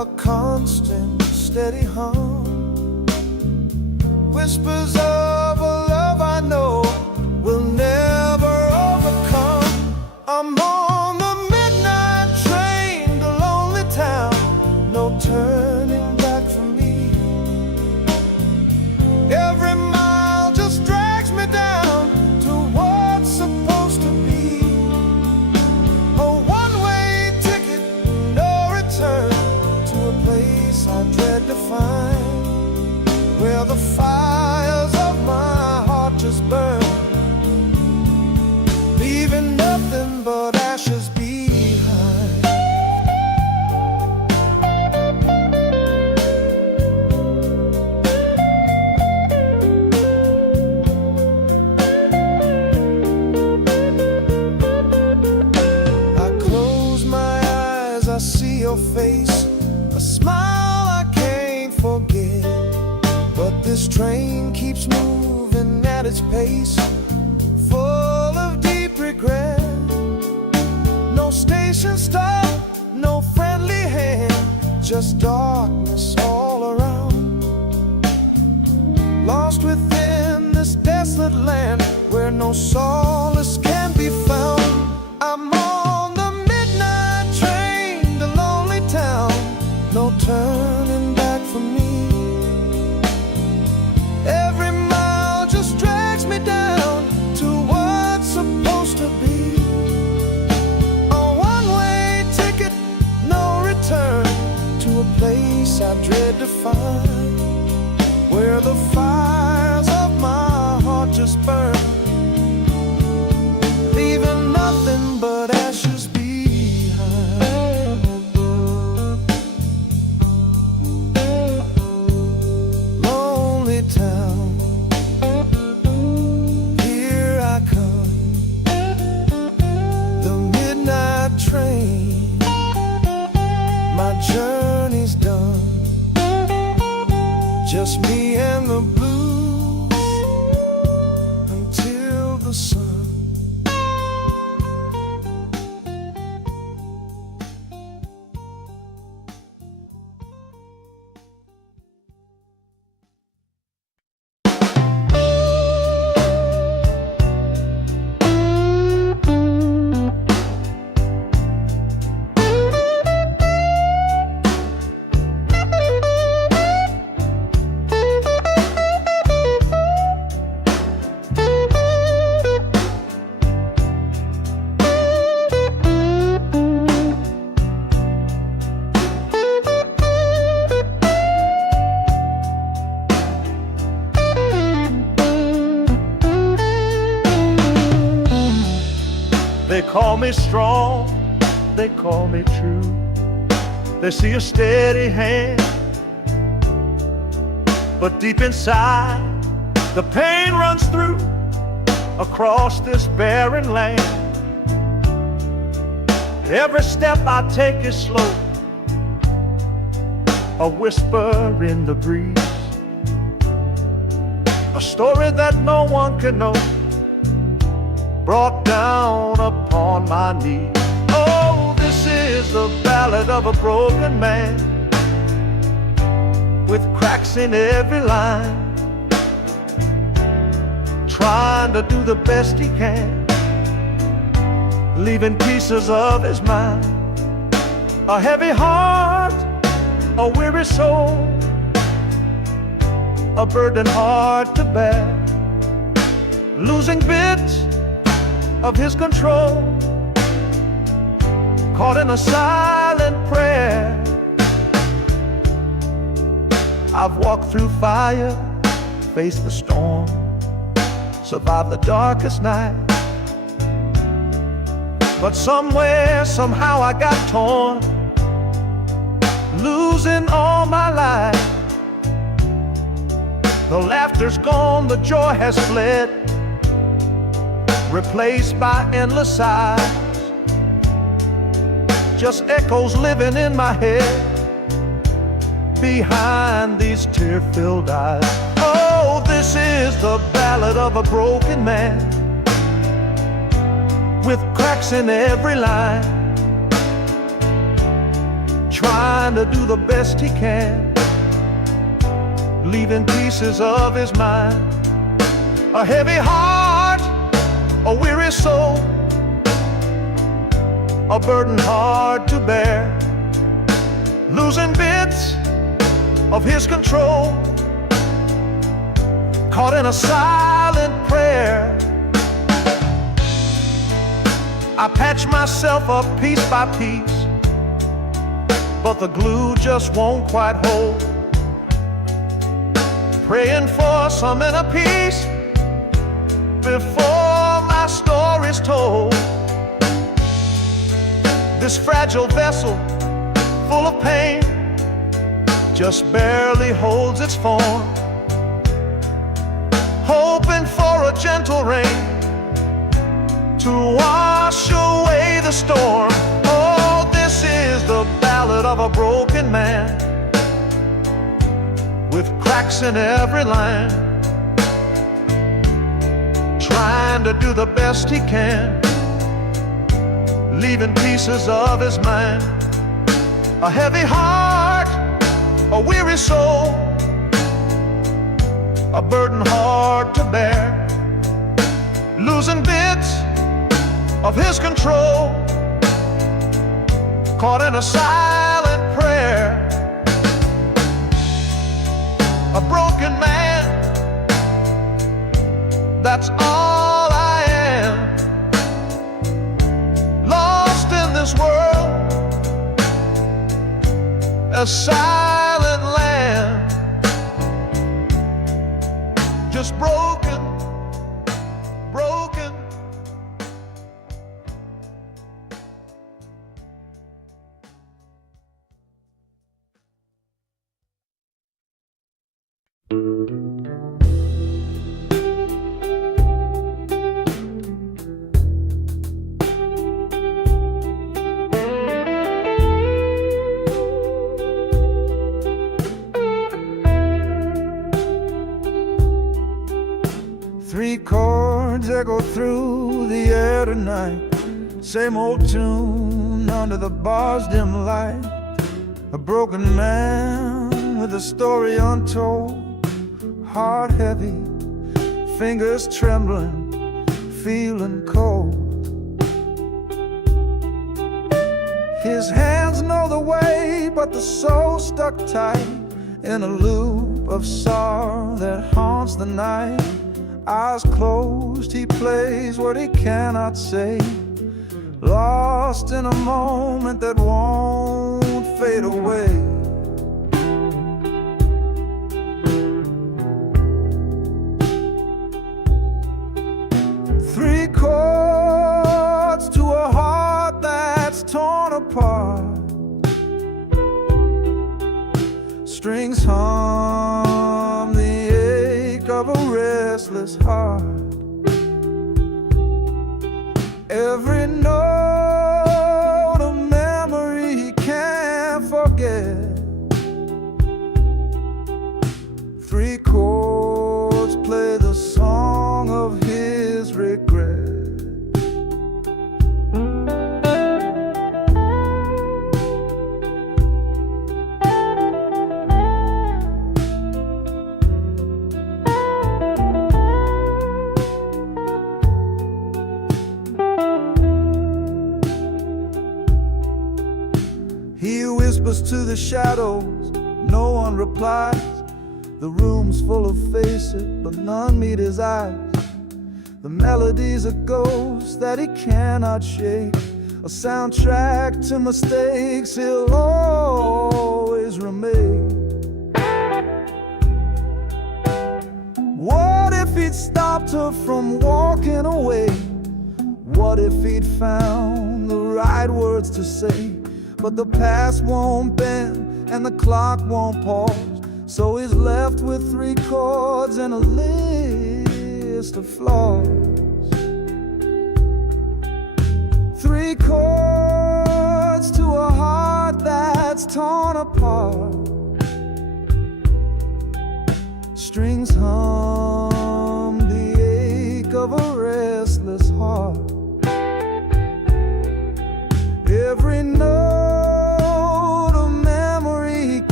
a constant, steady hum. Whispers of a love I know will never overcome. I'm on the midnight train to lonely town, no turning back for me. Every mile just drags me down to what's supposed to be. A one-way ticket, no return, to a place I dread to find, where the fires of my heart just burn, leaving nothing but ashes behind. I close my eyes, I see your face, a smile I can't forget. But this train keeps moving at its pace, full of deep regret. No station stop, no friendly hand, just darkness all around. Lost within this desolate land where no solace can be found. I'm on the midnight train to lonely town, no turning back for me. Every mile just drags me down to what's supposed to be. A one-way ticket, no return, to a place I dread to find, where the fires of my heart just burn, leaving nothing but ashes behind. Lonely town, here I come, the midnight train, my journey's done, just me and the blues until the sun. They call me strong, they call me true. They see a steady hand, but deep inside the pain runs through across this barren land. Every step I take is slow, a whisper in the breeze, a story that no one can know, brought down upon my knees. Oh, this is the ballad of a broken man, with cracks in every line, trying to do the best he can, leaving pieces of his mind. A heavy heart, a weary soul, a burden hard to bear, losing bits of his control, caught in a silent prayer. I've walked through fire, faced the storm, survived the darkest night, but somewhere, somehow I got torn, losing all my life. The laughter's gone, the joy has fled, replaced by endless sighs, just echoes living in my head behind these tear-filled eyes. Oh, this is the ballad of a broken man, with cracks in every line, trying to do the best he can, leaving pieces of his mind. A heavy heart, a weary soul, a burden hard to bear, losing bits of his control, caught in a silent prayer. I patch myself up piece by piece, but the glue just won't quite hold. Praying for some inner peace before my story's told. This fragile vessel, full of pain, just barely holds its form, hoping for a gentle rain to wash away the storm. Oh, this is the ballad of a broken man, with cracks in every line, trying to do the best he can, leaving pieces of his mind. A heavy heart, a weary soul, a burden hard to bear, losing bits of his control, caught in a silent prayer. A broken man, that's all I am, lost in this world, a silent land, just broken, broken. Three chords echo through the air tonight, same old tune under the bar's dim light. A broken man with a story untold, heart heavy, fingers trembling, feeling cold. His hands know the way, but the soul stuck tight in a loop of sorrow that haunts the night. Eyes closed, he plays what he cannot say, lost in a moment that won't fade away. Three chords to a heart that's torn apart, strings hum the ache of a restless heart. Every note a memory he can't forget. Three chords play the song of his regret. He whispers to the shadows, no one replies. The room's full of faces, but none meet his eyes. The melody's a ghost that he cannot shake, a soundtrack to mistakes he'll always remake. What if he'd stopped her from walking away? What if he'd found the right words to say? But the past won't bend and the clock won't pause, so he's left with three chords and a list of flaws. Three chords to a heart that's torn apart, strings hum the ache of a restless heart. Every note a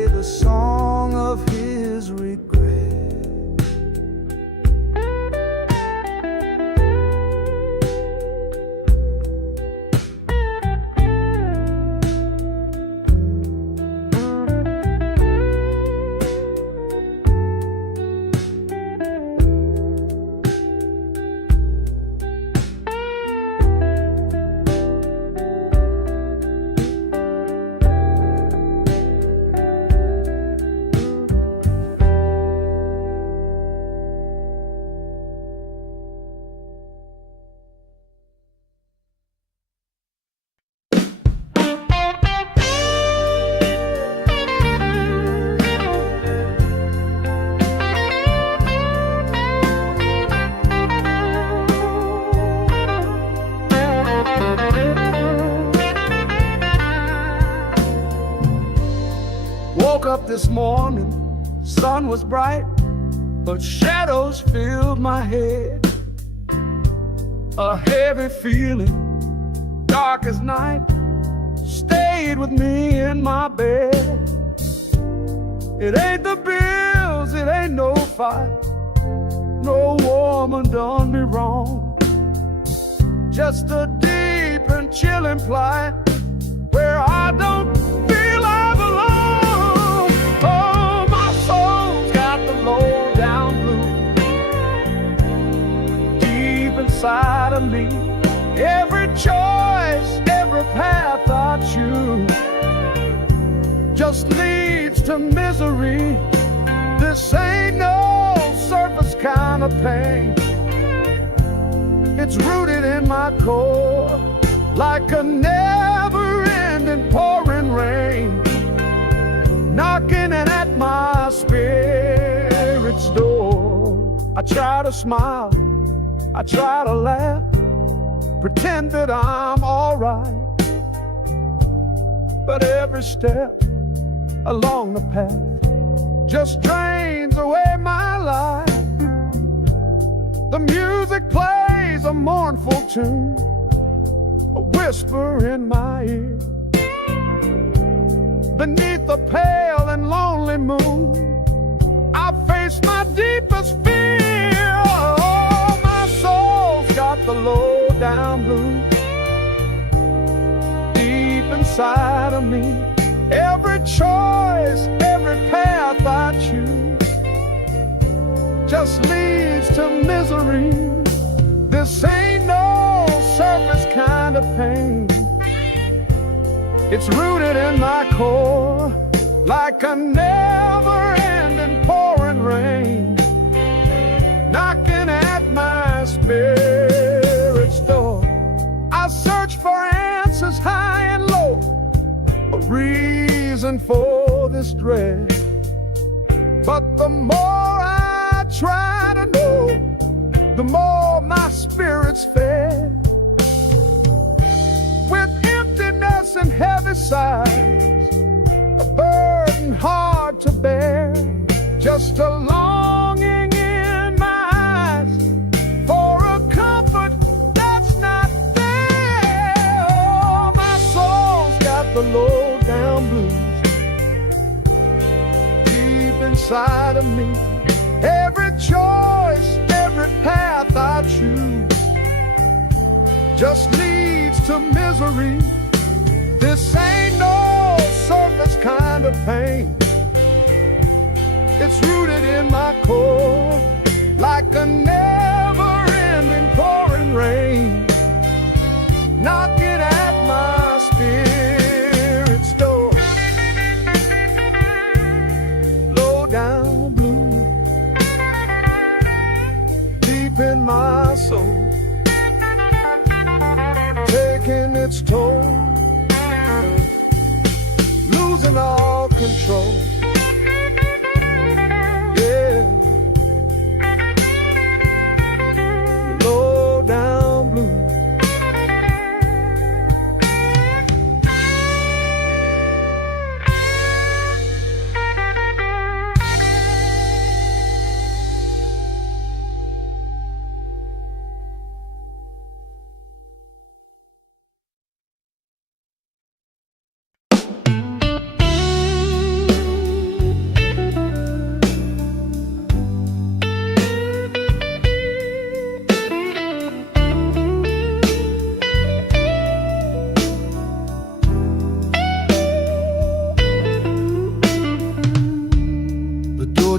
play the song of his regret. Woke up this morning, sun was bright, but shadows filled my head. A heavy feeling, dark as night, stayed with me in my bed. It ain't the bills, it ain't no fight, no woman done me wrong. Just a deep and chilling plight where I don't feel I belong. Oh, my soul's got the low down blues deep inside of me. Every choice, every path I choose just leads to misery. This ain't no surface kind of pain. It's rooted in my core like a never-ending pouring rain, knocking at my spirit's door. I try to smile, I try to laugh, pretend that I'm alright, but every step along the path just drains away my life. The music plays a mournful tune, a whisper in my ear. Beneath the pale and lonely moon, I face my deepest fear. Oh, my soul's got the low down blues deep inside of me. Every choice, every path I choose just leads to misery. This ain't no surface kind of pain. It's rooted in my core like a never-ending pouring rain, knocking at my spirit's door. I search for answers high and low, a reason for this dread. But the more I try to know, the more my spirit's fed. With emptiness and heavy sighs, a burden hard to bear, just a longing in my eyes for a comfort that's not there. Oh, my soul's got the low down blues deep inside of me. Every choice, every path I choose just leads to misery. This ain't no surface kind of pain. It's rooted in my core like a never-ending pouring rain, knocking at my spirit's door. Low down blue deep in my soul, taking its toll, losing all control. Yeah, low down blue.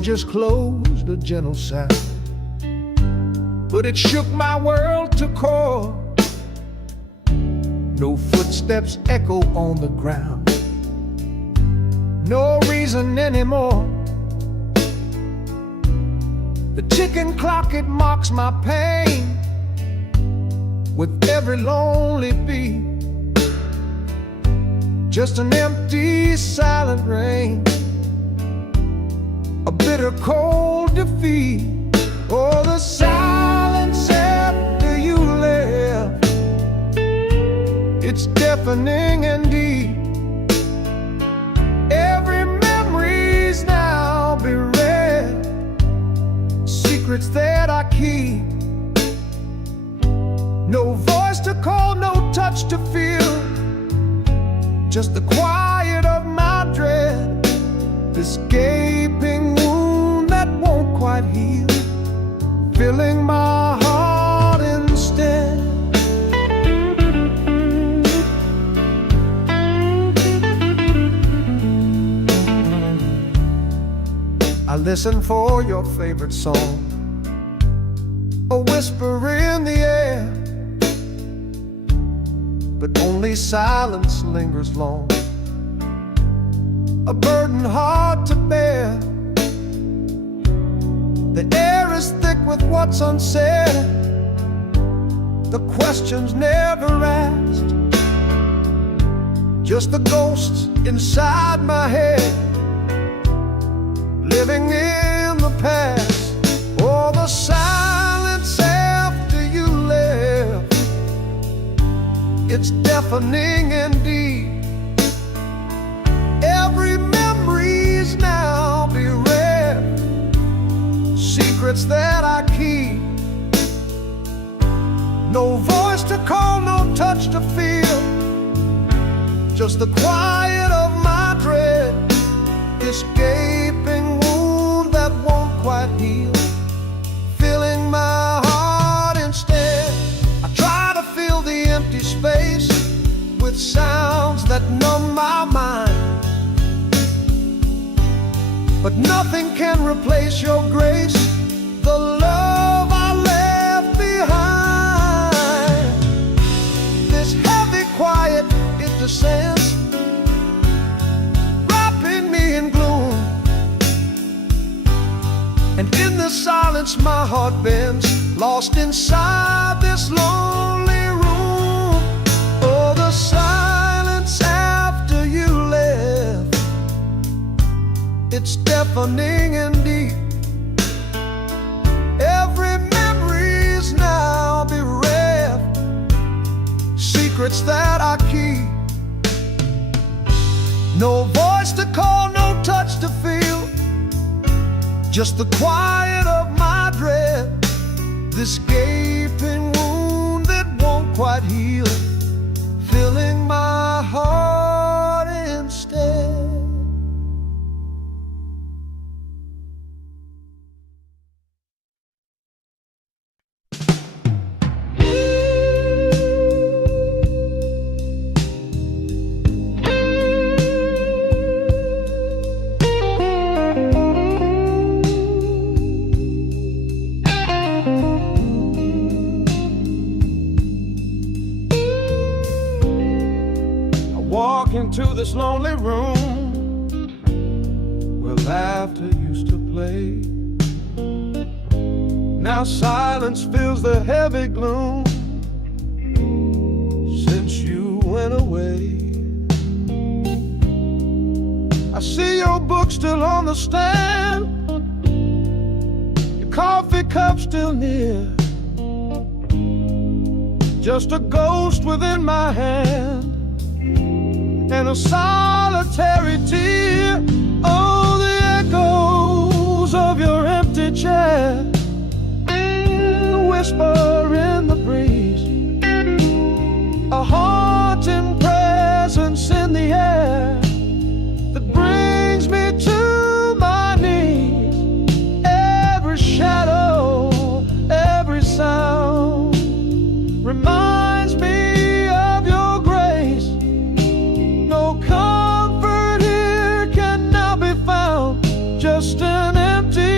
just closed a gentle sound, but it shook my world to core. No footsteps echo on the ground, no reason anymore. The ticking clock, it mocks my pain with every lonely beat. Just an empty, silent rain, a bitter, cold defeat. Oh, the silence after you left, it's deafening indeed. Every memory's now bereft, secrets that I keep. No voice to call, no touch to feel, just the quiet of my dread. This gaping wound that won't quite heal, filling my heart instead. I listen for your favorite song, a whisper in the air, but only silence lingers long, a burden hard to bear. The air is thick with what's unsaid, the questions never asked, just the ghosts inside my head, living in the past. Oh, the silence after you left, it's deafening indeed. Every memory's now bereft, secrets that I keep. No voice to call, no touch to feel, just the quiet of my dread. This gaping wound that won't quite heal, filling my heart instead. I try to fill the empty space with sounds that numb my mind, but nothing can replace your grace, the love I left behind. This heavy quiet, it descends, wrapping me in gloom, and in the silence my heart bends, lost inside this lonely room. Oh, the silence after you left, it's deafening indeed. Every memory's now bereft, secrets that I keep. No voice to call, no touch to feel, just the quiet of my dread. This gaping wound that won't quite heal, filling my heart instead. Walk into this lonely room where laughter used to play. Now silence fills the heavy gloom since you went away. I see your book still on the stand, your coffee cup still near, just a ghost within my hand and a solitary tear. Oh, the echoes of your empty chair, the whisper in the breeze, a haunting presence in the air that brings me to my knees. Every shadow, every sound reminds me of your grace. No comfort here can now be found, just an empty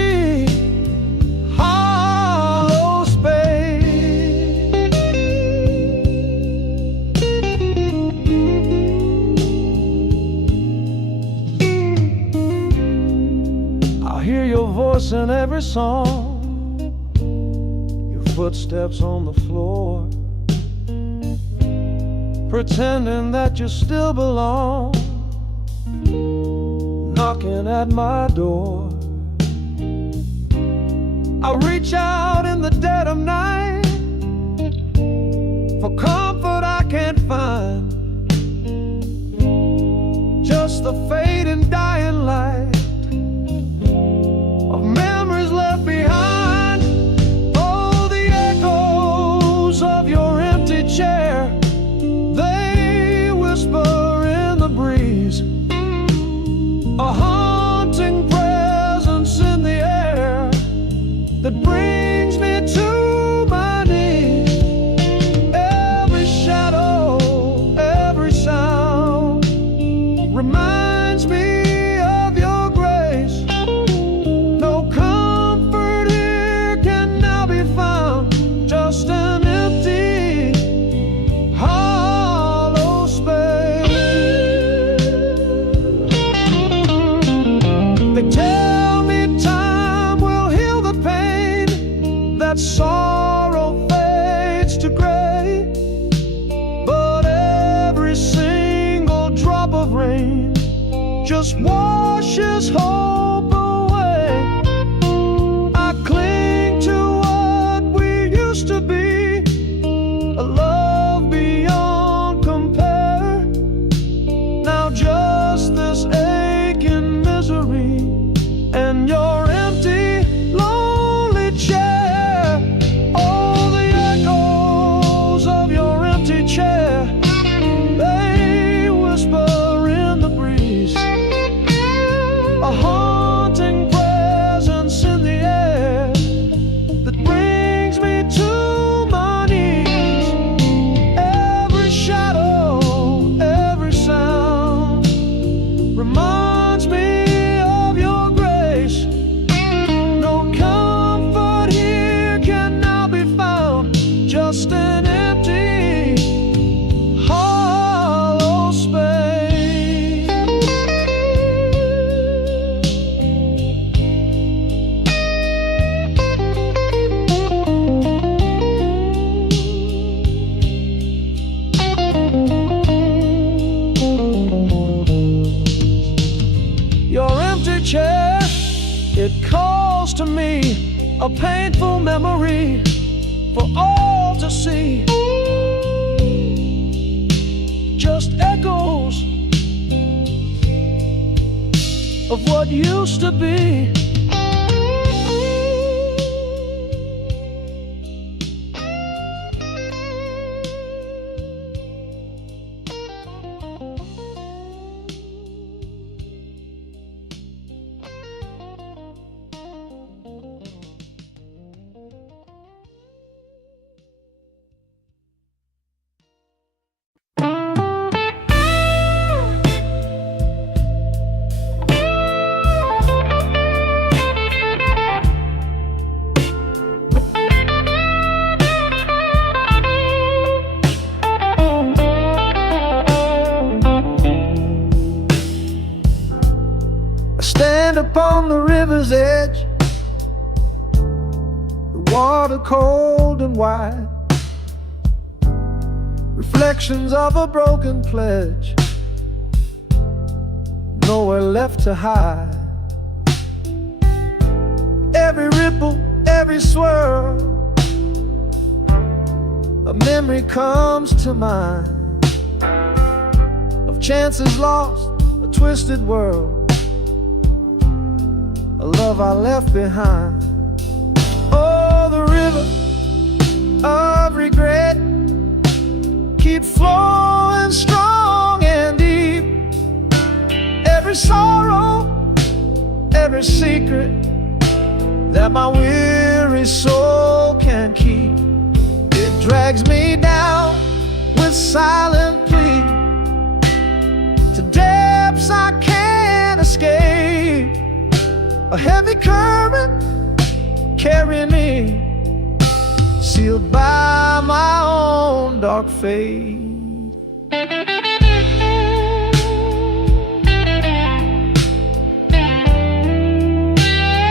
hear your voice in every song, your footsteps on the floor, pretending that you still belong, knocking at my door. I reach out in the dead of night for comfort I can't find, just the fading dying light of memories left behind. Oh, the echoes of your empty chair, they whisper in the breeze, a haunting presence in the air that brings me to my knees. Every shadow, every sound reminds me of your grace. No comfort here can now be found, just an empty, hollow space. They tell me time will heal the pain, that sorrow fades to gray, but every single drop of rain just washes hope away. I cling to what we used to be, a love beyond compare. Now just this aching misery and your empty, lonely chair. Oh, the echoes of your empty chair, they whisper in the breeze, a haunting presence in the air that brings me to my knees. Every shadow, every sound reminds me of your grace. No comfort here can now be found, just an empty, hollow space. Your empty chair, it calls to me, a painful memory for all to see. Just echoes of what used to be. Stand upon the river's edge, the water cold and wide, reflections of a broken pledge, nowhere left to hide. Every ripple, every swirl, a memory comes to mind of chances lost, a twisted world, a love I left behind. Oh, the river of regret, keep flowing strong and deep. Every sorrow, every secret that my weary soul can keep, it drags me down with silent plea to depths I can't escape. A heavy current carrying me, sealed by my own dark fate.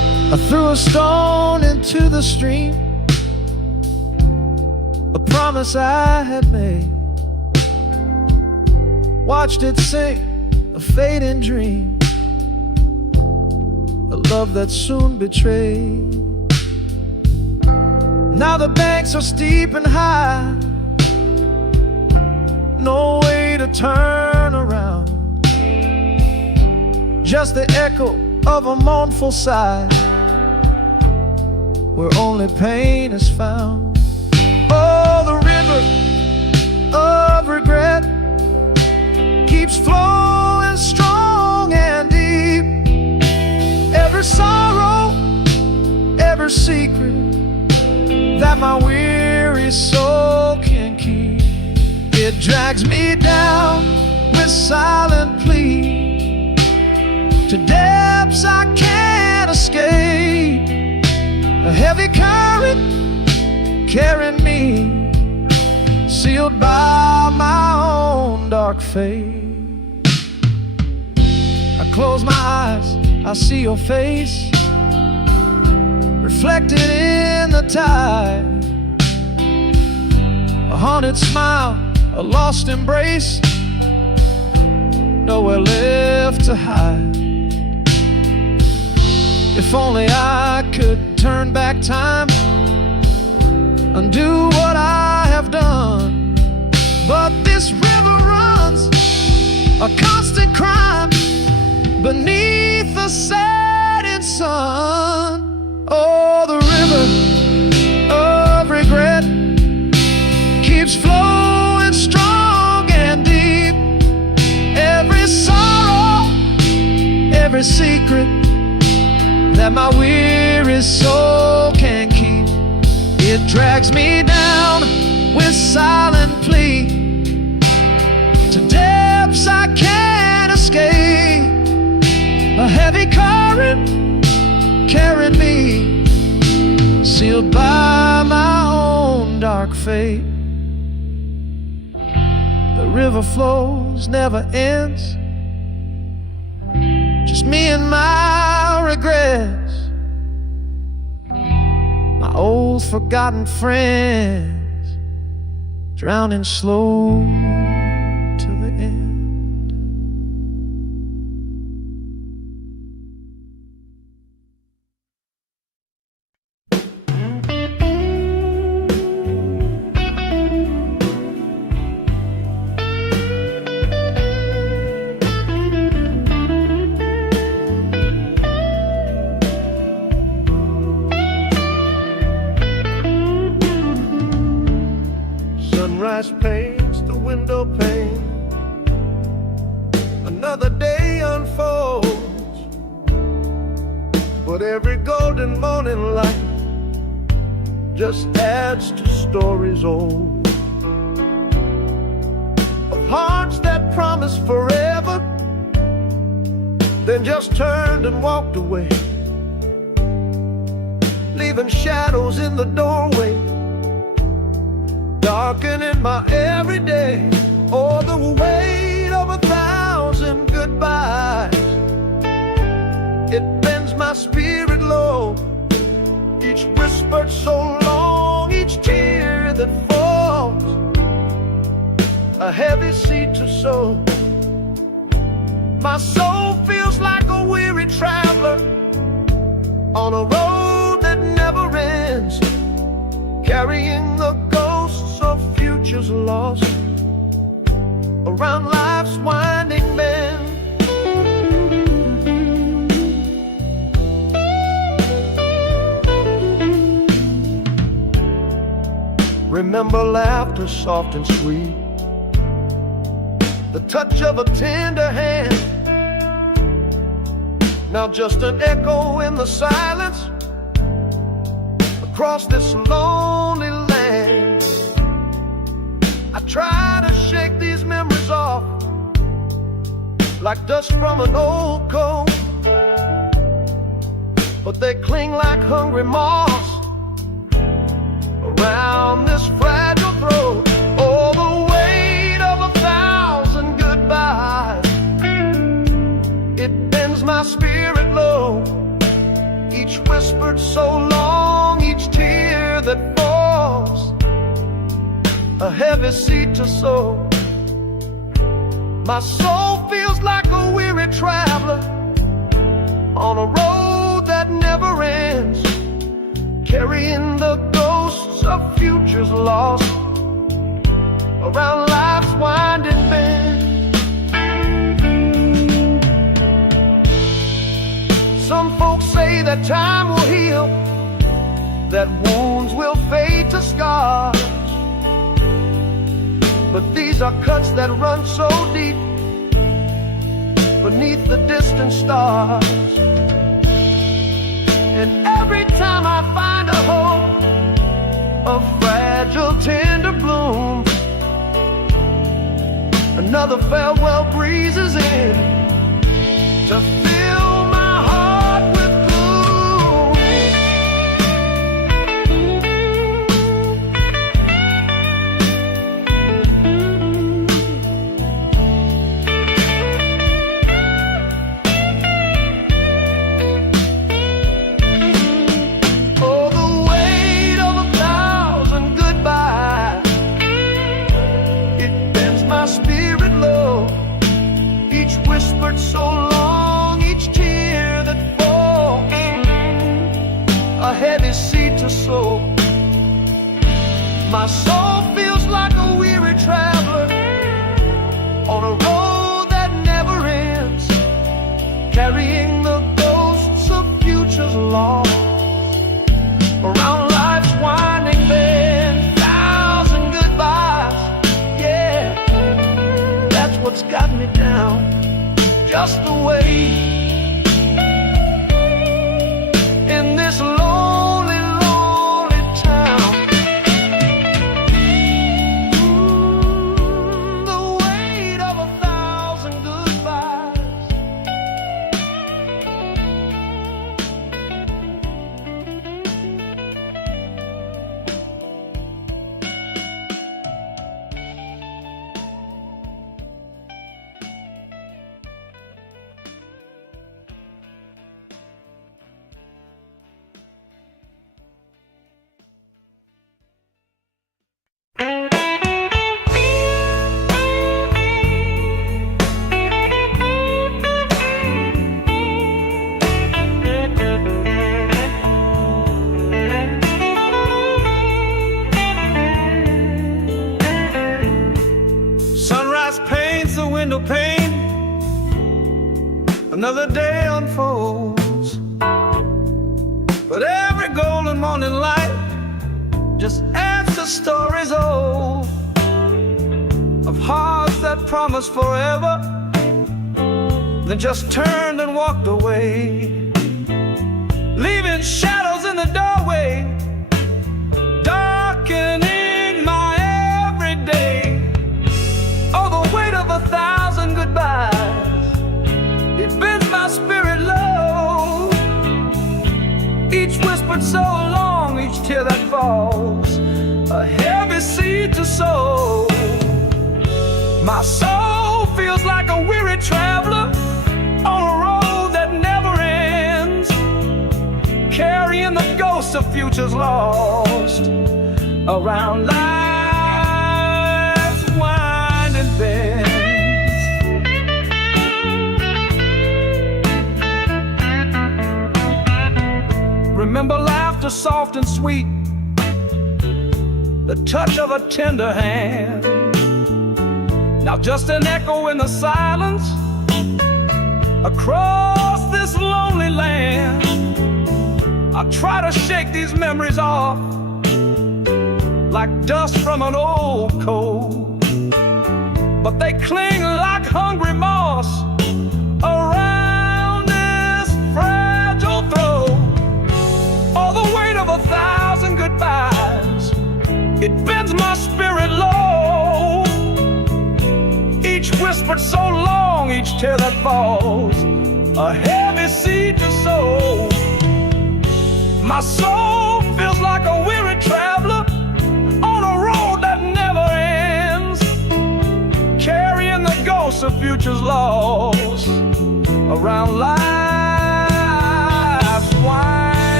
I threw a stone into the stream, a promise I had made. Watched it sink, a fading dream, a love that soon betrayed. Now the banks are steep and high, no way to turn around, just the echo of a mournful sigh, where only pain is found. Oh, the river of regret keeps flowing strong and deep. Every sorrow, every secret that my weary soul can keep, it drags me down with silent plea to depths I can't escape. A heavy current carrying me, sealed by my own dark fate. I close my eyes, I see your face reflected in the tide. A haunted smile, a lost embrace, nowhere left to hide. If only I could turn back time, undo what I have done. But this river runs a constant crime beneath the setting sun. Oh, the river of regret keeps flowing strong and deep. Every sorrow, every secret that my weary soul can keep, it drags me down with silent plea to depths I can't escape. A heavy current carrying me, sealed by my own dark fate. The river flows, never ends, just me and my regrets, my old forgotten friends, drowning slow till the end. Sunrise paints the window pane, another day unfolds, but every golden morning light just adds to stories old, of hearts that promised forever, then just turned and walked away, leaving shadows in the doorway, darkening my everyday. Oh, the weight of 1,000 goodbyes, it bends my spirit low. Each whispered so long, each tear that falls, a heavy seed to sow. My soul feels like a weary traveler on a road that never ends, carrying the ghosts of futures lost around life's winding bend. Remember laughter soft and sweet, the touch of a tender hand, now just an echo in the silence across this lonely land. I try to shake these memories off like dust from an old coat, but they cling like hungry moths around this fragile throat. Oh, the weight of 1,000 goodbyes, it bends my spirit low. Each each whispered so long, each tear that falls, a heavy seed to sow. My soul feels like a weary traveler on a road that never ends, carrying the ghosts of futures lost around life's winding bend. Some folks say that time will heal, that wounds will fade to scars, but these are cuts that run so deep beneath the distant stars. And every time I find a hope, a fragile tender bloom, another farewell breezes in to fill my heart with gloom. Oh, the weight of 1,000 goodbyes, it bends my spirit low. Each whispered so long, each tear that falls, a heavy seed to sow. My soul feels like a weary traveler on a road that never ends, carrying the ghosts of futures lost around life's winding bend. 1,000 goodbyes, yeah, that's what's got me down, just the way in this lonely, lonely town. The weight of 1,000 goodbyes. Sunrise paints the window pane, another day unfolds, but every golden morning light just adds to stories old of hearts that promised forever, then just turned and walked away, leaving shadows in the doorway, darkening my everyday. Oh, the weight of 1,000 goodbyes, it bends my spirit low. Each whispered so long, each tear that falls, a heavy seed to sow. My soul feels like a weary traveler on a road that never ends, carrying the ghosts of futures lost around life's winding bends. Remember laughter soft and sweet, the touch of a tender hand. Now just an echo in the silence across this lonely land. I try to shake these memories off like dust from an old coat, but they cling like hungry moss around this fragile throat. Oh, the weight of 1,000 goodbyes, it bends my spirit low. Each whispered so long, each tear that falls, a heavy seed to sow. My soul feels like a weary traveler on a road that never ends, carrying the ghosts of futures lost around life's wine.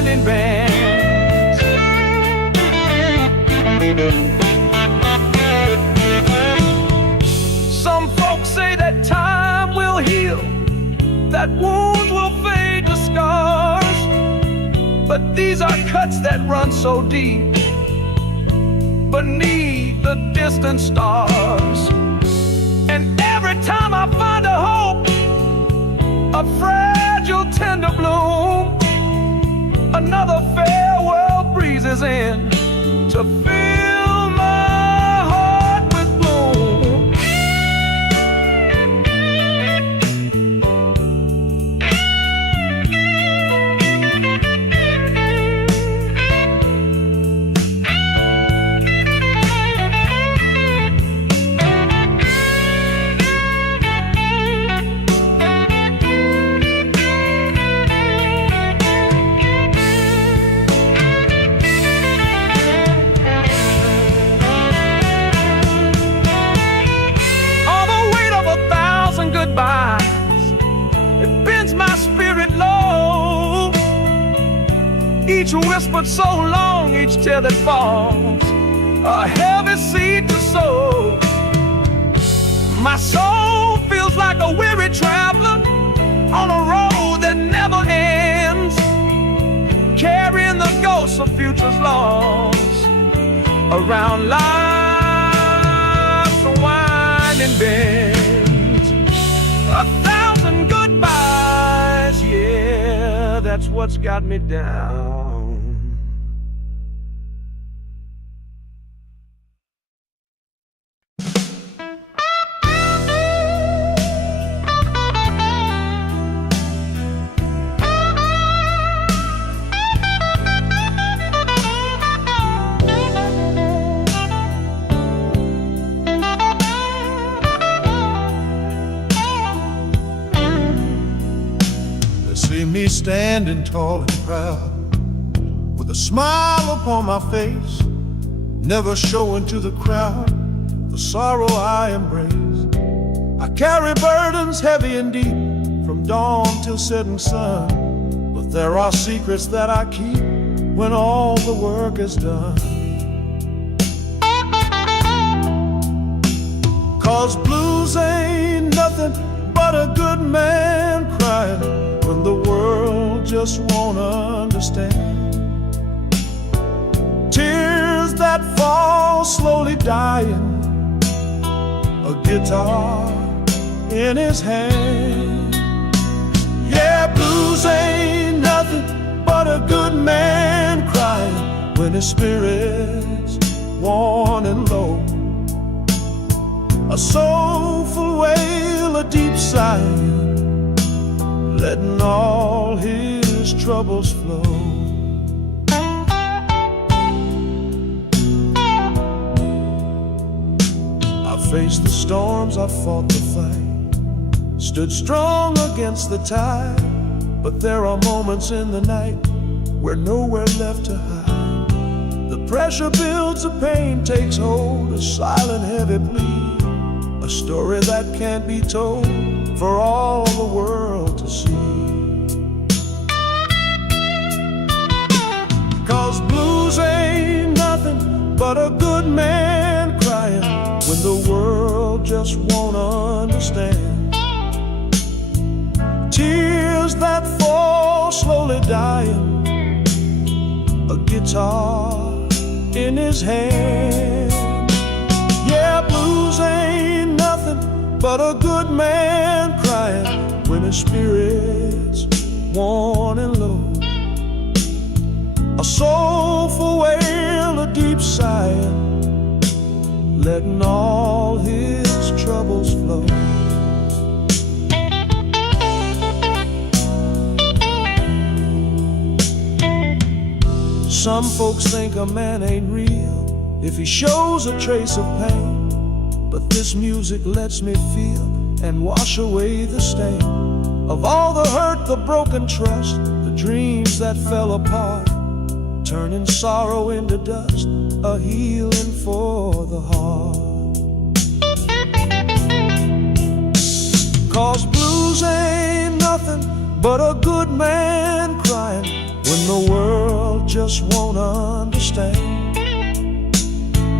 Some folks say that time will heal, that wounds will fade to scars, but these are cuts that run so deep beneath the distant stars. And every time I find a hope, a fragile tender bloom, another farewell breezes in to fill my heart with gloom. It bends my spirit low. Each whispered so long, each tear that falls, a heavy seed to sow. My soul feels like a weary traveler on a road that never ends, carrying the ghosts of futures lost around life's winding bend. 1,000 goodbyes, yeah, that's what's got me down. See me standing tall and proud, with a smile upon my face, never showing to the crowd the sorrow I embrace. I carry burdens heavy and deep, from dawn till setting sun, but there are secrets that I keep when all the work is done. 'Cause blues ain't nothing but a good man crying when the world just won't understand. Tears that fall slowly dying, a guitar in his hand. Yeah, blues ain't nothing but a good man crying when his spirit's worn and low. A soulful wail, a deep sigh, letting all his troubles flow. I faced the storms, I fought the fight, stood strong against the tide, but there are moments in the night where nowhere left to hide. The pressure builds, the pain takes hold, a silent heavy plea, a story that can't be told for all the world to see. 'Cause blues ain't nothing but a good man crying when the world just won't understand. Tears that fall slowly dying, a guitar in his hand. Yeah, blues ain't nothing but a good man crying when his spirit's worn and low. A soulful wail, a deep sigh, letting all his troubles flow. Some folks think a man ain't real if he shows a trace of pain, but this music lets me feel and wash away the stain of all the hurt, the broken trust, the dreams that fell apart, turning sorrow into dust, a healing for the heart. 'Cause blues ain't nothing but a good man crying when the world just won't understand.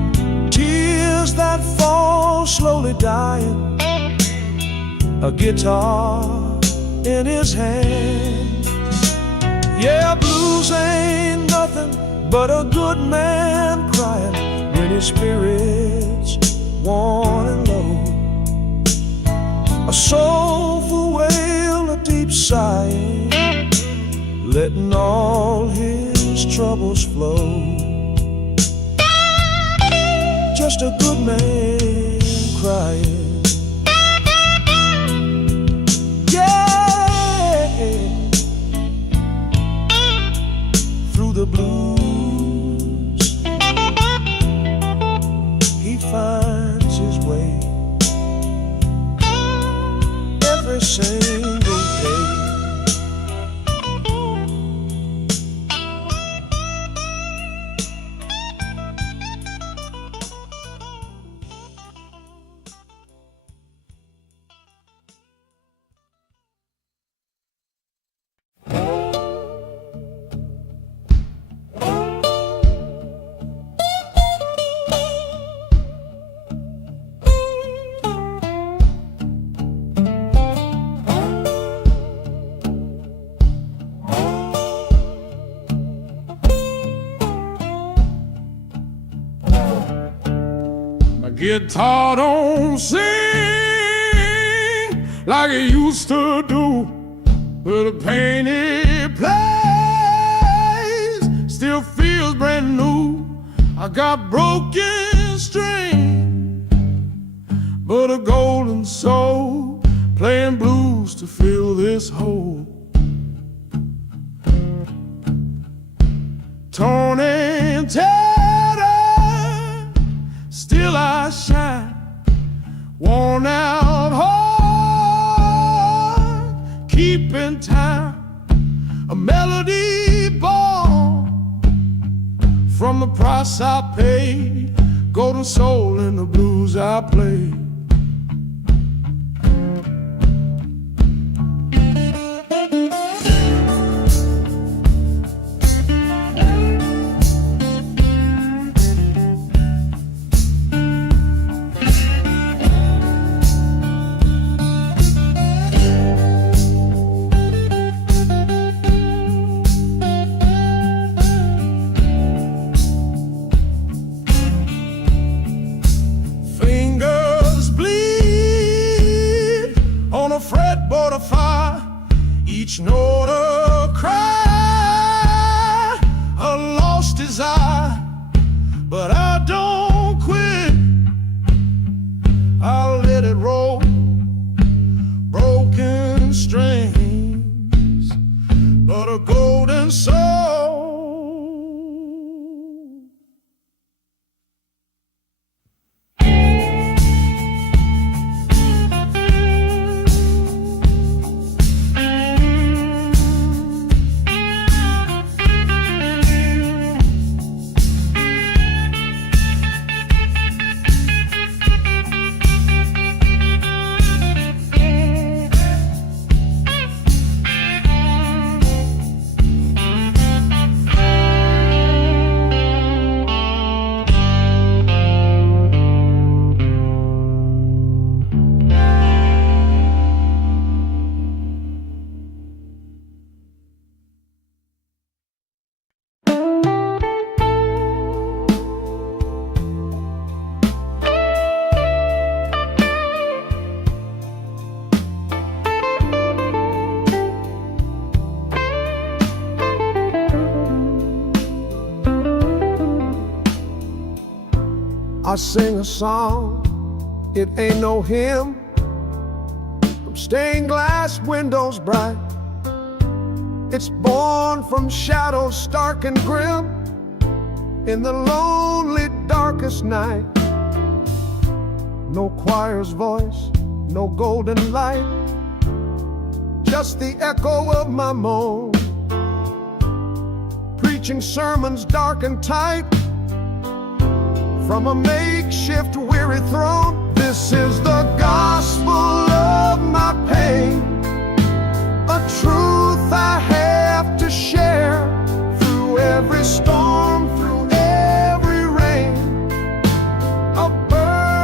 tears that fall slowly dying, a guitar in his hand. Yeah, blues ain't nothing but a good man crying when his spirit's worn and low. A soulful wail, a deep sighing, letting all his troubles flow. Just a good man crying. Yeah, through the blues he finds his way every single day. Guitar don't sing like it used to do, but the pain it plays still feels brand new. I got broken strings, but a golden soul playing blues to fill this hole. Torn and tattered, still I shine. Worn out heart, keeping time. A melody born from the price I paid. Golden soul in the blues I played. Fretboard of fire, each note a cry, a lost desire. But I don't quit, I'll let it roll. Broken strings, but a golden soul. I sing a song, it ain't no hymn, from stained glass windows bright. It's born from shadows stark and grim, in the lonely darkest night. No choir's voice, no golden light, just the echo of my moan, preaching sermons dark and tight from a makeshift weary throne. This is the gospel of my pain, a truth I have to share through every storm, through every rain. A burden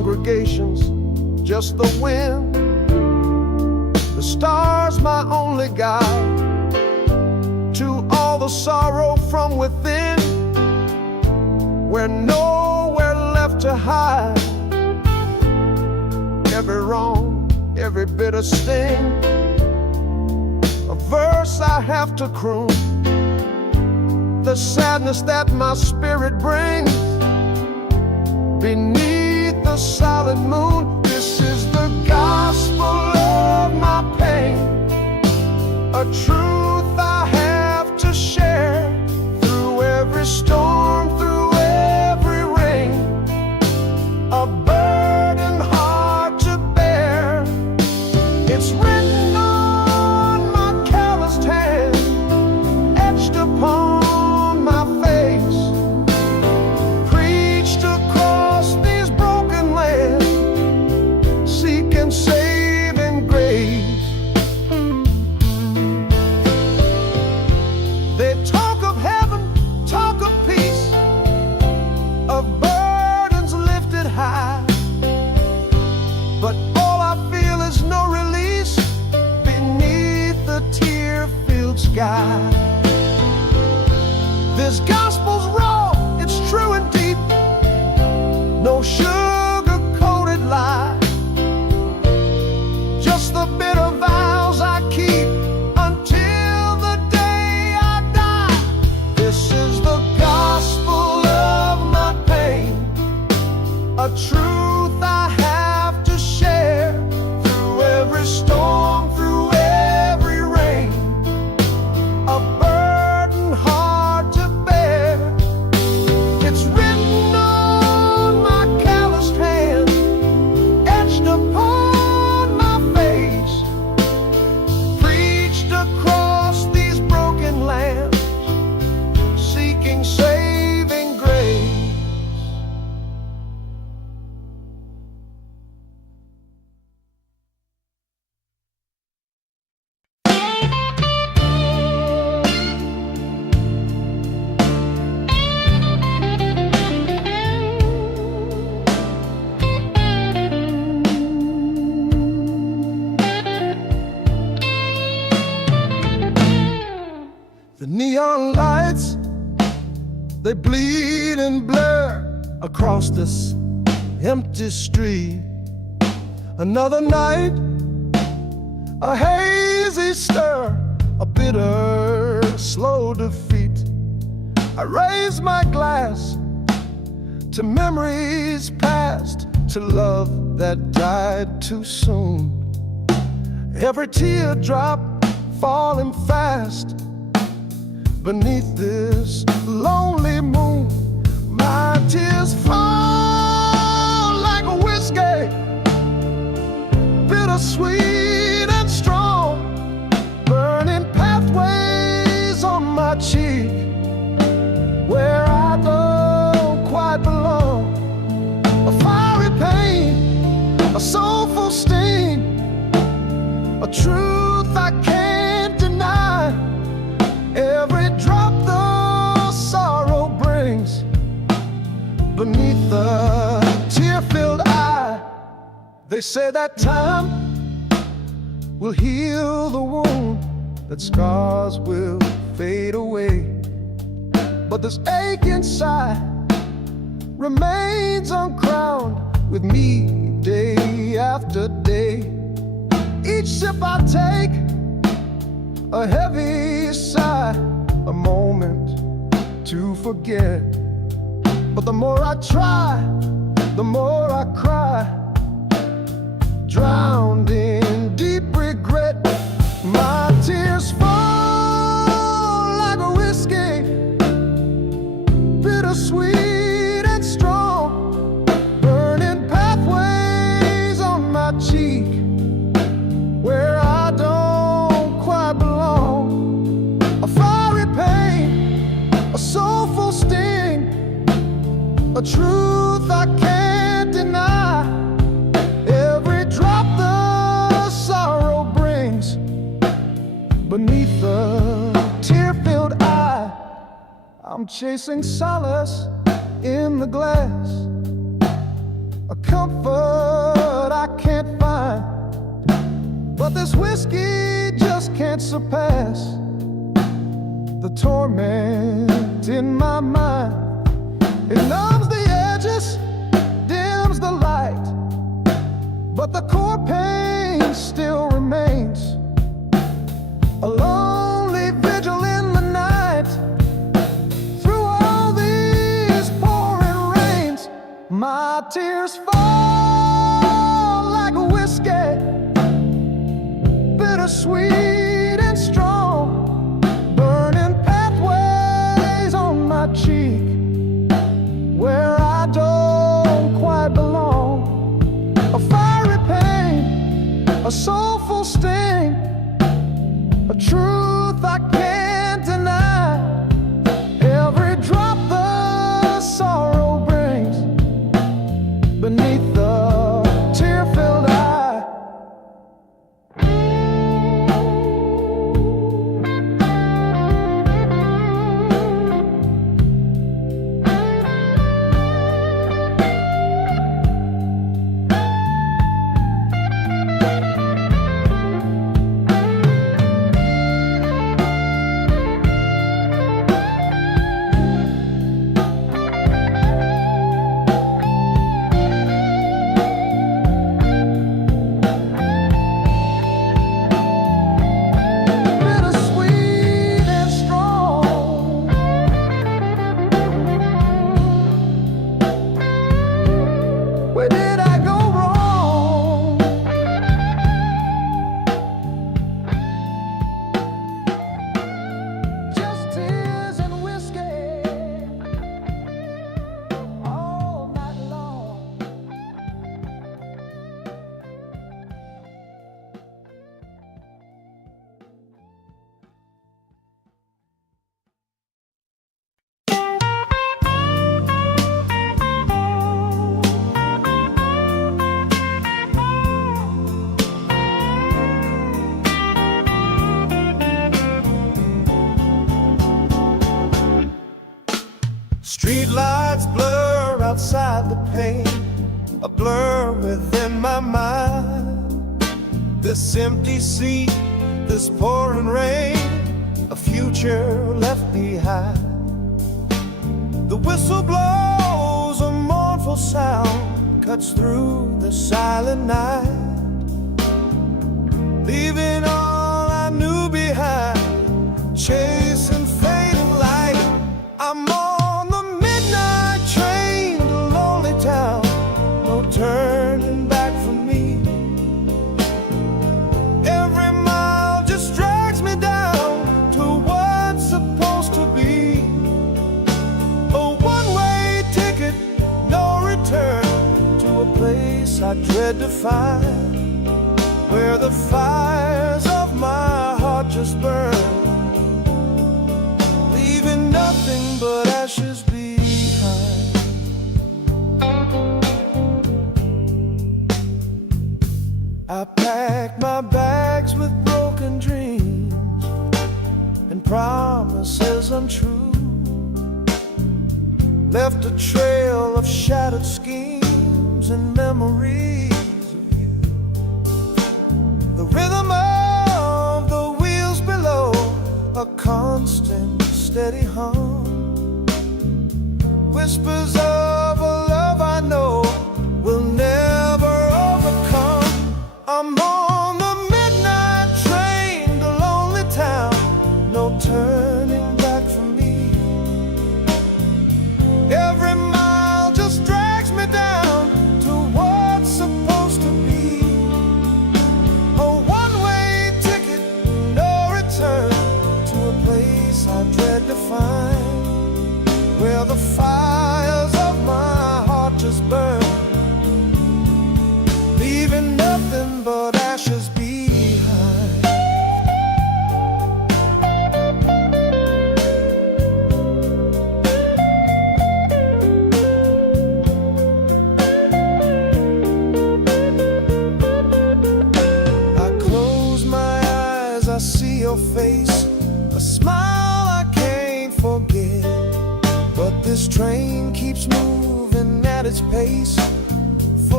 congregations, just the wind. The stars my only guide to all the sorrow from within, where nowhere left to hide. Every wrong, every bitter sting, a verse I have to croon. The sadness that my spirit brings beneath the solid moon. This is the gospel of my pain, a truth I have to share through every storm, through every rain, a burden hard to bear. It's written on my calloused hand, etched upon my face, preached across these broken lands, seeking saving grace. They talk of heaven, talk of peace, of burdens lifted high, but all I feel is no release beneath the tear-filled sky. This gospel's raw, it's true and deep, no sugar-coated lie, just the bitter vows I keep until the day I die. This is the gospel of my pain, a truth I have to share through every storm, through every rain, a burden hard to bear. It's written on my calloused hand, etched upon my face, preached across these broken lands, seeking saving grace. The neon lights, they bleed and blur across this empty street. Another night, a hazy stir, a bitter, slow defeat. I raise my glass to memories past, to love that died too soon. Every teardrop falling fast beneath this lonely moon. My tears fall like a whiskey, bittersweet and strong, burning pathways on my cheek, where I don't quite belong. A fiery pain, a soulful sting, a truth I can't deny. Every drop the sorrow brings beneath the tear-filled eye. They say that time will heal the wound, that scars will fade away, but this ache inside remains uncrowned with me day after day. Each sip I take, a heavy sigh, a moment to forget. But the more I try, the more I cry, drowned in deep regret. My tears fall like a whiskey, bittersweet and strong, burning pathways on my cheek, where I don't quite belong. A fiery pain, a soulful sting, a truth I can't deny. Every drop the sorrow brings beneath the tear-filled eye. I'm chasing solace in the glass, a comfort I can't find. But this whiskey just can't surpass the torment in my mind. It numbs the edges, dims the light, but the core pain still remains. A lonely vigil in the night, through all these pouring rains. My tears fall like a whiskey, bittersweet and strong, burning pathways on my cheek where I don't quite belong. A fiery pain, a soulful sting, a truth I can't deny. Every drop the sorrow brings beneath the tear-filled eye. Bittersweet and strong, where did I go wrong? Just tears and whiskey all night long. Street lights blur outside the pane, a blur within my mind. This empty seat, this pouring rain, a future left behind. The whistle blows, a mournful sound cuts through the silent night, leaving all I knew behind, chasing fading light. I'm on the midnight train to lonely town, no turning back for me. Every mile just drags me down to what's supposed to be. A one-way ticket, no return, to a place I dread to find, where the fires of my heart just burn, leaving nothing but ashes behind. I packed my bags with broken dreams and promises untrue, left a trail of shattered schemes and memories of you. The rhythm of the wheels below, a constant steady hum, whispers of a love I know will never overcome. I'm on the midnight train to lonely town, no turning back for me. Every mile just drags me down to what's supposed to be. A one-way ticket, no return, to a place I dread to find, where the fires of my heart just burn, leaving nothing but ashes behind. I close my eyes, I see your face, a smile I can't forget. But this train keeps moving at its pace,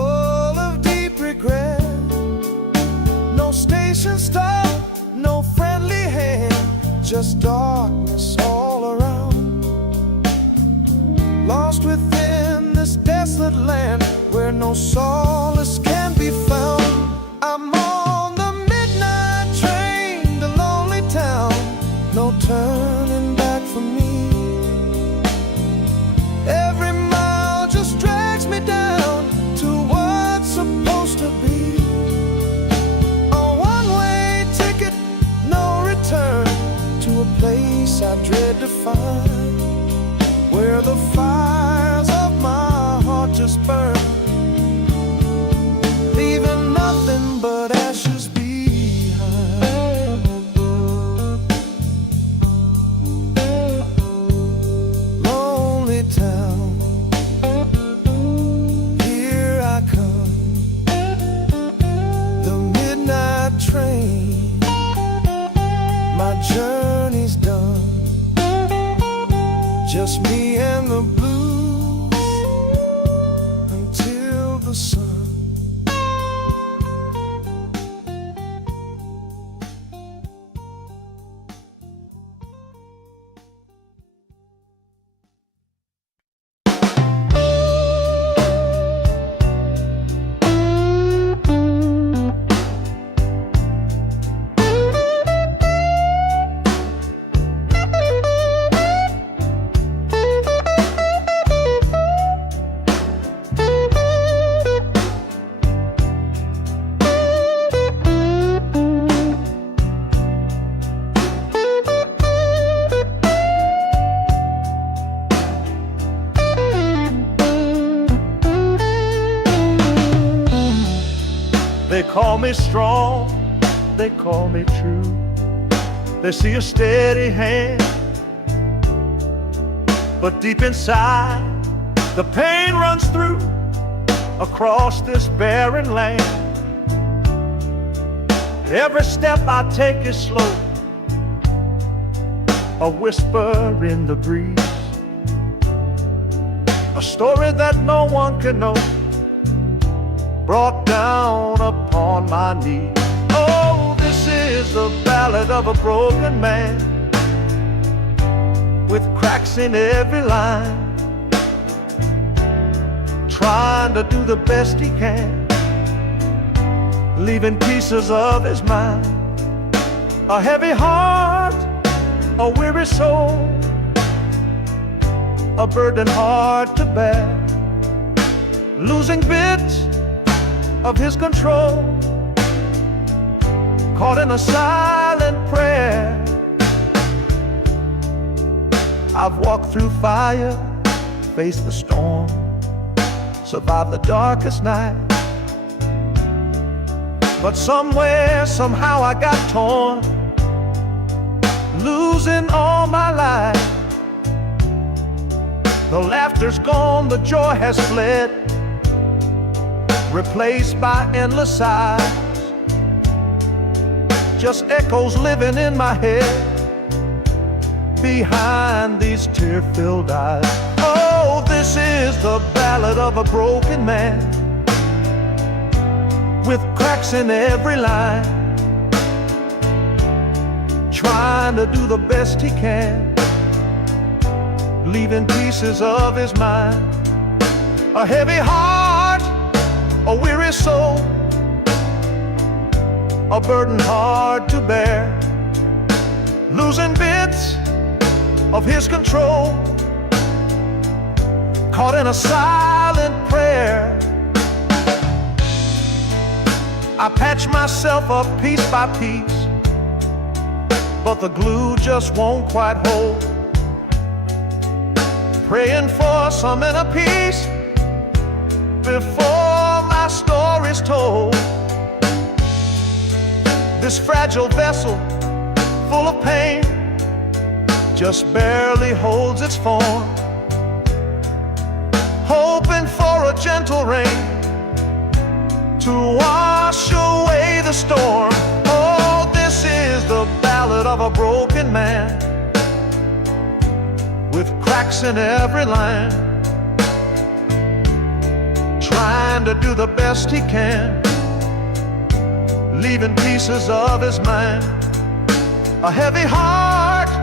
just darkness all around. Lost within this desolate land where no solace can be found. I'm on the midnight train to lonely town, no turning back for me. Every mile just drags me down to what's supposed to be. A one-way ticket, no return, to a place I dread to find, where the fires of my heart just burn, leaving nothing but ashes behind. Lonely town, here I come, the midnight train, my journey's done, just me and the blues until the sun. They call me strong, they call me true. They see a steady hand, but deep inside the pain runs through across this barren land. Every step I take is slow, a whisper in the breeze, a story that no one can know, brought down upon my knees. Oh, this is the ballad of a broken man, with cracks in every line, trying to do the best he can, leaving pieces of his mind. A heavy heart, a weary soul, a burden hard to bear, losing bits of his control, caught in a silent prayer. I've walked through fire, faced the storm, survived the darkest night, but somewhere, somehow I got torn, losing all my life. The laughter's gone, the joy has fled, replaced by endless sighs, just echoes living in my head behind these tear-filled eyes. Oh, this is the ballad of a broken man, with cracks in every line, trying to do the best he can, leaving pieces of his mind. A heavy heart, a weary soul, a burden hard to bear, losing bits of his control, caught in a silent prayer. I patch myself up piece by piece, but the glue just won't quite hold, praying for some inner peace before my story's told. This fragile vessel, full of pain, just barely holds its form, hoping for a gentle rain to wash away the storm. Oh, this is the ballad of a broken man, with cracks in every line, trying to do the best he can, leaving pieces of his mind. A heavy heart,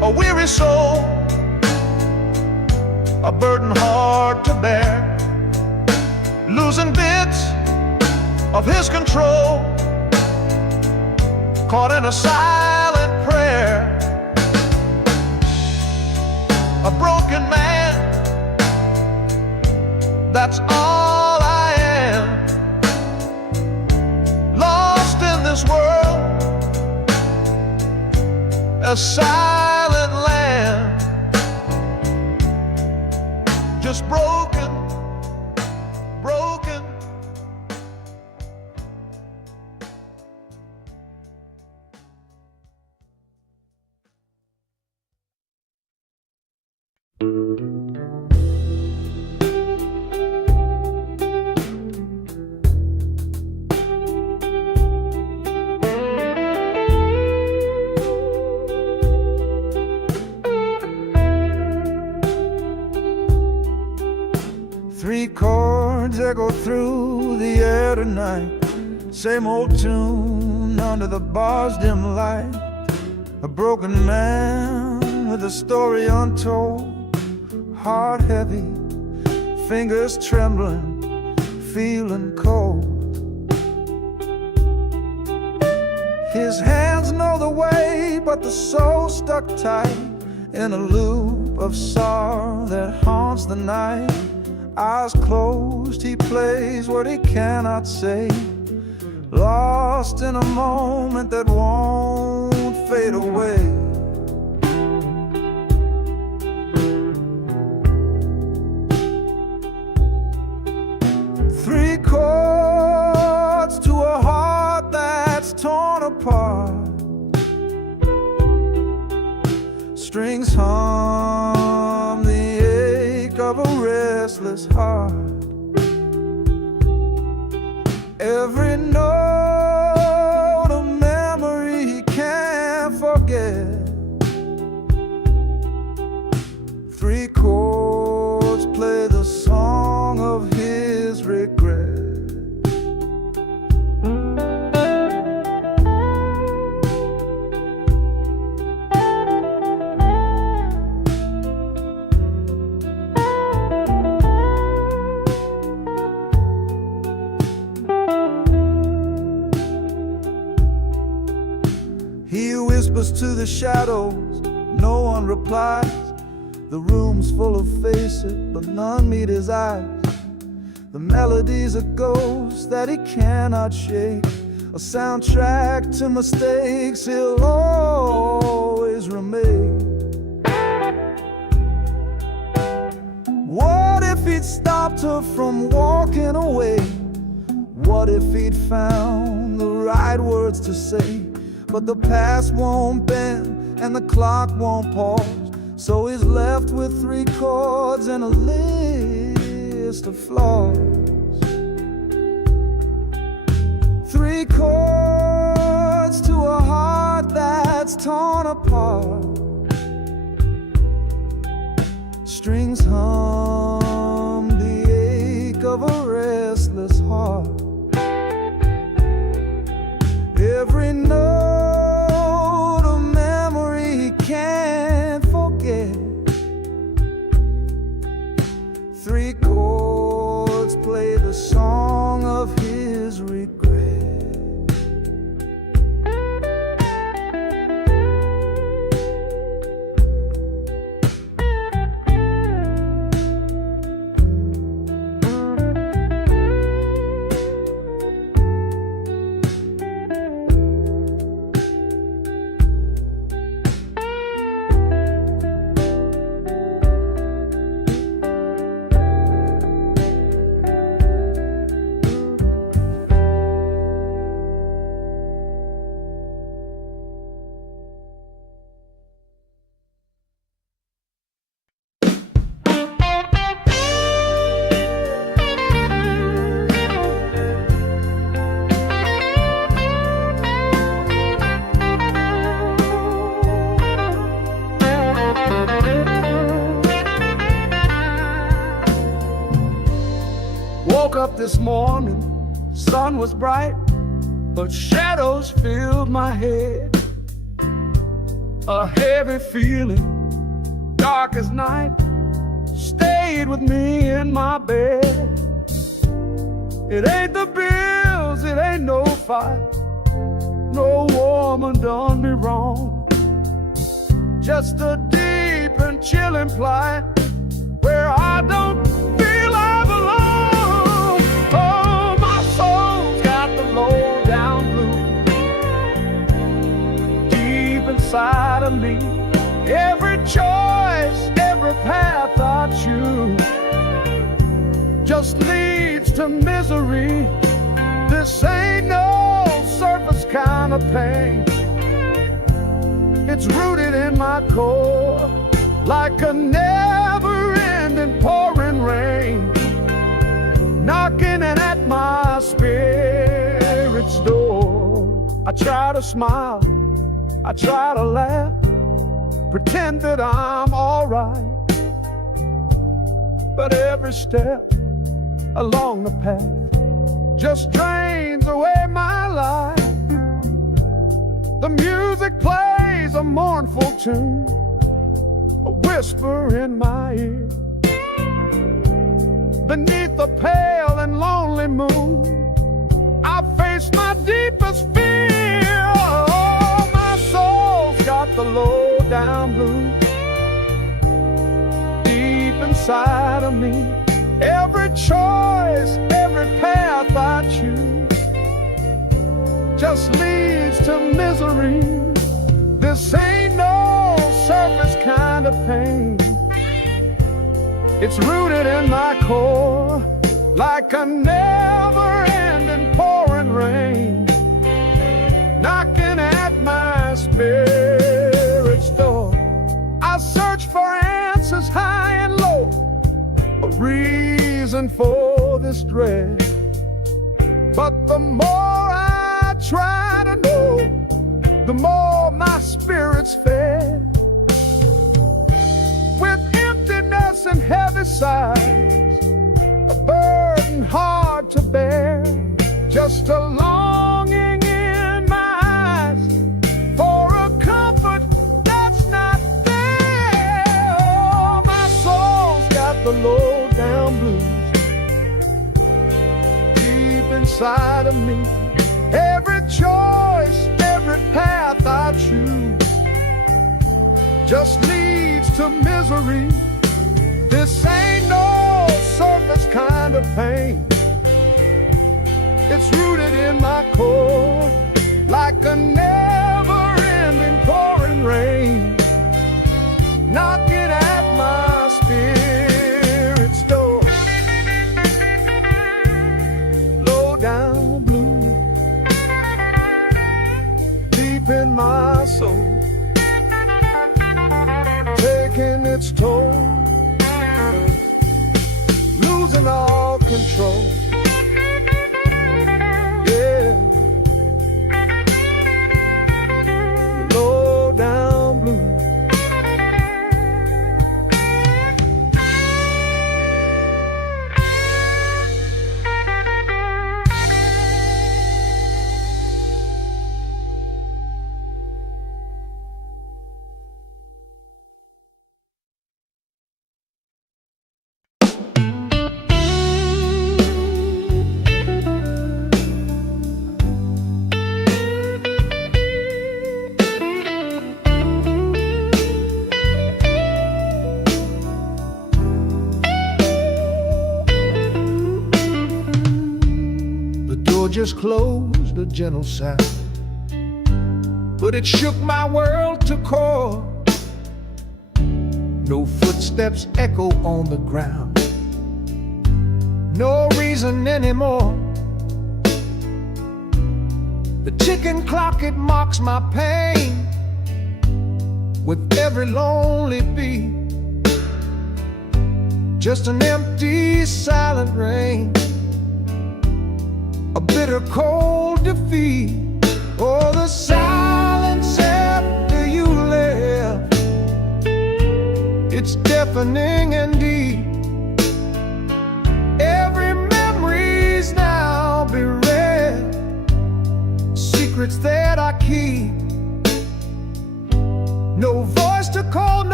a weary soul, a burden hard to bear, losing bits of his control, caught in a silent prayer, a broken man, that's all I am, lost in this world, a silent land, just broken, broken. Three chords echo through the air tonight. Same old tune under the bar's dim light. A broken man with a story untold. Heart heavy, fingers trembling, feeling cold. His hands know the way, but the soul stuck tight in a loop of sorrow that haunts the night. Eyes closed, he plays what he cannot say, lost in a moment that won't fade away. Three chords to a heart that's torn apart. Strings hum the ache of a restless heart. Every note a memory he can't forget. Three chords play the song of his regret. He whispers to the shadows, no one replies. The room's full of faces, but none meet his eyes. The melody's a ghost that he cannot shake, a soundtrack to mistakes he'll always remake. What if he'd stopped her from walking away? What if he'd found the right words to say? But the past won't bend and the clock won't pause, so he's left with three chords and a list of flaws. Three chords to a heart that's torn apart. Strings hum the ache of a restless heart. Every note a memory he can't forget. Three chords play the song of his regret. Woke up this morning, sun was bright, but shadows filled my head. A heavy feeling, dark as night, stayed with me in my bed. It ain't the bills, it ain't no fight, no woman done me wrong. Just a deep and chilling plight where I don't feel I belong. Oh, my soul's got the low down blues deep inside of me. Every choice, every path I choose just leads to misery. This ain't no surface kind of pain. It's rooted in my core like a never-ending pouring rain, knocking at my spirit's door. I try to smile, I try to laugh, pretend that I'm alright, but every step along the path just drains away my life. The music plays a mournful tune, a whisper in my ear. Beneath the pale and lonely moon, I face my deepest fear. Oh, my soul's got the low down blues deep inside of me. Every choice, every path I choose just leads to misery. This ain't no surface kind of pain. It's rooted in my core like a never-ending pouring rain, knocking at my spirit's door. I search for answers high and low, a reason for this dread, but the more I try to know, the more my spirit's fed. With emptiness and heavy sighs, a burden hard to bear, just a longing in my eyes for a comfort that's not there. Oh, my soul's got the low down blues deep inside of me. Every choice, every path I choose just leads to misery. This ain't no surface kind of pain. It's rooted in my core like a never-ending pouring rain, knocking at my spirit's door. Low down blue deep in my soul, taking its toll, losing all control. Yeah, low down blue. Just closed, a gentle sound, but it shook my world to core. No footsteps echo on the ground, no reason anymore. The ticking clock, it mocks my pain with every lonely beat. Just an empty, silent rain, a bitter cold defeat. Oh, the silence after you left, it's deafening and deep. Every memory's now bereft, secrets that I keep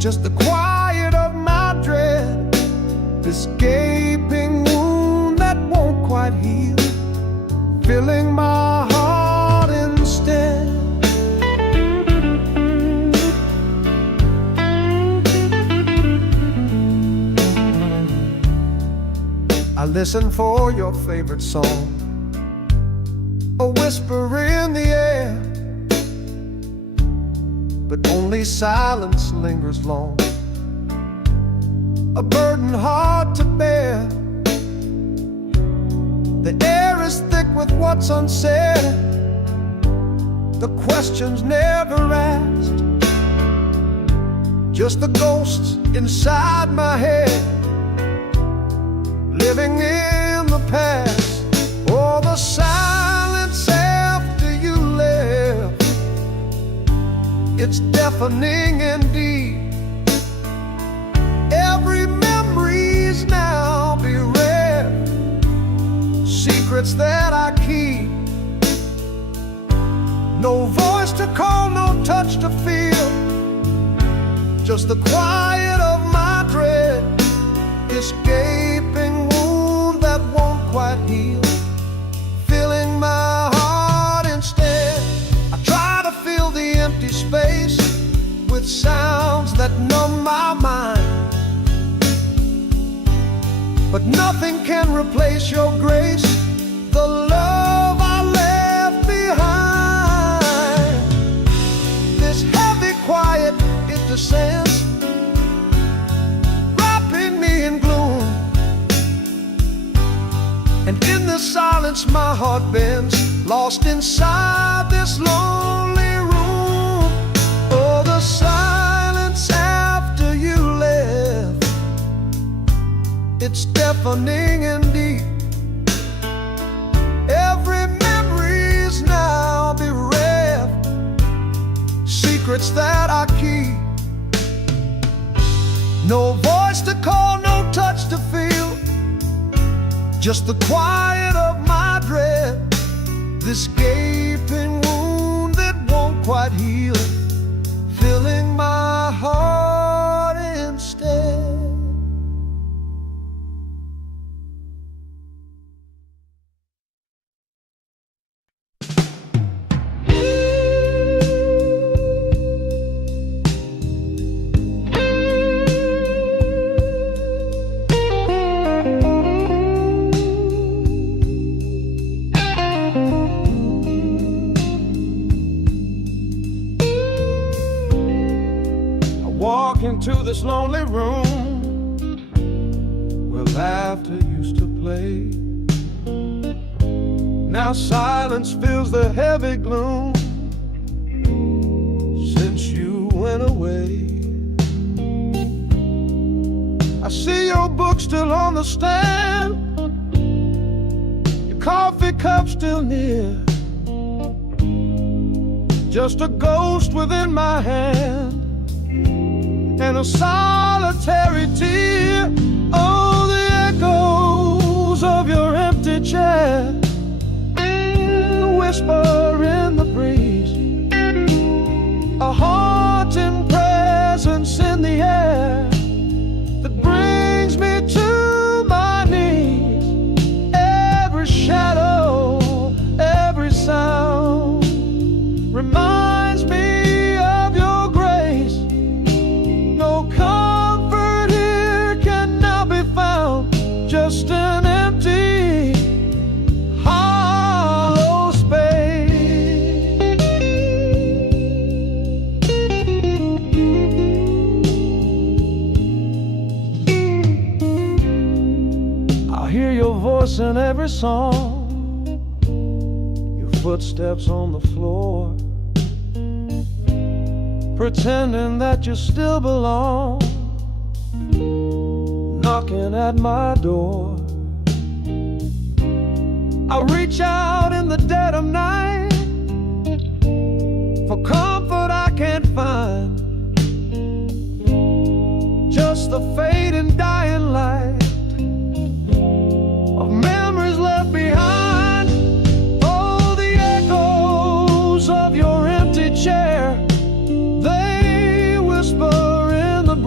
just the quiet of my dread, this gaping wound that won't quite heal, filling my heart instead. I listen for your favorite song, a whisper in the air, but only silence lingers long, a burden hard to bear. The air is thick with what's unsaid, the questions never asked, just the ghosts inside my head, living in the past. Oh, the silence after you left, it's deafening indeed. Every memory's now bereft, secrets that I keep. No voice to call, no touch to feel, just the quiet of my dread, this gaping wound that won't quite heal, filling my heart instead. I try to fill the empty space with sounds that numb my mind, but nothing can replace your grace, the love I left behind. This heavy quiet, it descends, wrapping me in gloom, and in the silence my heart bends, lost inside this lonely room. Oh, the silence after you left, it's deafening indeed. Every memory's now bereft, secrets that I keep. No voice to call, no touch to feel, just the quiet of my dread, this gaping wound that won't quite heal, filling my heart instead. Walk into this lonely room where laughter used to play. Now silence fills the heavy gloom since you went away. I see your book still on the stand, your coffee cup still near, just a ghost within my hand and a solitary tear. Oh, the echoes of your empty chair, the whisper in the breeze, a haunting presence in the air that brings me to my knees. Every shadow, every sound reminds me of your grace. No comfort here can now be found, just an empty, hollow space. I hear your voice in every song, your footsteps on the floor, pretending that you still belong, knocking at my door. I reach out in the dead of night for comfort I can't find, just the fading dying light of memories left behind. Oh, the echoes of your empty chair, they whisper in the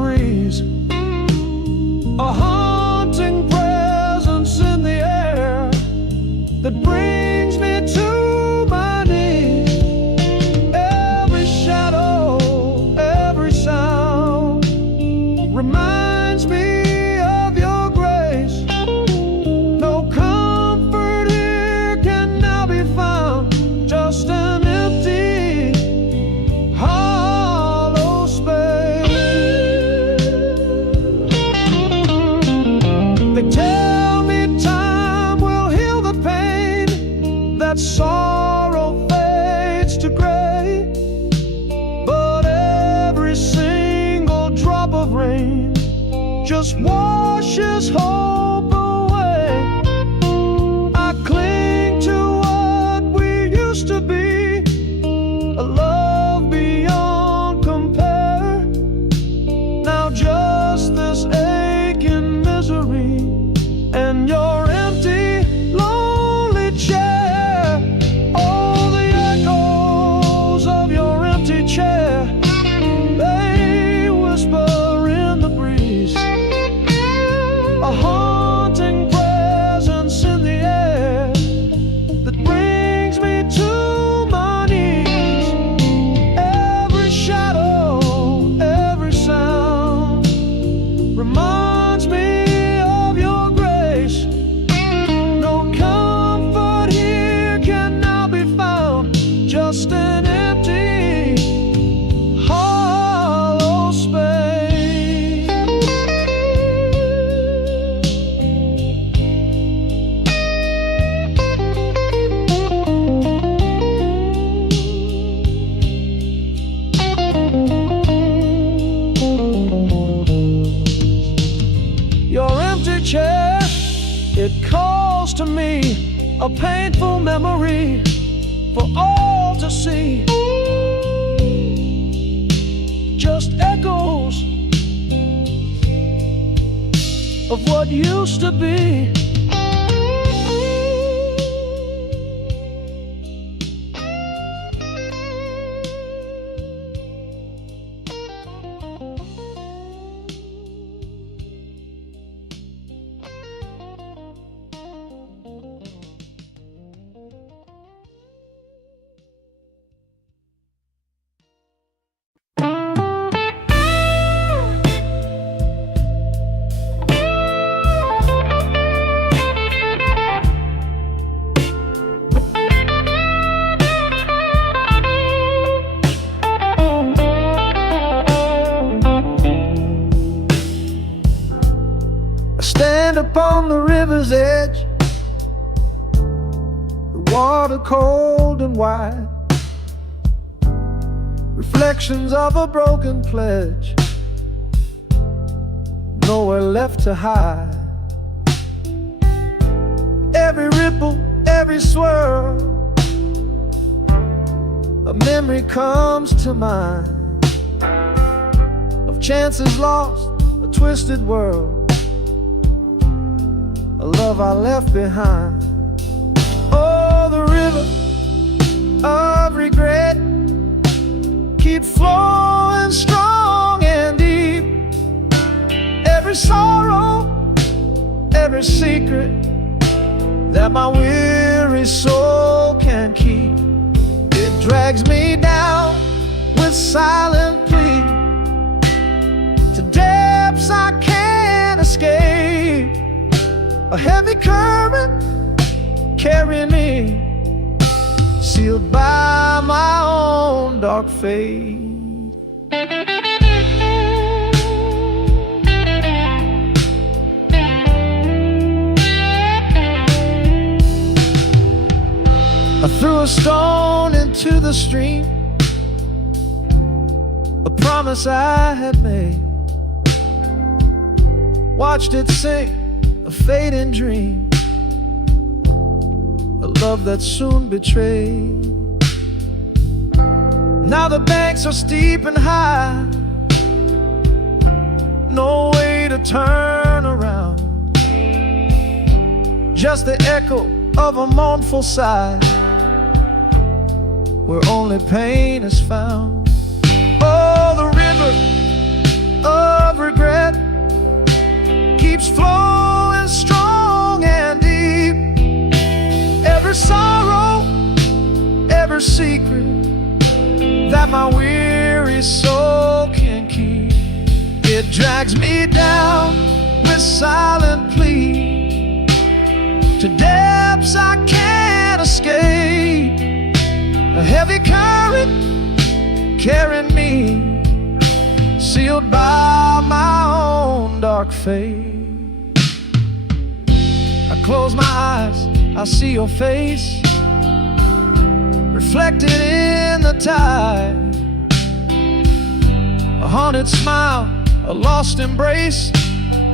just washes hope away. I cling to what we used to be, a love beyond compare. Now just this aching misery and your empty, lonely chair. Oh, the echoes of your empty chair, they whisper in the breeze, a haunting presence in the air that brings me to my knees. Every shadow, every sound reminds me of your grace. No comfort here can now be found, just an empty, hollow space. Your empty chair, it calls to me, a painful memory for all to see. Just echoes of what used to be. Stand upon the river's edge, the water cold and wide, reflections of a broken pledge, nowhere left to hide. Every ripple, every swirl, a memory comes to mind of chances lost, a twisted world, a love I left behind. Oh, the river of regret keeps flowing strong and deep. Every sorrow, every secret that my weary soul can keep, it drags me down with silent plea to depths I can't escape. A heavy current carrying me, sealed by my own dark fate. I threw a stone into the stream, a promise I had made, watched it sink, a fading dream, a love that soon betrayed. Now the banks are steep and high, no way to turn around, just the echo of a mournful sigh, where only pain is found. Oh, the river of regret keeps flowing strong and deep. Every sorrow, every secret that my weary soul can keep, it drags me down with silent plea to depths I can't escape. A heavy current carrying me, sealed by my own dark fate. I close my eyes, I see your face reflected in the tide, a haunted smile, a lost embrace,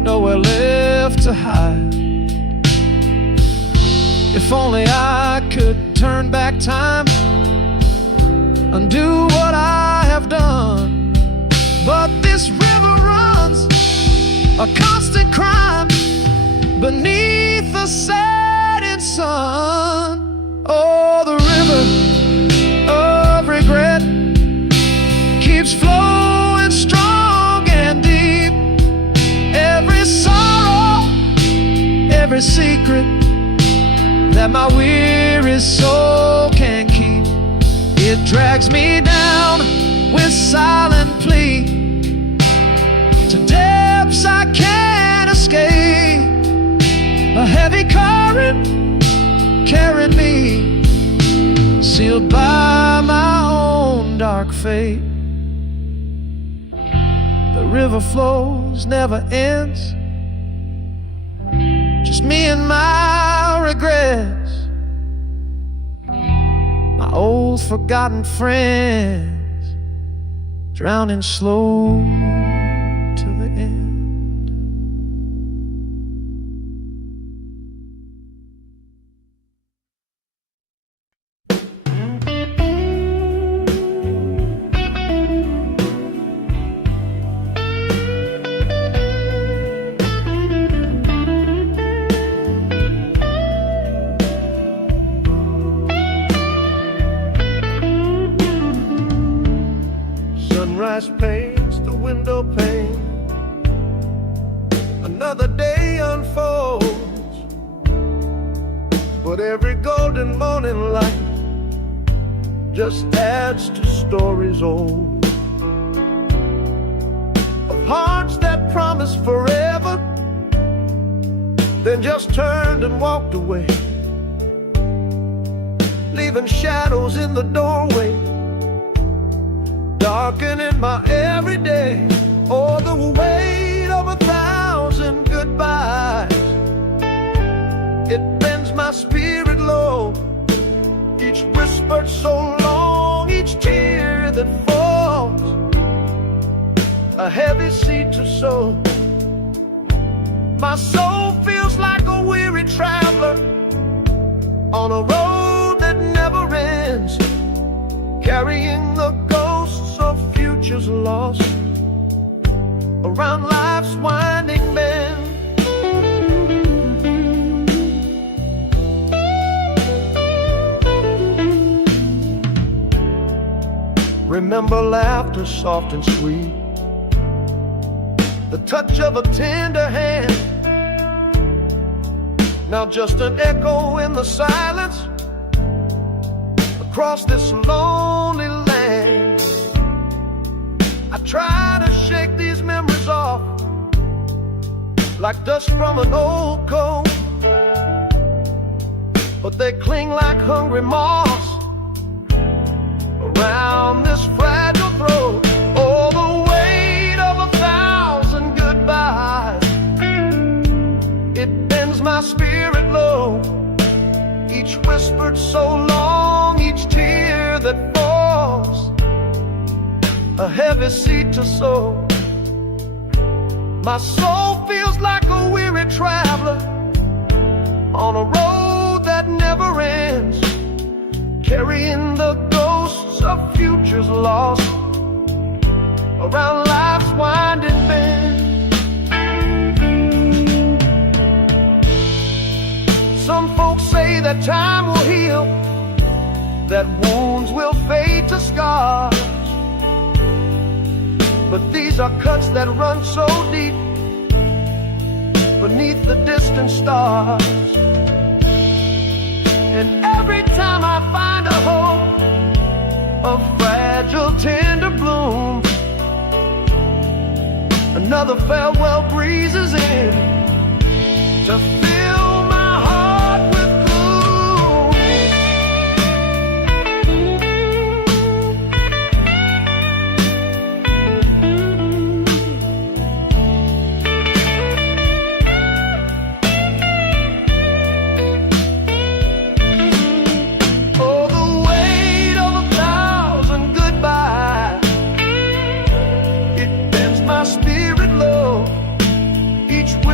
nowhere left to hide. If only I could turn back time, undo what I have done. But this river runs a constant crime beneath the setting sun. Oh, the river of regret keeps flowing strong and deep. Every sorrow, every secret that my weary soul can keep, it drags me down with silent plea to depths I can't escape. A heavy current carrying me, sealed by my own dark fate. The river flows, never ends, just me and my regrets, my old forgotten friends, drowning slow to the end. Sunrise paints the window pane, another day unfolds, but every golden morning light just adds to stories old, of hearts that promised forever, then just turned and walked away, leaving shadows in the doorway, darkening my everyday. Oh, the weight of 1,000 goodbyes, it bends my spirit low. Each whispered so long, each tear that falls, a heavy seed to sow. My soul feels like a weary traveler on a road that never ends, carrying the ghosts of futures lost around life's winding bend. Remember laughter soft and sweet, the touch of a tender hand, now just an echo in the silence across this lonely land. I try to shake these memories off like dust from an old coat, but they cling like hungry moths around this fragile throat. Oh, the weight of 1,000 goodbyes, it bends my spirit low. Each whispered so long, each tear that falls, a heavy seed to sow. My soul feels like a weary traveler on a road that never ends, carrying the ghosts of futures lost around life's winding bend. Some folks say that time will heal, that wounds will fade to scars, but these are cuts that run so deep beneath the distant stars. And every time I find a hope, a fragile tender bloom, another farewell breezes in to fill my heart with gloom. Oh, the weight of 1,000 goodbyes, it bends my spirit low. Each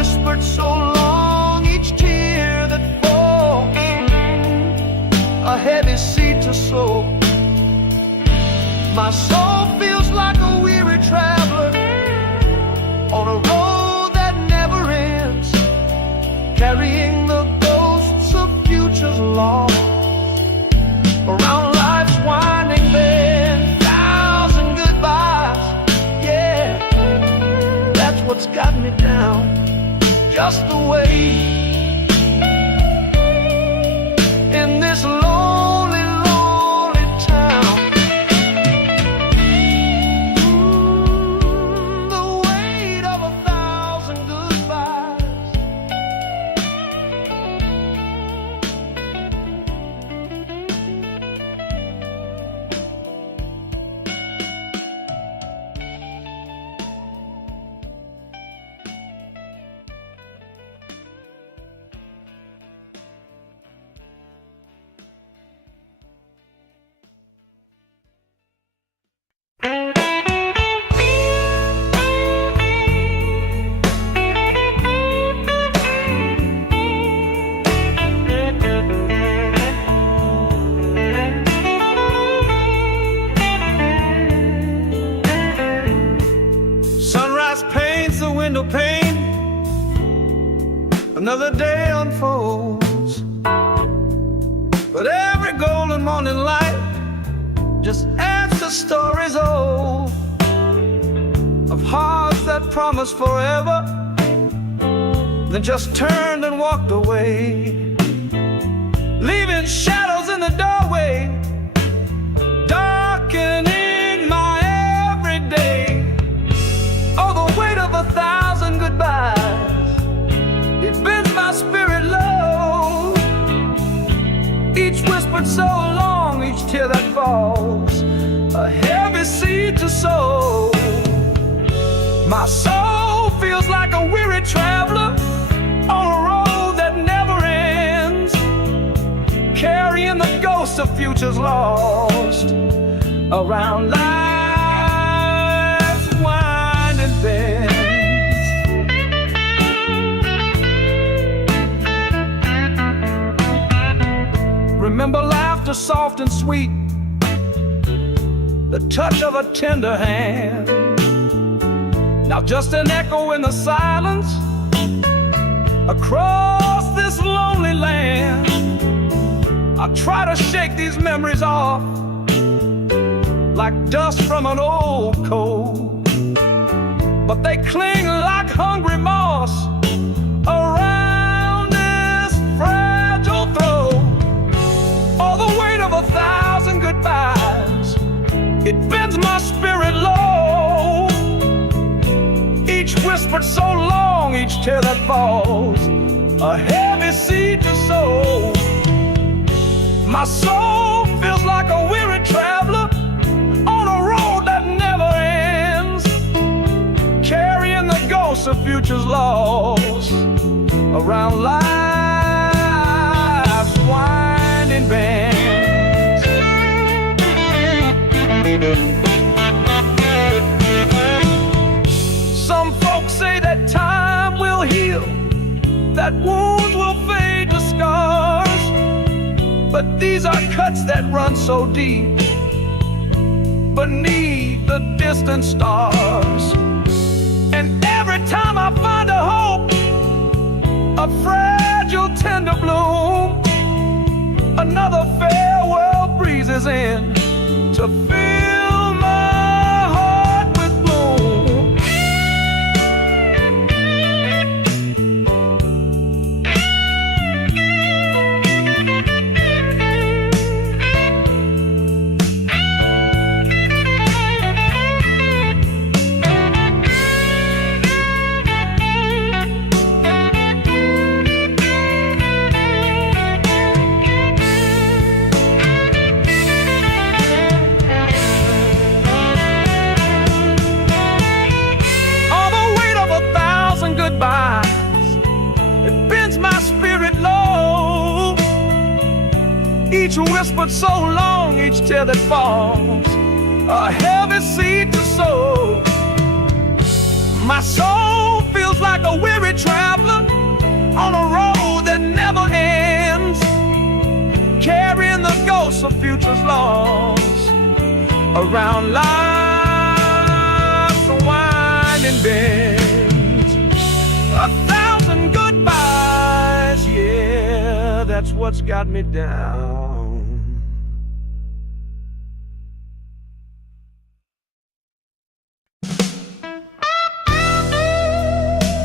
me down just the way. In this lonely, lonely town, the weight of 1,000 goodbyes. Sunrise paints the window pane, another day unfolds. But every golden morning light just adds to stories old, of hearts that promised forever, then just turned and walked away, leaving shadows in the doorway, darkening my everyday. Oh, the weight of 1,000 goodbyes, it bends my spirit low. Each whispered so long, each tear that falls, a heavy seed to sow. My soul feels like a weary traveler on a road that never ends, carrying the ghosts of futures lost around life's winding bends. Remember laughter soft and sweet, the touch of a tender hand. Now just an echo in the silence across this lonely land. I try to shake these memories off like dust from an old coat, but they cling like hungry moss around this fragile throat. All the weight of 1,000 goodbyes, it bends my spirit low. Each whispered so long, each tear that falls, a heavy seed to sow. My soul feels like a weary traveler on a road that never ends, carrying the ghosts of futures lost around life's winding bends. Some folks say that time will heal, that wounds will fade to scars, but these are cuts that run so deep beneath the distant stars. And every time I find a hope, a fragile tender bloom, another farewell breezes in to fill my heart with gloom. It bends my spirit low. Each whispered so long, each tear that falls, a heavy seed to sow. My soul feels like a weary traveler on a road that never ends, carrying the ghosts of futures lost around life's winding bends. 1,000 goodbyes, yeah, that's what's got me down.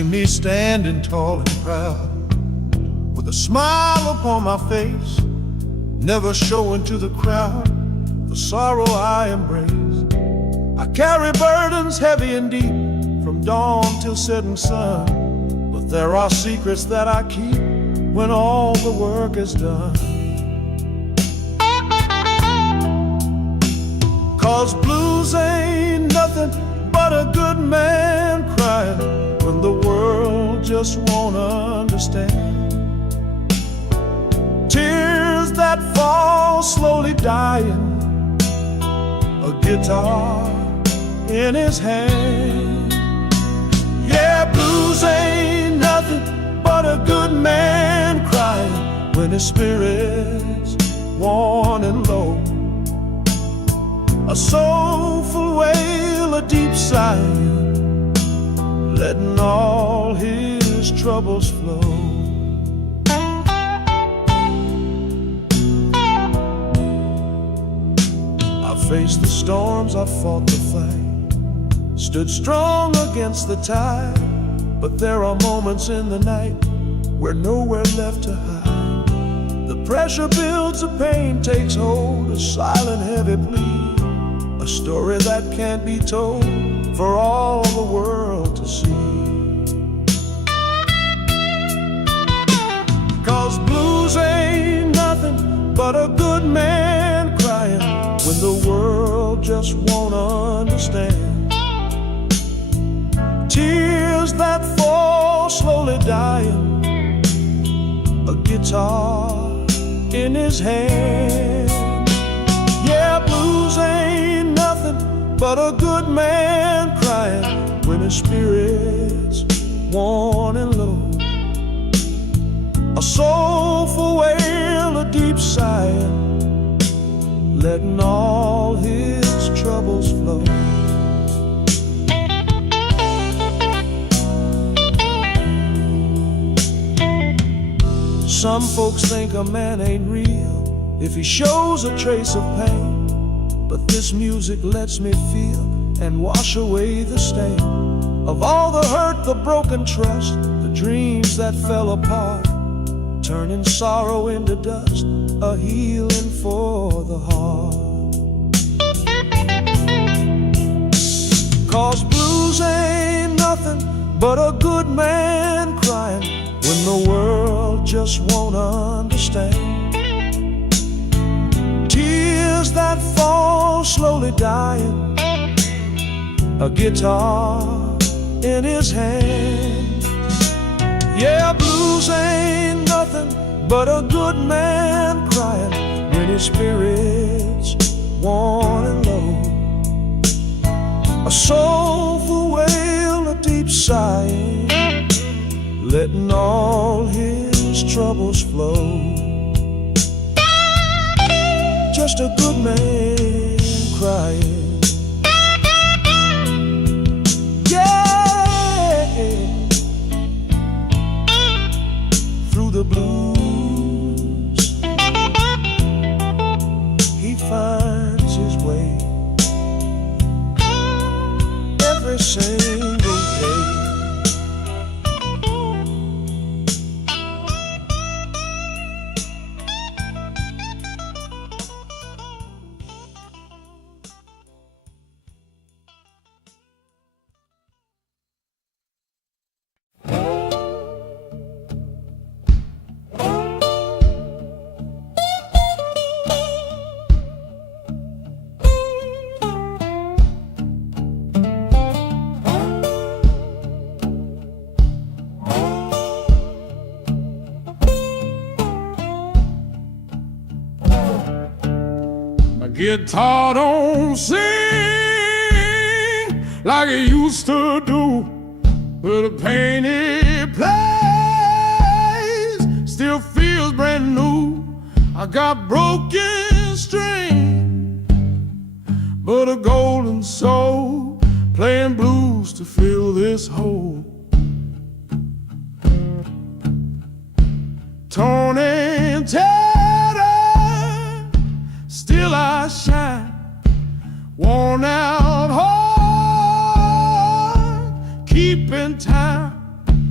see me standing tall and proud, with a smile upon my face, never showing to the crowd the sorrow I embraced. I carry burdens heavy and deep, from dawn till setting sun, but there are secrets that I keep when all the work is done. 'Cause blues ain't nothing but a good man crying when the world just won't understand. Tears that fall slowly dying, a guitar in his hand. Yeah, blues ain't nothing but a good man crying when his spirit's worn and low. A soulful wail, a deep sigh, letting all his troubles flow. I faced the storms, I fought the fight, stood strong against the tide, but there are moments in the night where nowhere left to hide. The pressure builds, the pain takes hold, a silent heavy plea, a story that can't be told for all the world to see. 'Cause blues ain't nothing but a good man crying when the world just won't understand. Tears that fall slowly dying, a guitar in his hand. Yeah, blues ain't nothing but a good man crying when his spirit's worn and low. A soulful wail, a deep sigh, letting all his troubles flow. Some folks think a man ain't real if he shows a trace of pain, but this music lets me feel and wash away the stain of all the hurt, the broken trust, the dreams that fell apart, turning sorrow into dust, a healing for the heart. 'Cause blues ain't nothing but a good man crying when the world just won't understand. Tears that fall slowly dying, a guitar in his hand. Yeah, blues ain't nothing but a good man crying when his spirit's worn and low. A soulful wail, a deep sigh, letting all his troubles flow. Just a good man crying. Yeah, through the blues he finds his way every single day. Guitar don't sing like it used to do, but the pain it plays still feels brand new. I got broken string, but a golden soul playing blues to fill this hole. Torn and tattered, still I shine. Worn out heart, keeping time.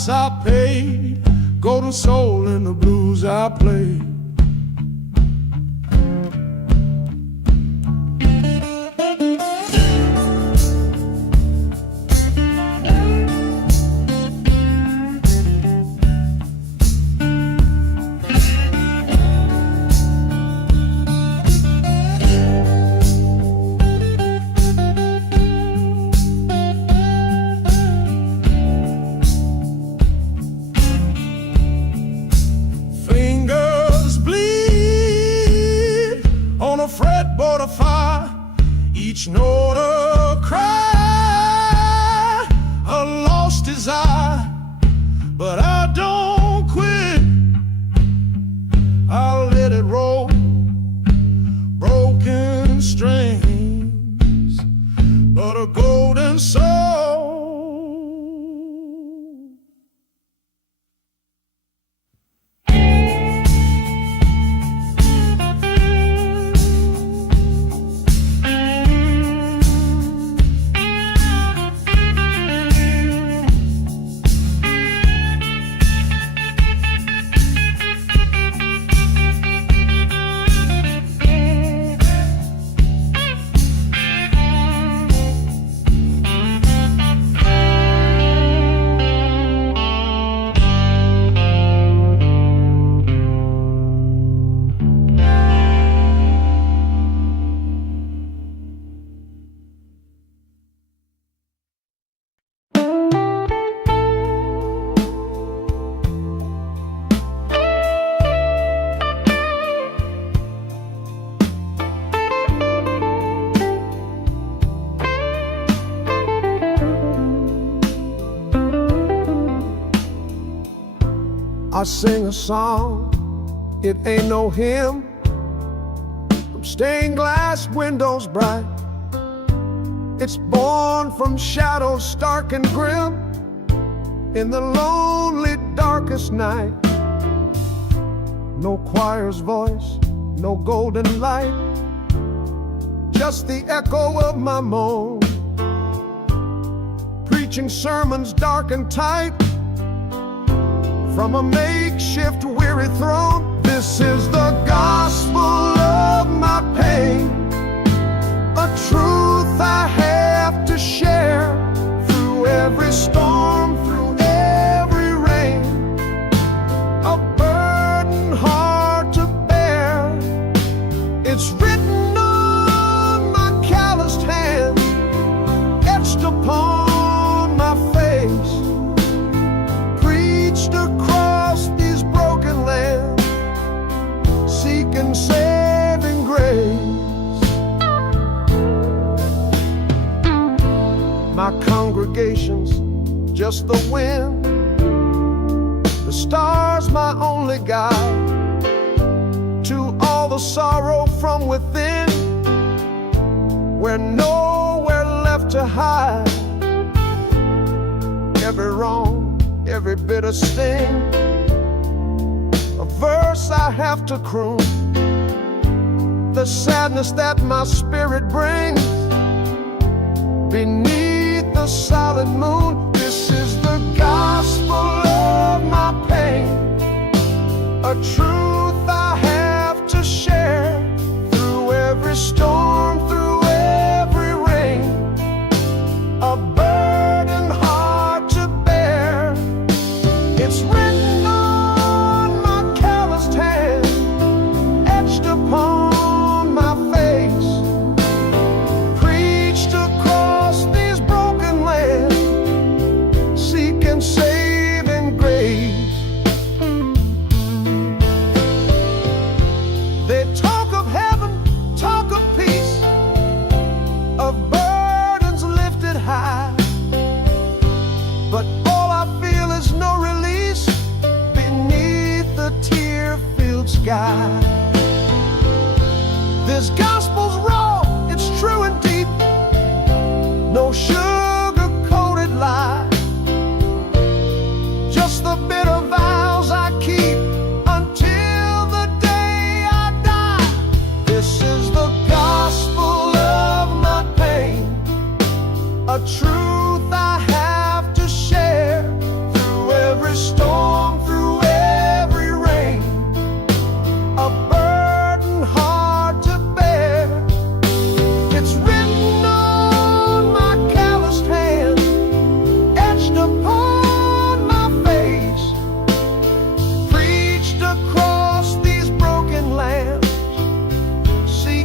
price I paid, golden soul in the blues I played. Fretboard of fire, each note a cry, a lost desire, but I don't quit. I'll let it roll, broken strings, but a golden soul. I sing a song, it ain't no hymn, from stained glass windows bright. It's born from shadows stark and grim, in the lonely darkest night. No choir's voice, no golden light, just the echo of my moan, preaching sermons dark and tight from a makeshift weary throne. This is the gospel of my pain, a truth I have to share through every storm, through every rain, a burden hard to bear. It's written on my calloused hands, etched upon my face, preached across these broken lands, seeking saving grace. My congregation's just the wind, the stars my only guide to all the sorrow from within, where nowhere left to hide. Every wrong, every bitter sting, a verse I have to croon, the sadness that my spirit brings beneath the solid moon. This is the gospel of my pain, a truth I have to share through every storm, through every rain, a burden hard to bear. It's written on my calloused hand, etched upon my face, preached across these broken lands, seeking saving grace. They talk of heaven, talk of peace, of burdens lifted high, but all I feel is no release beneath the tear-filled sky. This gospel's raw, it's true and deep, no sugar-coated lie, just the bitter vows I keep until the day I die. This is the gospel of my pain, a truth I have to share through every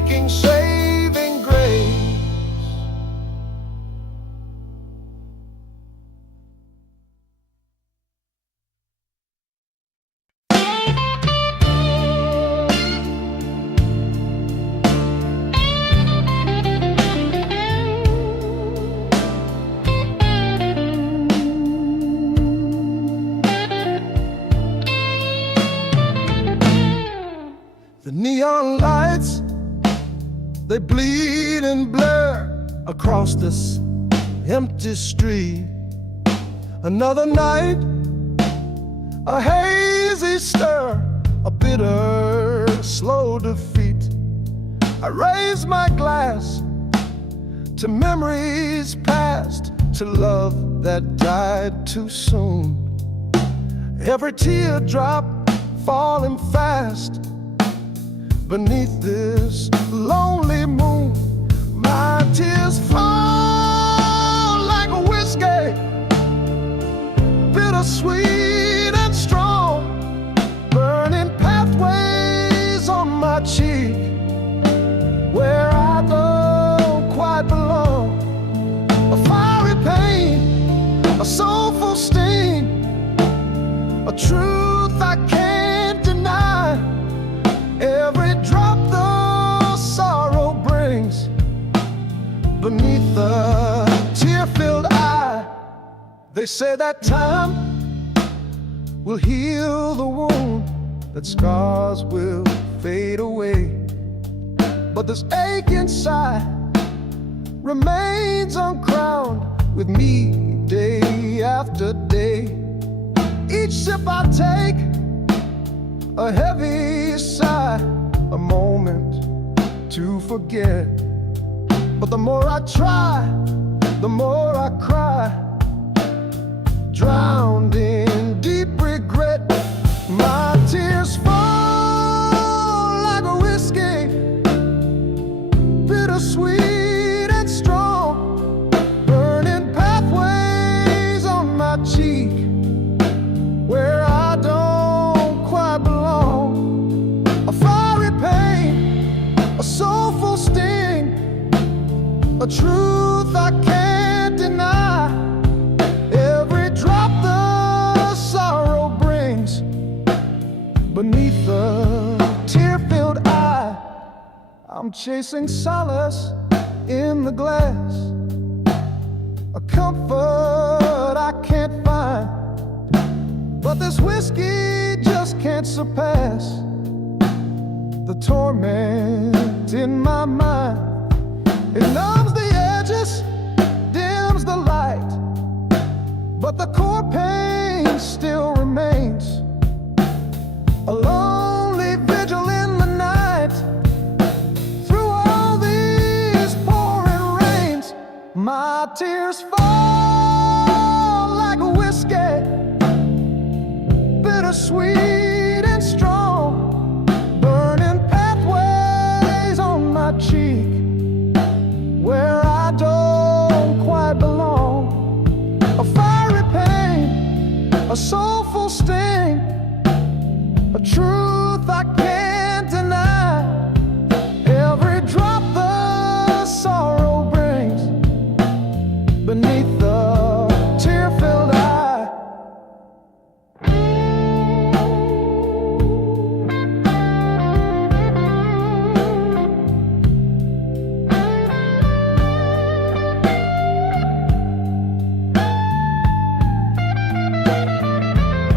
speaking saving grace. The neon lights, they bleed and blur across this empty street. Another night, a hazy stir, a bitter, slow defeat. I raise my glass to memories past, to love that died too soon. Every teardrop falling fast beneath this lonely moon. My tears fall like a whiskey, bittersweet and strong, burning pathways on my cheek, where I don't quite belong. A fiery pain, a soulful sting, a truth I can't deny. Every drop the sorrow brings beneath the tear-filled eye. They say that time will heal the wound, that scars will fade away, but this ache inside remains uncrowned with me day after day. Each sip I take, a heavy sigh, a moment to forget. But the more I try, the more I cry, drowned in deep regret. My tears fall like a whiskey, bittersweet and strong, burning pathways on my cheek, where I don't quite belong. A fiery pain, a soulful sting, a truth I can't deny. Every drop the sorrow brings beneath the tear-filled eye. I'm chasing solace in the glass, a comfort I can't find, but this whiskey just can't surpass the torment in my mind. It numbs the edges, dims the light, but the core pain still remains. A lonely vigil in the night, through all these pouring rains. My tears fall like a whiskey, bittersweet and strong, burning pathways on my cheek, where I don't quite belong. A fiery pain, a soulful sting, a truth I can't deny. Every drop the sorrow brings beneath the tear-filled eye.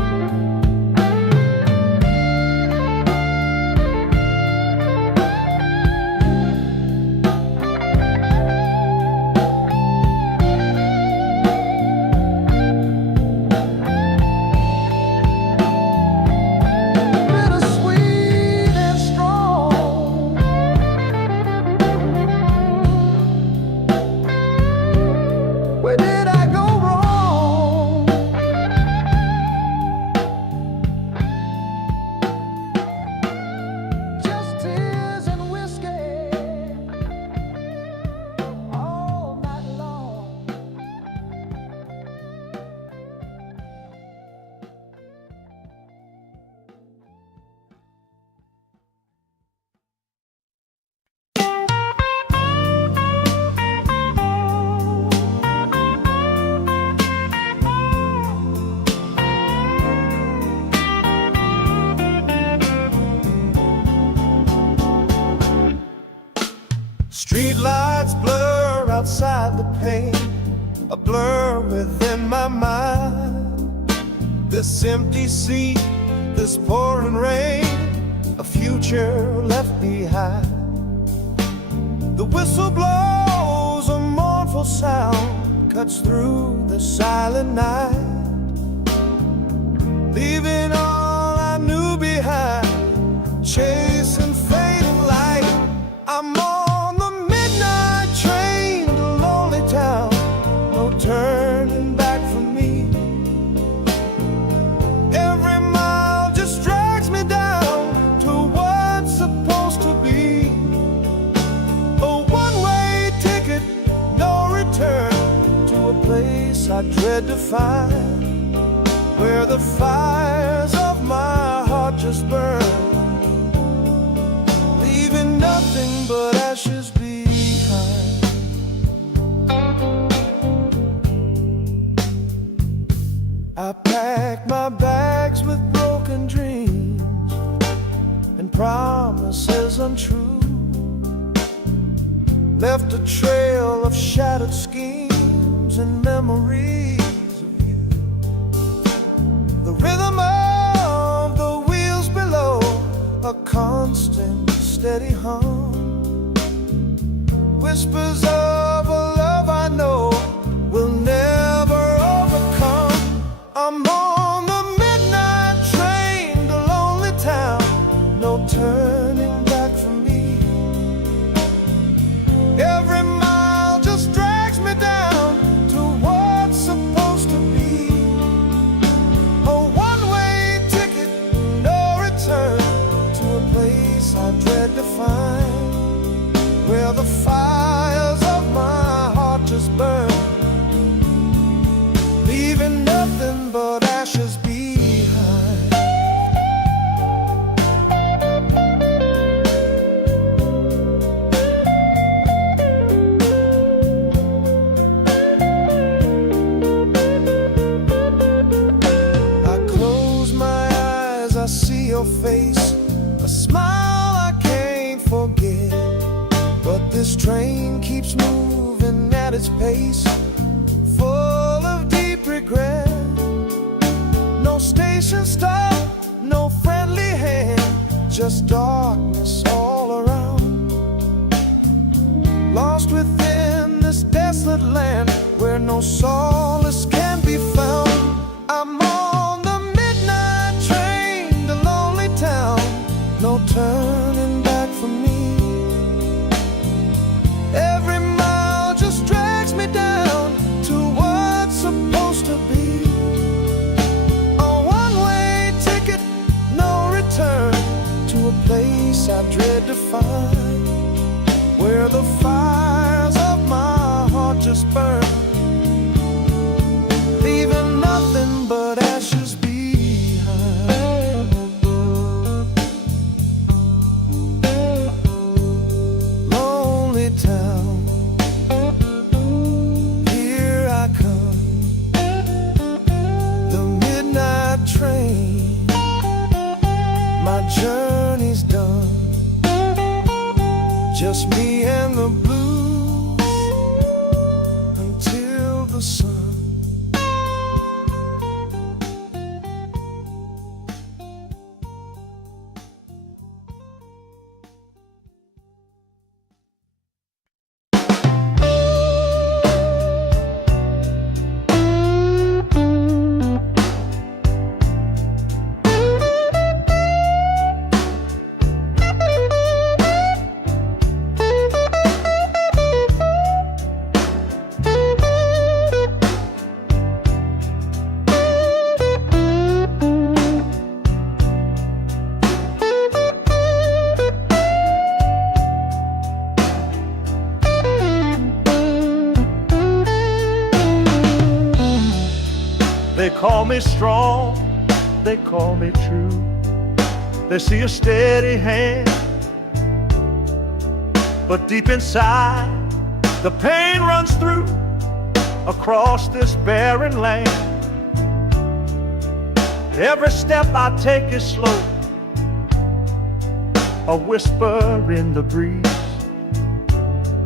Streetlights blur outside the pane, a blur within my mind. This empty seat, this pouring rain, a future left behind. The whistle blows, a mournful sound cuts through the silent night, leaving all I knew behind, chasing fading light. I'm on the midnight train to lonely town, no turning back for me. Every mile just drags me down to what's supposed to be. A one-way ticket, no return, to a place I dread to find, where the fires of my heart just burn, leaving nothing but ashes behind. I packed my bags with broken dreams and promises untrue, left a trail of shattered schemes and memories of you. The rhythm of the wheels below, a constant steady hum, whispers of a love I know will never overcome. I'm on the midnight train to lonely town, no turning back for me. Every mile just drags me down to what's supposed to be. A one-way ticket, no return, to a place I dread to find, where the fires of my heart just burn, leaving nothing but ashes behind. I close my eyes, I see your face, a smile I can't forget. But this train keeps moving at its pace, full of deep regret. No station stop, no friendly hand, just darkness all around. Lost within this desolate land, where no solace can be found. I'm on the midnight train to lonely town, no turning back for me. Every mile just drags me down to what's supposed to be. A one-way ticket, no return, to a place I dread to find, where the fires of my heart just burn, leaving nothing but ashes behind. Lonely town, here I come, the midnight train, my journey's done, just me and the blues until the sun. They call me strong, they call me true. They see a steady hand, but deep inside the pain runs through across this barren land. Every step I take is slow, a whisper in the breeze.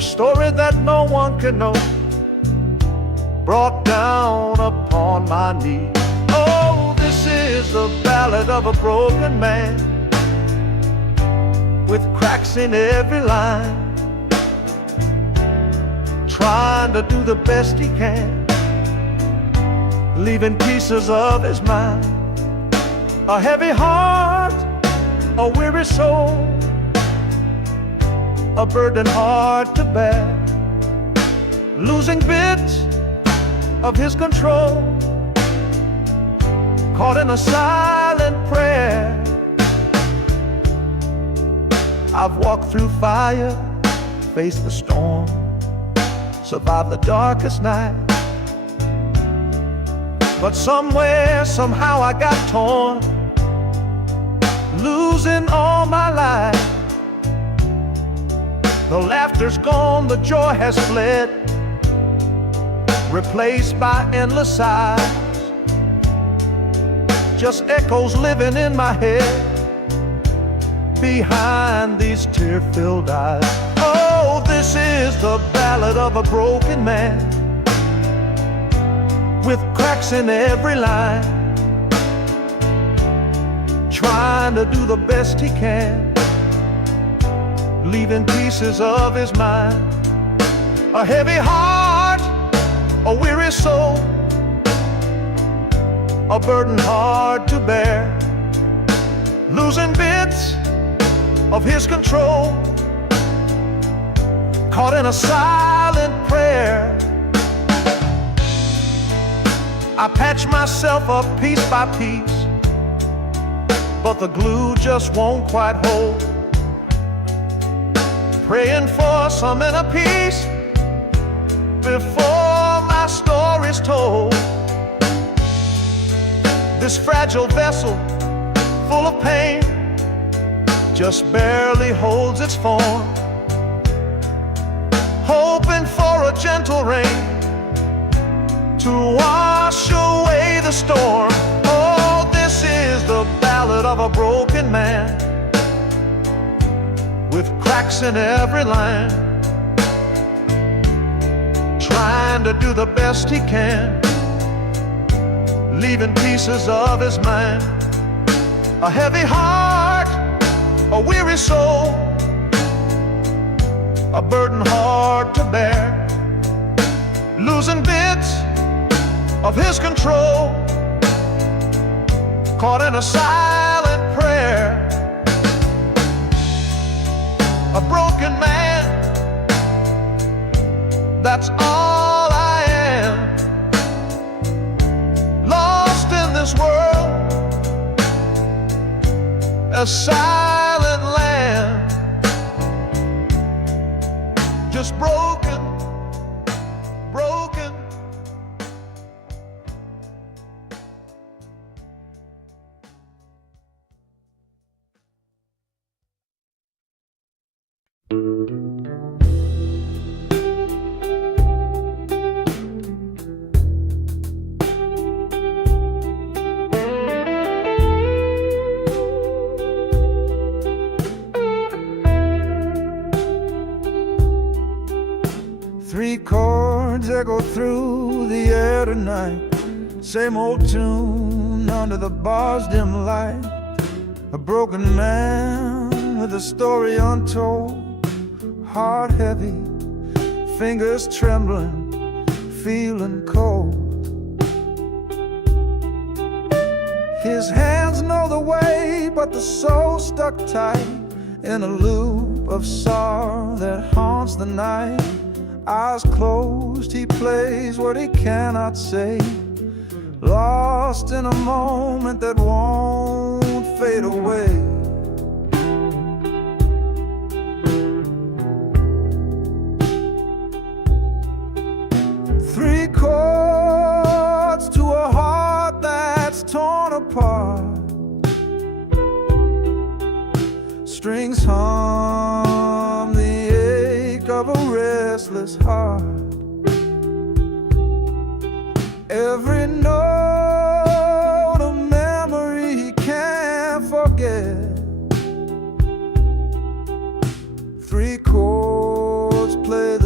a story that no one can know, brought down upon my knee. Oh, this is the ballad of a broken man, with cracks in every line, trying to do the best he can, leaving pieces of his mind. A heavy heart, a weary soul, a burden hard to bear, losing bits of his control, caught in a silent prayer. I've walked through fire, faced the storm, survived the darkest night, but somewhere, somehow I got torn, losing all my life. The laughter's gone, the joy has fled, replaced by endless sighs, just echoes living in my head behind these tear-filled eyes. Oh, this is the ballad of a broken man, with cracks in every line, trying to do the best he can, leaving pieces of his mind. A heavy heart, a weary soul, a burden hard to bear, losing bits of his control, caught in a silent prayer. I patch myself up piece by piece, but the glue just won't quite hold, praying for some inner peace before my story's told. This fragile vessel, full of pain, just barely holds its form, hoping for a gentle rain to wash away the storm. Oh, this is the ballad of a broken man, with cracks in every line, trying to do the best he can, leaving pieces of his mind. A heavy heart, a weary soul, a burden hard to bear, losing bits of his control, caught in a silent prayer. A broken man, that's all I am, lost in this world, a silent land, just broken, broken. Three chords echo through the air tonight, same old tune under the bar's dim light. A broken man with a story untold, heart heavy, fingers trembling, feeling cold. His hands know the way, but the soul stuck tight in a loop of sorrow that haunts the night. Eyes closed, he plays what he cannot say, lost in a moment that won't fade away. Three chords to a heart that's torn apart, strings hum the ache of a restless heart. Every note a memory he can't forget. Three chords play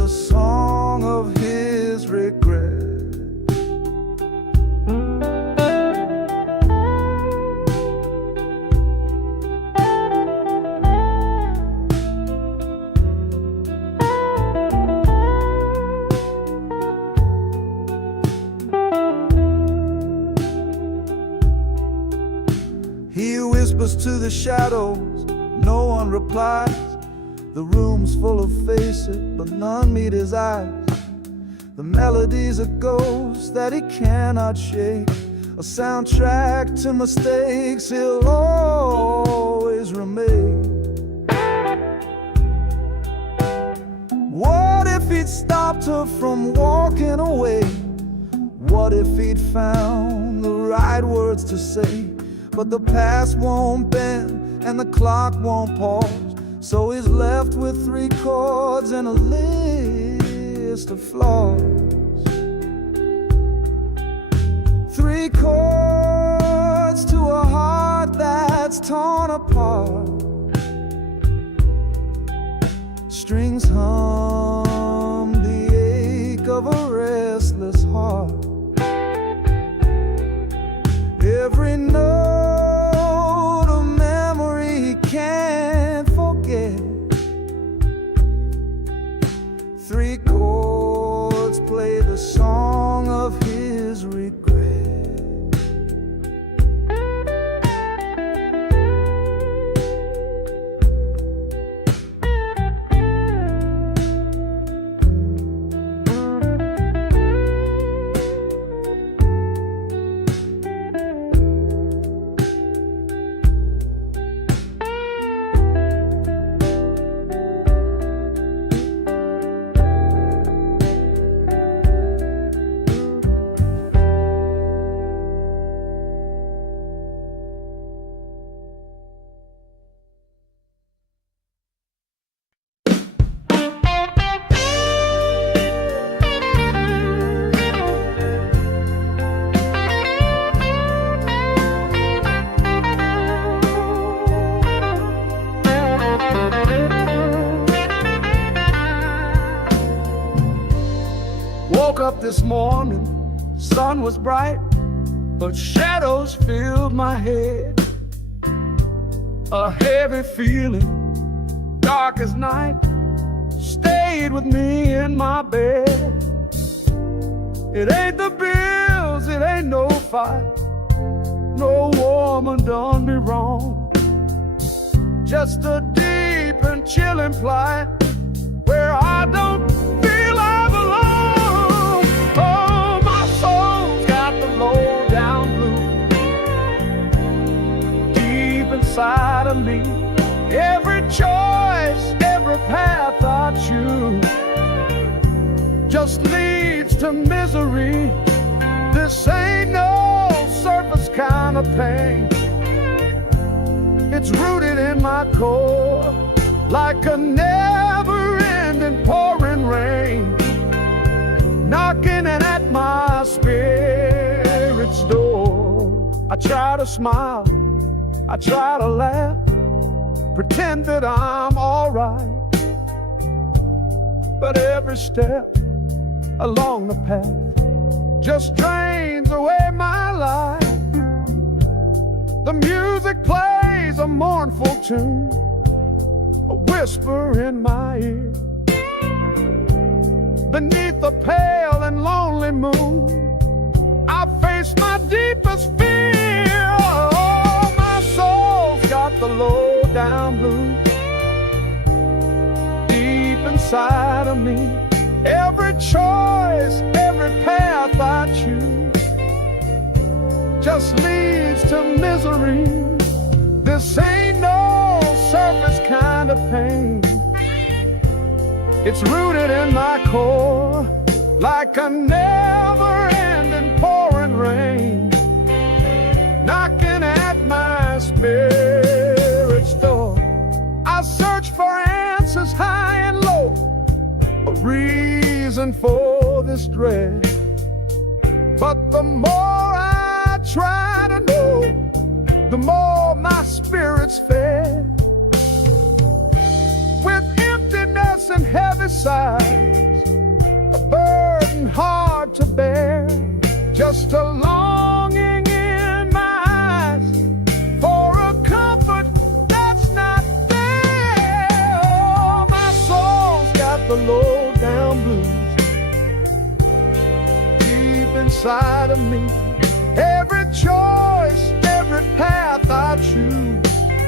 turns to the shadows, no one replies. The room's full of faces, but none meet his eyes. The melody's a ghost that he cannot shake, a soundtrack to mistakes he'll always remake. What if he'd stopped her from walking away? What if he'd found the right words to say? But the past won't bend and the clock won't pause, so he's left with 3 chords and a list of flaws. 3 chords to a heart that's torn apart. Strings hum the ache of a restless heart. Every note a memory he can't forget. 3 chords play the song of his regret. Woke up this morning, sun was bright, but shadows filled my head. A heavy feeling, dark as night, stayed with me in my bed. It ain't the bills, it ain't no fight, no woman done me wrong. Just a deep and chilling plight where I don't feel I belong. Oh, my soul's got the low down blues deep inside of me. Every choice, every path I choose just leads to misery. This ain't no surface kind of pain. It's rooted in my core like a never-ending pouring rain, knocking at my spirit's door. I try to smile, I try to laugh, pretend that I'm alright, but every step along the path just drains away my life. The music plays a mournful tune, a whisper in my ear. Beneath the pale and lonely moon, I face my deepest fear. Oh, my soul's got the low down blues deep inside of me. Every choice, every path I choose just leads to misery. This ain't no surface kind of pain. It's rooted in my core like a never-ending pouring rain, knocking at my spirit's door. I search for answers high and low, a reason for this dread, but the more I try to know, the more my spirit's fed. With emptiness and heavy sighs, a burden hard to bear, just a longing in my eyes for a comfort that's not there. Oh, my soul's got the low down blues deep inside of me. Every choice, every path I choose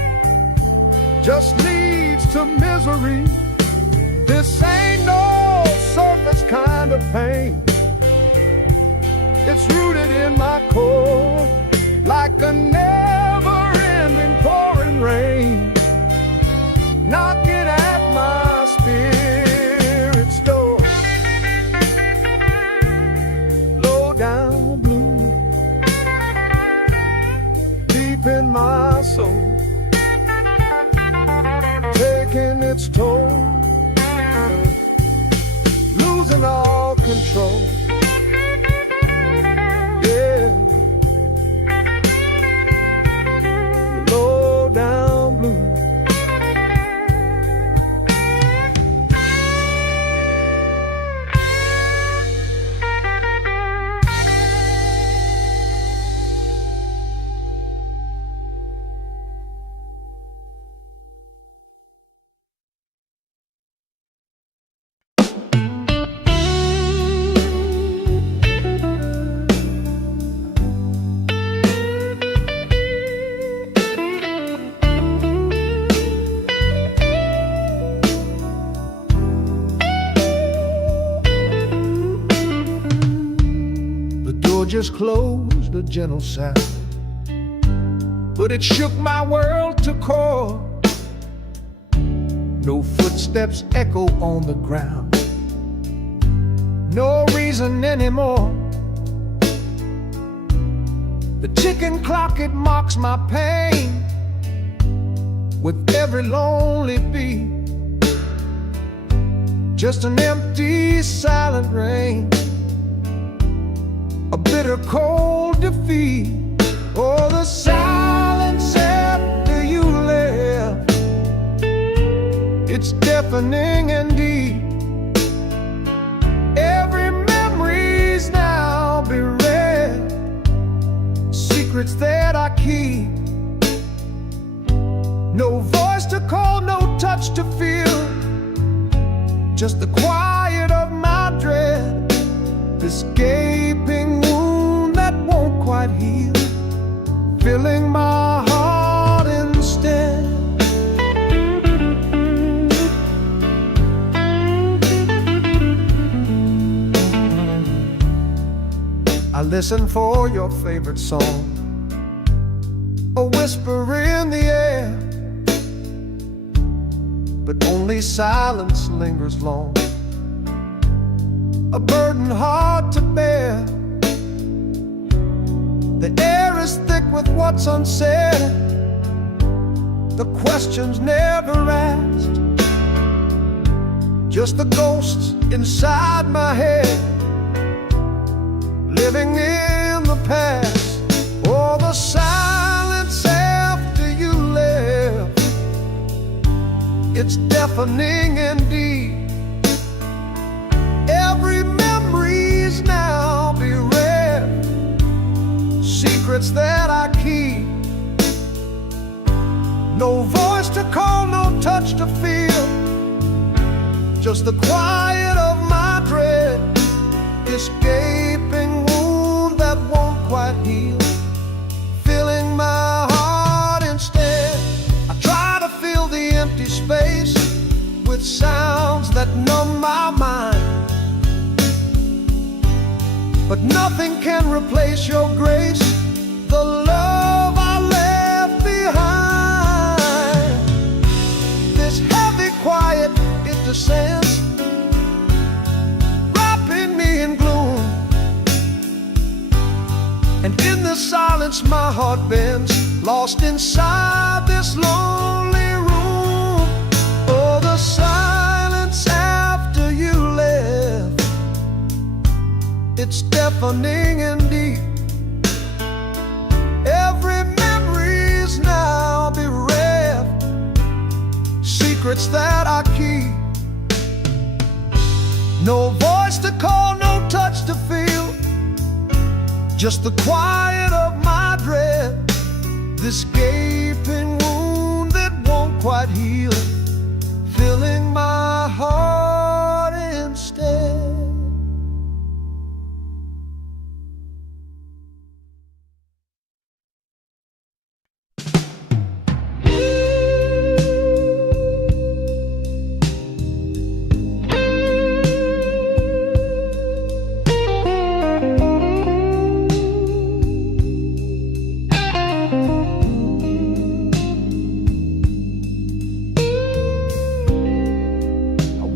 just leads to misery. This ain't no surface kind of pain. It's rooted in my core, like a never-ending pouring rain, knocking at my spirit's door. Low down blue, deep in my soul, taking its toll, losing all control. Yeah, low down blue. Just closed, a gentle sound, but it shook my world to core. No footsteps echo on the ground, no reason anymore. The ticking clock, it mocks my pain with every lonely beat. Just an empty, silent rain, a bitter cold defeat. Oh, the silence after you left, it's deafening indeed. Every memory's now bereft, secrets that I keep. No voice to call, no touch to feel, just the quiet of my dread. This gaping wound that won't quite heal, filling my heart instead. I listen for your favorite song, a whisper in the air, but only silence lingers long, a burden hard to bear. The air is thick with what's unsaid, the questions never asked, just the ghosts inside my head, living in the past. Oh, the silence after you left, it's deafening indeed. Every memory's now bereft, secrets that I keep. No voice to call, no touch to feel, just the quiet of my dread. This gaping wound that won't quite heal, filling my heart instead. I try to fill the empty space with sounds that numb my mind, but nothing can replace your grace, the love I left behind. This heavy quiet, it descends, wrapping me in gloom, and in the silence my heart bends, lost inside this lonely room. Oh, the silence after you left, it's deafening indeed. Every memory's now bereft, secrets that I keep. No voice to call, no touch to feel, just the quiet of my dread. This gaping wound that won't quite heal, filling my heart instead.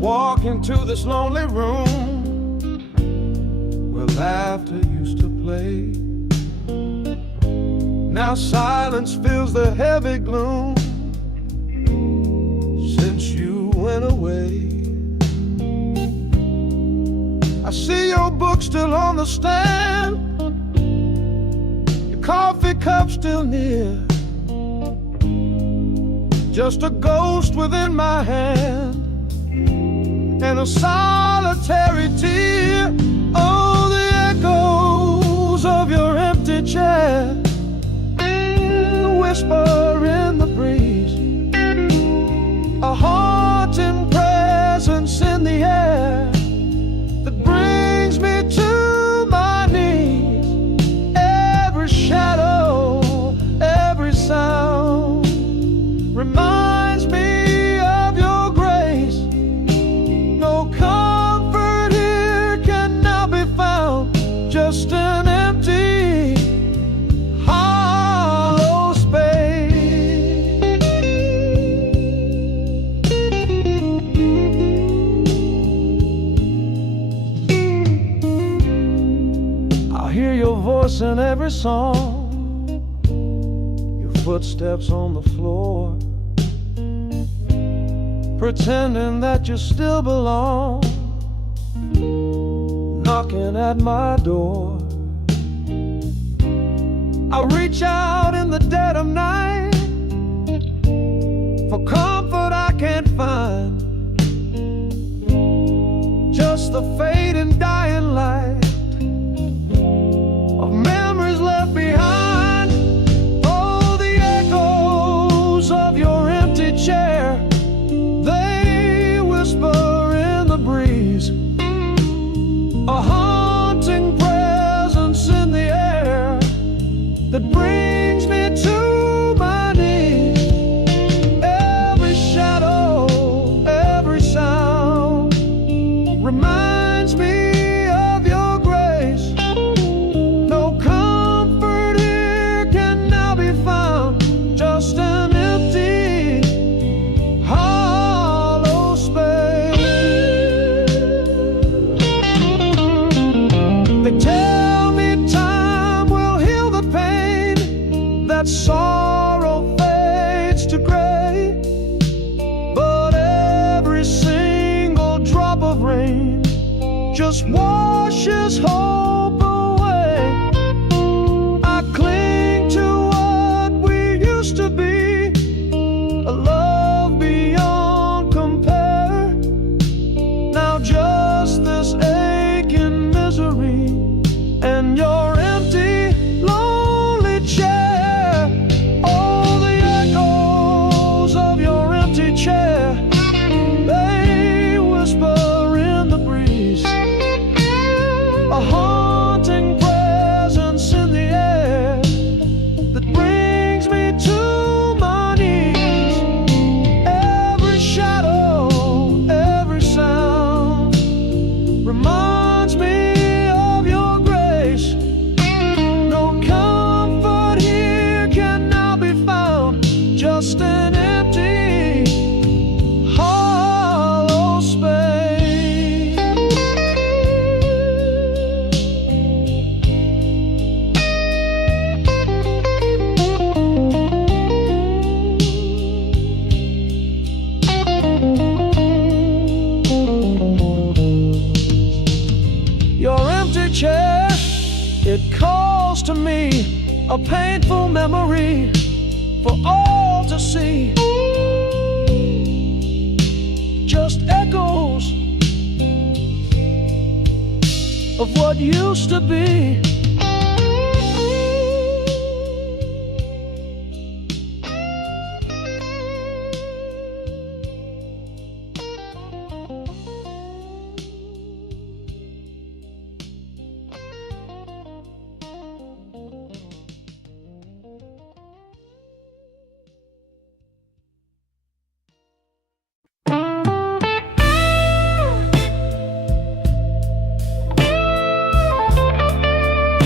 walk into this lonely room where laughter used to play. Now silence fills the heavy gloom since you went away. I see your book still on the stand, your coffee cup still near, just a ghost within my hand and a solitary tear. Oh, the echoes of your empty chair, the whisper in the breeze, a haunting presence in the air that brings me to my knees. Every shadow, every sound reminds me of your grace. No comfort here can now be found, just an empty, hollow space. I hear your voice in every song, your footsteps on the floor, pretending that you still belong, knocking at my door. I reach out in the dead of night for comfort I can't find, just the fading dying light of memories left behind. Oh, the echoes of your empty chair, they whisper in the breeze, a haunting presence in the air that brings me to my knees. Every shadow, every sound reminds me of your grace. No comfort here can now be found, just an empty, hollow space. They tell me time will heal the pain, that sorrow fades to gray, but every single drop of rain just washes hope away. I cling to what we used to be, a love beyond compare. Now just this aching misery and your empty, lonely chair. Oh, the echoes of your empty chair, they whisper in the breeze, a haunting presence in the air that brings me to my knees. Every shadow, every sound reminds me of your grace. No comfort here can now be found, just an empty, hollow space. Your empty chair, it calls to me, a painful memory for all to see. Just echoes of what used to be.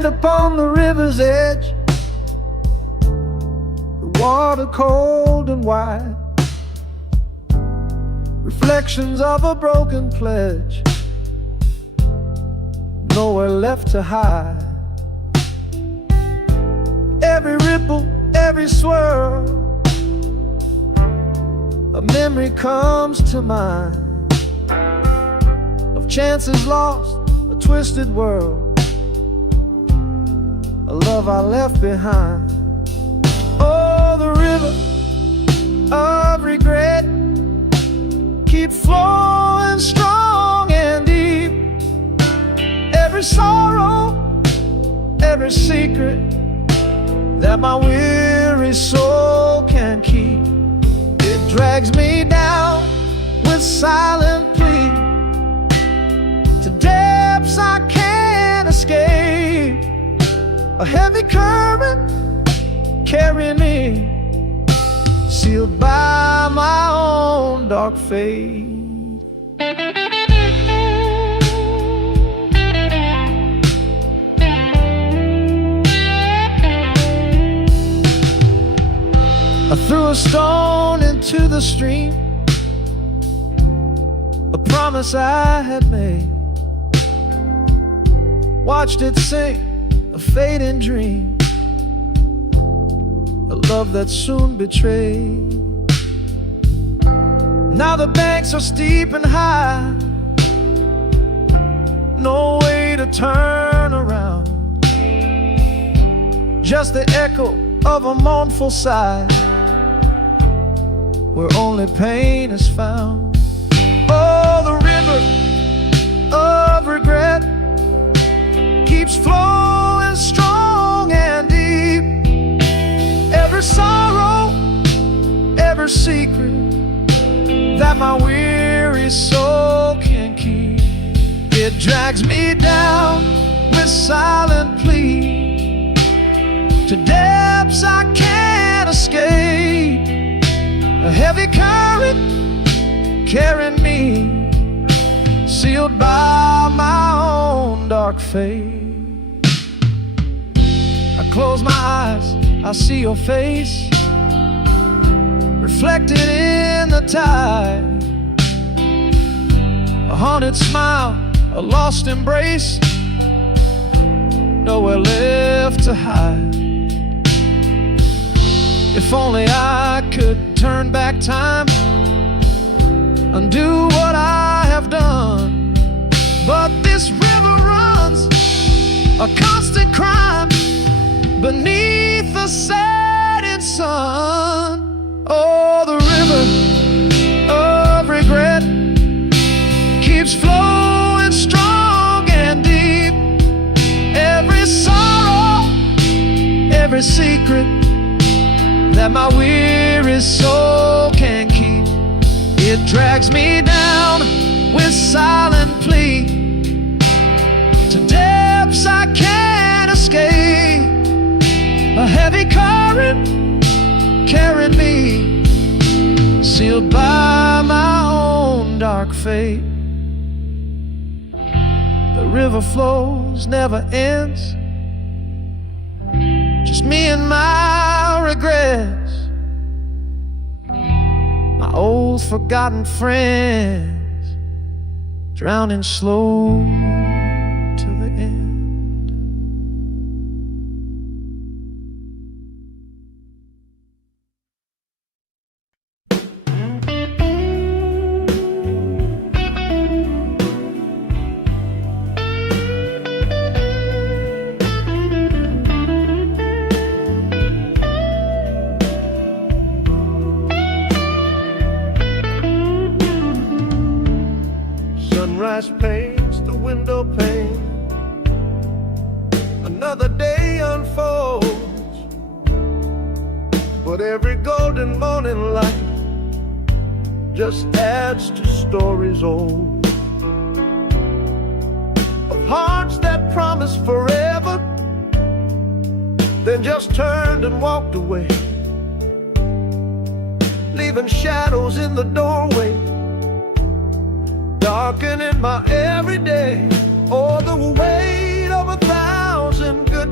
stand upon the river's edge, the water cold and wide, reflections of a broken pledge, nowhere left to hide. Every ripple, every swirl, a memory comes to mind of chances lost, a twisted world, a love I left behind. Oh, the river of regret keep flowing strong and deep. Every sorrow, every secret that my weary soul can keep, it drags me down with silent plea to depths I can't escape. A heavy current carrying me, sealed by my own dark fate. I threw a stone into the stream, a promise I had made, watched it sink, a fading dream, a love that soon betrayed. Now the banks are steep and high, no way to turn around, just the echo of a mournful sigh, where only pain is found. Oh, the river of regret keeps flowing strong and deep. Every sorrow, every secret that my weary soul can keep, it drags me down with silent plea to depths I can't escape. A heavy current carrying me, sealed by my own dark fate. I close my eyes, I see your face reflected in the tide, a haunted smile, a lost embrace, nowhere left to hide. If only I could turn back time, undo what I have done, but this river runs a constant crime beneath the setting sun. Oh, the river of regret keeps flowing strong and deep. Every sorrow, every secret that my weary soul can keep, it drags me down with silent plea to depths I can't escape. A heavy current carrying me, sealed by my own dark fate. The river flows, never ends, just me and my regrets, my old forgotten friends, drowning slow to the end. Sunrise paints the window pane, another day unfolds, but every golden morning light just adds to stories old, of hearts that promised forever, then just turned and walked away, leaving shadows in the doorway, darkening my everyday. Oh, the weight of 1,000 good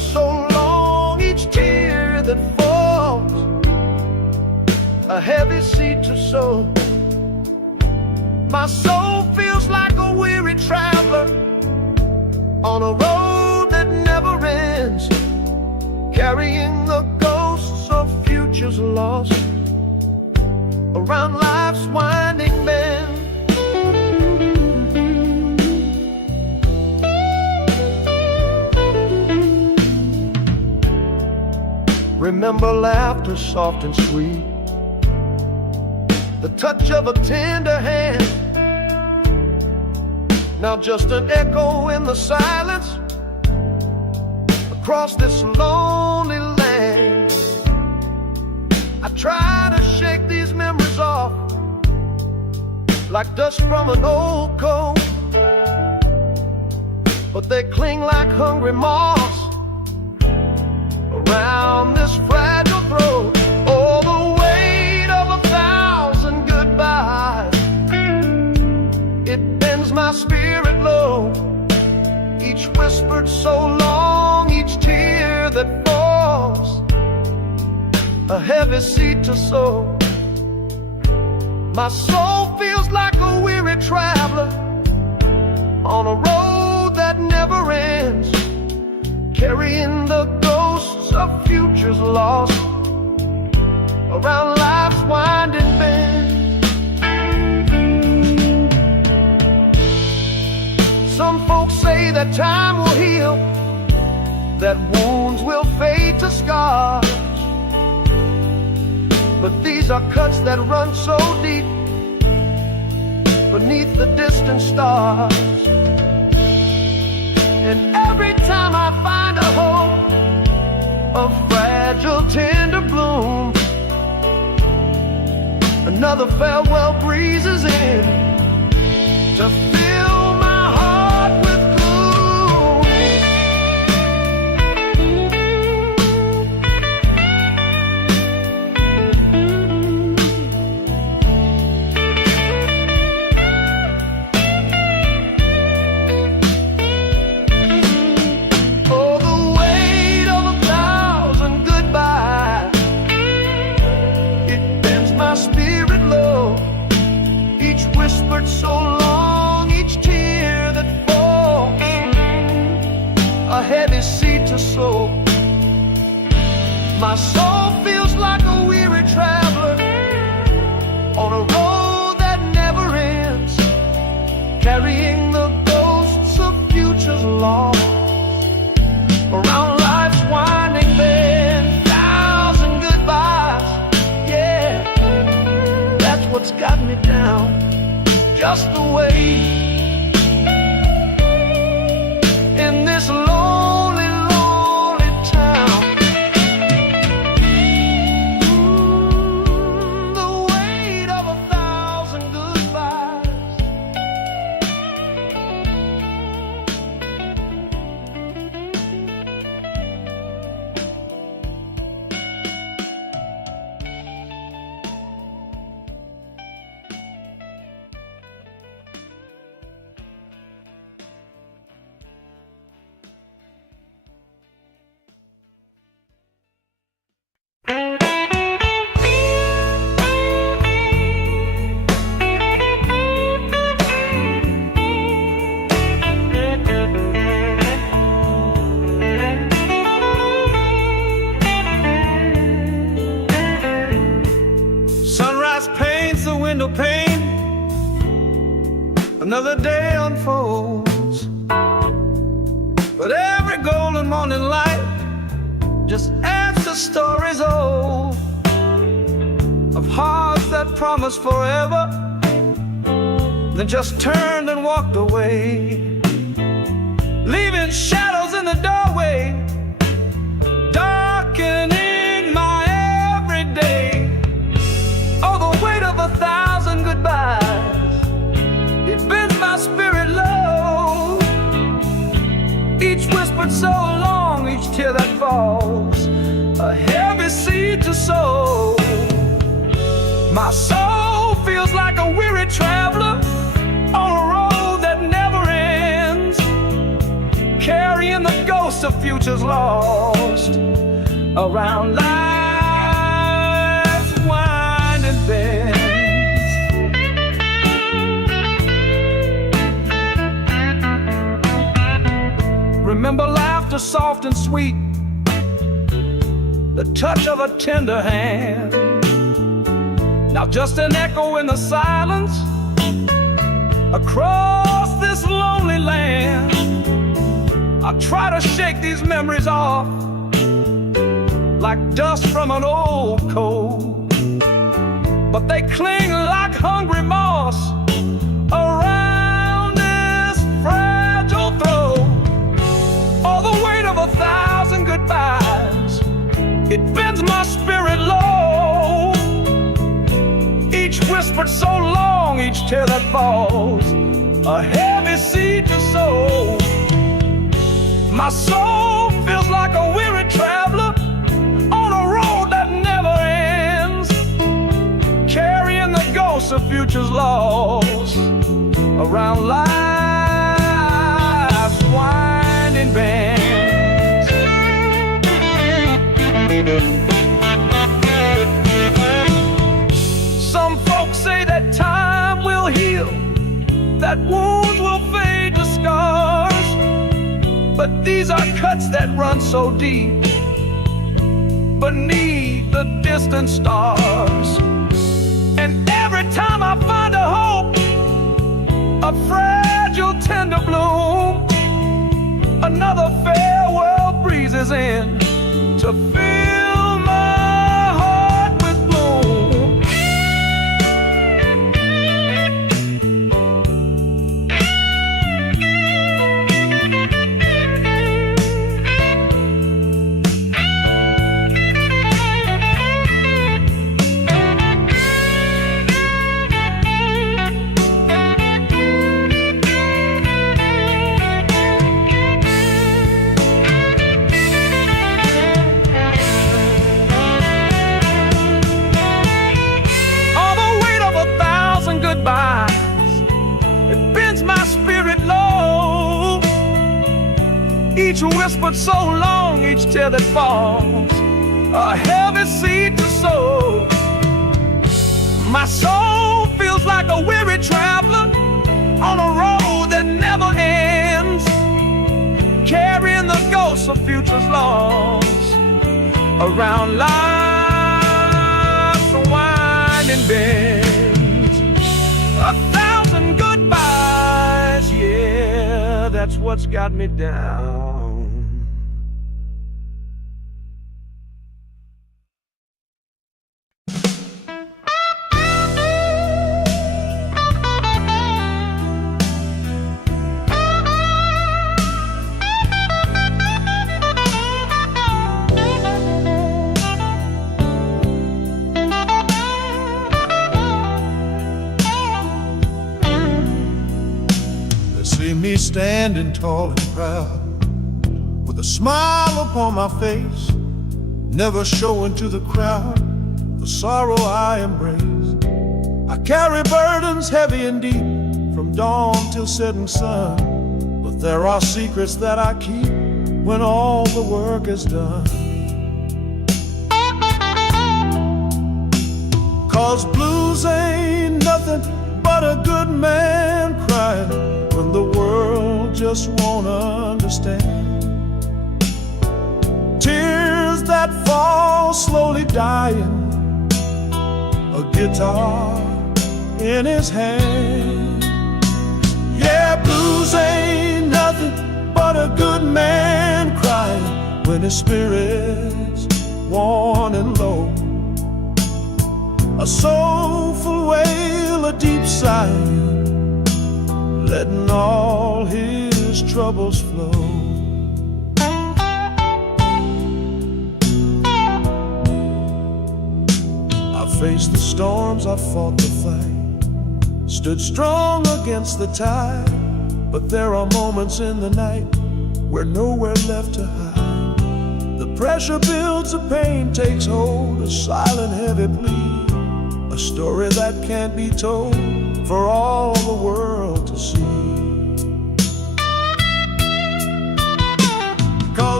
so long, each tear that falls, a heavy seed to sow. My soul feels like a weary traveler on a road that never ends, carrying the ghosts of futures lost around life's winding bend. Remember laughter soft and sweet, the touch of a tender hand. Now just an echo in the silence across this lonely land. I try to shake these memories off like dust from an old coat, but they cling like hungry moths around this fragile throat. Oh, the weight of 1,000 goodbyes, it bends my spirit low. Each whispered so long, each tear that falls, a heavy seed to sow. My soul feels like a weary traveler on a road that never ends, carrying the ghosts of futures lost around life's winding bend. Some folks say that time will heal, that wounds will fade to scars, but these are cuts that run so deep beneath the distant stars. And every time I find a hope, a fragile tender bloom, another farewell breezes in to fill my heart with gloom. Oh, the weight of 1,000 goodbyes, it bends my spirit low. Each whispered so long, each tear that falls, a heavy seed to sow. My soul feels like a weary traveler on a road that never ends, carrying the ghosts of futures lost around life's winding bend. 1,000 goodbyes, yeah, that's what's got me down, just the way in this lonely, lonely town. The weight of 1,000 goodbyes. Sunrise paints the window pane, another day unfolds, but every golden morning light just adds to stories old of hearts that promised forever, then just turned and walked away, leaving shadows in the doorway, darkening my everyday. Oh, the weight of 1,000 goodbyes, it bends my spirit low. Each whispered so long, each tear that falls, a heavy seed to sow. My soul feels like a weary traveler on a road that never ends, carrying the ghosts of future future's lost around life's winding bends. Remember laughter soft and sweet, the touch of a tender hand. Now just an echo in the silence across this lonely land. I try to shake these memories off like dust from an old coat, but they cling like hungry moss around this fragile throat. All the weight of 1,000 goodbyes, it bends my spirit low. Each whispered so long, each tear that falls, a heavy seed to sow. My soul feels like a weary traveler on a road that never ends, carrying the ghosts of futures lost around life's winding bends. Some folks say that time will heal, that wounds will fade to scars, but these are cuts that run so deep beneath the distant stars. And every time I find a hope, a fragile tender bloom, another farewell breezes in to fill my heart with gloom. It bends my spirit low. Each whispered so long, each tear that falls, a heavy seed to sow. My soul feels like a weary traveler on a road that never ends, carrying the ghosts of futures lost around life's winding bend. 1,000 goodbyes, yeah, that's what's got me down. See me standing tall and proud, with a smile upon my face, never showing to the crowd the sorrow I embrace. I carry burdens heavy and deep, from dawn till setting sun, but there are secrets that I keep when all the work is done. 'Cause blues ain't nothing but a good man crying when the world just won't understand. Tears that fall slowly dying, a guitar in his hand. Yeah, blues ain't nothing but a good man crying when his spirit's worn and low. A soulful wail, a deep sigh, letting all his troubles flow. I faced the storms, I fought the fight, stood strong against the tide, but there are moments in the night where nowhere left to hide. The pressure builds, the pain takes hold, a silent heavy plea, a story that can't be told for all the world to see. 'Cause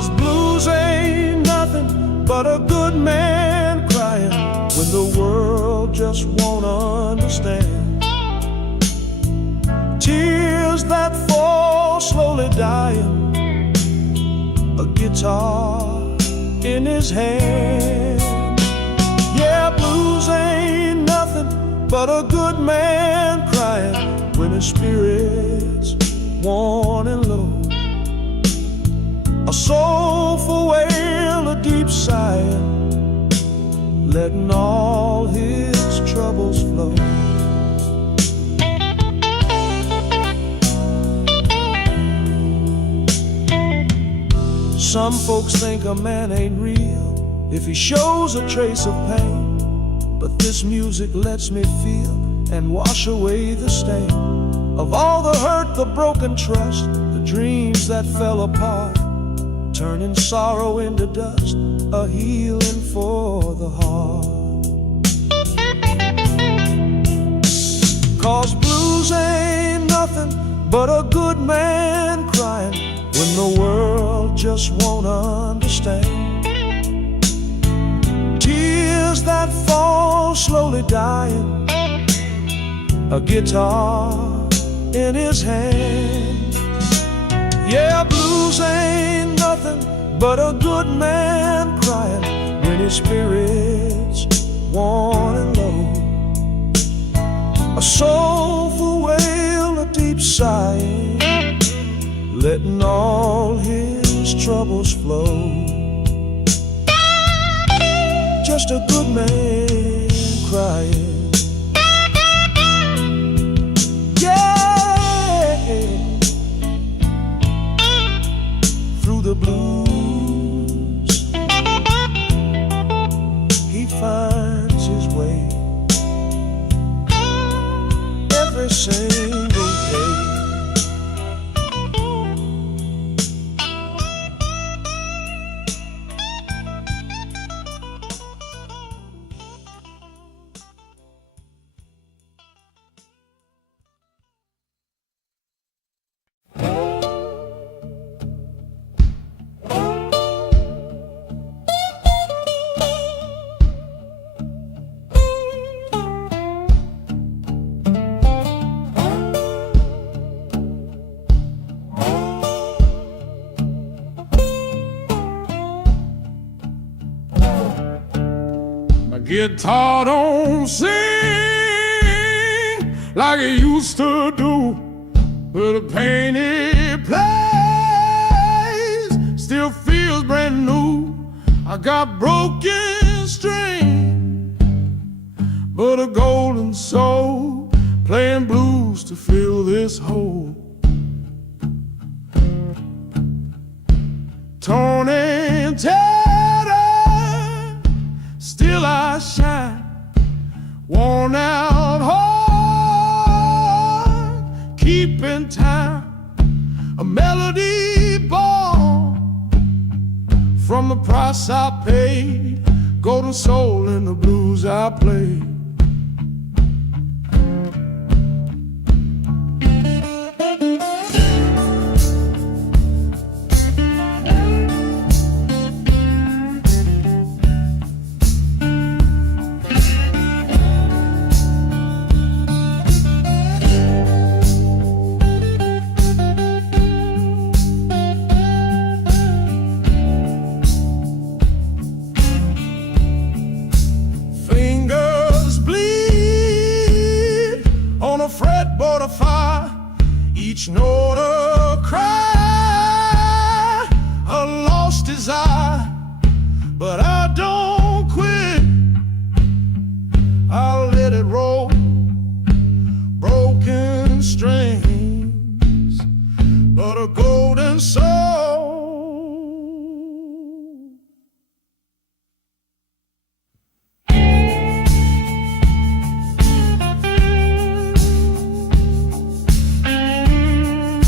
'Cause blues ain't nothing but a good man crying when the world just won't understand. Tears that fall slowly dying, a guitar in his hand. Yeah, blues ain't nothing but a good man crying when his spirit's worn and low. A soulful wail, a deep sighing, letting all his troubles flow. Some folks think a man ain't real if he shows a trace of pain, but this music lets me feel and wash away the stain of all the hurt, the broken trust, the dreams that fell apart, turning sorrow into dust, a healing for the heart. 'Cause blues ain't nothing but a good man crying when the world just won't understand. Tears that fall slowly dying, a guitar in his hand. Yeah, blues ain't nothing but a good man crying when his spirit's worn and low. A soulful wail, a deep sighing, letting all his troubles flow. Just a good man crying. Yeah, through the blues he finds his way every single day. Guitar don't sing like it used to do, but the pain it plays still feels brand new. I got broken strings, but a golden soul playing blues to fill this hole. Torn and tattered, still I shine, worn out heart, keeping time, a melody born from the price I paid, golden soul in the blues I played. Fretboard of fire, each note a cry, a lost desire, but I don't quit. I'll let it roll, broken strings, but a golden soul.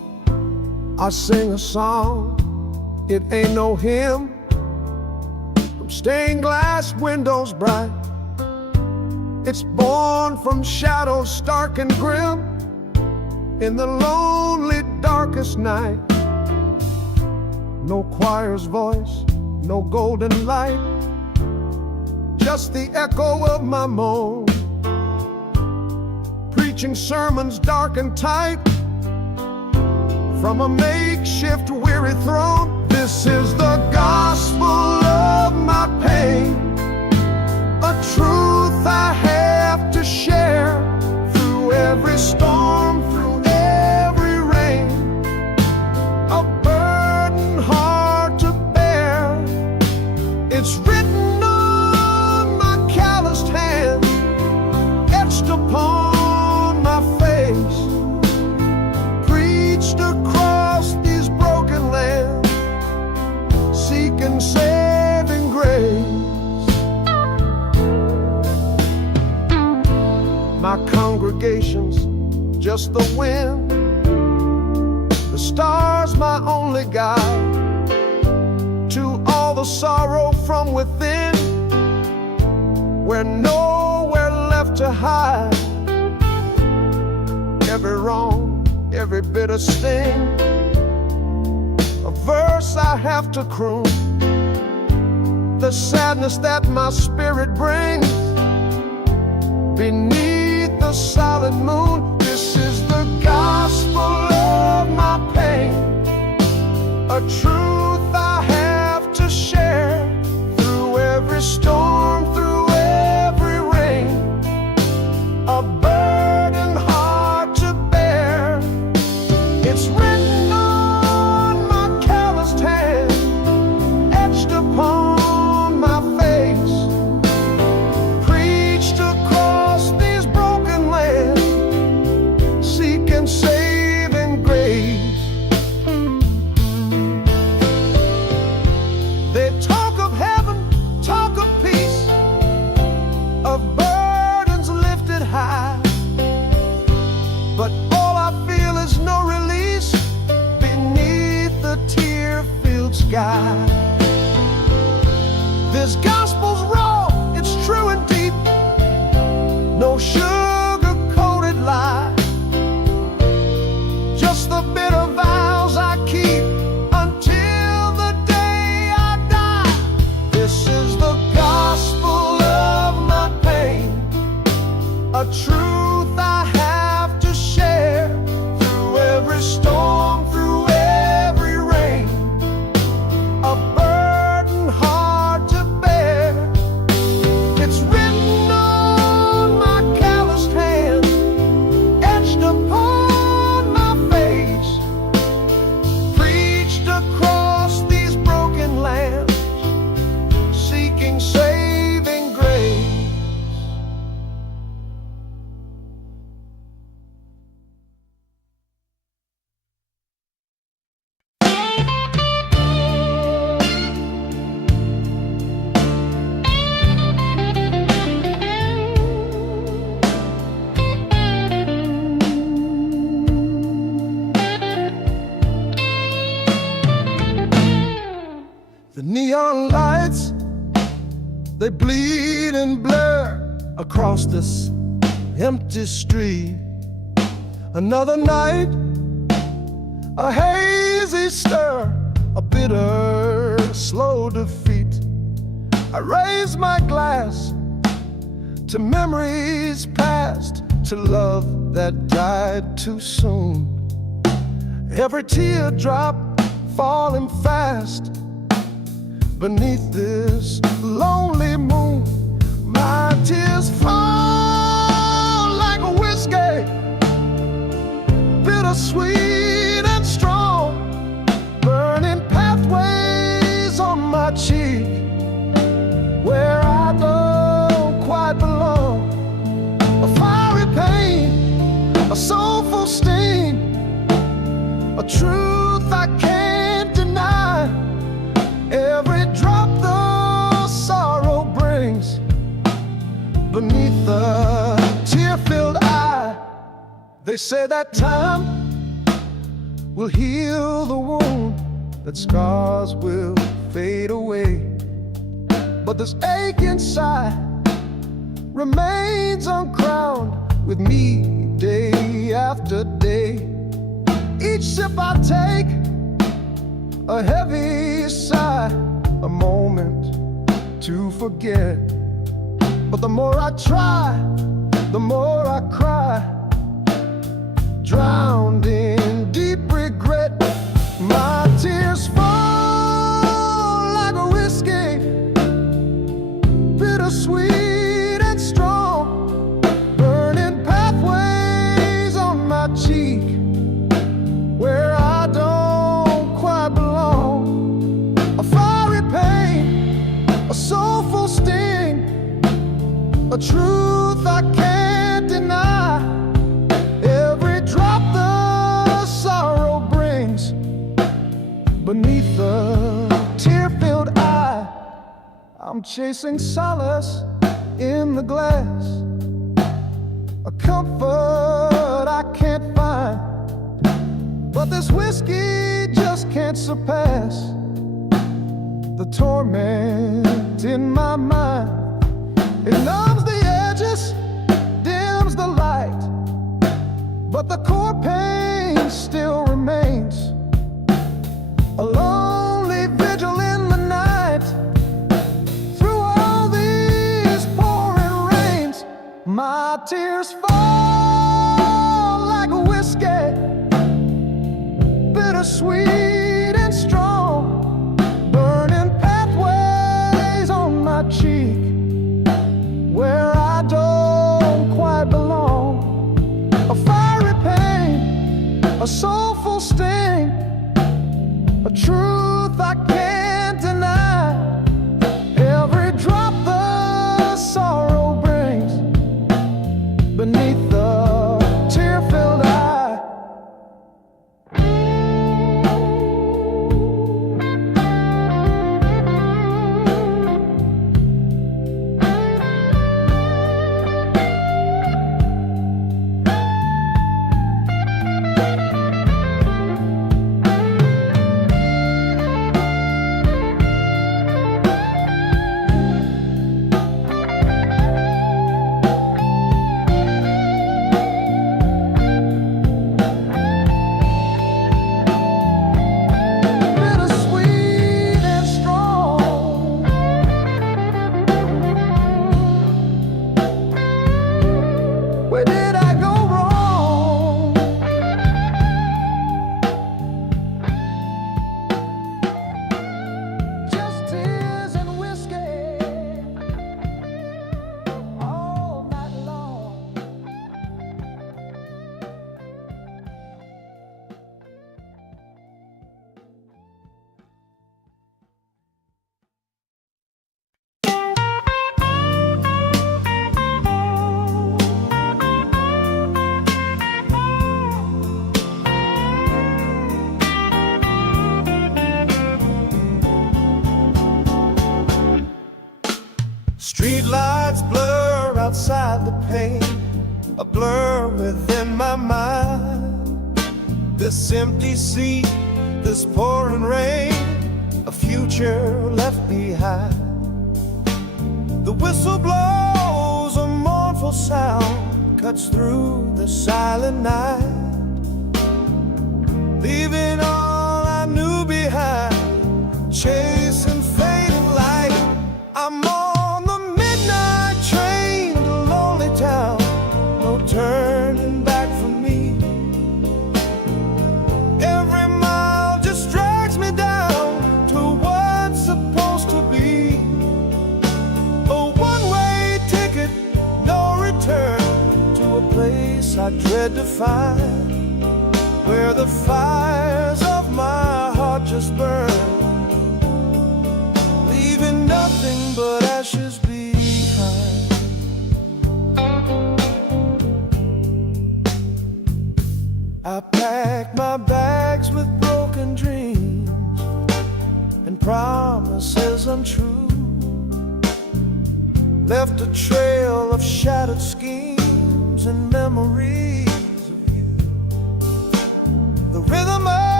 I sing a song, it ain't no hymn, from stained glass windows bright. It's born from shadows stark and grim, in the lonely darkest night. No choir's voice, no golden light, just the echo of my moan, preaching sermons dark and tight from a makeshift weary throne. This is the gospel of my pain, a truth I have to share through every storm, through every rain, a burden hard to bear. It's written on my calloused hand, etched upon my face, preached across these broken lands, seeking saving grace. My congregation's just the wind, the stars my only guide to all the sorrow from within, where nowhere left to hide. Every wrong, every bitter sting, a verse I have to croon, the sadness that my spirit brings beneath the solid moon. This is the gospel of my pain, a truth I have to share through every storm, through every rain, a burden hard to bear. It's written on my calloused hand, etched upon my face, preached across these broken lands, seeking saving grace. They talk of heaven, talk of peace, of burdens lifted high, but all I feel is no release beneath the tear-filled sky. This gospel's raw, it's true and deep, no sugar-coated lie, just the bitter vows I keep until the day I die. This is the gospel of my pain, a truth I have to share through every storm, through every rain, a burden hard to bear. It's written on my calloused hand, etched upon my face, preached across these broken lands, seeking saving grace. The neon lights, they bleed and blur across this empty street. Another night, a hazy stir, a bitter, slow defeat. I raise my glass to memories past, to love that died too soon. Every teardrop falling fast beneath this lonely moon. My tears fall like a whiskey, bittersweet and strong, burning pathways on my cheek where I don't quite belong. A fiery pain, a soulful sting, a truth I can't deny. Every drop the sorrow brings beneath the tear-filled eye. They say that time will heal the wound, that scars will fade away. But this ache inside remains uncrowned with me day after day. Each sip I take, a heavy sigh, a moment to forget. But the more I try, the more I cry, drowned in deep regret. My tears fall like a whiskey, bittersweet and strong, burning pathways on my cheek where I don't quite belong. A fiery pain, a soulful sting, a truth I can't deny. Every drop the sorrow brings beneath the tear-filled eye. I'm chasing solace in the glass, a comfort I can't find. But this whiskey just can't surpass the torment in my mind. It numbs the edges, dims the light, but the core pain still remains. A lonely vigil in the night, through all these pouring rains. My tears fall like a whiskey, bittersweet and strong, burning pathways on my cheek where I don't quite belong. A fiery pain, a soulful sting, a truth I can't deny. Every drop the sorrow brings beneath the tear-filled eye. Where did I go wrong? Just tears and whiskey all night long. Street lights blur outside the pane, a blur within my mind. This empty seat, this pouring rain, a future left behind. The whistle blows, a mournful sound cuts through the silent night, leaving all I knew behind, chasing fading light. I'm on the midnight train to lonely town, no turning back for me. Every mile just drags me down to what's supposed to be a one-way ticket, no return, to a place I dread to find, where the fires of my heart just burn, leaving nothing but ashes behind. I packed my bags with broken dreams and promises untrue, left a trail of shattered schemes and memories of you. The rhythm of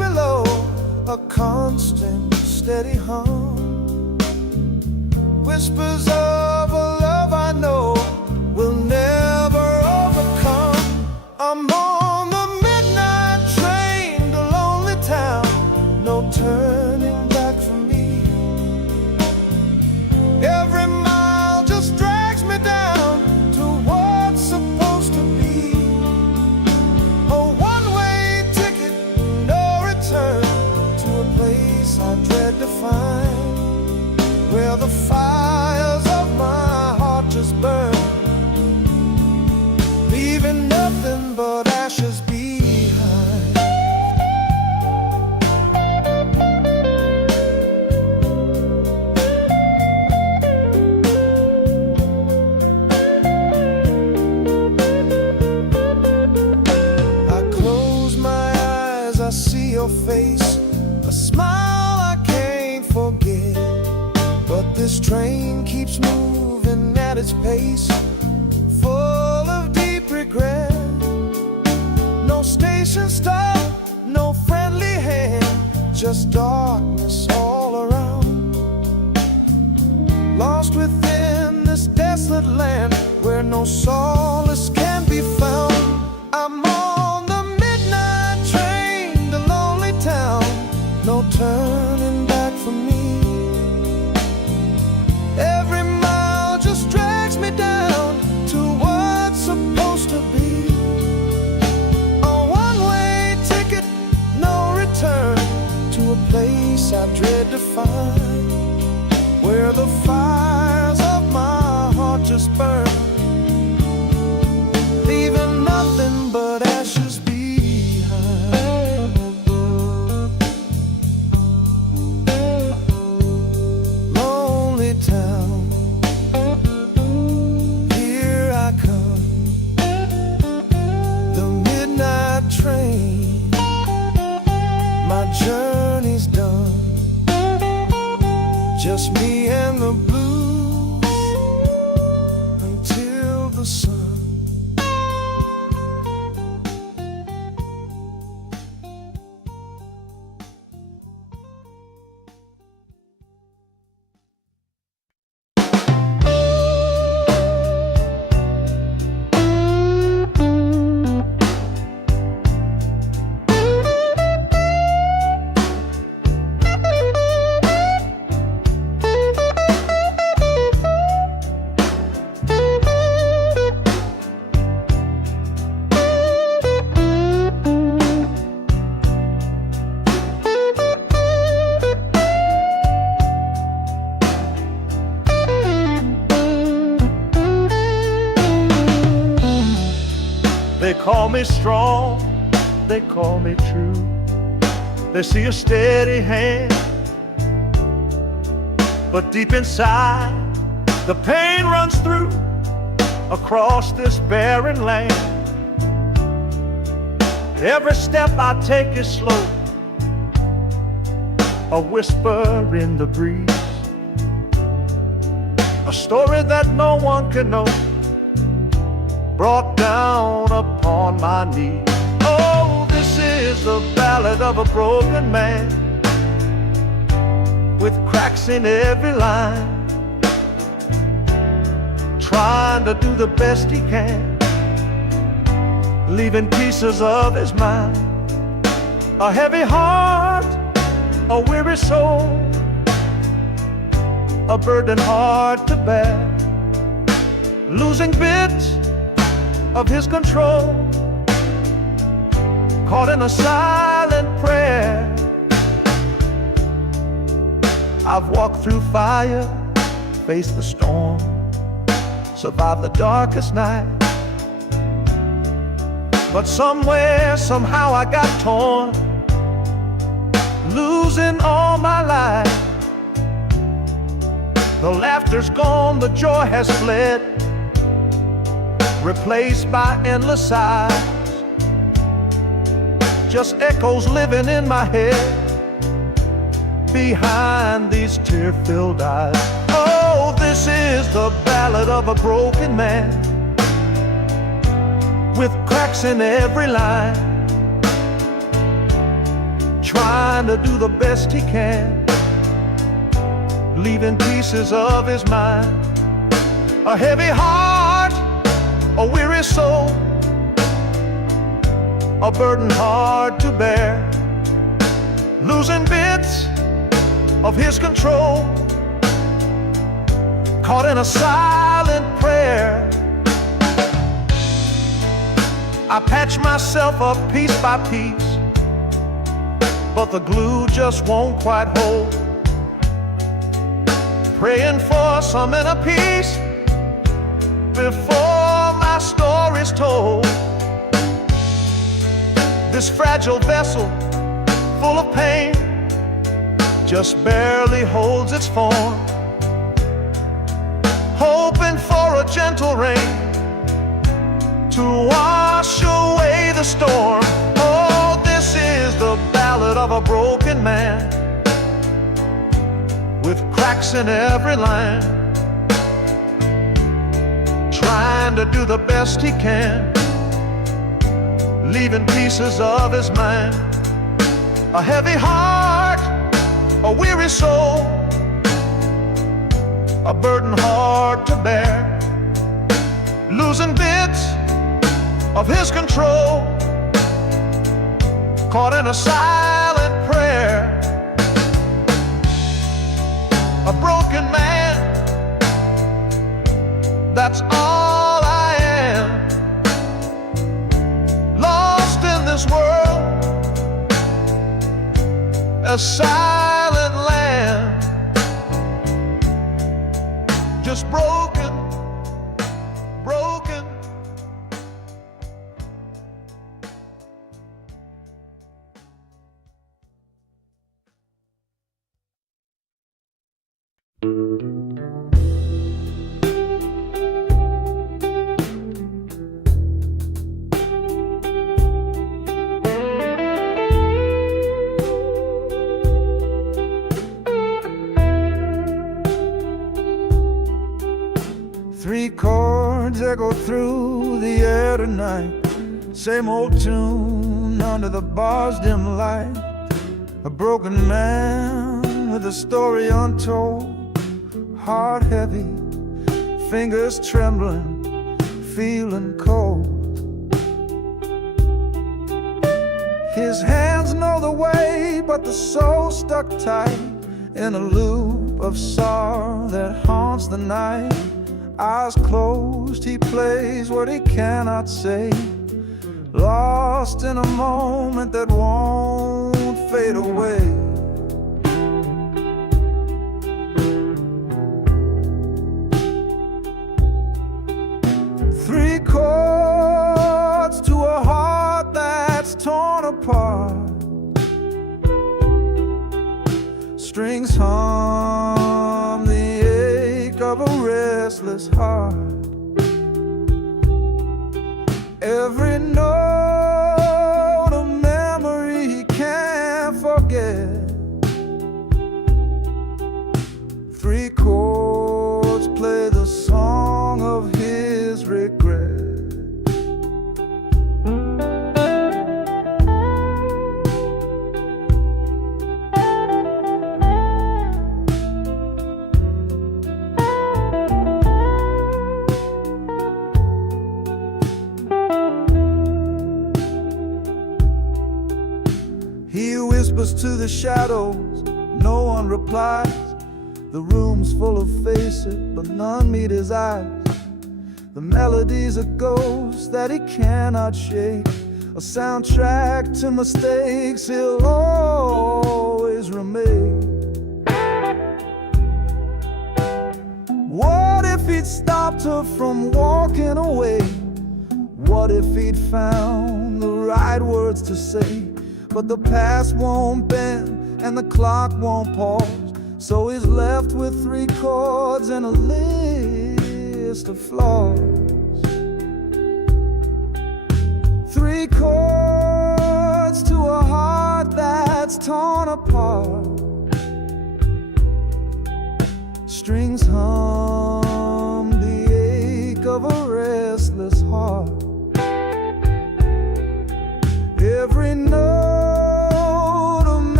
a constant, steady hum. Whispers of a love I know will never overcome. I'm on the midnight train to lonely town, no turning back for me. Every mile just drags me down to what's supposed to be. A one-way ticket, no return, to a place I dread to find, where the fires of my heart just burn, leaving nothing but ashes behind. I close my eyes, I see your face, a smile I can't forget. But this train keeps moving at its pace, full of deep regret. No station stop, no friendly hand, just darkness all around. Lost within this desolate land where no solace can be found. I'm on the midnight train to lonely town, no turning back for me. Every mile just drags me down to what's supposed to be. A one-way ticket, no return, to a place I dread to find, where the fires of my heart just burn, leaving nothing but ashes behind. Lonely town, here I come, the midnight train, my journey's done, just me and the blues until the sun. They call me strong, they call me true. They see a steady hand, but deep inside the pain runs through across this barren land. Every step I take is slow, a whisper in the breeze, a story that no one can know, brought down upon my knees. Oh, this is the ballad of a broken man, with cracks in every line, trying to do the best he can, leaving pieces of his mind. A heavy heart, a weary soul, a burden hard to bear, losing bits of his control, caught in a silent prayer. I've walked through fire, faced the storm, survived the darkest night, but somewhere, somehow I got torn, losing all my life. The laughter's gone, the joy has fled, replaced by endless sighs, just echoes living in my head behind these tear-filled eyes. Oh, this is the ballad of a broken man, with cracks in every line, trying to do the best he can, leaving pieces of his mind. A heavy heart, a weary soul, a burden hard to bear, losing bits of his control, caught in a silent prayer. I patch myself up piece by piece, but the glue just won't quite hold. Praying for some inner peace before my story's told. This fragile vessel, full of pain, just barely holds its form, hoping for a gentle rain to wash away the storm. Oh, this is the ballad of a broken man, with cracks in every line, trying to do the best he can, leaving pieces of his mind. A heavy heart, a weary soul, a burden hard to bear, losing bits of his control, caught in a silent prayer. A broken man, that's all I am, lost in this world, a silent land, just broken, broken. Three chords echo through the air tonight, same old tune under the bar's dim light. A broken man with a story untold, heart heavy, fingers trembling, feeling cold. His hands know the way, but the soul stuck tight in a loop of sorrow that haunts the night. Eyes closed, he plays what he cannot say, lost in a moment that won't fade away. Three chords to a heart that's torn apart, strings hum the ache of a restless heart. Every note a memory he can't forget. Three chords play the song of his regret. He whispers to the shadows, no one replies. The room's full of faces, but none meet his eyes. The melody's a ghost that he cannot shake, a soundtrack to mistakes he'll always remake. What if he'd stopped her from walking away? What if he'd found the right words to say? But the past won't bend and the clock won't pause, so he's left with three chords and a list of flaws. Three chords to a heart that's torn apart, strings hum the ache of a restless heart. Every note a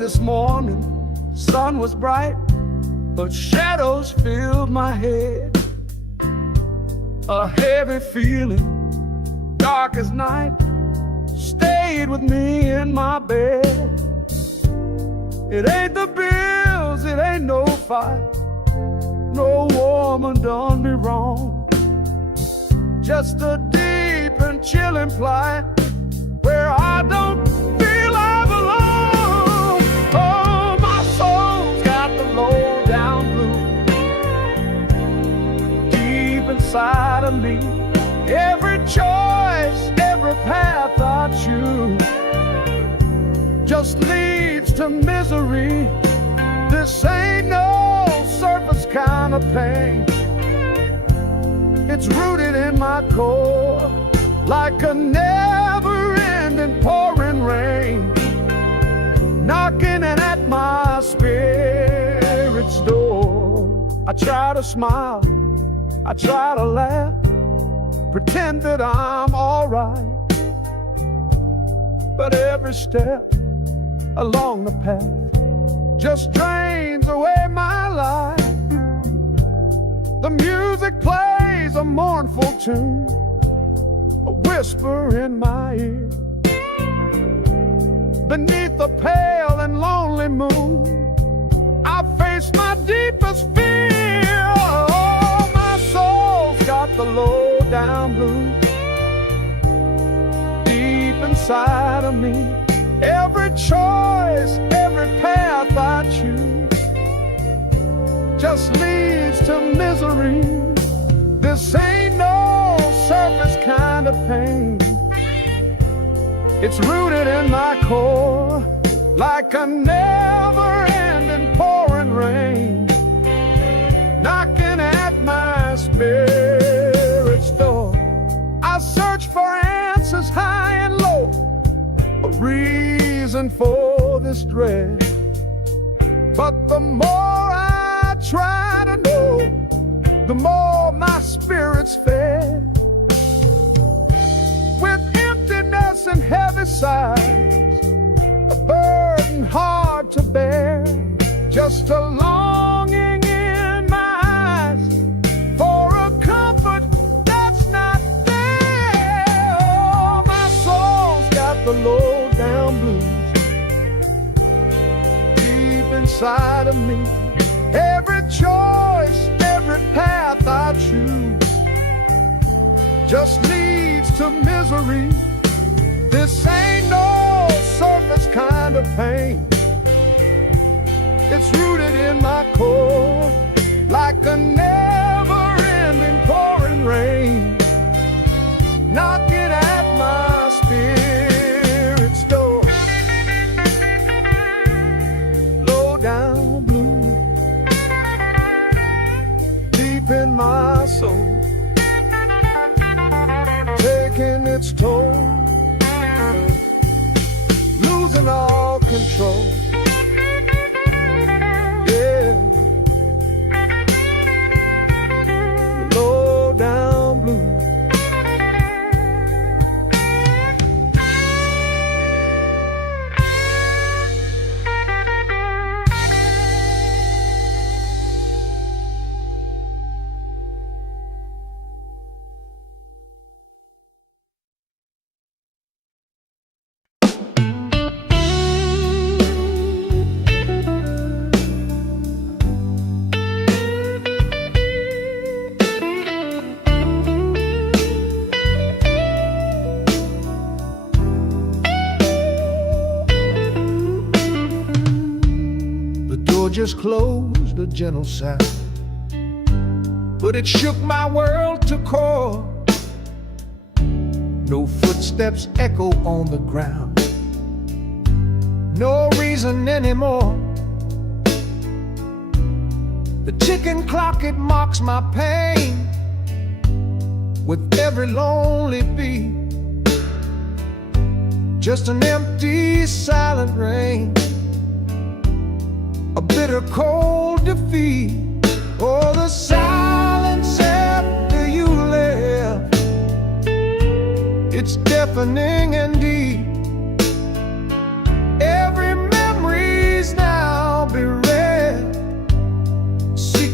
this morning, sun was bright, but shadows filled my head. A heavy feeling, dark as night, stayed with me in my bed. It ain't the bills, it ain't no fight, no woman done me wrong. Just a deep and chilling plight where I don't feel I belong. Oh, my soul's got the low down blues deep inside of me. Every choice, every path I choose just leads to misery. This ain't no surface kind of pain. It's rooted in my core like a never-ending pouring rain, knocking at my spirit's door. I try to smile, I try to laugh, pretend that I'm alright, but every step along the path just drains away my life. The music plays a mournful tune, a whisper in my ear. Beneath the pale and lonely moon, I face my deepest fear. Oh, my soul's got the low down blues deep inside of me. Every choice, every path I choose just leads to misery. This ain't no surface kind of pain. It's rooted in my core like a never-ending pouring rain, knocking at my spirit's door. I search for answers high and low, a reason for this dread, but the more I try to know, the more my spirit's fed. With emptiness and heavy sighs, a burden hard to bear, just a longing in my eyes for a comfort that's not there. Oh, my soul's got the low down blues deep inside of me. Every choice, every path I choose just leads to misery. This ain't no surface kind of pain. It's rooted in my core like a never-ending pouring rain, knocking at my spirit's door. Low down blue deep in my soul, taking its toll, losing all control. Yeah, low down blue. Just closed, a gentle sound, but it shook my world to core. No footsteps echo on the ground, no reason anymore. The ticking clock, it mocks my pain with every lonely beat. Just an empty, silent rain, a bitter cold defeat. Oh, the silence after you left, it's deafening and deep. Every memory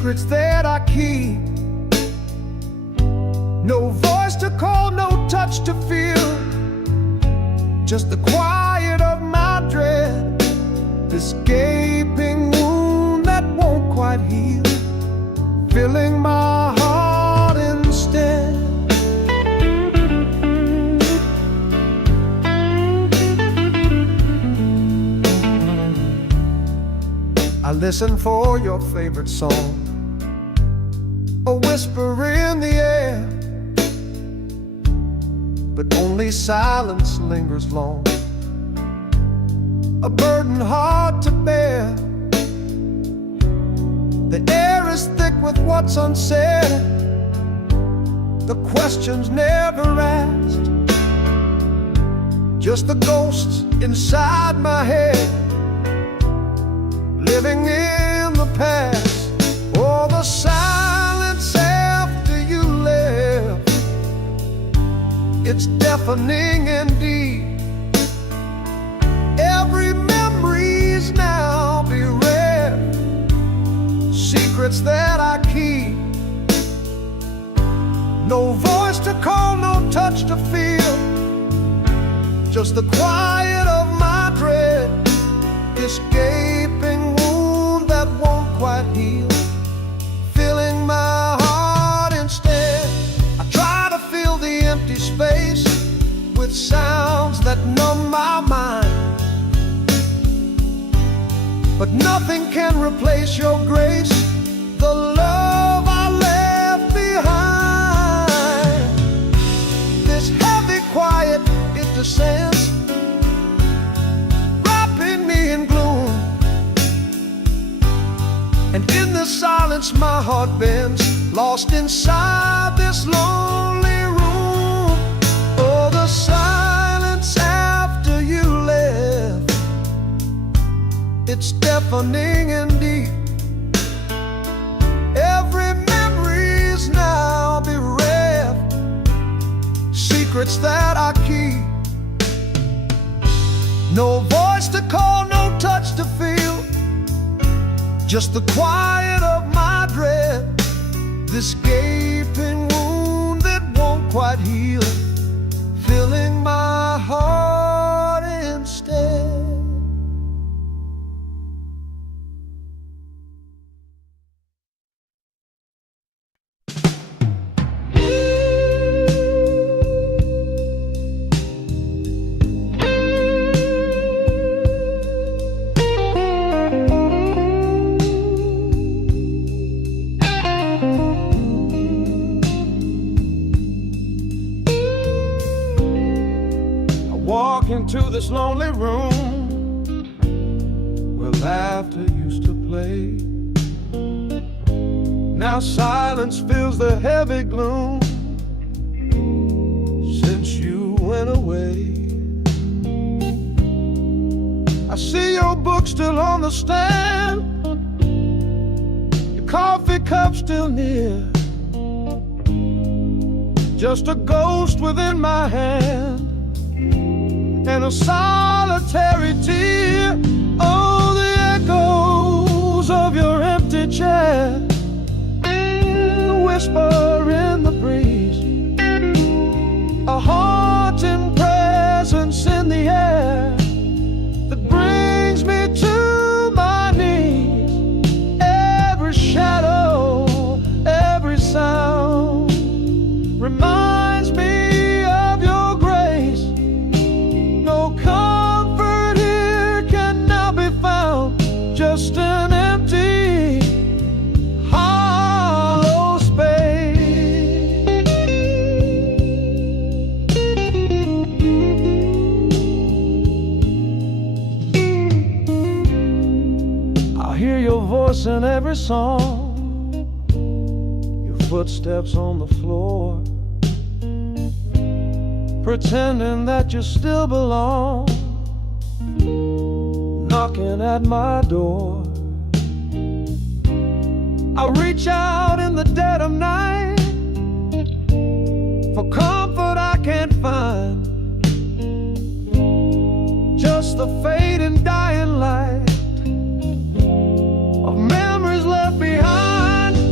secrets that I keep. No voice to call, no touch to feel, just the quiet of my dread, this gaping wound that won't quite heal, filling my heart instead. I listen for your favorite song, a whisper in the air, but only silence lingers long, a burden hard to bear. The air is thick with what's unsaid, the questions never asked, just the ghosts inside my head, living in the past. Oh, the silence after you left, it's deafening indeed. Every memory's now bereft, secrets that I keep. No voice to call, no touch to feel, just the quiet of my dread, this gaping wound that won't quite heal, filling my heart instead. I try to fill the empty space with sounds that numb my mind, but nothing can replace your grace, the love I left behind. This heavy quiet, it descends, wrapping me in gloom, and in the silence my heart bends, lost inside this lonely room. Oh, the silence after you left, it's deafening indeed. Every memory's now bereft, secrets that I keep. No voice to call, no touch to feel, just the quiet of my dread, this gaping wound that won't quite heal, filling my heart instead. Walk into this lonely room where laughter used to play. Now silence fills the heavy gloom since you went away. I see your book still on the stand, your coffee cup still near, just a ghost within my hand and a solitary tear. Oh, the echoes of your empty chair, the whisper in the breeze, a haunting presence in the air that brings me to my knees. Every shadow, every sound reminds me of your grace. No comfort here can now be found, just an empty, hollow space. I hear your voice in every song, your footsteps on the floor, pretending that you still belong, knocking at my door. I reach out in the dead of night for comfort I can't find, just the fading dying light of memories left behind.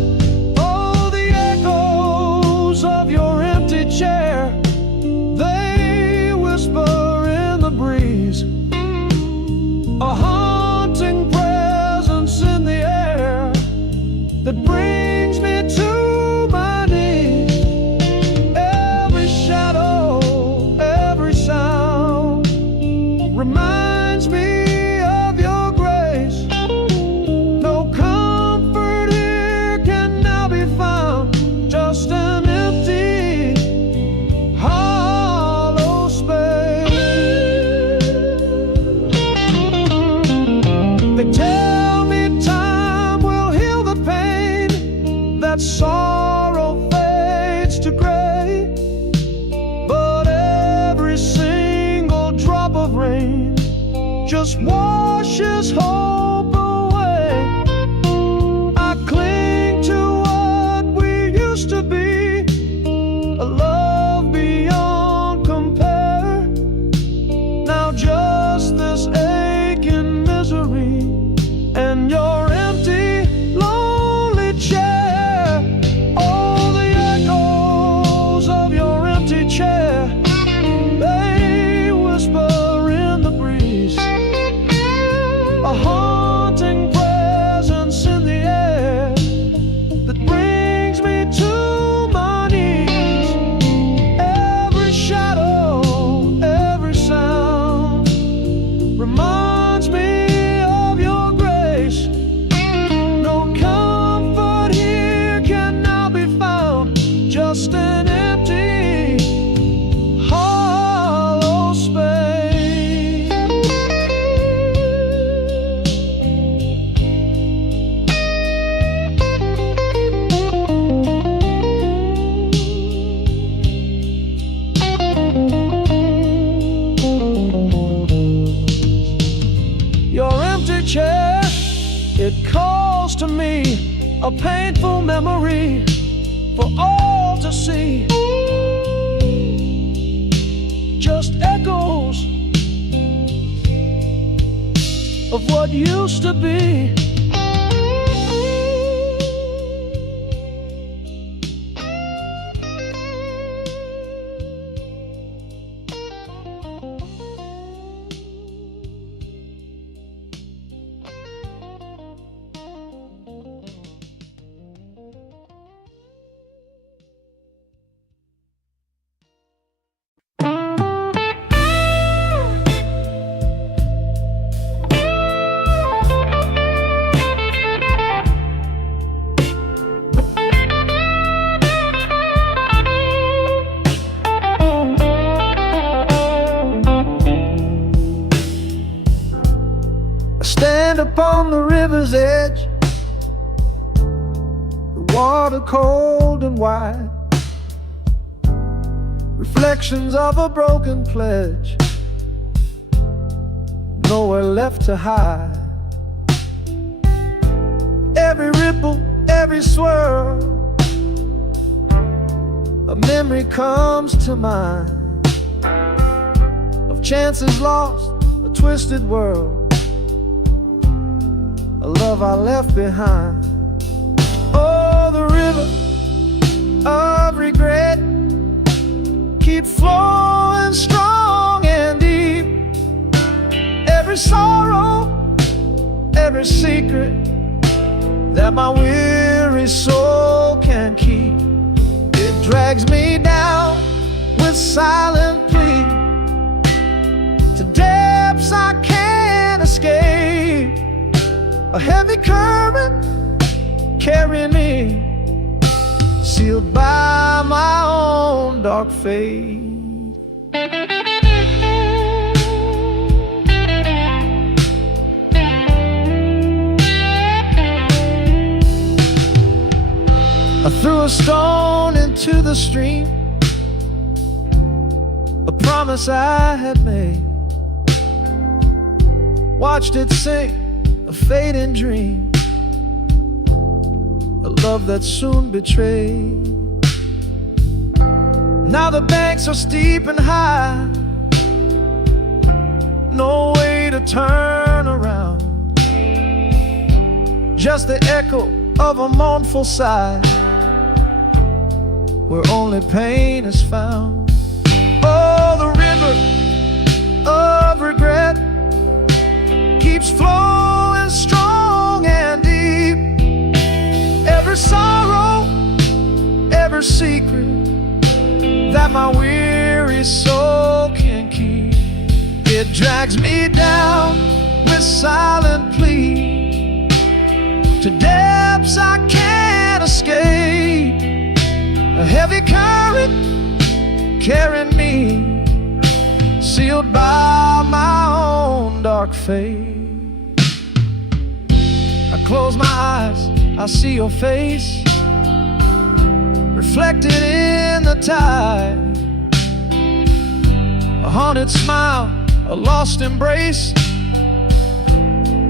just washes hope away. I cling to what we used to be, a love beyond compare. Now just this aching misery and your empty, lonely chair. Oh, the echoes of your empty chair, they whisper in the breeze, a haunting presence in the air that brings me to my knees. Every shadow, every sound reminds me of your grace. No comfort here can now be found, just an empty, hollow space. Your empty chair, it calls to me, a painful memory for all to see. Just echoes of what used to be. Stand upon the river's edge, the water cold and wide, reflections of a broken pledge, nowhere left to hide. Every ripple, every swirl, a memory comes to mind of chances lost, a twisted world, a love I left behind. Oh, the river of regret keep flowing strong and deep. Every sorrow, every secret that my weary soul can keep, it drags me down with silent plea to depths I can't escape. A heavy current carrying me, sealed by my own dark fate. I threw a stone into the stream, a promise I had made, watched it sink, a fading dream, a love that soon betrayed. Now the banks are steep and high, no way to turn around, just the echo of a mournful sigh, where only pain is found. Oh, the river of regret keeps flowing strong and deep. Every sorrow, every secret that my weary soul can keep, it drags me down with silent plea to depths I can't escape. A heavy current carrying me, sealed by my own dark fate. I close my eyes, I see your face reflected in the tide, a haunted smile, a lost embrace,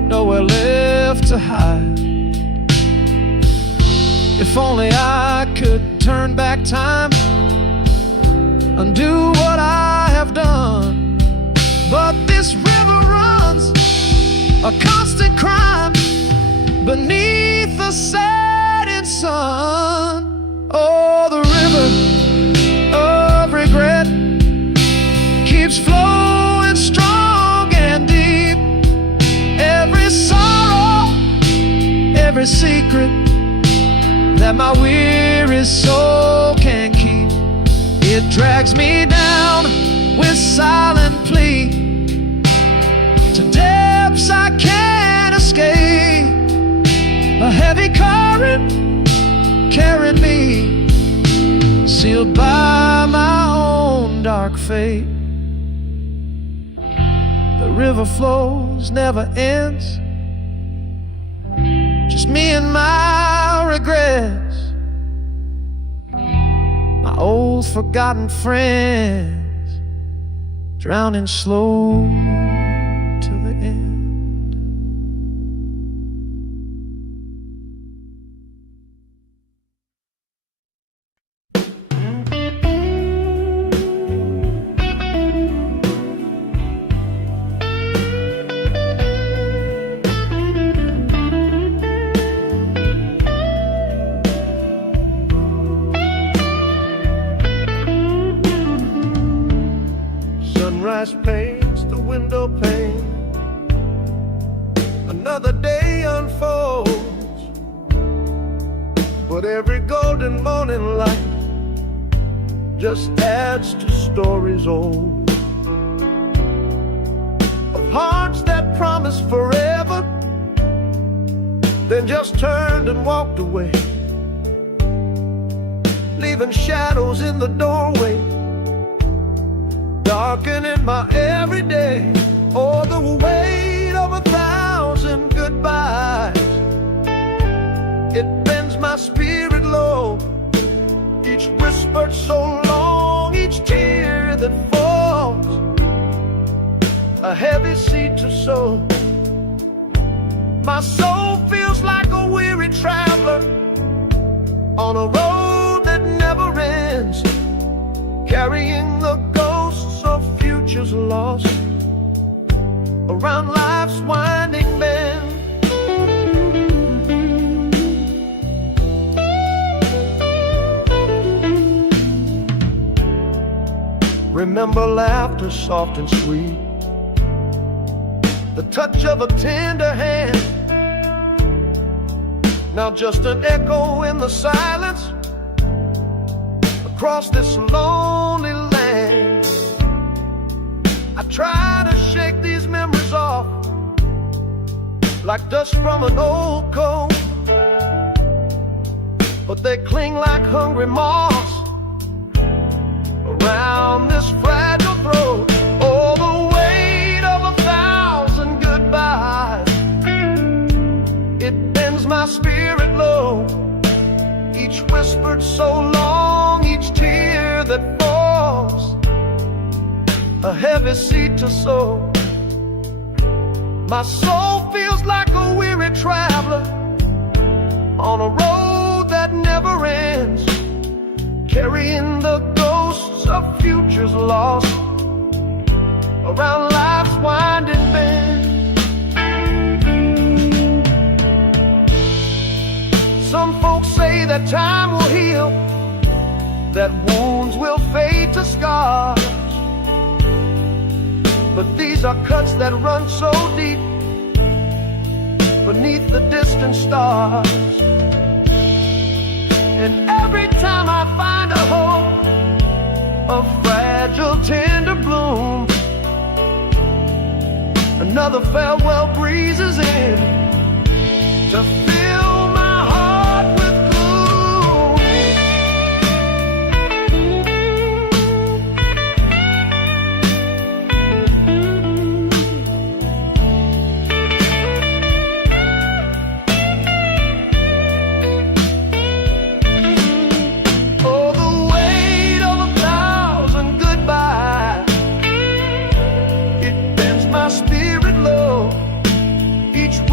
nowhere left to hide. If only I could turn back time, undo what I have done. But this river runs a constant crime beneath the setting sun. Oh, the river of regret keeps flowing strong and deep. Every sorrow, every secret that my weary soul can keep, it drags me down with silent plea to depths I can't escape. A heavy current carrying me, sealed by my own dark fate. The river flows, never ends, just me and my regrets, my old forgotten friends, drowning slow till the end. Sunrise paints the window pane, another day unfolds, but every golden morning light just adds to stories old, of hearts that promised forever, then just turned and walked away, leaving shadows in the doorway, darkening my everyday. Oh, the weight of 1,000 goodbyes, it bends my spirit low. Each whispered so long, each tear that falls, a heavy seed to sow. My soul feels like a weary traveler on a road that never ends, carrying the ghosts of futures lost around life's winding bend. Remember laughter soft and sweet, the touch of a tender hand, now just an echo in the silence across this lonely land. I try to shake these memories off like dust from an old coat, but they cling like hungry moths around this fragile throat. Oh, the weight of 1,000 goodbyes, it bends my spirit low. Each whispered so long, each tear that falls, a heavy seed to sow. My soul feels like a weary traveler on a road that never ends, carrying the ghosts of futures lost around life's winding bend. Some folks say that time will heal, that wounds will fade to scars, but these are cuts that run so deep beneath the distant stars. And every time I find a hope, a fragile tender bloom, another farewell breezes in to fill my heart with gloom. Oh, the weight of 1,000 goodbyes, it bends my spirit low. Each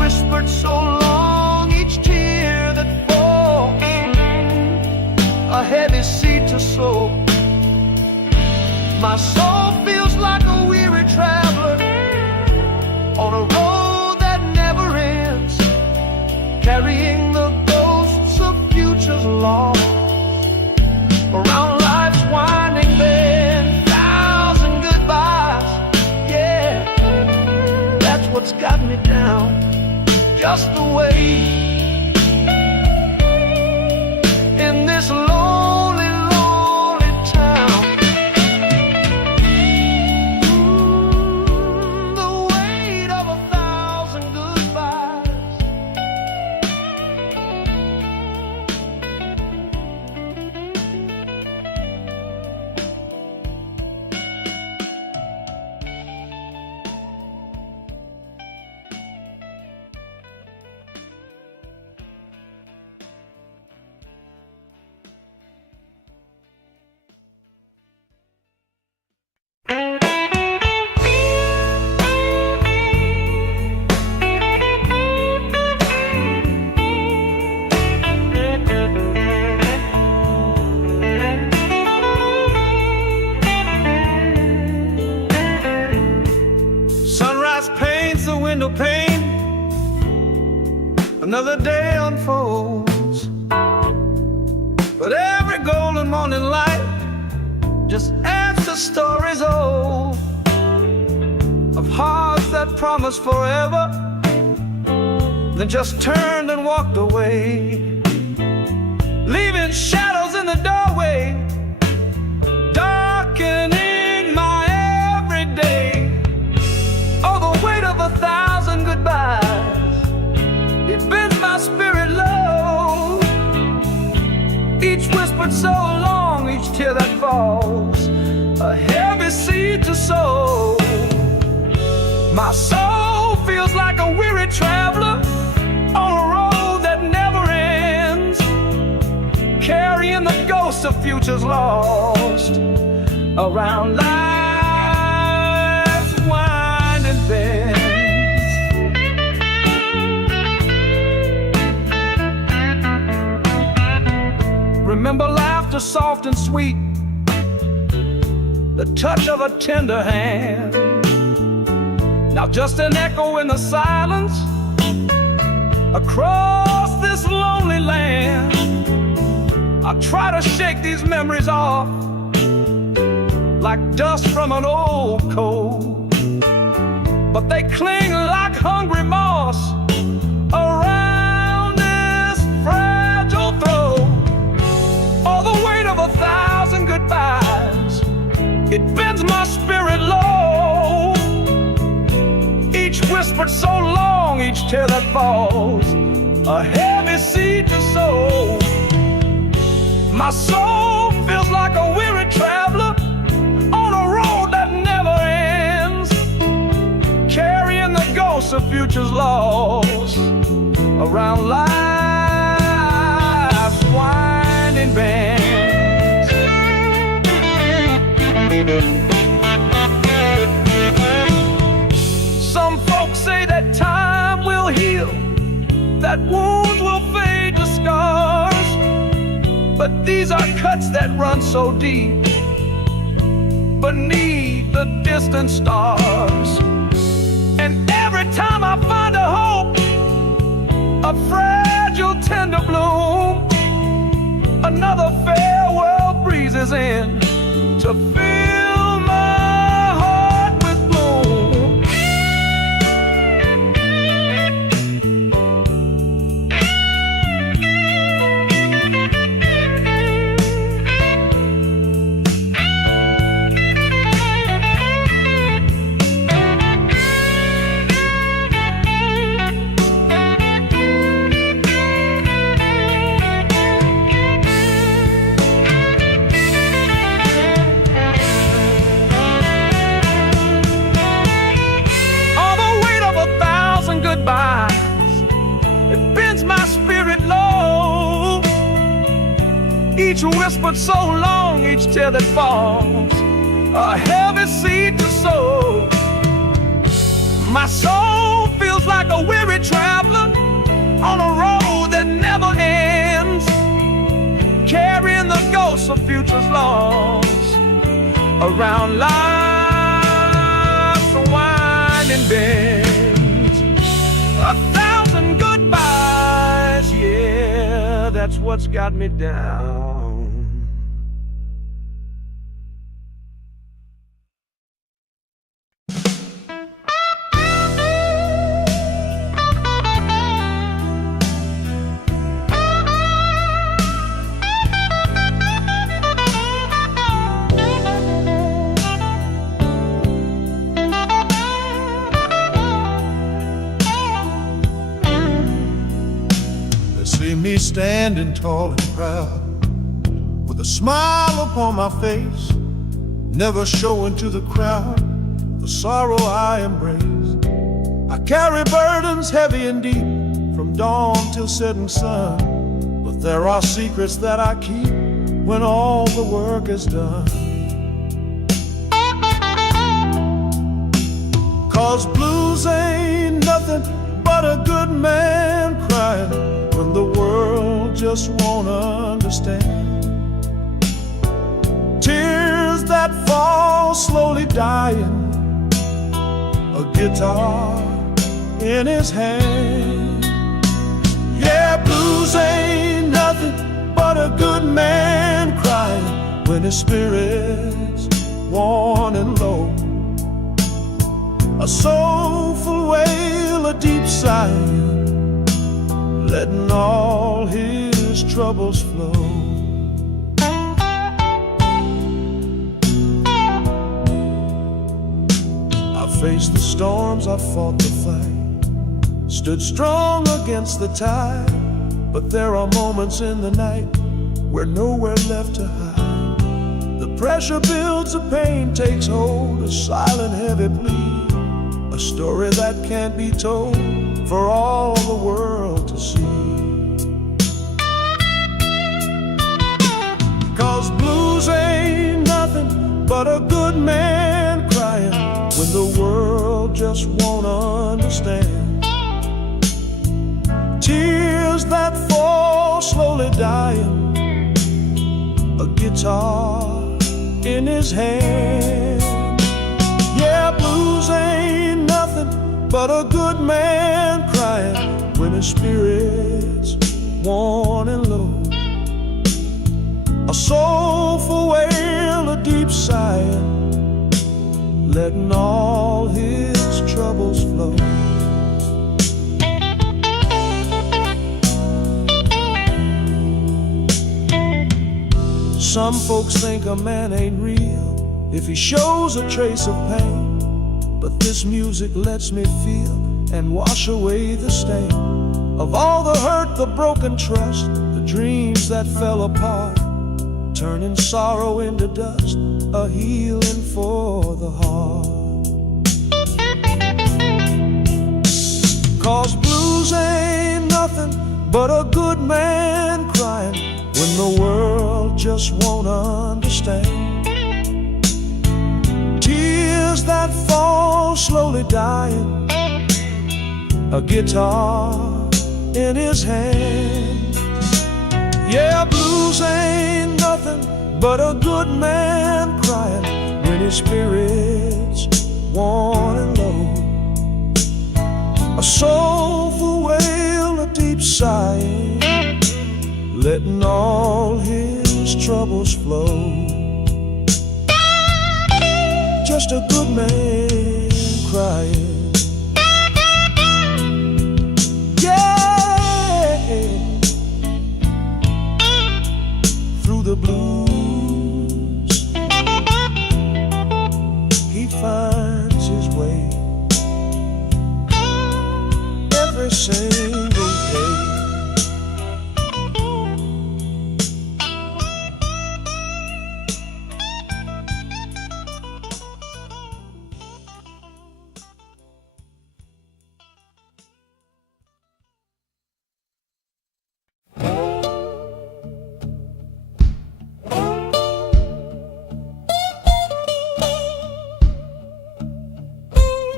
My soul feels like a weary traveler on a road that never ends, carrying the ghosts of futures lost around life's winding bend. Thousand goodbyes, yeah, that's what's got me down. Just the way in this lonely, lonely town. The weight of 1,000 goodbyes. Sunrise paints the window pane, another day unfolds, but every golden morning light just adds to stories old of hearts that promised forever, then just turned and walked away, leaving shadows in the doorway, darkening my everyday. Oh, the weight of 1,000 goodbyes, it bends my spirit low. Each whispered so long, each tear that falls, a heavy seed to sow. My soul feels like a weary traveler on a road that never ends, carrying the ghosts of futures lost around life's winding bends. Remember laughter soft and sweet, the touch of a tender hand. Now just an echo in the silence across this lonely land. I try to shake these memories off like dust from an old coat, but they cling like hungry moss around this fragile throat. All the weight of 1,000 goodbyes, it bends my spirit low. Each whispered so long, each tear that falls, a heavy seed to sow. My soul feels like a weary traveler on a road that never ends, carrying the ghosts of futures lost around life's winding bends. Some folks say that time will heal, that wounds will fade to scars, but these are cuts that run so deep beneath the distant stars. And every time I find a hope, a fragile tender bloom, another farewell breezes in to fill my heart with gloom. Each whispered so long, each tear that falls, a heavy seed to sow. My soul feels like a weary traveler on a road that never ends, carrying the ghosts of futures lost around life's winding bends. 1,000 goodbyes, yeah, that's what's got me down. See me standing tall and proud, with a smile upon my face, never showing to the crowd the sorrow I embrace. I carry burdens heavy and deep, from dawn till setting sun, but there are secrets that I keep when all the work is done. 'Cause blues ain't nothing but a good man crying when the world just won't understand. Tears that fall slowly dying, a guitar in his hand. Yeah, blues ain't nothing but a good man crying when his spirit's worn and low. A soulful wail, a deep sigh, letting all his troubles flow. I faced the storms, I fought the fight, stood strong against the tide, but there are moments in the night where nowhere left to hide. The pressure builds, the pain takes hold, a silent heavy plea, a story that can't be told for all the world to see. 'Cause blues ain't nothing but a good man crying when the world just won't understand. Tears that fall slowly dying, a guitar in his hand. Yeah, blues ain't nothing but a good man crying when his spirit's worn and low. A soulful wail, a deep sigh, letting all his troubles flow. Some folks think a man ain't real if he shows a trace of pain, but this music lets me feel and wash away the stain of all the hurt, the broken trust, the dreams that fell apart, turning sorrow into dust, a healing for the heart. 'Cause blues ain't nothing but a good man crying when the world just won't understand. Tears that fall slowly dying, a guitar in his hand. Yeah, blues ain't nothing but a good man crying when his spirit's worn and low. A soulful wail, a deep sigh, letting all his troubles flow. Just a good man crying. Through the blues, he finds his way every single day.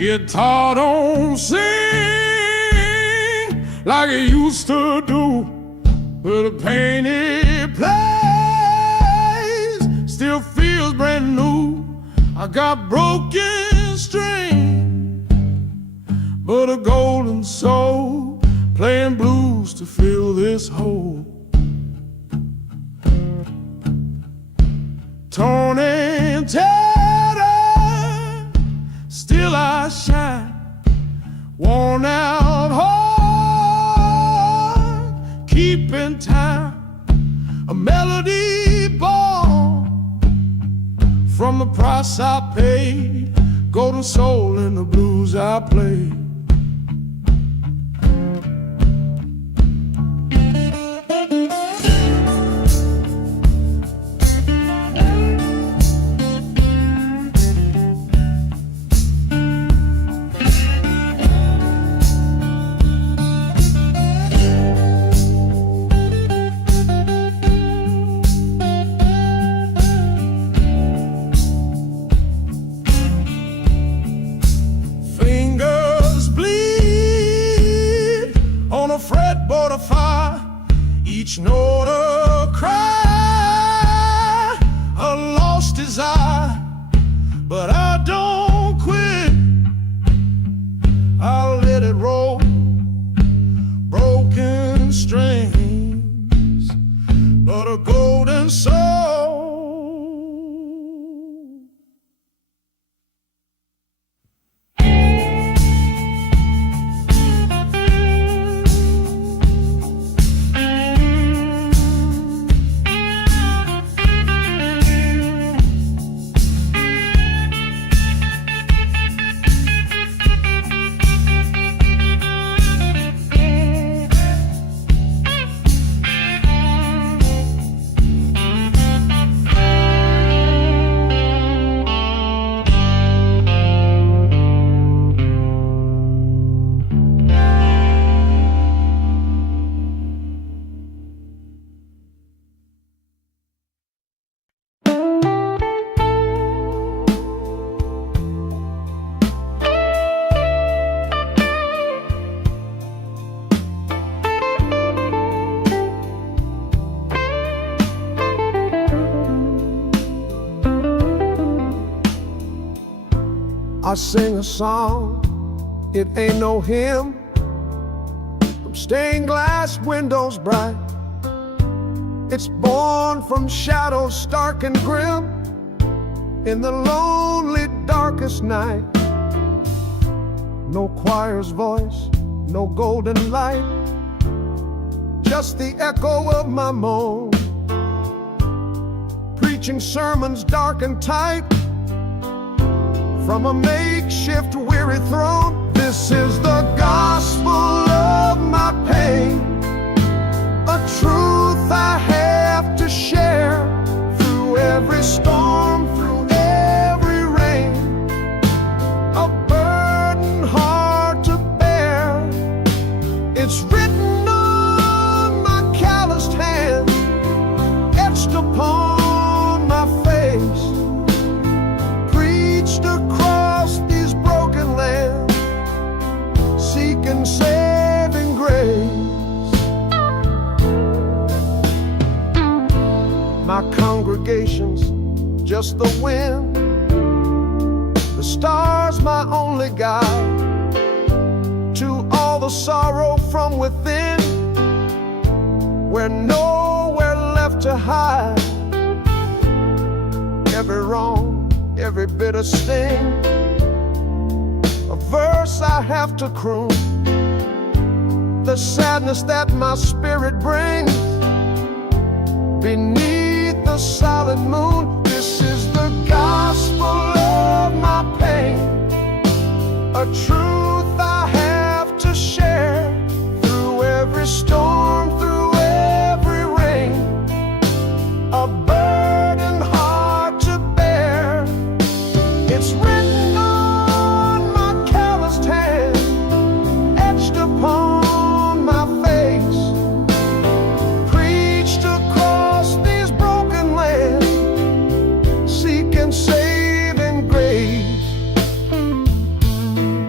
Guitar don't sing like it used to do, but the pain it plays still feels brand new. I got broken strings, but a golden soul playing blues to fill this hole. Torn and tattered, still I shine. Worn out heart, keeping time. A melody born from the price I paid. Golden soul in the blues I play. Fretboard of fire, each note a cry, a lost desire. But I don't quit, I'll let it roll. Broken strings, but a golden soul. I sing a song, it ain't no hymn, from stained glass windows bright. It's born from shadows stark and grim, in the lonely darkest night. No choir's voice, no golden light, just the echo of my moan, preaching sermons dark and tight from a makeshift weary throne. This is the gospel of my pain, a truth I have to share through every storm, through every rain, a burden hard to bear. It's written on my calloused hand, etched upon my face, preached across these broken lands, seeking saving grace. My congregation's just the wind, the stars my only guide to all the sorrow from within, where nowhere left to hide. Every wrong, every bitter sting, a verse I have to croon, the sadness that my spirit brings beneath the solid moon. This is the gospel of my pain, a truth I have to share through every storm, through every rain, a burden hard to bear. It's written on my calloused hand, etched upon my face, preached across these broken lands, seeking saving grace.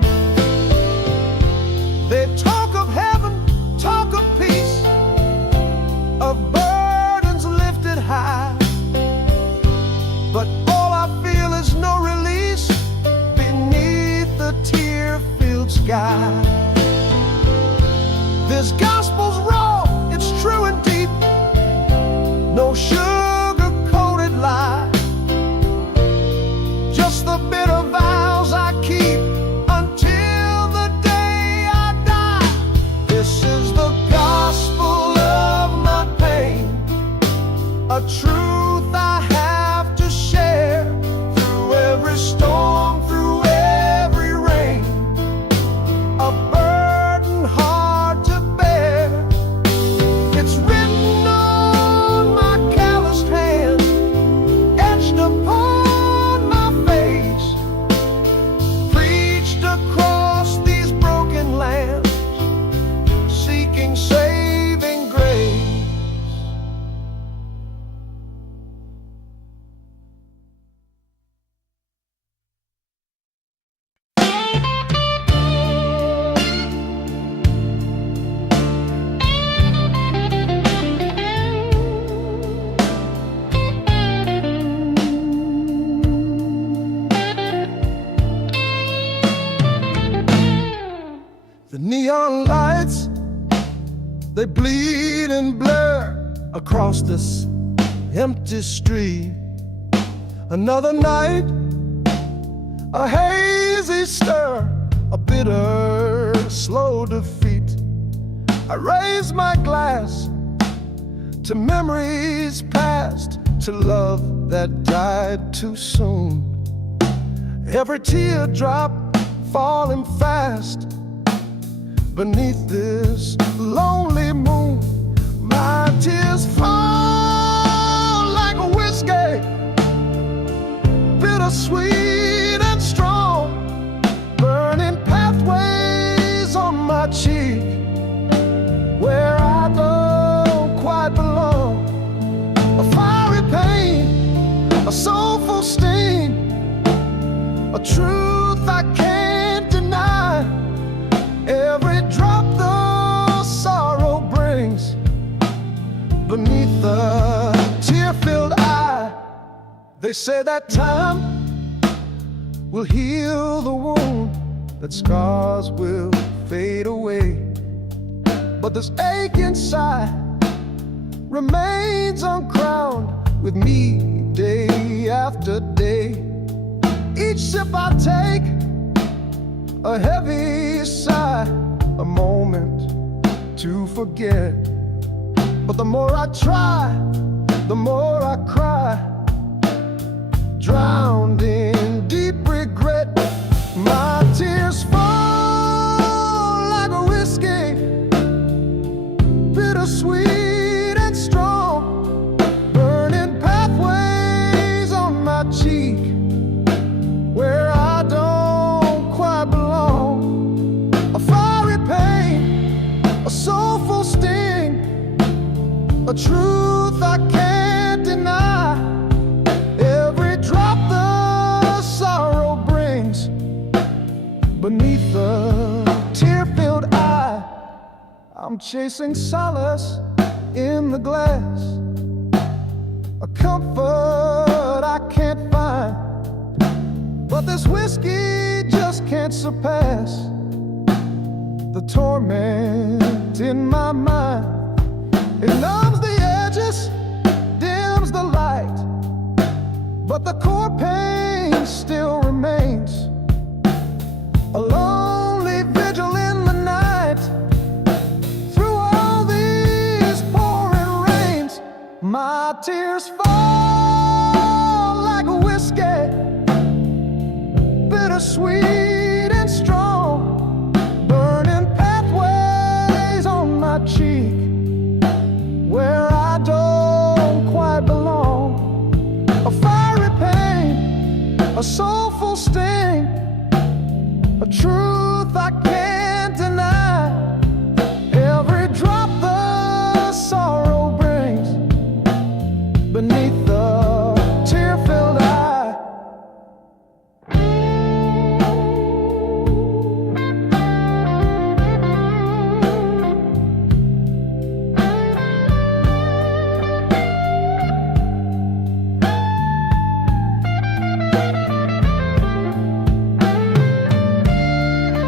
sky. This gospel's raw, it's true and deep, no sugar-coated lie. Just the bitter vows I keep until the day I die. This is the gospel of my pain, a truth I have to share through every storm, through every rain, a burden hard to bear. It's written on my calloused hand, etched upon my face, preached across these broken lands, seeking saving grace. The neon lights, they bleed and blur across this empty street. Another night, a hazy stir, a bitter, slow defeat. I raise my glass to memories past, to love that died too soon. Every teardrop falling fast beneath this lonely moon. My tears fall like a whiskey, bittersweet and strong, burning pathways on my cheek where I don't quite belong. A fiery pain, a soulful sting, a truth I can't deny. Every drop the sorrow brings beneath the tear-filled eye. They say that time will heal the wound, that scars will fade away, but this ache inside remains uncrowned with me day after day. Each sip I take, a heavy sigh, a moment to forget. But the more I try, the more I cry, drowned in deep regret. My tears fall like a whiskey, bittersweet and strong, burning pathways on my cheek where I don't quite belong. A fiery pain, a soulful sting, a truth I can't deny. Every drop the sorrow brings beneath the tear-filled eye. I'm chasing solace in the glass, a comfort I can't find, but this whiskey just can't surpass the torment in my mind. It numbs the edges, dims the light, but the core pain still remains. A lonely vigil in the night, through all these pouring rains. My tears fall like a whiskey, bittersweet and strong, burning pathways on my cheek where I don't quite belong. A fiery pain, a soulful sting, a truth I can't deny. Every drop the sorrow brings beneath the tear-filled eye.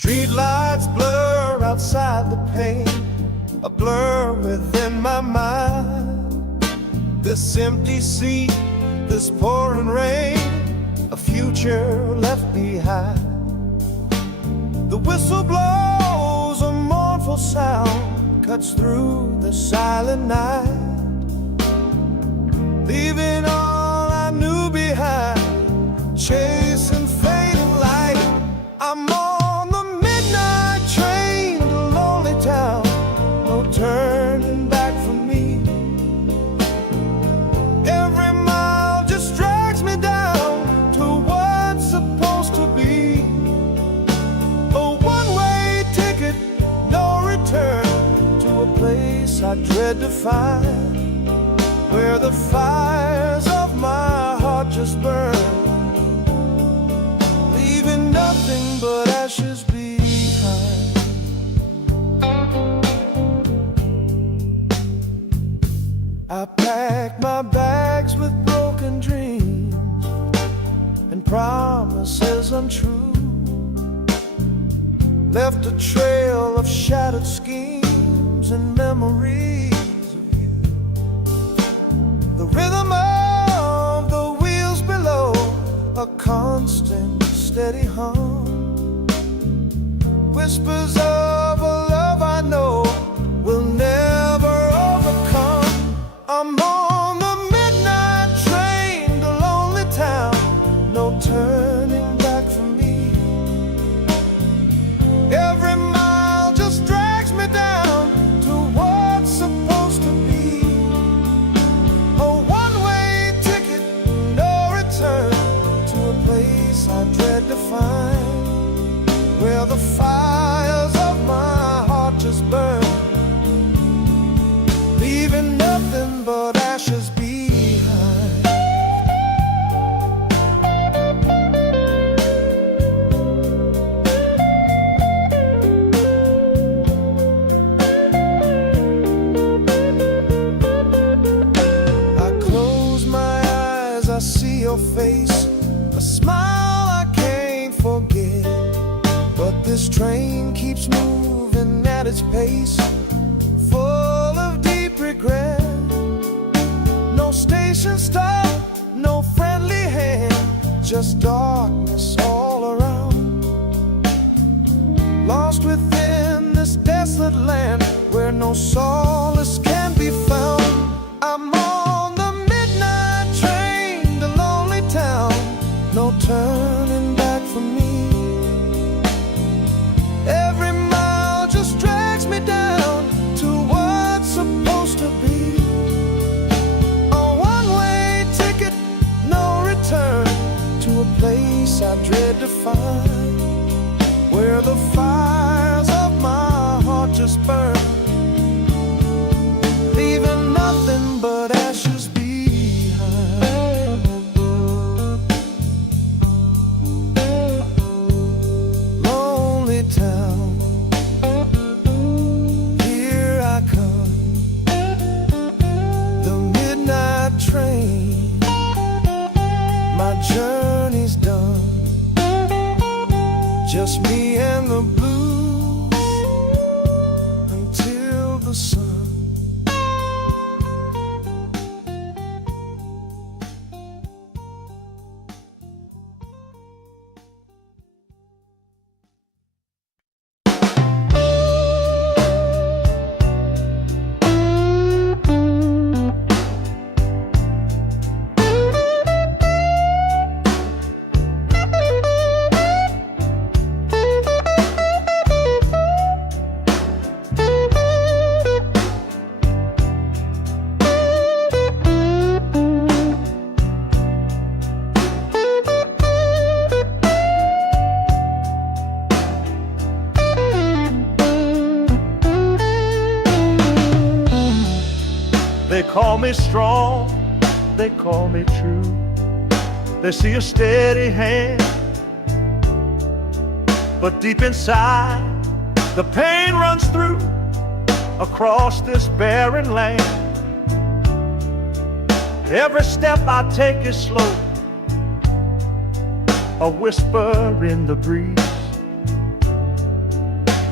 Street lights blur outside the pane, a blur within my mind. This empty sea, this pouring rain, a future left behind. The whistle blows, a mournful sound cuts through the silent night, leaving all I knew behind, chasing fading light. I'm on the midnight train to lonely town, no turning back for me. Every mile just drags me down to what's supposed to be. A one-way ticket, no return, to a place I dread to find, where the fires of my heart just burn, leaving nothing but ashes behind. I packed my bags with broken dreams and promises untrue, left a trail of shattered schemes and memories of you. The rhythm of the wheels below, a constant steady hum, whispers of a love I know will never overcome. I'm on the midnight train to lonely town, no turning back for me. Every mile just drags me down to what's supposed to be. A one-way ticket, no return, to a place I dread to find, where the fires of my heart just burn, leaving nothing but ashes behind. I close my eyes, I see your face, a smile I can't forget. But this train keeps moving at its pace, full of deep regret. No station stop, no friendly hand, just darkness all around. Lost within this desolate land, where no solace can be found. I'm on the midnight train to lonely town, no turning back for me. Every mile just drags me down to what's supposed to be. A one-way ticket, no return, to a place I dread to find, where the fires of my heart just burn, leaving nothing but ashes behind. Lonely town, here I come, the midnight train, my journey's done, just me and the blues until the sun. They call me strong, they call me true. They see a steady hand, but deep inside the pain runs through across this barren land. Every step I take is slow, a whisper in the breeze.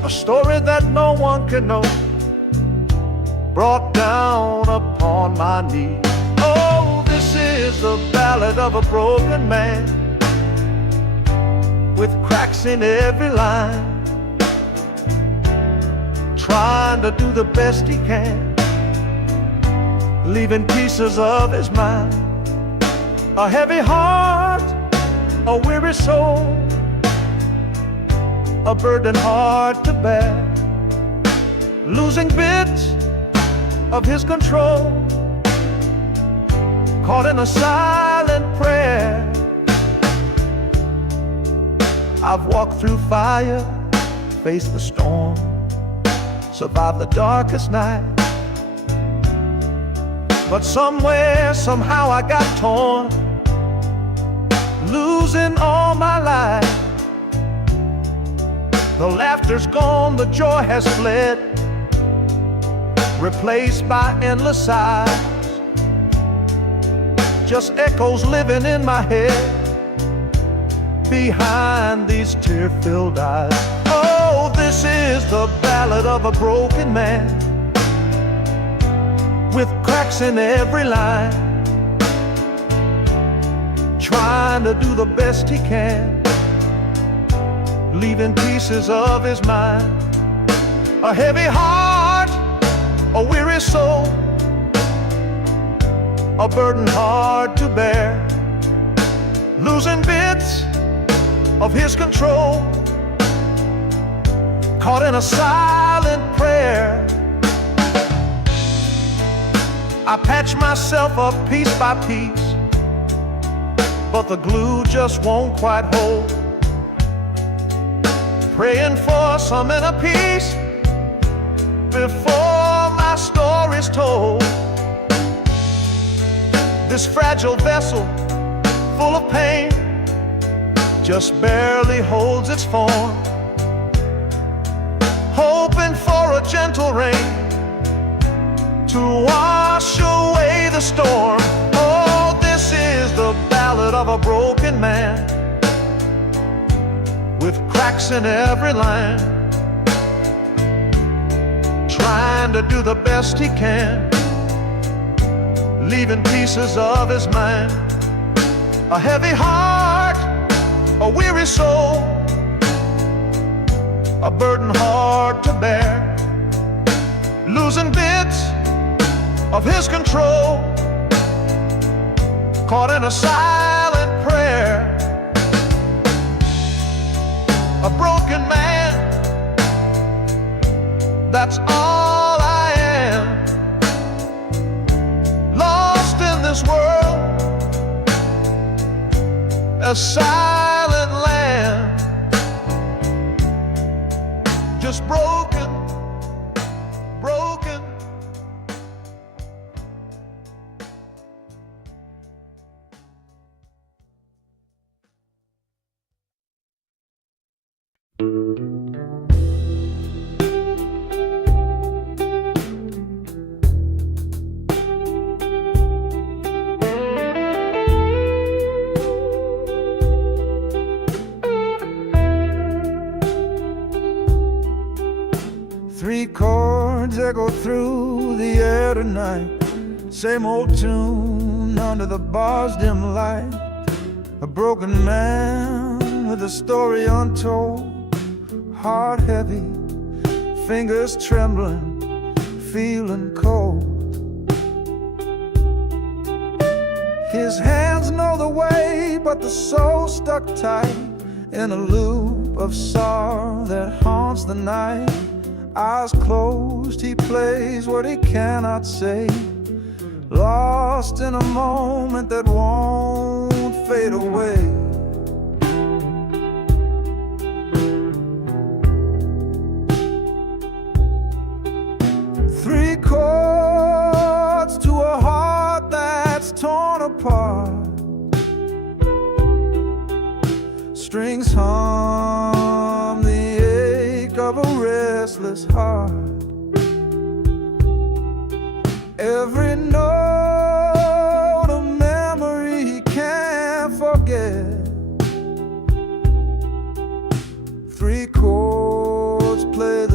a story that no one can know, brought down upon my knee. Oh, this is the ballad of a broken man, with cracks in every line, trying to do the best he can, leaving pieces of his mind. A heavy heart, a weary soul, a burden hard to bear, losing bits of his control, caught in a silent prayer. I've walked through fire, faced the storm, survived the darkest night, but somewhere, somehow I got torn, losing all my life. The laughter's gone, the joy has fled, replaced by endless sighs, just echoes living in my head behind these tear-filled eyes. Oh, this is the ballad of a broken man, with cracks in every line, trying to do the best he can, leaving pieces of his mind. A heavy heart, a weary soul, a burden hard to bear, losing bits of his control, caught in a silent prayer. I patch myself up piece by piece, but the glue just won't quite hold, praying for some inner peace before my story's told. This fragile vessel, full of pain, just barely holds its form, hoping for a gentle rain to wash away the storm. Oh, this is the ballad of a broken man, with cracks in every line, trying to do the best he can, leaving pieces of his mind. A heavy heart, a weary soul, a burden hard to bear, losing bits of his control, caught in a silent prayer. A broken man, that's all I am, lost in this world, a silent land, just broken, broken. Three chords echo through the air tonight, same old tune under the bar's dim light. A broken man with a story untold, heart heavy, fingers trembling, feeling cold. His hands know the way, but the soul stuck tight in a loop of sorrow that haunts the night. Eyes closed, he plays what he cannot say, lost in a moment that won't fade away. Three chords to a heart that's torn apart, strings hum the ache of a restless heart. Every note a memory he can't forget. Three chords play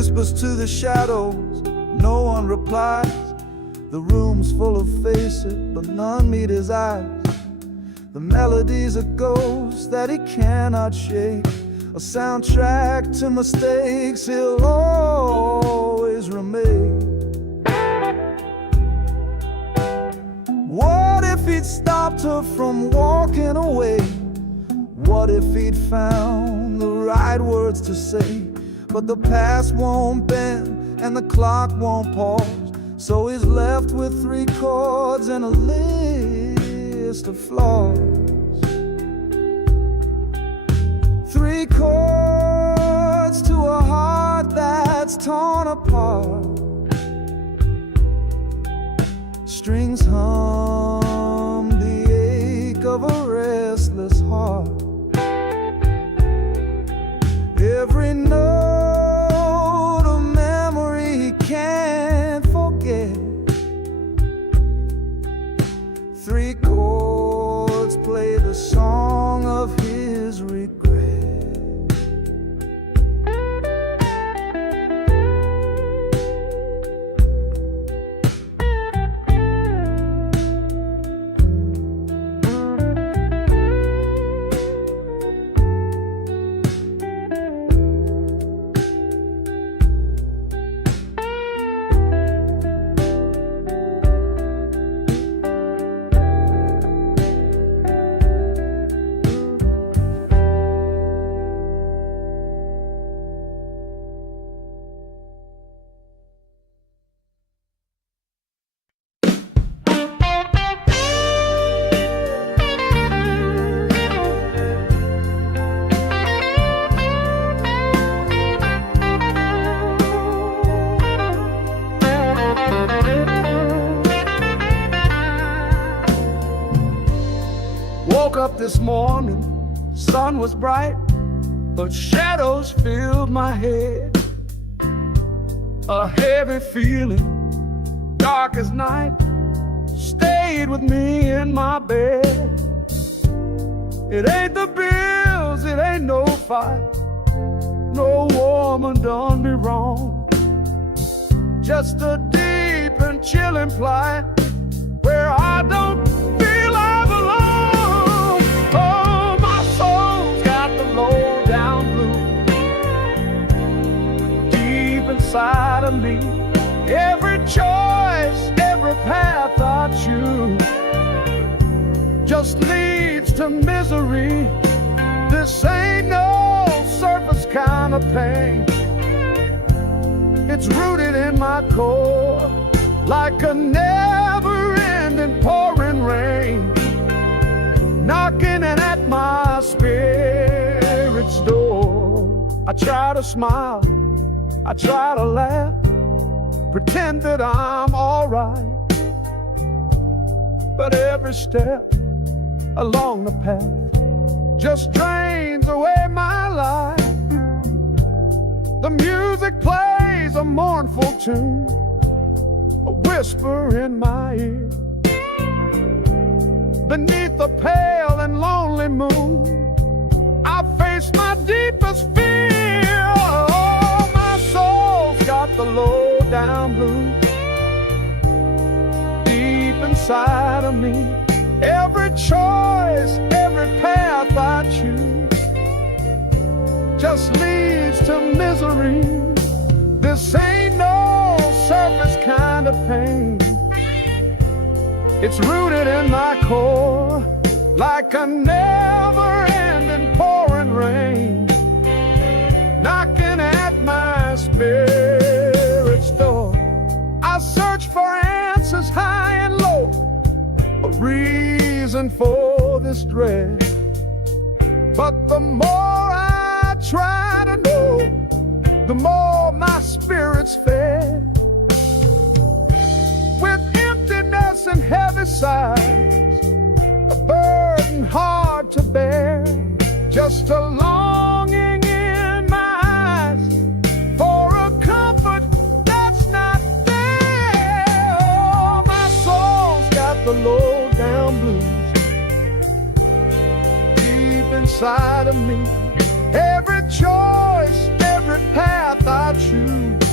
whispers to the shadows, no one replies. The room's full of faces, but none meet his eyes. The melody's a ghost that he cannot shake, a soundtrack to mistakes he'll always remain. What if he'd stopped her from walking away? What if he'd found the right words to say? But the past won't bend and the clock won't pause, so he's left with 3 chords and a list of flaws. 3 chords to a heart that's torn apart. Strings hum the ache of a restless heart. Every note a memory he can't forget. 3 chords play the song of his regret. Woke up this morning, sun was bright, but shadows filled my head. A heavy feeling, dark as night, stayed with me in my bed. It ain't the bills, it ain't no fight, no woman done me wrong. Just a deep and chilling plight where I don't feel I belong. Oh, my soul's got the low down blues deep inside of me. Every choice, every path I choose just leads to misery. This ain't no surface kind of pain. It's rooted in my core like a never-ending pouring rain, knocking at my spirit's door. I try to smile, I try to laugh, pretend that I'm alright, but every step along the path just drains away my life. The music plays a mournful tune, a whisper in my ear. Beneath the pale and lonely moon, I face my deepest fear. Oh, my soul's got the low down blues deep inside of me. Every choice, every path I choose just leads to misery. This ain't no surface kind of pain. It's rooted in my core like a never-ending pouring rain, knocking at my spirit's door. I search for answers high and low, a reason for this dread, but the more I try to know, the more my spirit's fed. With emptiness and heavy sighs, a burden hard to bear, just a longing in my eyes for a comfort that's not there. Oh, my soul's got the low down blues deep inside of me. Every choice, every path I choose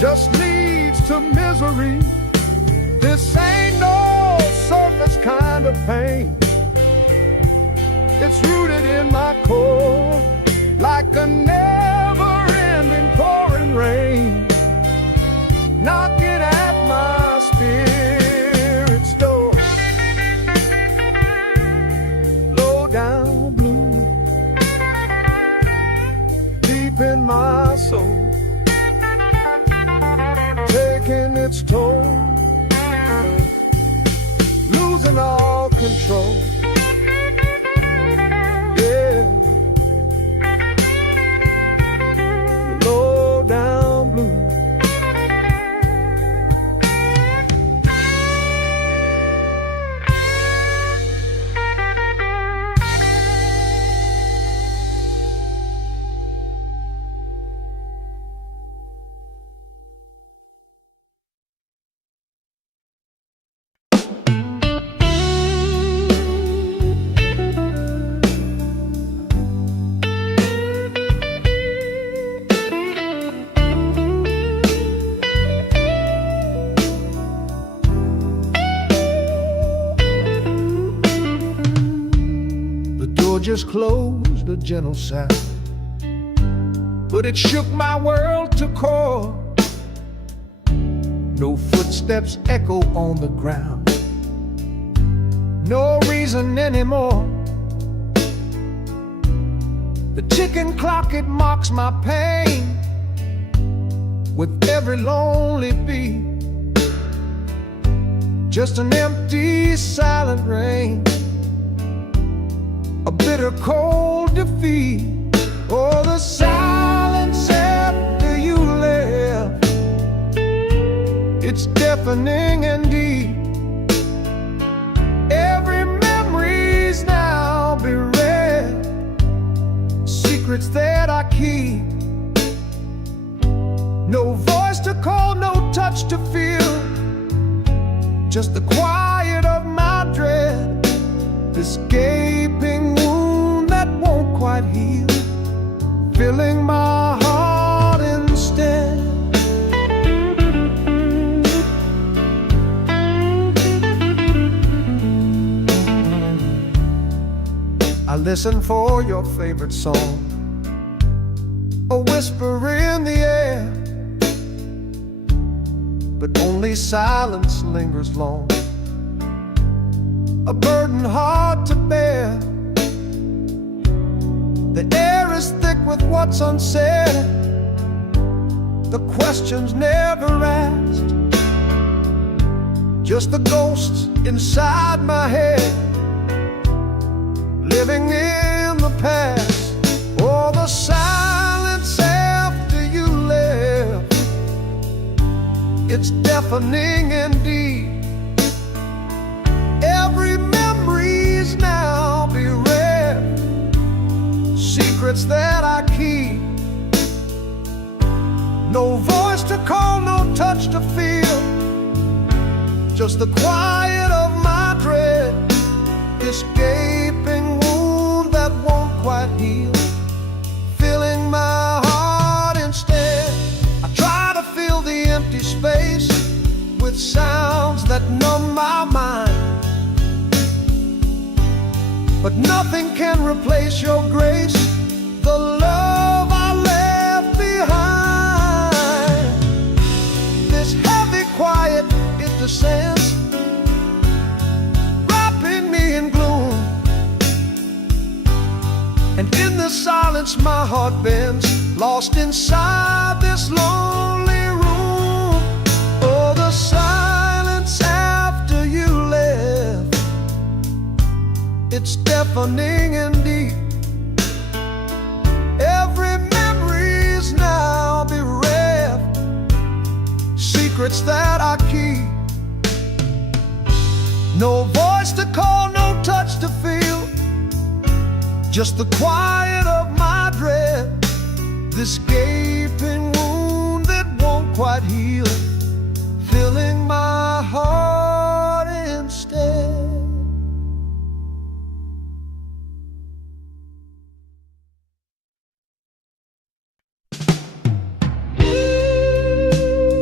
just leads to misery. This ain't no surface kind of pain. It's rooted in my core, like a never-ending pouring rain, knocking at my spirit's door. Low down blue, deep in my soul, taking its toll, losing all control. Yeah, low down blue. Just closed, a gentle sound, but it shook my world to core. No footsteps echo on the ground, no reason anymore. The ticking clock, it mocks my pain with every lonely beat. Just an empty, silent rain, a bitter cold defeat. Oh, the silence after you left, it's deafening indeed. Every memory's now bereft, secrets that I keep. No voice to call, no touch to feel, just the quiet of my dread. This gaping wound that won't quite heal, filling my heart instead. I listen for your favorite song, a whisper in the air, but only silence lingers long, a burden hard to bear. The air is thick with what's unsaid, the questions never asked, just the ghosts inside my head, living in the past. Oh, the silence after you left, it's deafening indeed. Every memory's now bereft, secrets that I keep. No voice to call, no touch to feel, just the quiet of my dread. This gaping wound that won't quite heal, filling my heart instead. I try to fill the empty space with sounds that numb my mind, but nothing can replace your grace, the love I left behind. This heavy quiet, it descends, wrapping me in gloom, and in the silence my heart bends, lost inside this lonely room. Oh, the silence after you left, it's deafening indeed. Every memory's now bereft, secrets that I keep. No voice to call, no touch to feel, just the quiet of my dread. This gaping wound that won't quite heal, filling my heart instead.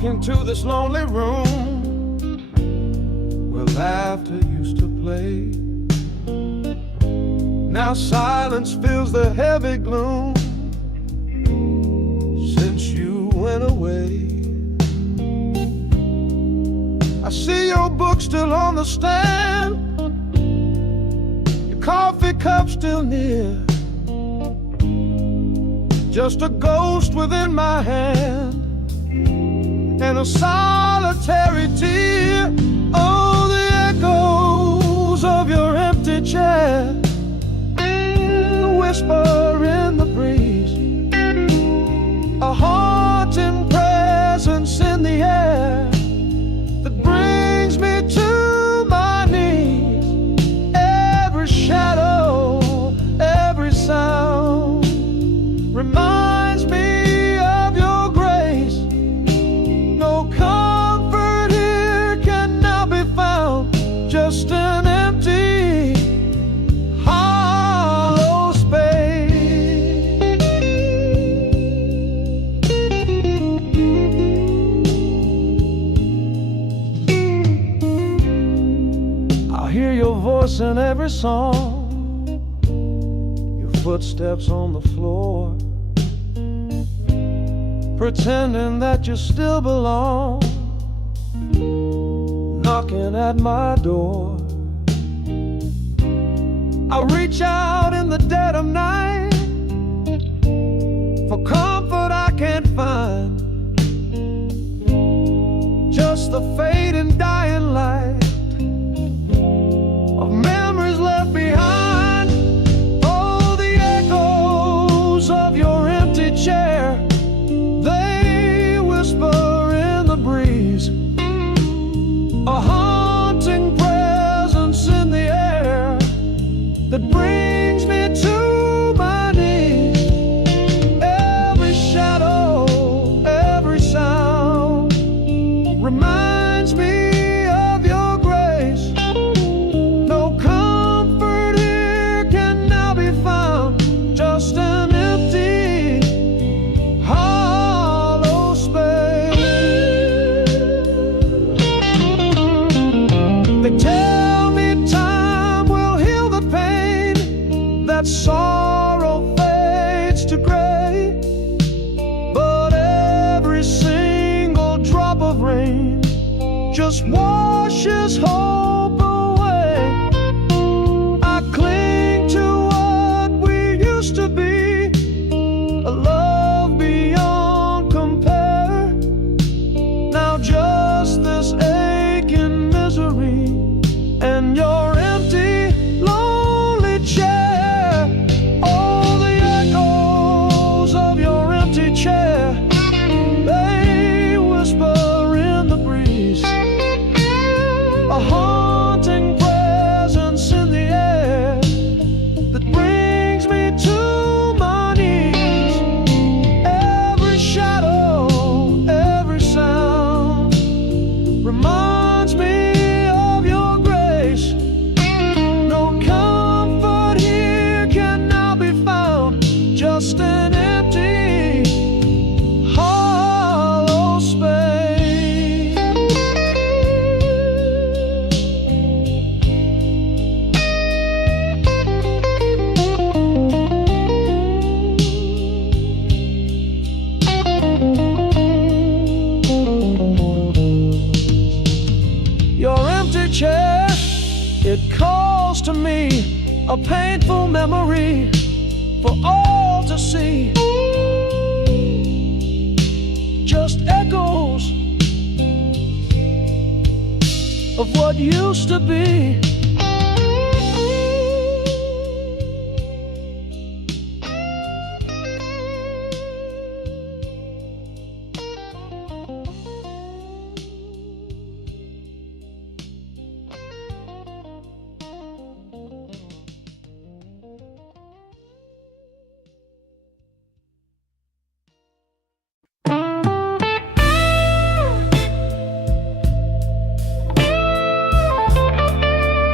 walk into this lonely room where laughter used to play. Now silence fills the heavy gloom since you went away. I see your book still on the stand, your coffee cup still near, just a ghost within my hand and a solitary tear. Oh, the echoes of your empty chair, the whisper in the breeze, a haunting presence in the air that brings me to my knees. Every shadow, every sound reminds me of your grace. No comfort here can now be found, just an empty, hollow space. I hear your voice in every song, your footsteps on the floor, pretending that you still belong, knocking at my door. I reach out in the dead of night for comfort I can't find, just the fading dying light of memories left behind. Oh, the echoes of your empty chair, they whisper in the breeze, a haunting presence in the air that brings me to my knees. Every shadow, every sound reminds me of your grace. No comfort here can now be found, just an empty, hollow space. They tell me time will heal the pain, that sorrow fades to gray, but every single drop of rain just washes hope away. I cling to what we used to be, a love beyond compare. Now just this aching misery and your empty, lonely chair. Oh, the echoes of your empty chair, they whisper in the breeze, a haunting presence in the air that brings me to my knees. Every shadow, every sound reminds me of your grace. No comfort here can now be found, just an empty, hollow space. Your empty chair, it calls to me, a painful memory for all to see. Just echoes of what used to be.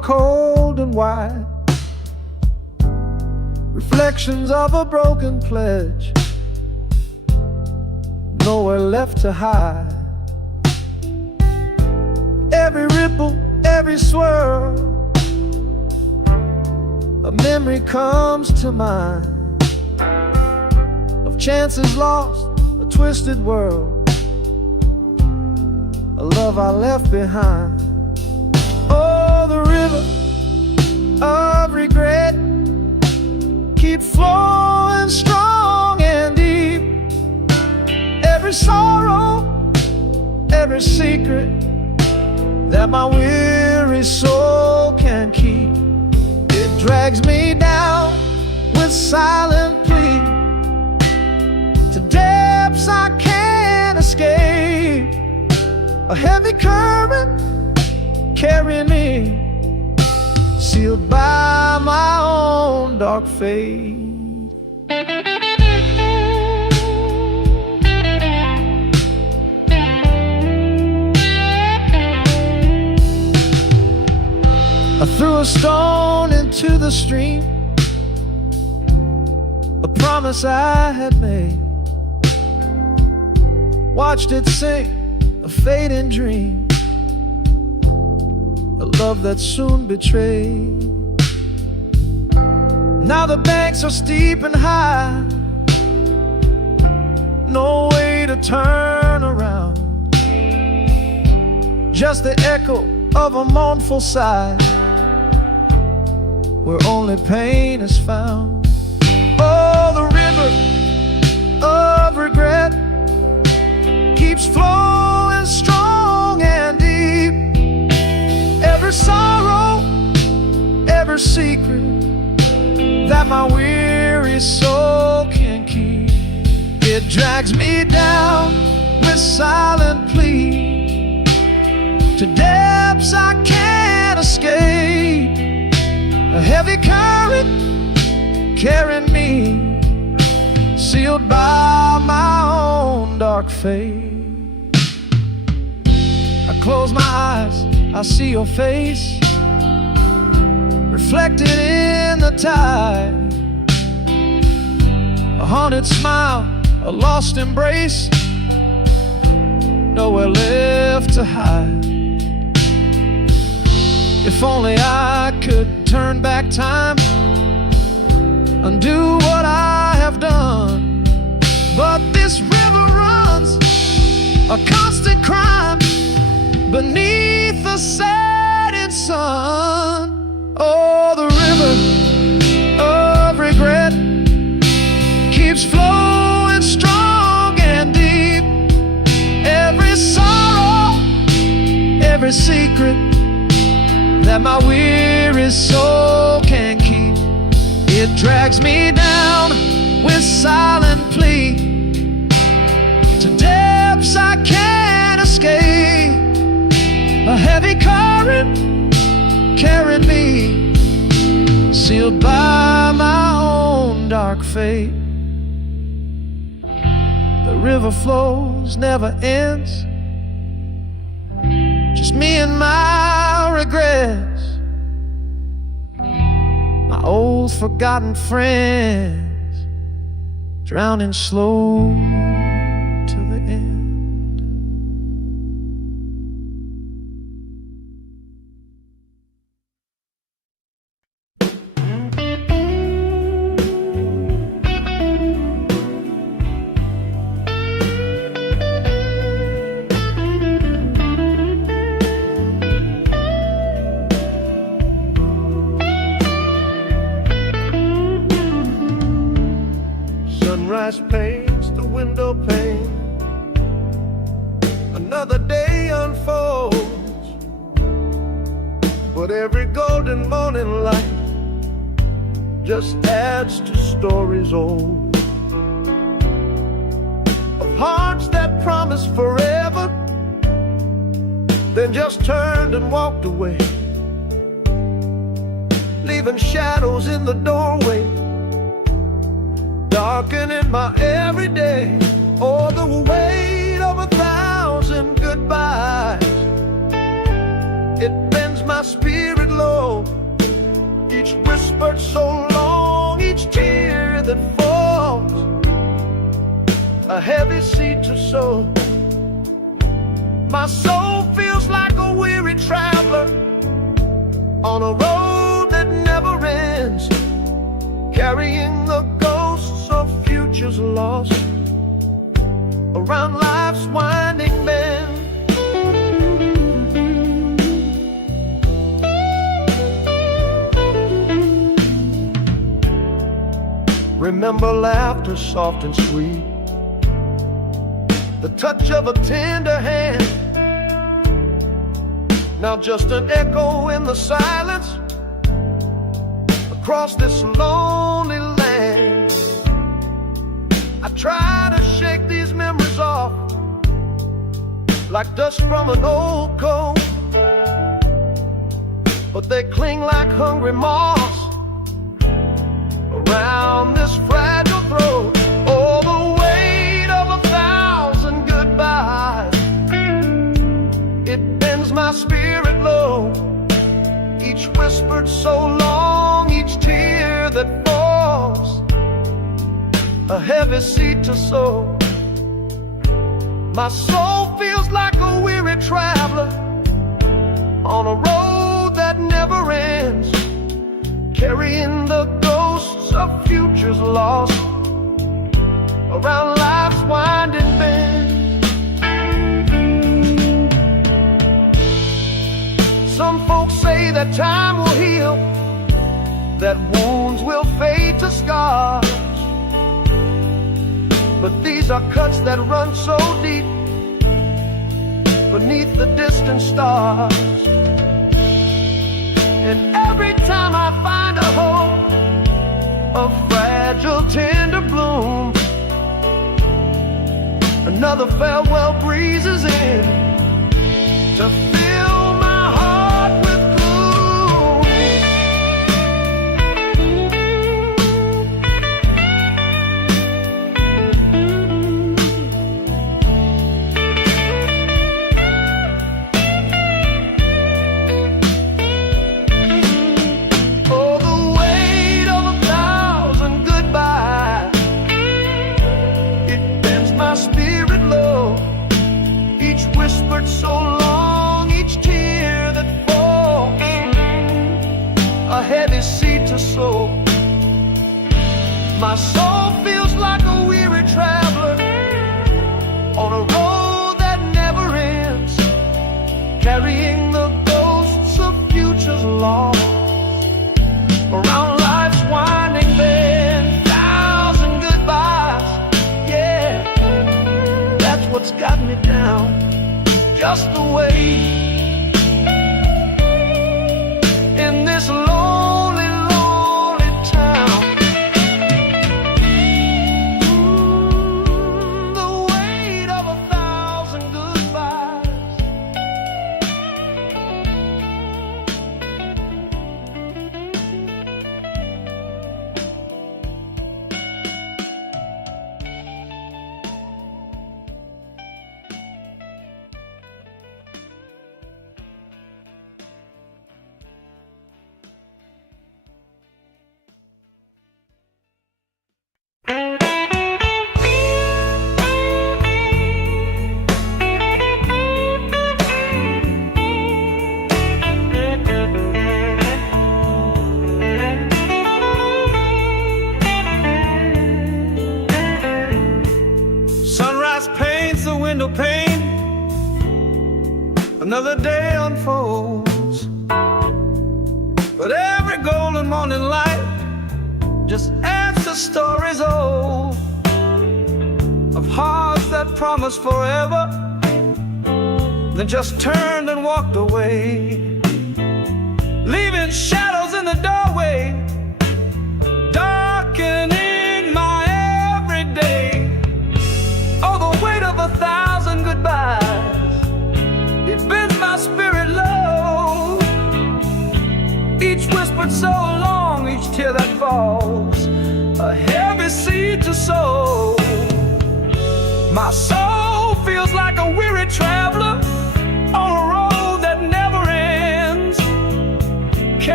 cold and white, reflections of a broken pledge, nowhere left to hide. Every ripple, every swirl, a memory comes to mind of chances lost, a twisted world, a love I left behind. Oh, the river of regret keep flowing strong and deep. Every sorrow, every secret that my weary soul can keep, it drags me down with silent plea to depths I can't escape. A heavy current carrying me, sealed by my own dark fate. I threw a stone into the stream, a promise I had made, watched it sink, a fading dream, a love that soon betrayed. Now the banks are steep and high, no way to turn around, just the echo of a mournful sigh, where only pain is found. Oh, the river of regret keeps flowing strong and deep. Every sorrow, every secret that my weary soul can keep, it drags me down with silent plea to depths I can't escape. A heavy current carrying me, sealed by my own dark fate. I close my eyes, I see your face reflected in the tide, a haunted smile, a lost embrace, nowhere left to hide. If only I could turn back time, undo what I have done, but this river runs a constant crime beneath the setting sun. Oh, the river of regret keeps flowing strong and deep. Every sorrow, every secret that my weary soul can keep, it drags me down with silent plea to depths I can't escape. A heavy current carrying me, sealed by my own dark fate. The river flows, never ends, just me and my regrets, my old forgotten friends, drowning slow to the end. Sunrise paints the window pane, another day unfolds, but every golden morning light just adds to stories old, of hearts that promised forever, then just turned and walked away, leaving shadows in the doorway, darkening my everyday. Oh, the weight of 1,000 goodbyes, it bends my spirit low, each whispered so long, each tear that falls, a heavy seed to sow. My soul feels like a weary traveler on a road that never ends, carrying the ghosts of futures lost around life's winding bend. Remember laughter soft and sweet, the touch of a tender hand. Now just an echo in the silence across this lonely land. I try to shake these memories off like dust from an old coat, but they cling like hungry moths around this fragile throat. Oh, the weight of 1,000 goodbyes, it bends my spirit low. Each whispered so long, each tear that falls, a heavy seed to sow. My soul feels like a weary traveler on a road that never ends, carrying the ghosts of futures lost around life's winding bend. Some folks say that time will heal, that wounds will fade to scars, but these are cuts that run so deep beneath the distant stars. And every time I find a hope, a fragile tender bloom, another farewell breezes in to fill my heart with gloom. Oh, the weight of 1,000 goodbyes, it bends my spirit low. Each whispered so long, each tear that falls, a heavy seed to sow. My soul feels like a weary traveler on a road that never ends, carrying the ghosts of futures lost around life's winding bend. 1,000 goodbyes, yeah, that's what's got me down, just the way in this lonely, lonely town. The weight of 1,000 goodbyes. Sunrise paints the window pane, another day unfolds, but every golden morning light just adds to stories old of hearts that promised forever, then just turned and walked away, leaving shadows in the doorway, darkening my everyday. Oh, the weight of 1,000 goodbyes, it bends my spirit low. Each whispered so long, each tear that falls, a heavy seed to sow. My soul feels like a weary traveler on a road that never ends,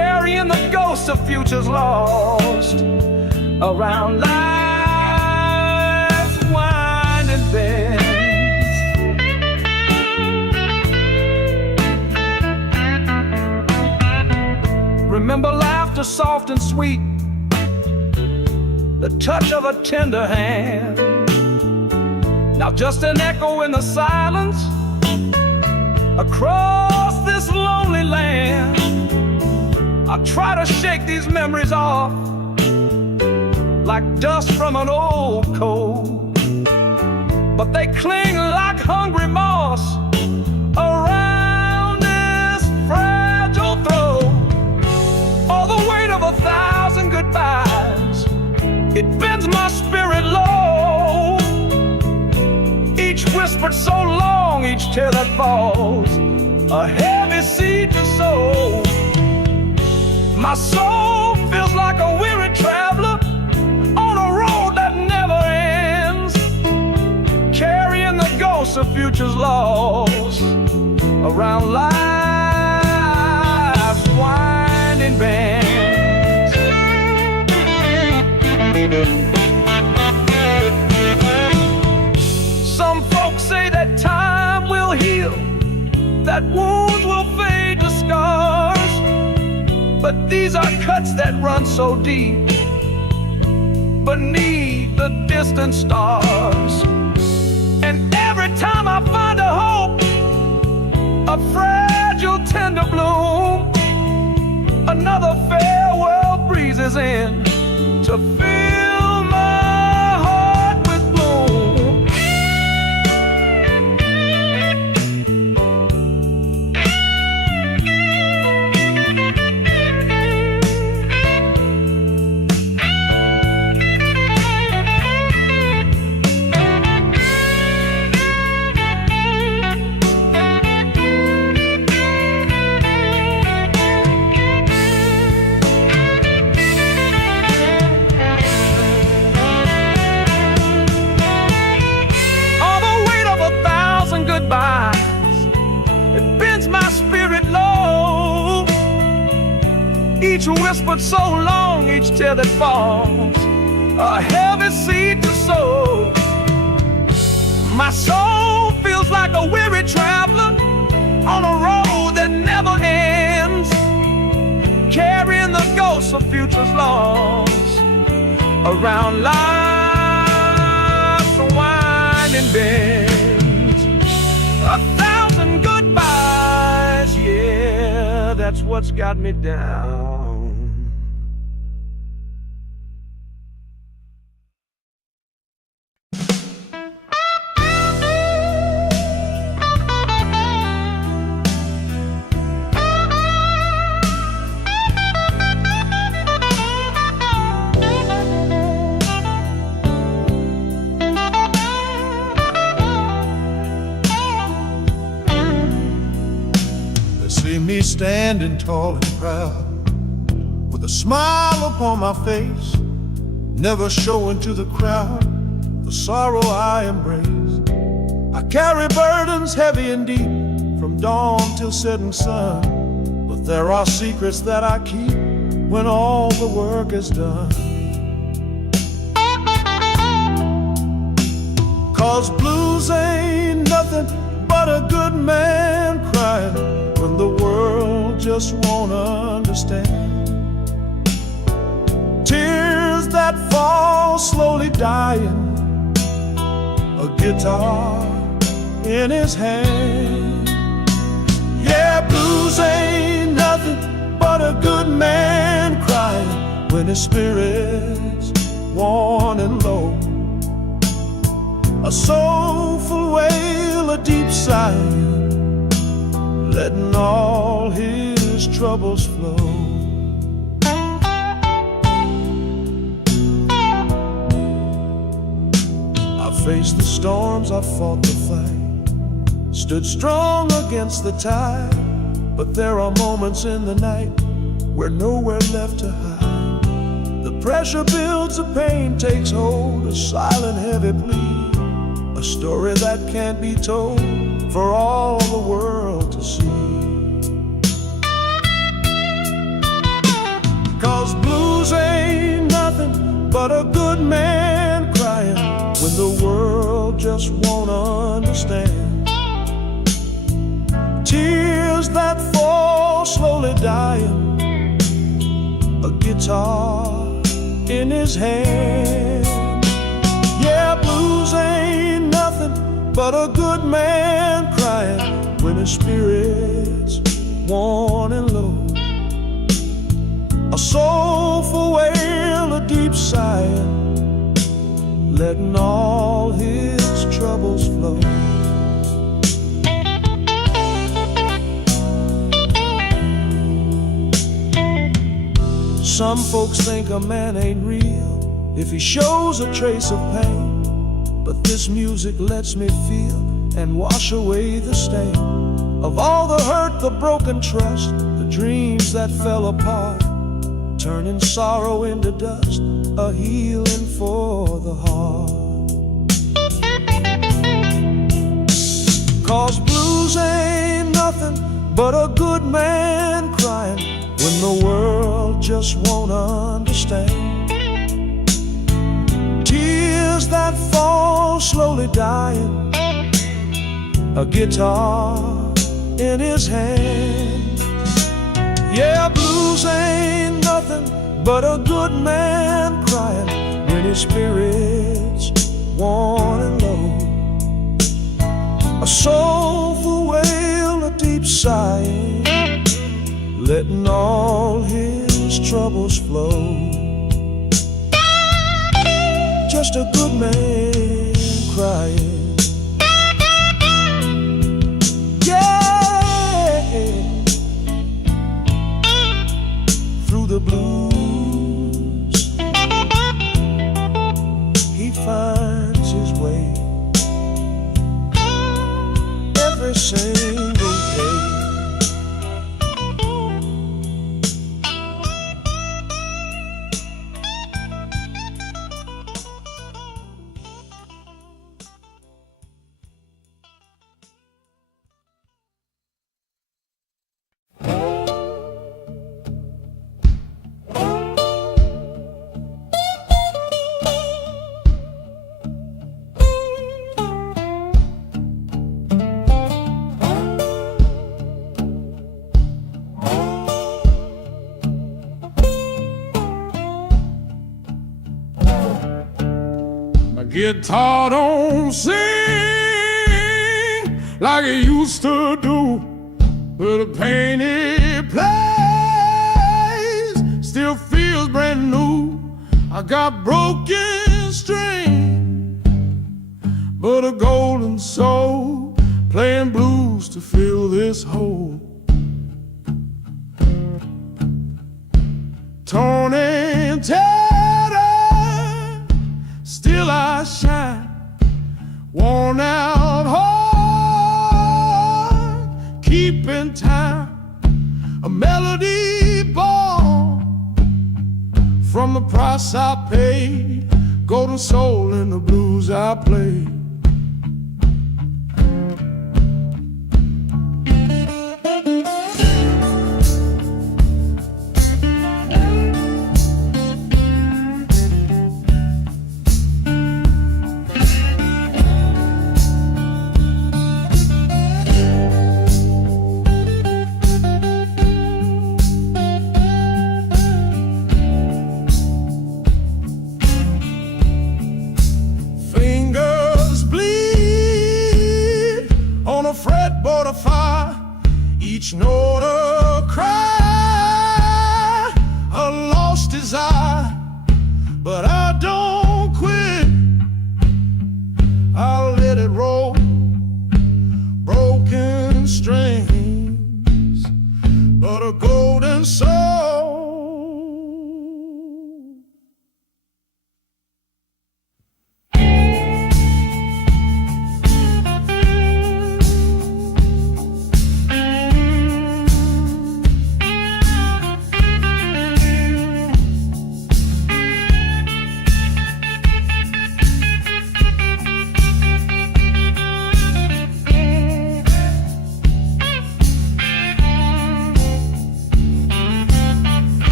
futures lost around life's winding bends. Remember laughter soft and sweet, the touch of a tender hand. Now just an echo in the silence across this lonely land. I try to shake these memories off like dust from an old coat, but they cling like hungry moss around this fragile throat. All the weight of 1,000 goodbyes, it bends my spirit low. Each whispered so long, each tear that falls, a heavy seed to sow. My soul feels like a weary traveler on a road that never ends, carrying the ghosts of futures lost around life's winding bends. Some folks say that time will heal, that wounds will fade to scars, but these are cuts that run so deep beneath the distant stars. And every time I find a hope, a fragile tender bloom, another farewell breezes in to fill my heart with gloom. It bends my spirit low. Each whispered so long, each tear that falls, a heavy seed to sow. My soul feels like a weary traveler on a road that never ends, carrying the ghosts of futures lost around life's winding bend. 1,000 goodbyes, yeah, that's what's got me down. See me standing tall and proud, with a smile upon my face, never showing to the crowd the sorrow I embrace. I carry burdens heavy and deep, from dawn till setting sun, but there are secrets that I keep when all the work is done. 'Cause blues ain't nothing but a good man crying when the world just won't understand. Tears that fall slowly dying, a guitar in his hand. Yeah, blues ain't nothing but a good man crying when his spirit's worn and low. A soulful wail, a deep sigh, letting all his troubles flow. I faced the storms, I fought the fight, stood strong against the tide, but there are moments in the night where nowhere left to hide. The pressure builds, the pain takes hold, a silent heavy plea, a story that can't be told for all the world to see. 'Cause blues ain't nothing but a good man crying when the world just won't understand. Tears that fall slowly dying, a guitar in his hand. Yeah, blues ain't nothing but a good man crying when his spirit's worn and low. A soulful wail, a deep sighing, letting all his troubles flow. Some folks think a man ain't real if he shows a trace of pain, but this music lets me feel and wash away the stain of all the hurt, the broken trust, the dreams that fell apart, turning sorrow into dust, a healing for the heart. 'Cause blues ain't nothing but a good man crying when the world just won't understand. Tears that fall slowly dying, a guitar in his hand. Yeah, blues ain't nothing but a good man crying when his spirit's worn and low. A soulful wail, a deep sighing, letting all his troubles flow. Just a good man crying. Yeah, through the blues he finds his way every single day. Guitar don't sing like it used to do, but the pain it plays still feels brand new. I got broken strings, but a golden soul playing blues to fill this hole. Torn and tattered, still I shine, worn out heart, keeping time, a melody born from the price I paid, golden soul in the blues I played. Fretboard of fire, each note a cry, a lost desire, but I don't quit. I'll let it roll, broken strings, but a golden soul.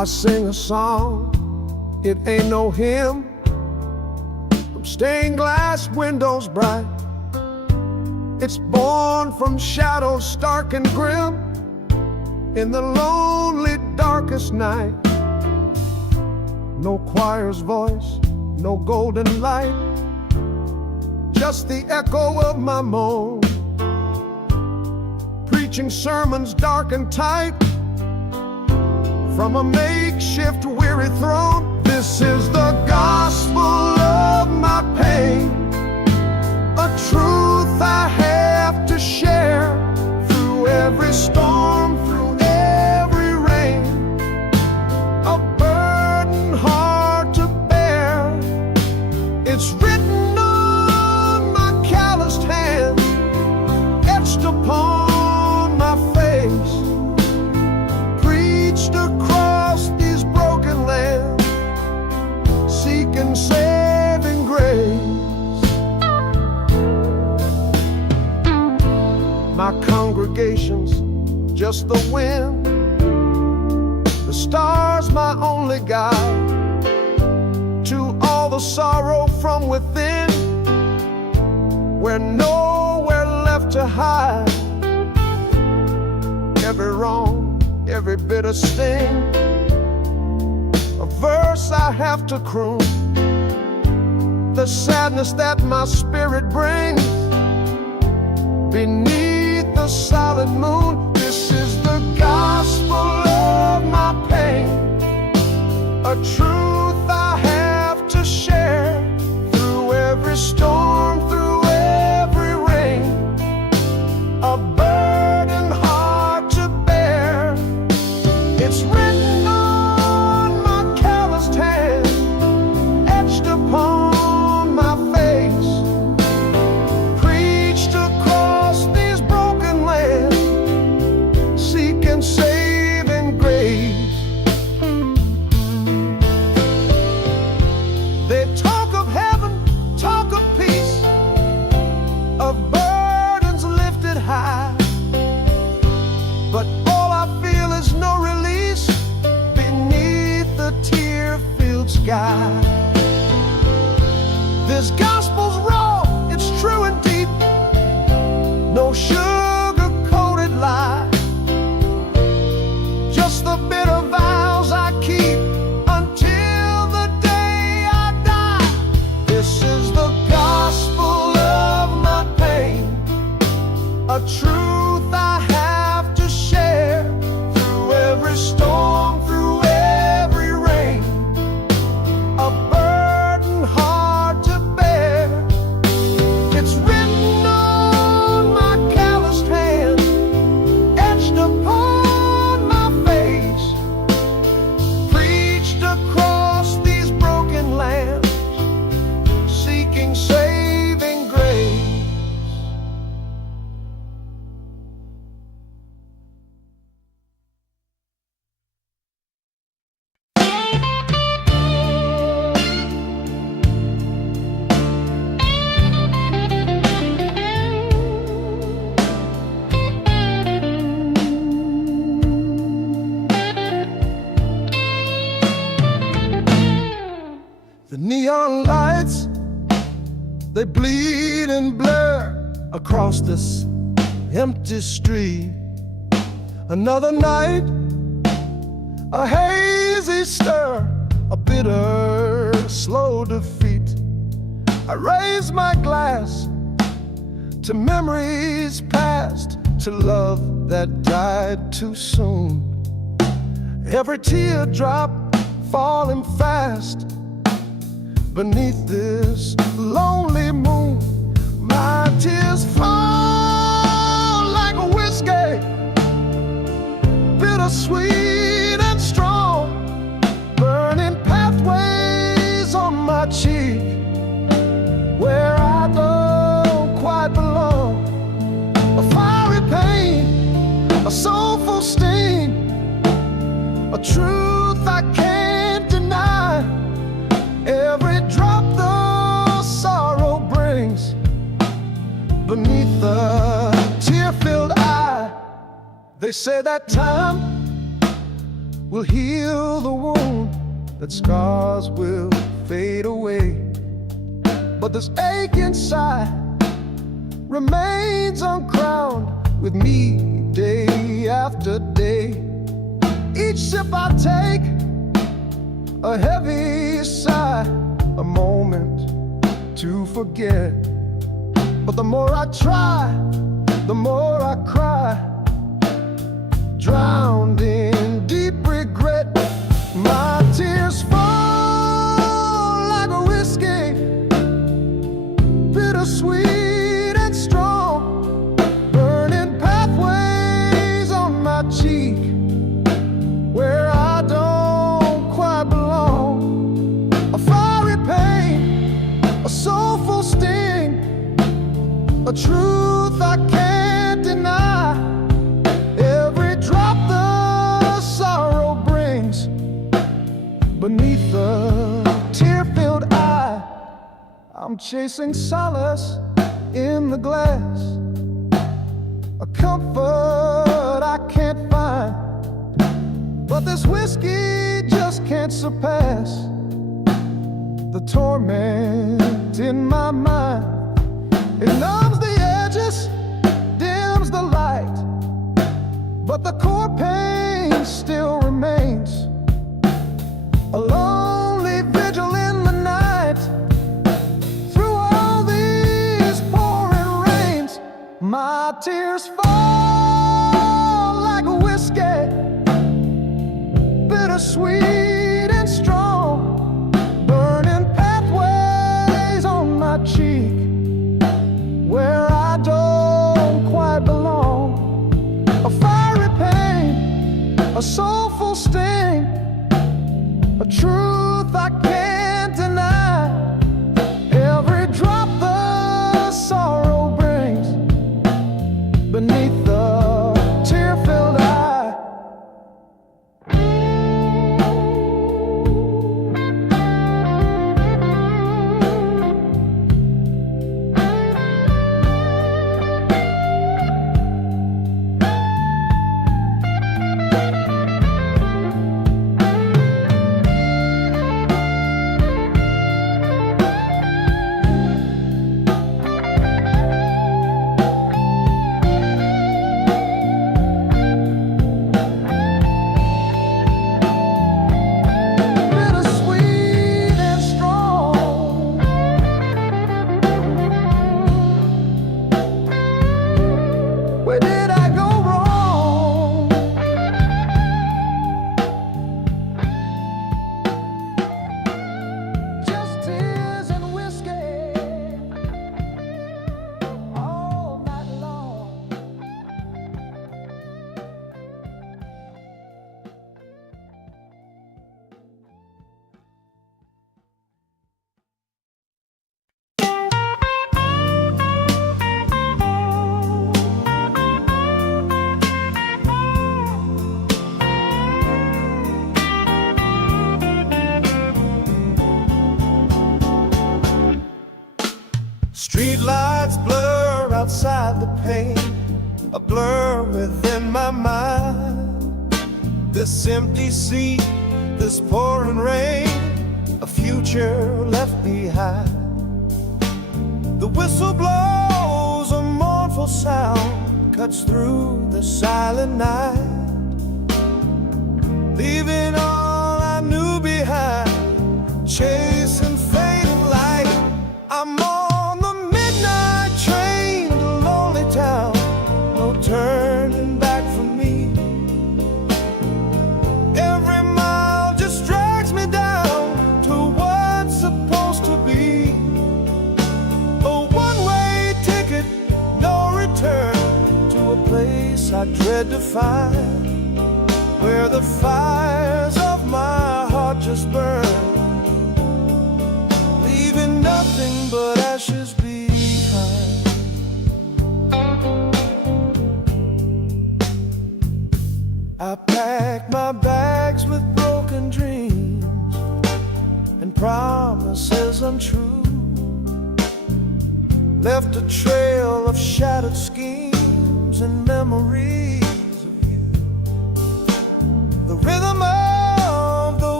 I sing a song, it ain't no hymn, from stained glass windows bright. It's born from shadows stark and grim, in the lonely darkest night. No choir's voice, no golden light, just the echo of my moan, preaching sermons dark and tight from a makeshift weary throne. This is the gospel of my pain, a truth I have to share through every storm, through every rain, a burden hard to bear. It's written on my calloused hands, etched upon my face, preached across these broken lands, seeking saving grace. My congregation's just the wind, the stars my only guide to all the sorrow from within, where nowhere left to hide. Every wrong, every bitter sting, a verse I have to croon, the sadness that my spirit brings beneath the solid moon. This is the gospel of my pain, a truth I have to share through every storm, through every rain, a burden hard to bear. It's written on my calloused hand, etched upon my face, preached across these broken lands, seeking saving grace. They talk of heaven, talk of peace, of burdens lifted high, but all I feel is no release beneath the tear-filled sky. This gospel's raw, it's true and deep, no sugar-coated lie, just the bitter vows I keep until the day I die. This is the gospel of my pain, a truth I have to share through every storm, through every rain, a burden hard to bear. It's written on my calloused hand, etched upon my face, preached across these broken lands, seeking saving grace. The neon lights, they bleed and blur across this empty street. Another night, a hazy stir, a bitter, slow defeat. I raise my glass to memories past, to love that died too soon. Every teardrop falling fast beneath this lonely moon. My tears fall like a whiskey, bittersweet and strong, burning pathways on my cheek where I don't quite belong. A fiery pain, a soulful sting, a truth I can't deny. Every drop the sorrow brings beneath the tear-filled eye. They say that time will heal the wound, that scars will fade away. But this ache inside remains uncrowned with me day after day. Each sip I take, a heavy sigh, a moment to forget. But the more I try, the more I cry, drowned in deep regret. My tears fall like a whiskey, bittersweet and strong, burning pathways on my cheek where I don't quite belong. A fiery pain, a soulful sting, a truth I can't deny. Every drop the sorrow brings beneath the tear-filled eye. I'm chasing solace in the glass, a comfort I can't find. But this whiskey just can't surpass the torment in my mind. It numbs the edges, dims the light, but the core pain still remains. A lonely vigil in the night, through all these pouring rains. My tears fall like a whiskey, bittersweet and strong, burning pathways on my cheek where I don't quite belong. A fiery pain, a soulful sting, a truth I can't deny. Every drop the sorrow brings beneath the tear-filled eye. Where did I go wrong? Just tears and whiskey all night long. Street lights blur outside the pane, a blur within my mind. This empty seat, this pouring rain, a future left behind. The whistle blows, a mournful sound cuts through the silent night, leaving all I knew behind, chasing fading light. I'm on the midnight train to lonely town, no turning back for me. Every mile just drags me down to what's supposed to be. A one-way ticket, no return, to a place I dread to find, where the fires of my heart just burn, leaving nothing but ashes behind. I packed my bags with broken dreams and promises untrue, left a trail of shattered schemes and memories of you. The rhythm of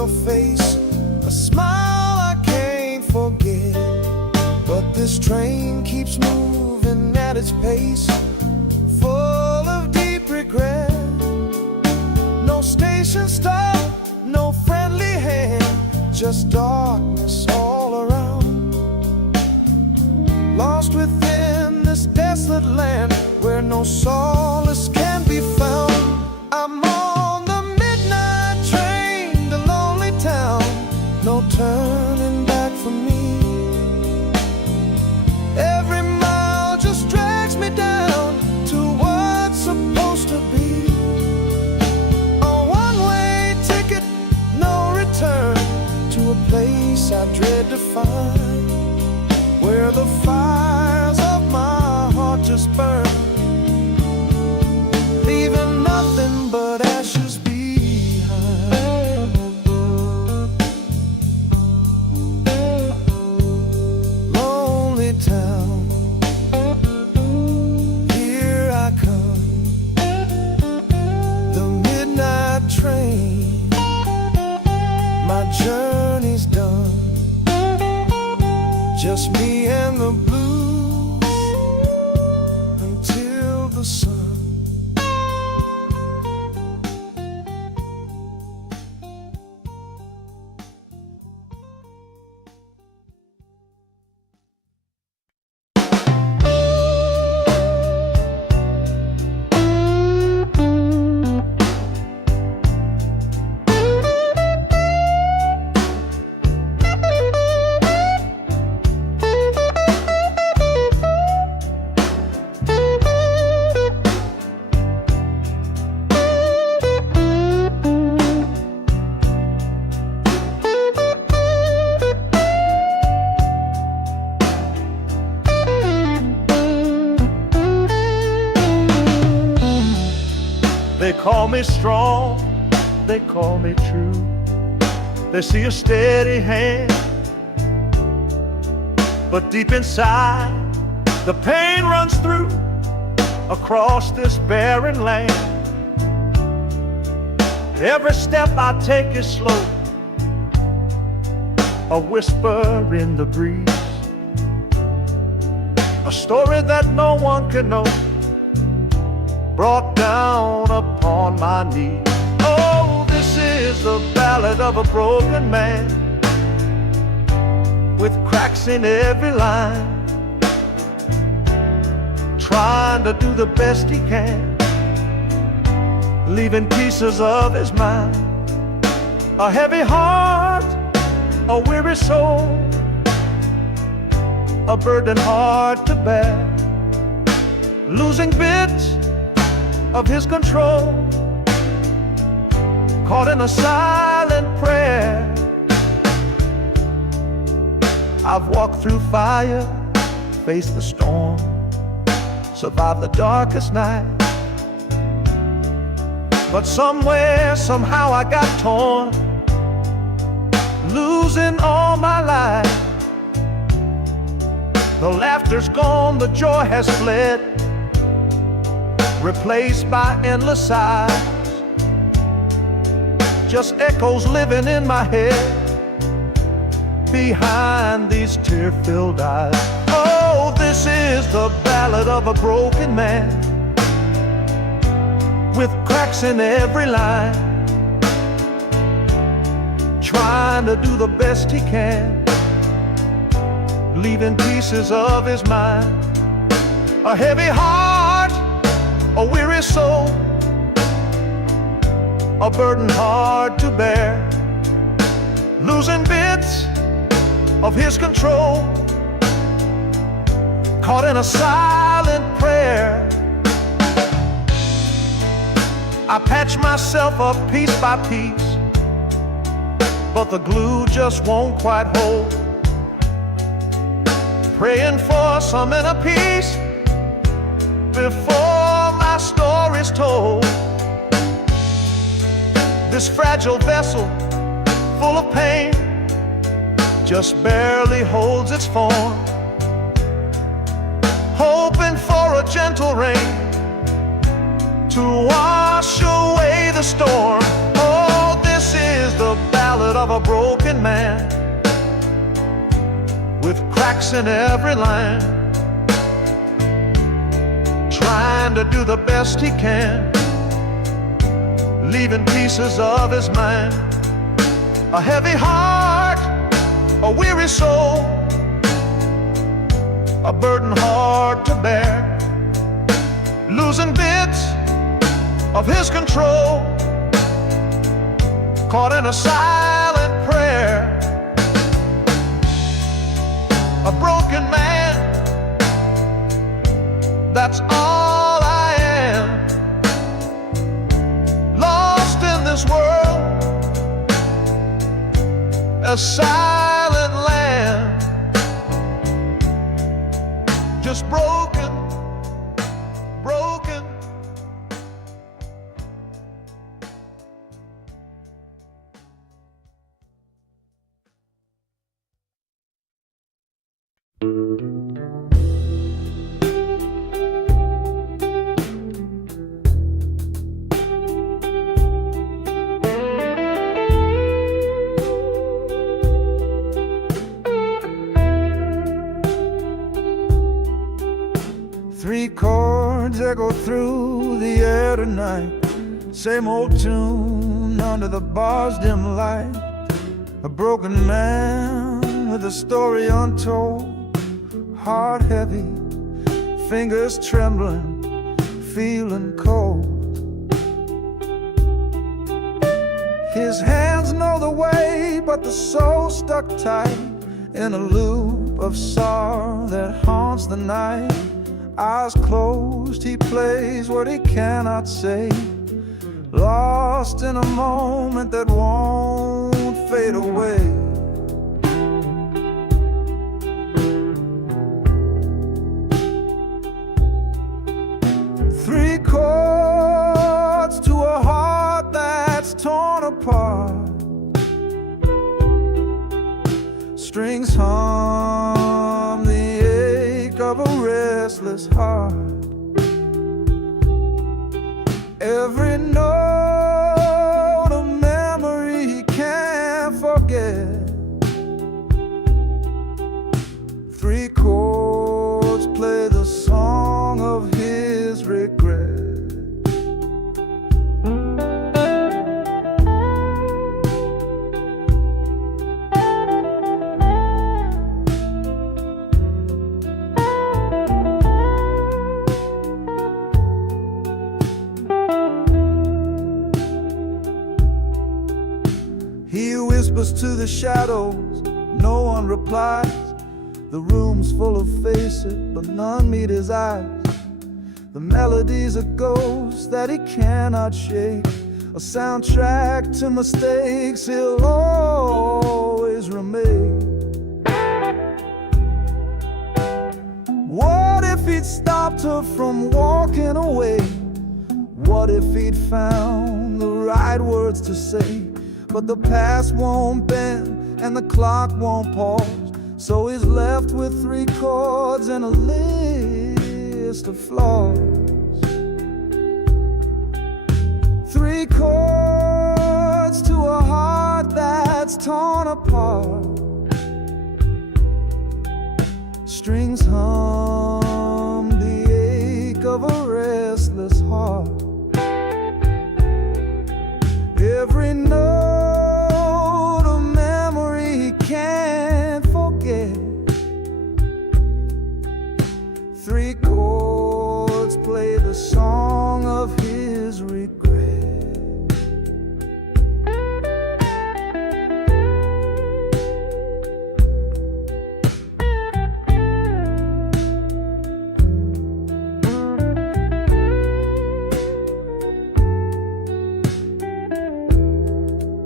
your face, a smile I can't forget. But this train keeps moving at its pace, full of deep regret. No station stop, no friendly hand, just darkness all around. Lost within this desolate land where no solace can be found. I'm on the midnight train to lonely town, no turning back for me. Every mile just drags me down to what's supposed to be. A one-way ticket, no return, to a place I dread to find, where the fires of my heart just burn, leaving nothing but ashes behind. Lonely town, here I come, the midnight train, my journey's done. Just me and the blues until the sun. They call me strong, they call me true. They see a steady hand, but deep inside the pain runs through across this barren land. Every step I take is slow, a whisper in the breeze, a story that no one can know, brought down upon my knees. Oh, this is the ballad of a broken man, with cracks in every line, trying to do the best he can, leaving pieces of his mind. A heavy heart, a weary soul, a burden hard to bear, losing bits of his control, caught in a silent prayer. I've walked through fire, faced the storm, survived the darkest night, but somewhere, somehow I got torn, losing all my life. The laughter's gone, the joy has fled, replaced by endless sighs, just echoes living in my head behind these tear-filled eyes. Oh, this is the ballad of a broken man, with cracks in every line, trying to do the best he can, leaving pieces of his mind. A heavy heart, a weary soul, a burden hard to bear, losing bits of his control, caught in a silent prayer. I patch myself up piece by piece, but the glue just won't quite hold, praying for some inner peace before my story's told. This fragile vessel, full of pain, just barely holds its form, hoping for a gentle rain to wash away the storm. Oh, this is the ballad of a broken man with cracks in every line, trying to do the best he can, leaving pieces of his mind. A heavy heart, a weary soul, a burden hard to bear, losing bits of his control, caught in a silent prayer. A broken man, that's all I am, lost in this world, a silent land, just broken, broken. Three chords echo through the air tonight, same old tune under the bar's dim light. A broken man with a story untold, heart heavy, fingers trembling, feeling cold. His hands know the way, but the soul stuck tight in a loop of sorrow that haunts the night. Eyes closed, he plays what he cannot say, lost in a moment that won't fade away. Three chords to a heart that's torn apart, strings hum the ache of a restless heart. Every note a memory he can't forget. Three chords play the song of his regret. He whispers to the shadows, no one replies. The room's full of faces, but none meet his eyes. The melody's a ghost that he cannot shake, a soundtrack to mistakes he'll always remake. What if he'd stopped her from walking away? What if he'd found the right words to say? But the past won't bend and the clock won't pause, so he's left with three chords and a list of flaws. Three chords to a heart that's torn apart, strings hum the ache of a restless heart. Every note a memory he can't forget. Three chords play the song of his regret.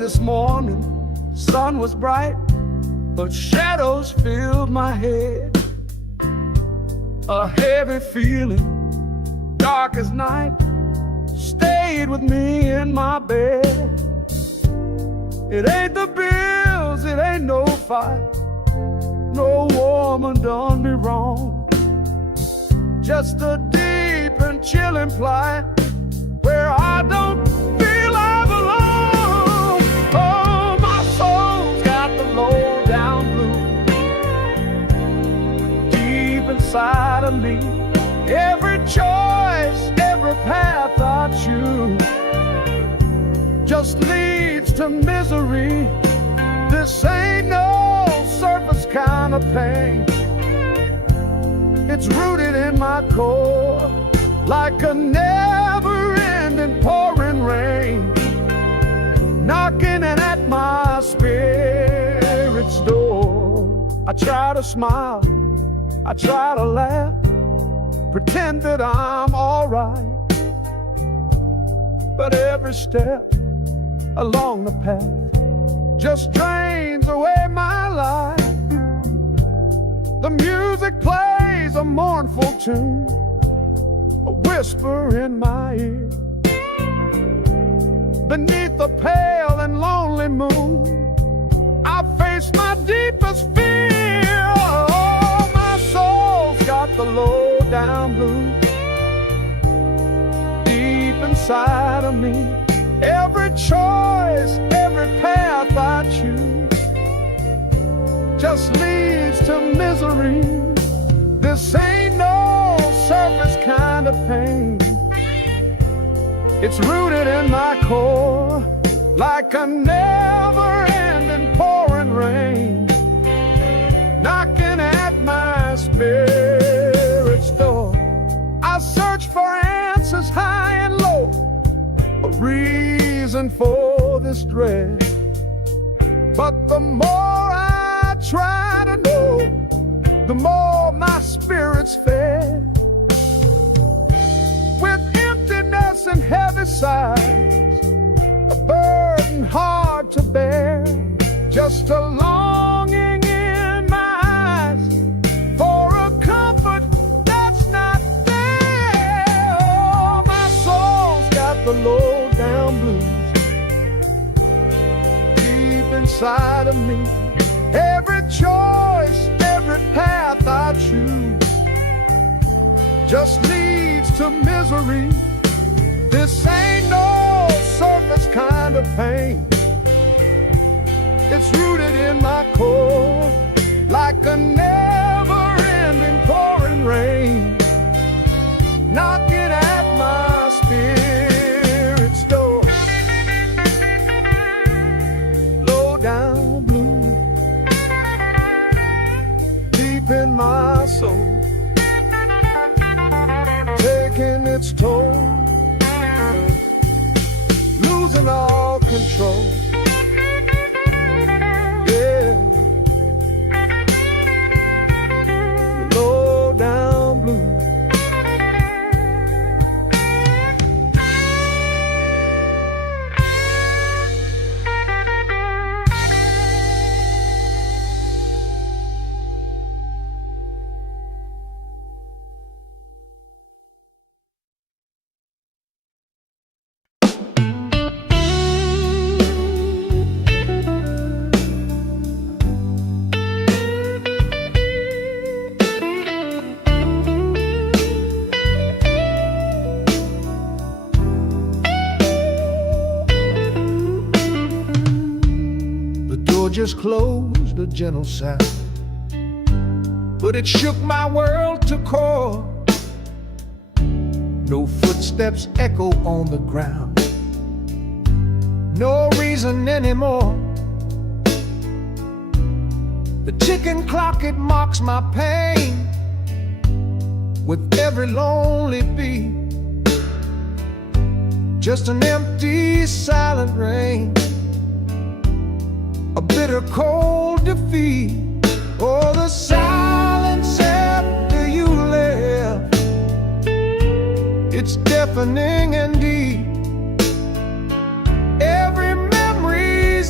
this morning, sun was bright, but shadows filled my head. A heavy feeling, dark as night, stayed with me in my bed. It ain't the bills, it ain't no fight, no woman done me wrong. Just a deep and chilling plight where I don't feel I belong. Oh, my soul's got the low down blues deep inside of me. Every choice, every path I choose just leads to misery. This ain't no surface kind of pain. It's rooted in my core like a never-ending pouring rain, knocking at my spirit's door. I try to smile, I try to laugh, pretend that I'm alright, but every step along the path just drains away my life. The music plays a mournful tune, a whisper in my ear. Beneath the pale and lonely moon, I face my deepest fear. Oh, my soul's got the low down blues deep inside of me. Every choice, every path I choose just leads to misery. This ain't no surface kind of pain. It's rooted in my core like a never-ending pouring rain, knocking at my spirit's door. I search for answers high and low, a reason for this dread, but the more I try to know, the more my spirit's fed. With emptiness and heavy sighs, a burden hard to bear, just a longing in my eyes for a comfort that's not there. Oh, my soul's got the low down blues deep inside of me. Every choice, every path I choose just leads to misery. This ain't no surface kind of pain. It's rooted in my core like a never-ending pouring rain, knocking at my spirit's door. Low down blue deep in my soul, taking its toll, losing all control. Yeah, low down blue. Just closed, a gentle sound, but it shook my world to core. No footsteps echo on the ground, no reason anymore. The ticking clock, it mocks my pain with every lonely beat. Just an empty, silent rain, a bitter cold defeat. Oh, the silence after you left, it's deafening and deep. Every memory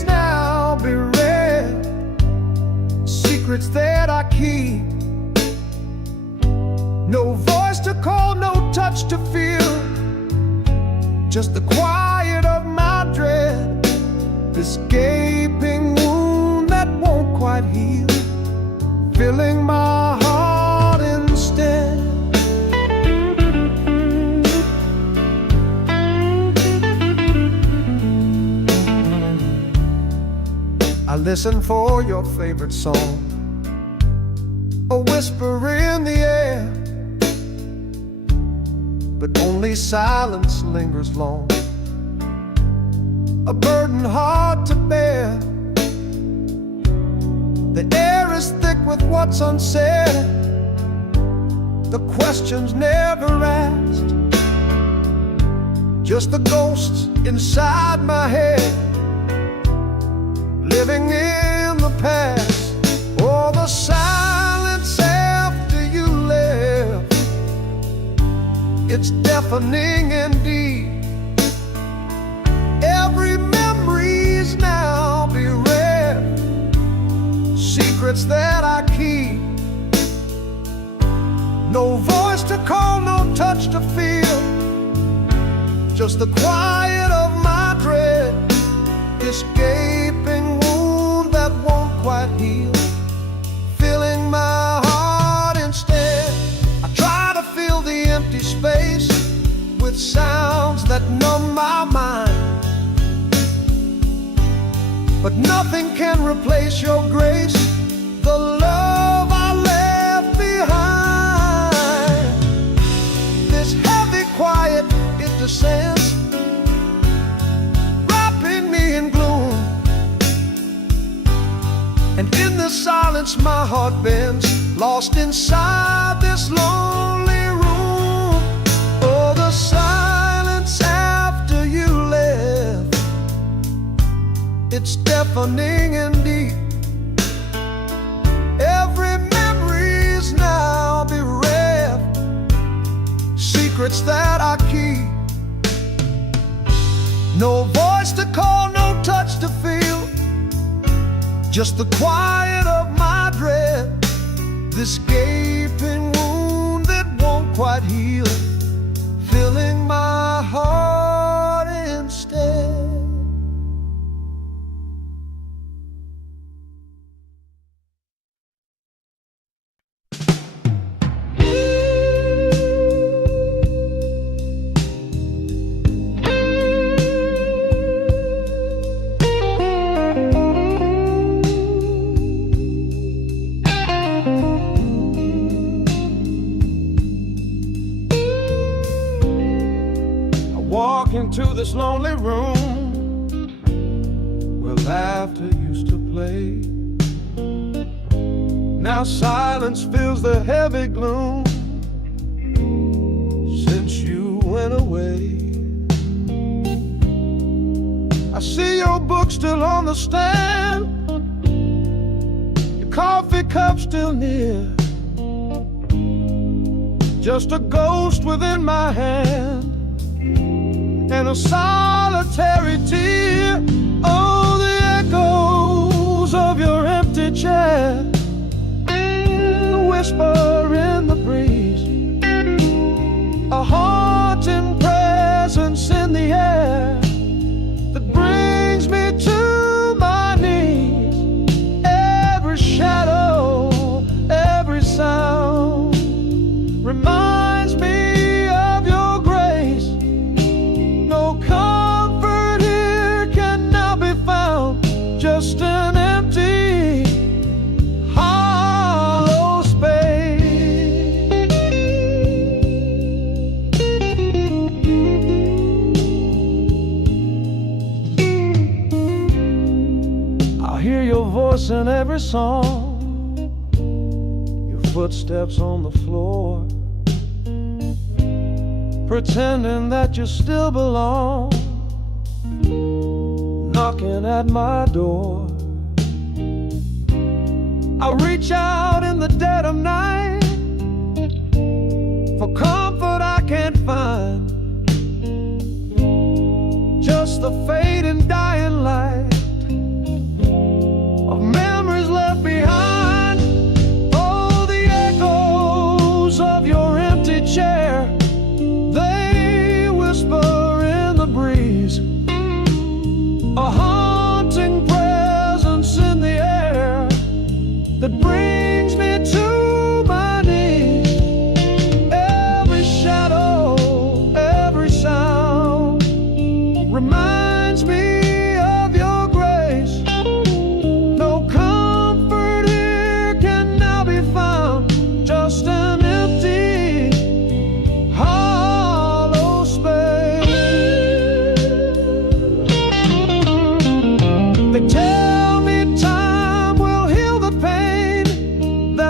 key. No voice to call, no touch to feel, just the quiet of my dread, this gaping wound that won't quite heal, filling my heart instead. I listen for your favorite song, a whisper in the air, but only silence lingers long, a burden hard to bear. The air is thick with what's unsaid, the questions never asked, just the ghosts inside my head, living in the past. Oh, the silence after you left, it's deafening indeed. Every memory's now bereft, secrets that I keep. No voice to call, no touch to feel, just the quiet of my dread, this gaping wound that won't quite heal, filling my heart instead. I try to fill the empty space with sounds that numb my mind, but nothing can replace your grace, the love I left behind. This heavy quiet, it descends, wrapping me in gloom, and in the silence my heart bends, lost inside this lonely room. Oh, the silence after you left, it's deafening indeed. Every memory's now bereft, secrets that I keep. No voice to call, no touch to feel, just the quiet of my dread, this gaping wound that won't quite heal, filling my heart instead. Walk into this lonely room where laughter used to play. Now silence fills the heavy gloom since you went away. I see your book still on the stand, your coffee cup still near, just a ghost within my hand and a solitary tear. Oh, the echoes of your empty chair, the whisper in the breeze, a haunting presence in the air that brings me to my knees. Every shadow, every sound reminds me of your grace. No comfort here can now be found, just an empty, hollow space. I hear your voice in every song, your footsteps on the floor, pretending that you still belong, knocking at my door. I reach out in the dead of night for comfort I can't find, just the fading dying light of memories left behind. Oh,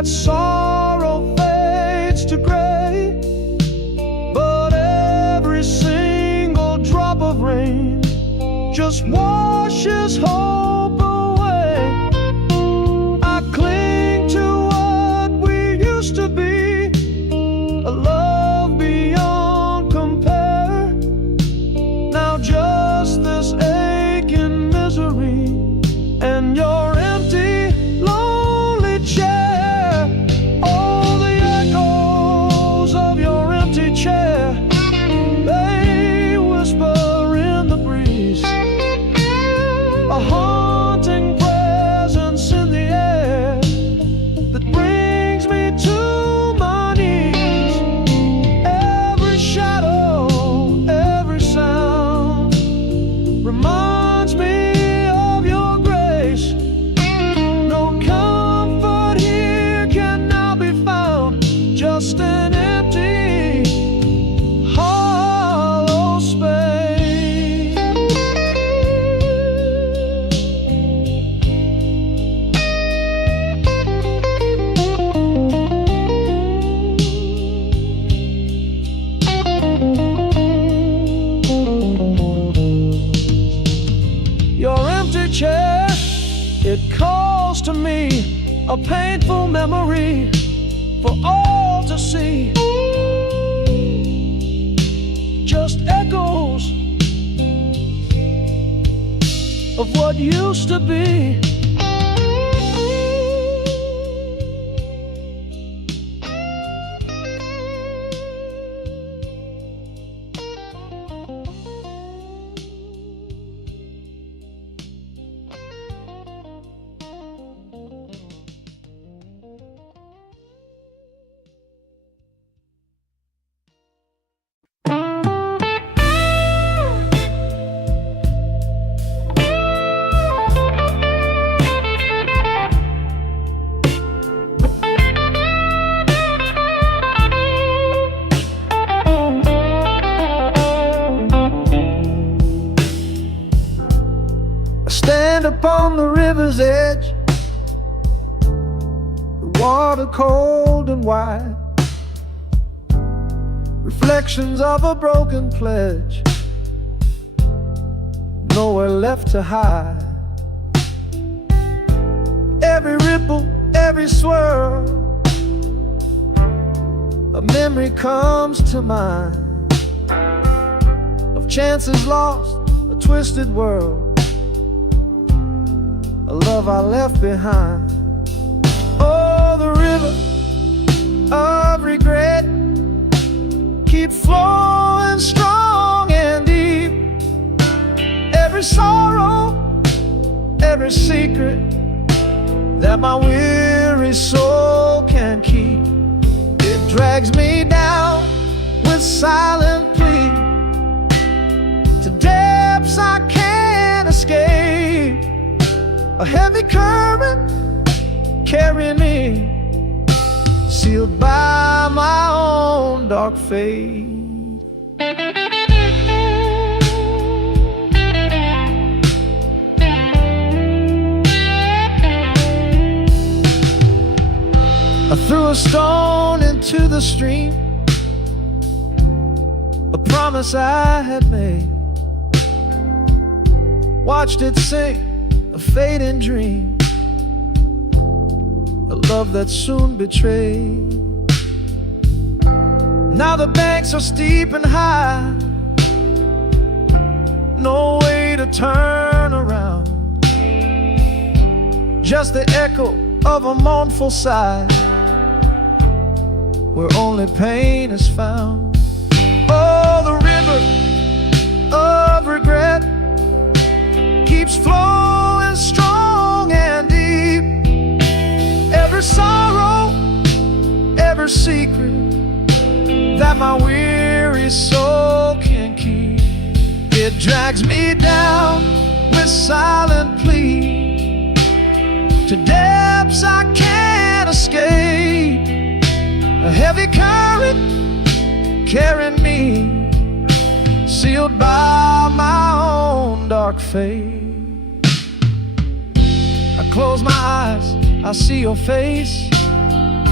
that sorrow fades to gray, but every single drop of rain just washes hope away. I cling to what we used to be, a love beyond compare. Now just this aching misery and your empty, lonely chair. Oh, the echoes of your empty chair, they whisper in the breeze, a haunting presence in the air that brings me to my knees. Every shadow, every sound reminds me of your grace. No comfort here can now be found, just an empty, hollow space. Your empty chair, it calls to me, a painful memory for all to see. Just echoes of what used to be. Stand upon the river's edge, the water cold and wide, reflections of a broken pledge, nowhere left to hide. Every ripple, every swirl, a memory comes to mind of chances lost, a twisted world, a love I left behind. Oh, the river of regret keeps flowing strong and deep. Every sorrow, every secret that my weary soul can keep, it drags me down with silent plea to depths I can't escape. A heavy current carrying me, sealed by my own dark fate. I threw a stone into the stream, a promise I had made, watched it sink, a fading dream, a love that soon betrayed. Now the banks are steep and high, no way to turn around, just the echo of a mournful sigh, where only pain is found. Oh, the river of regret keeps flowing strong and deep. Every sorrow, every secret that my weary soul can keep, it drags me down with silent plea to depths I can't escape. A heavy current carrying me, sealed by my own dark fate. I close my eyes, I see your face,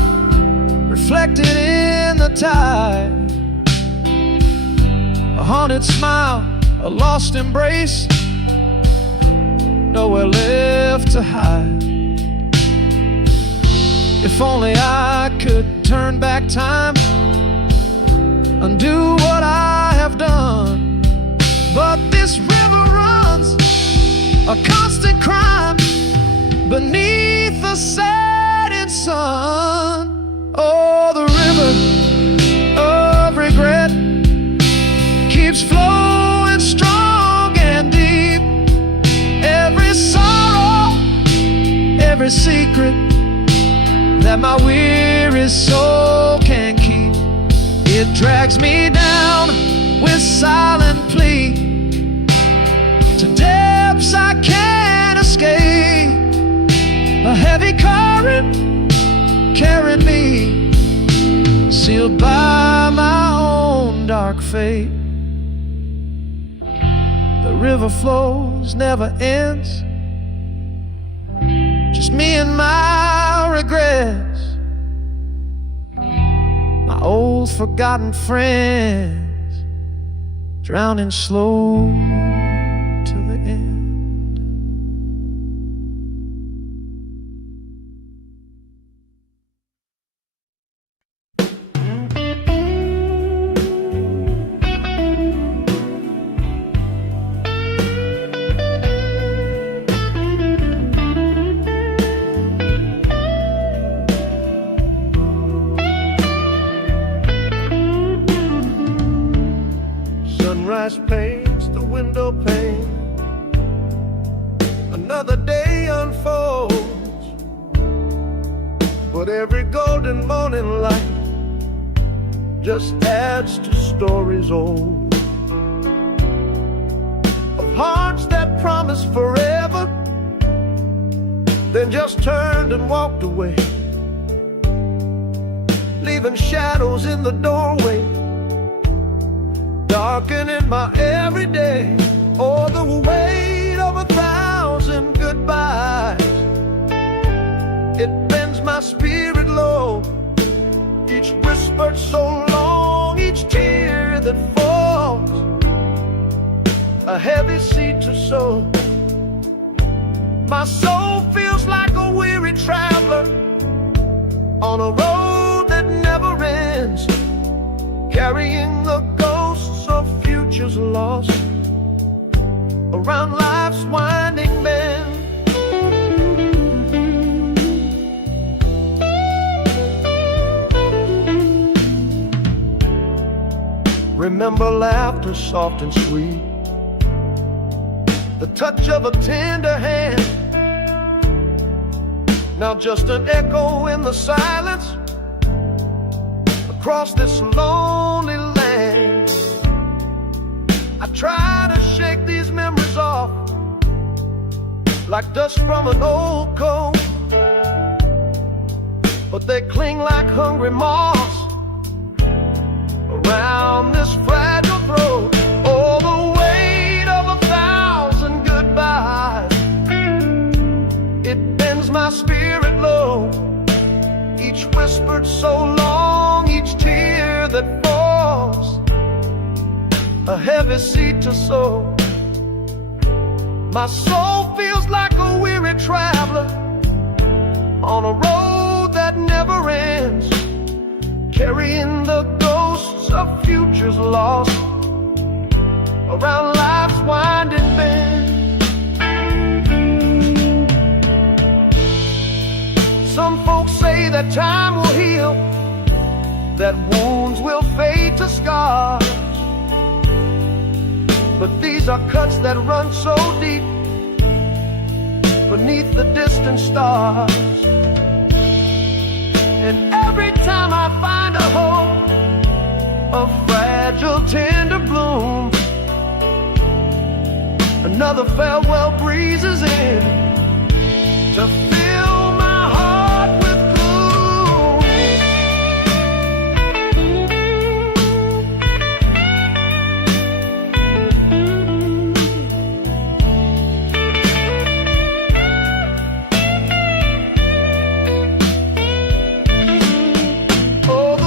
reflected in the tide. A haunted smile, a lost embrace, nowhere left to hide. If only I could turn back time, undo what I have done. But this river runs a constant crime beneath the setting sun. Oh, the river of regret keeps flowing strong and deep. Every sorrow, every secret that my weary soul can keep, it drags me down with silent plea to depths I can't escape. A heavy current carrying me, sealed by my own dark fate. The river flows, never ends, just me and my regrets, my old forgotten friends, drowning slow to the end. Sunrise paints the window pane, another day unfolds, but every golden morning light just adds to stories old, of hearts that promised forever, then just turned and walked away, leaving shadows in the doorway, darkening my everyday. Oh, the weight of 1,000 goodbyes, it bends my spirit low. Each whisper so long, each tear that falls, a heavy seed to sow. My soul feels like a weary traveler on a road that never ends, carrying the ghosts of futures lost around life's winding bend. Remember laughter soft and sweet, the touch of a tender hand, now just an echo in the silence across this lonely land. I try to shake these memories off like dust from an old coat, but they cling like hungry moths around this fragile throat. Oh, the weight of 1,000 goodbyes, it bends my spirit low. Each whispered so long, each tear that falls, a heavy seed to sow. My soul feels like a weary traveler on a road that never ends, carrying the ghosts of futures lost around life's winding bend. Some folks say that time will heal, that wounds will fade to scars, but these are cuts that run so deep beneath the distant stars. And every time I find a hope, a fragile tender bloom, another farewell breezes in to fill my heart with gloom. Oh,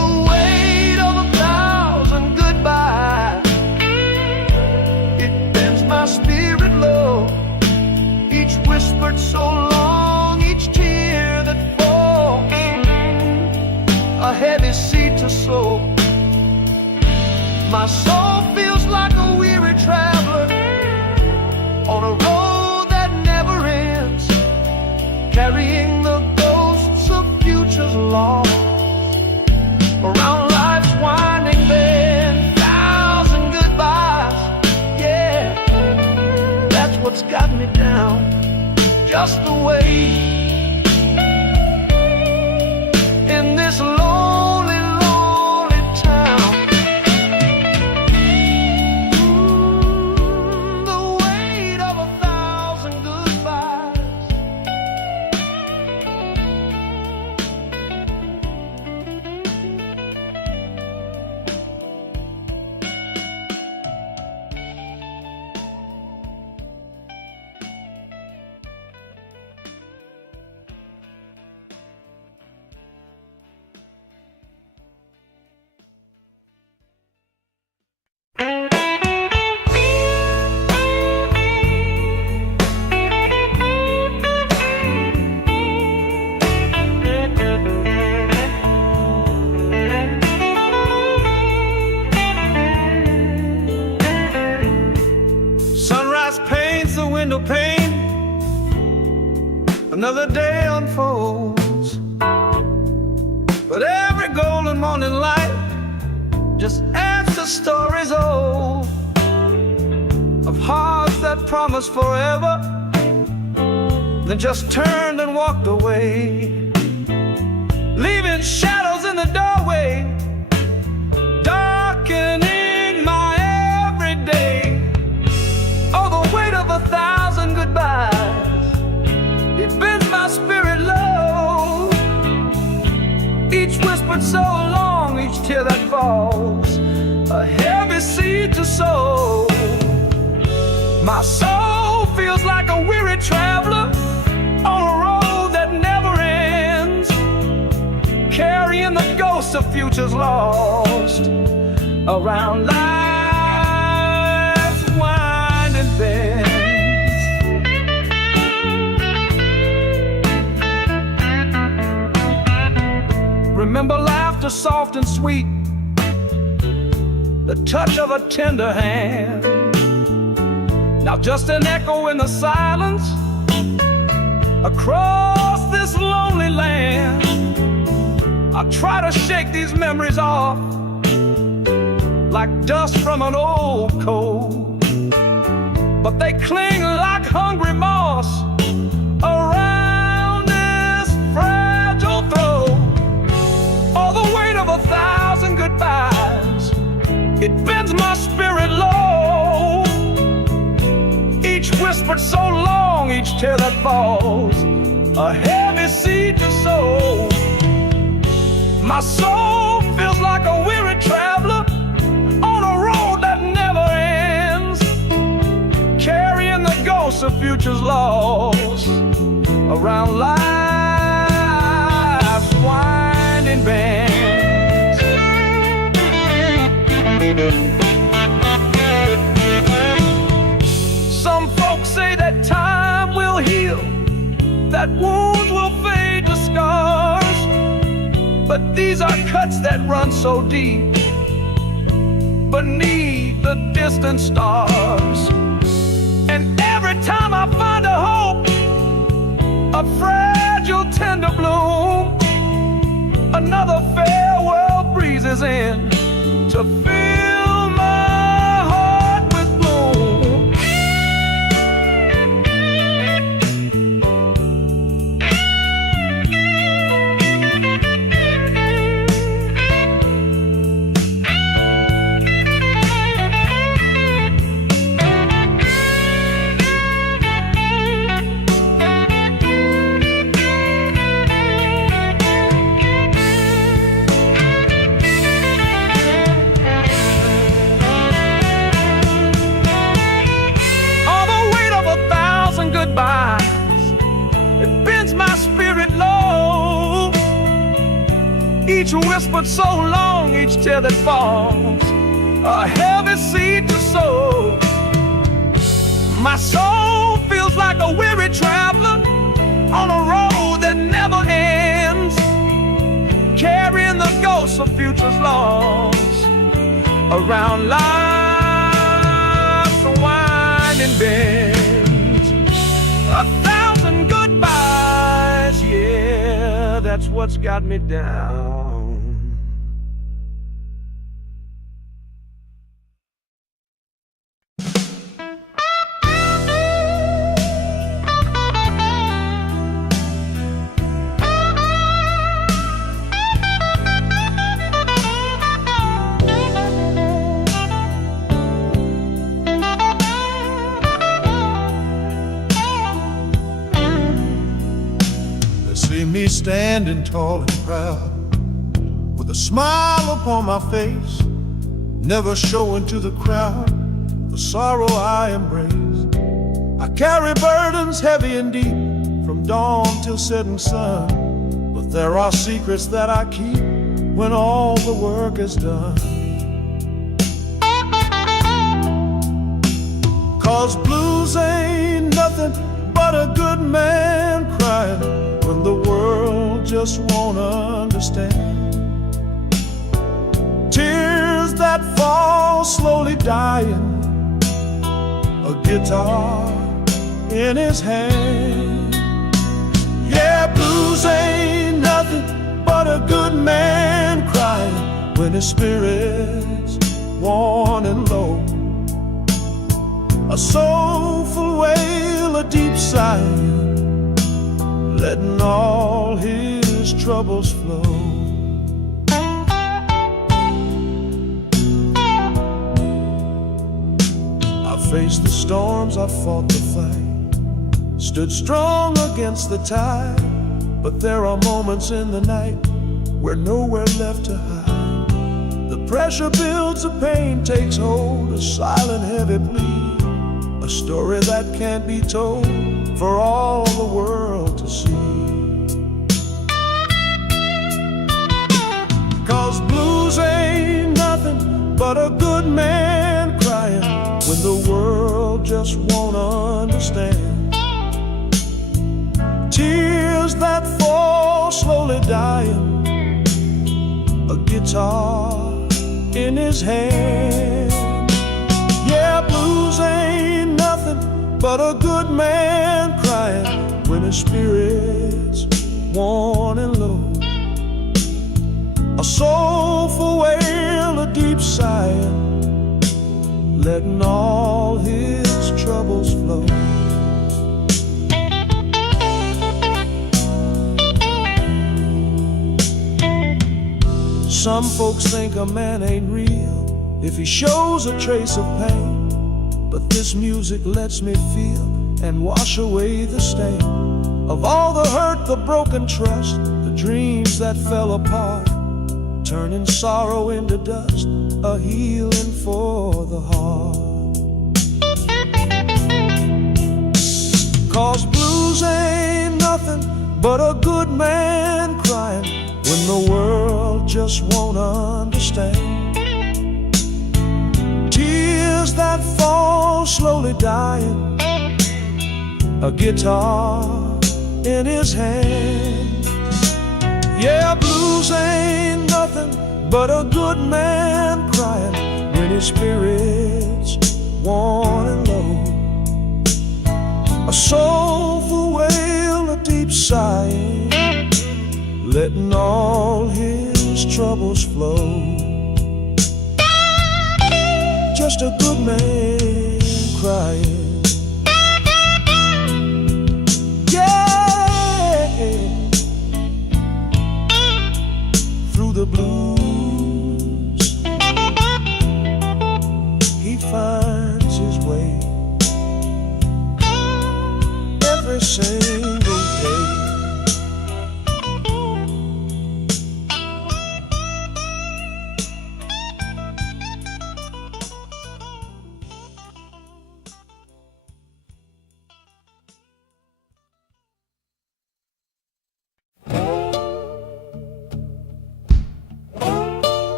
a heavy seed to sow. My soul feels like a weary traveler on a road that never ends, carrying the ghosts of futures lost around life's winding bend. Thousand goodbyes, yeah, that's what's got me down. Just the way in this lonely, lonely town. The weight of 1,000 goodbyes. Sunrise paints the window pane, another day unfolds, but every golden morning light just adds to stories old of hearts that promised forever, then just turned and walked away, leaving shadows in the doorway, darkening my everyday. Oh, the weight of 1,000 goodbyes, it bends my spirit low. Each whispered so long, each tear that falls, a heavy seed to sow. My soul feels like a weary traveler on a road that never ends, carrying the ghosts of futures lost around life's winding bends. Remember laughter soft and sweet, the touch of a tender hand. Now just an echo in the silence across this lonely land. I try to shake these memories off like dust from an old coat, but they cling like hungry moss around this fragile throat. All the weight of 1,000 goodbyes, it bends my spirit low. Each whispered so long, each tear that falls, a heavy seed to sow. My soul feels like a weary traveler on a road that never ends, carrying the ghosts of futures lost around life's winding bends. Some folks say that time will heal, that wounds will fade to scars, but these are cuts that run so deep beneath the distant stars. And every time I find a hope, a fragile tender bloom, another farewell breezes in to fill my heart with gloom. Each whispered so long, each tear that falls, a heavy seed to sow. My soul feels like a weary traveler on a road that never ends, carrying the ghosts of futures lost around life's winding bends. 1,000 goodbyes, yeah, that's what's got me down. See me standing tall and proud, with a smile upon my face, never showing to the crowd the sorrow I embrace. I carry burdens heavy and deep, from dawn till setting sun, but there are secrets that I keep when all the work is done. 'Cause blues ain't nothing but a good man crying when the world just won't understand. Tears that fall slowly dying, a guitar in his hand. Yeah, blues ain't nothing but a good man crying when his spirit's worn and low. A soulful wail, a deep sigh, letting all his troubles flow. I faced the storms, I fought the fight, stood strong against the tide, but there are moments in the night where nowhere left to hide. The pressure builds, the pain takes hold, a silent heavy plea, a story that can't be told for all the world to see. 'Cause blues ain't nothing but a good man crying when the world just won't understand. Tears that fall slowly dying, a guitar in his hand. Yeah, blues ain't nothing but a good man crying when his spirit's worn and low. A soulful wail, a deep sigh, letting all his troubles flow. Some folks think a man ain't real if he shows a trace of pain, but this music lets me feel and wash away the stain of all the hurt, the broken trust, the dreams that fell apart, turning sorrow into dust, a healing for the heart. 'Cause blues ain't nothing but a good man crying when the world just won't understand. Tears that fall slowly dying, a guitar in his hand. Yeah, blues ain't nothing but a good man crying when his spirit's worn and low. A soulful wail, a deep sigh, letting all his troubles flow. Just a good man crying. Yeah, through the blues he finds his way every single day.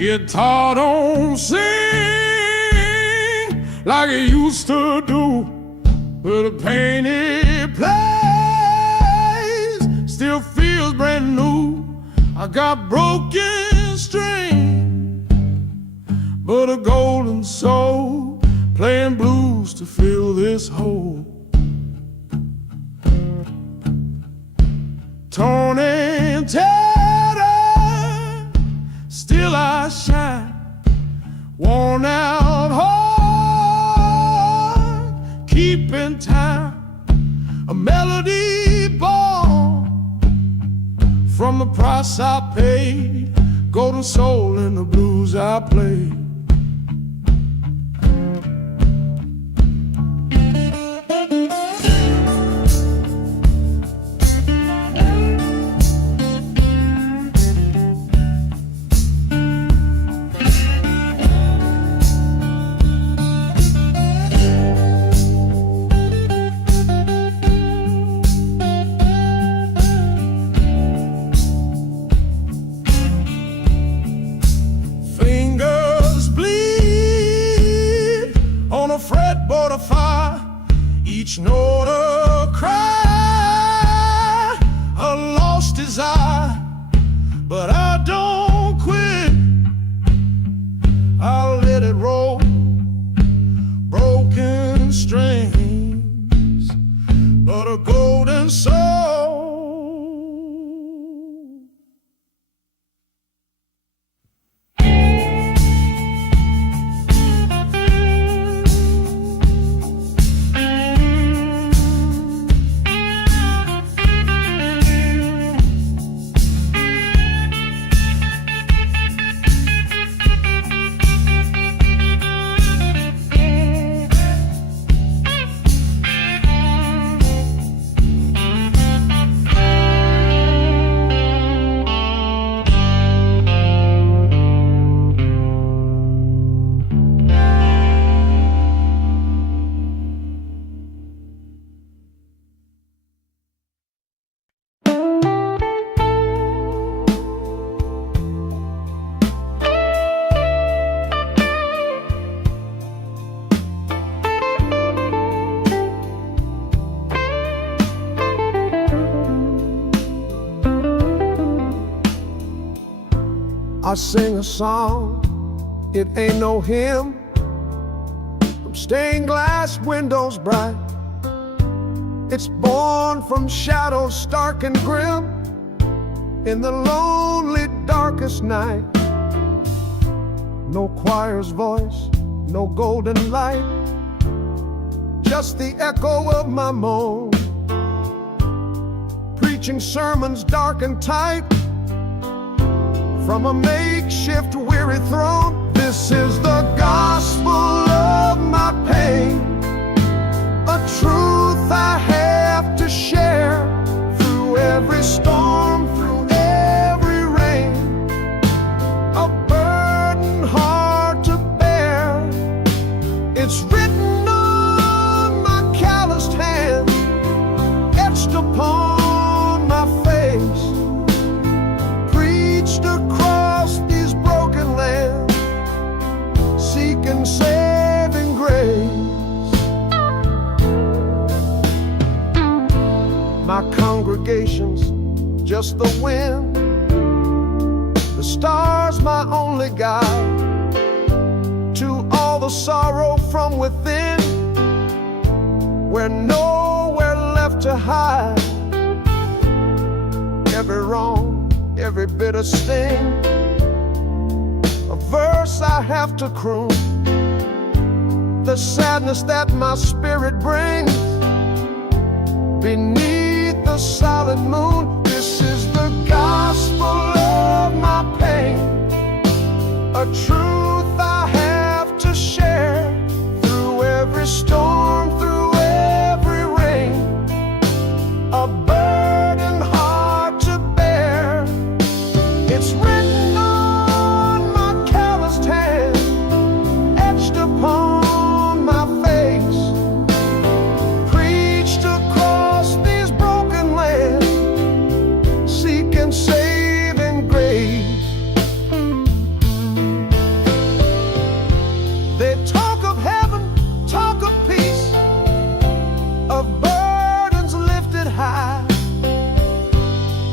Guitar don't sing like it used to do, but the pain it plays still feels brand new. I got broken strings, but a golden soul playing blues to fill this hole. Torn and tattered, still I shine. Worn out heart, keeping time. A melody born from the price I paid. Golden soul in the blues I played. Fretboard of fire, each note a cry, a lost desire. But I don't quit, I'll let it roll. Broken strings, but a golden soul. I sing a song, it ain't no hymn, from stained glass windows bright. It's born from shadows stark and grim, in the lonely darkest night. No choir's voice, no golden light, just the echo of my moan, preaching sermons dark and tight from a makeshift weary throne. This is the gospel of my pain, a truth I have to share through every storm, through every rain, a burden hard to bear. It's written on my calloused hand, etched upon my face, preached across these broken lands, seeking saving grace. My congregation's just the wind, the stars my only guide to all the sorrow from within, where nowhere left to hide. Every wrong, every bitter sting, a verse I have to croon, the sadness that my spirit brings beneath the solid moon. This is the gospel of my pain, a truth I have to share through every storm, through every rain, a burden hard to bear. It's written on my calloused hand, etched upon my face, preached across these broken lands, seeking saving grace.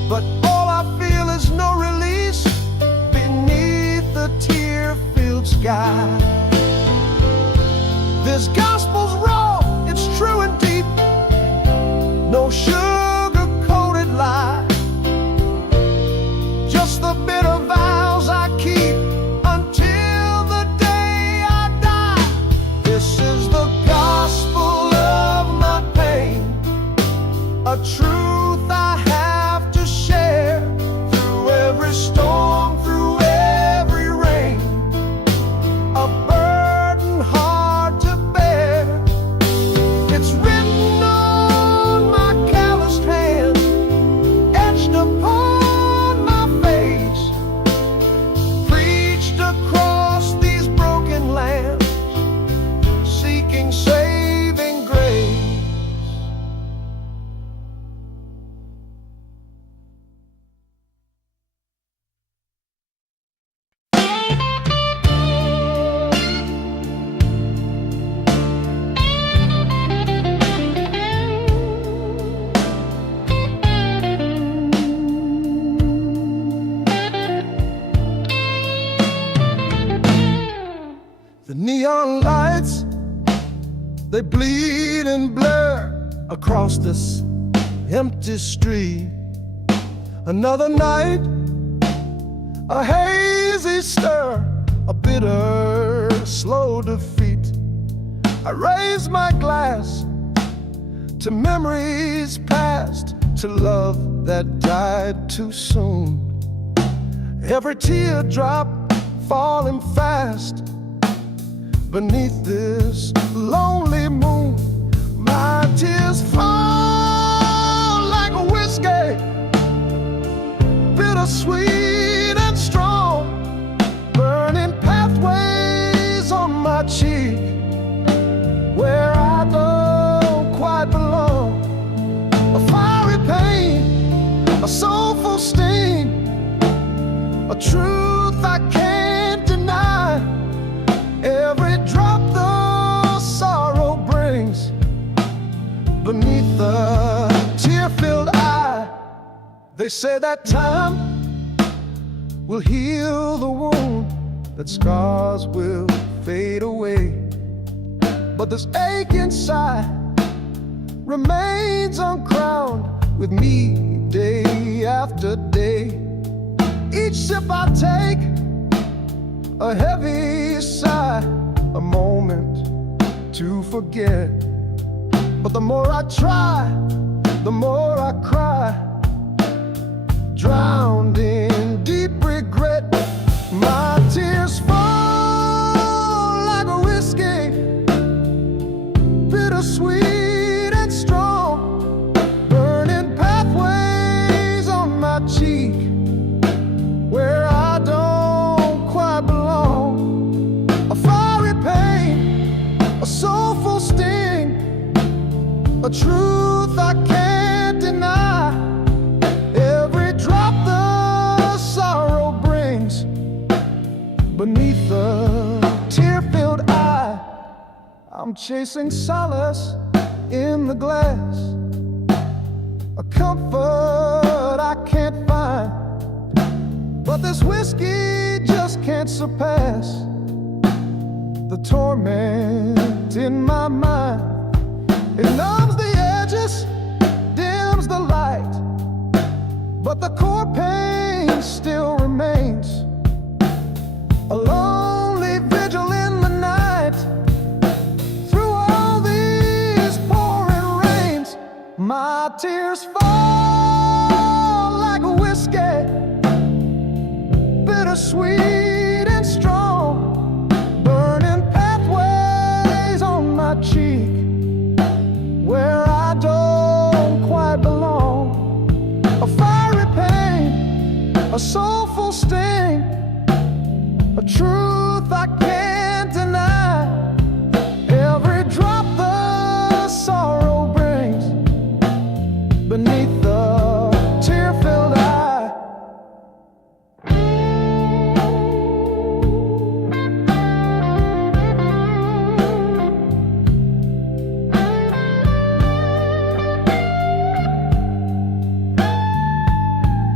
but all I feel is no release beneath the tear-filled sky. This gospel's raw, it's true and deep, no sugar-coated lie, just the bitter vows I keep until the day I die. This is the gospel of my pain, a truth I have to share through every storm, through every rain, a burden hard to bear. It's written on my calloused hand, etched upon my face, preached across these broken lands, seeking saving grace. The neon lights, they bleed and blur across this empty street. Another night, a hazy stir, a bitter, slow defeat. I raise my glass to memories past, to love that died too soon. Every teardrop falling fast beneath this lonely moon. My tears fall like a whiskey, bittersweet and strong, burning pathways on my cheek where I don't quite belong. A fiery pain, a soulful sting, a truth I can't deny. Every drop the sorrow brings beneath the tear-filled eye. They say that time will heal the wound, that scars will fade away, but this ache inside remains uncrowned with me day after day. Each sip I take, a heavy sigh, a moment to forget. But the more I try, the more I cry, drowned in deep regret. My tears fall like a whiskey, bittersweet and strong, burning pathways on my cheek where I don't quite belong. A fiery pain, a soulful sting, a truth I can't deny. Every drop the sorrow brings beneath the tear-filled eye. I'm chasing solace in the glass, a comfort I can't find, but this whiskey just can't surpass the torment in my mind. It numbs the edges, dims the light, but the core pain still remains. A lonely vigil in the night, through all these pouring rains. My tears fall like a whiskey, bittersweet and strong, burning pathways on my cheek where I don't quite belong. A fiery pain, a soulful sting, a truth I can't deny. Every drop the sorrow brings beneath the tear-filled eye.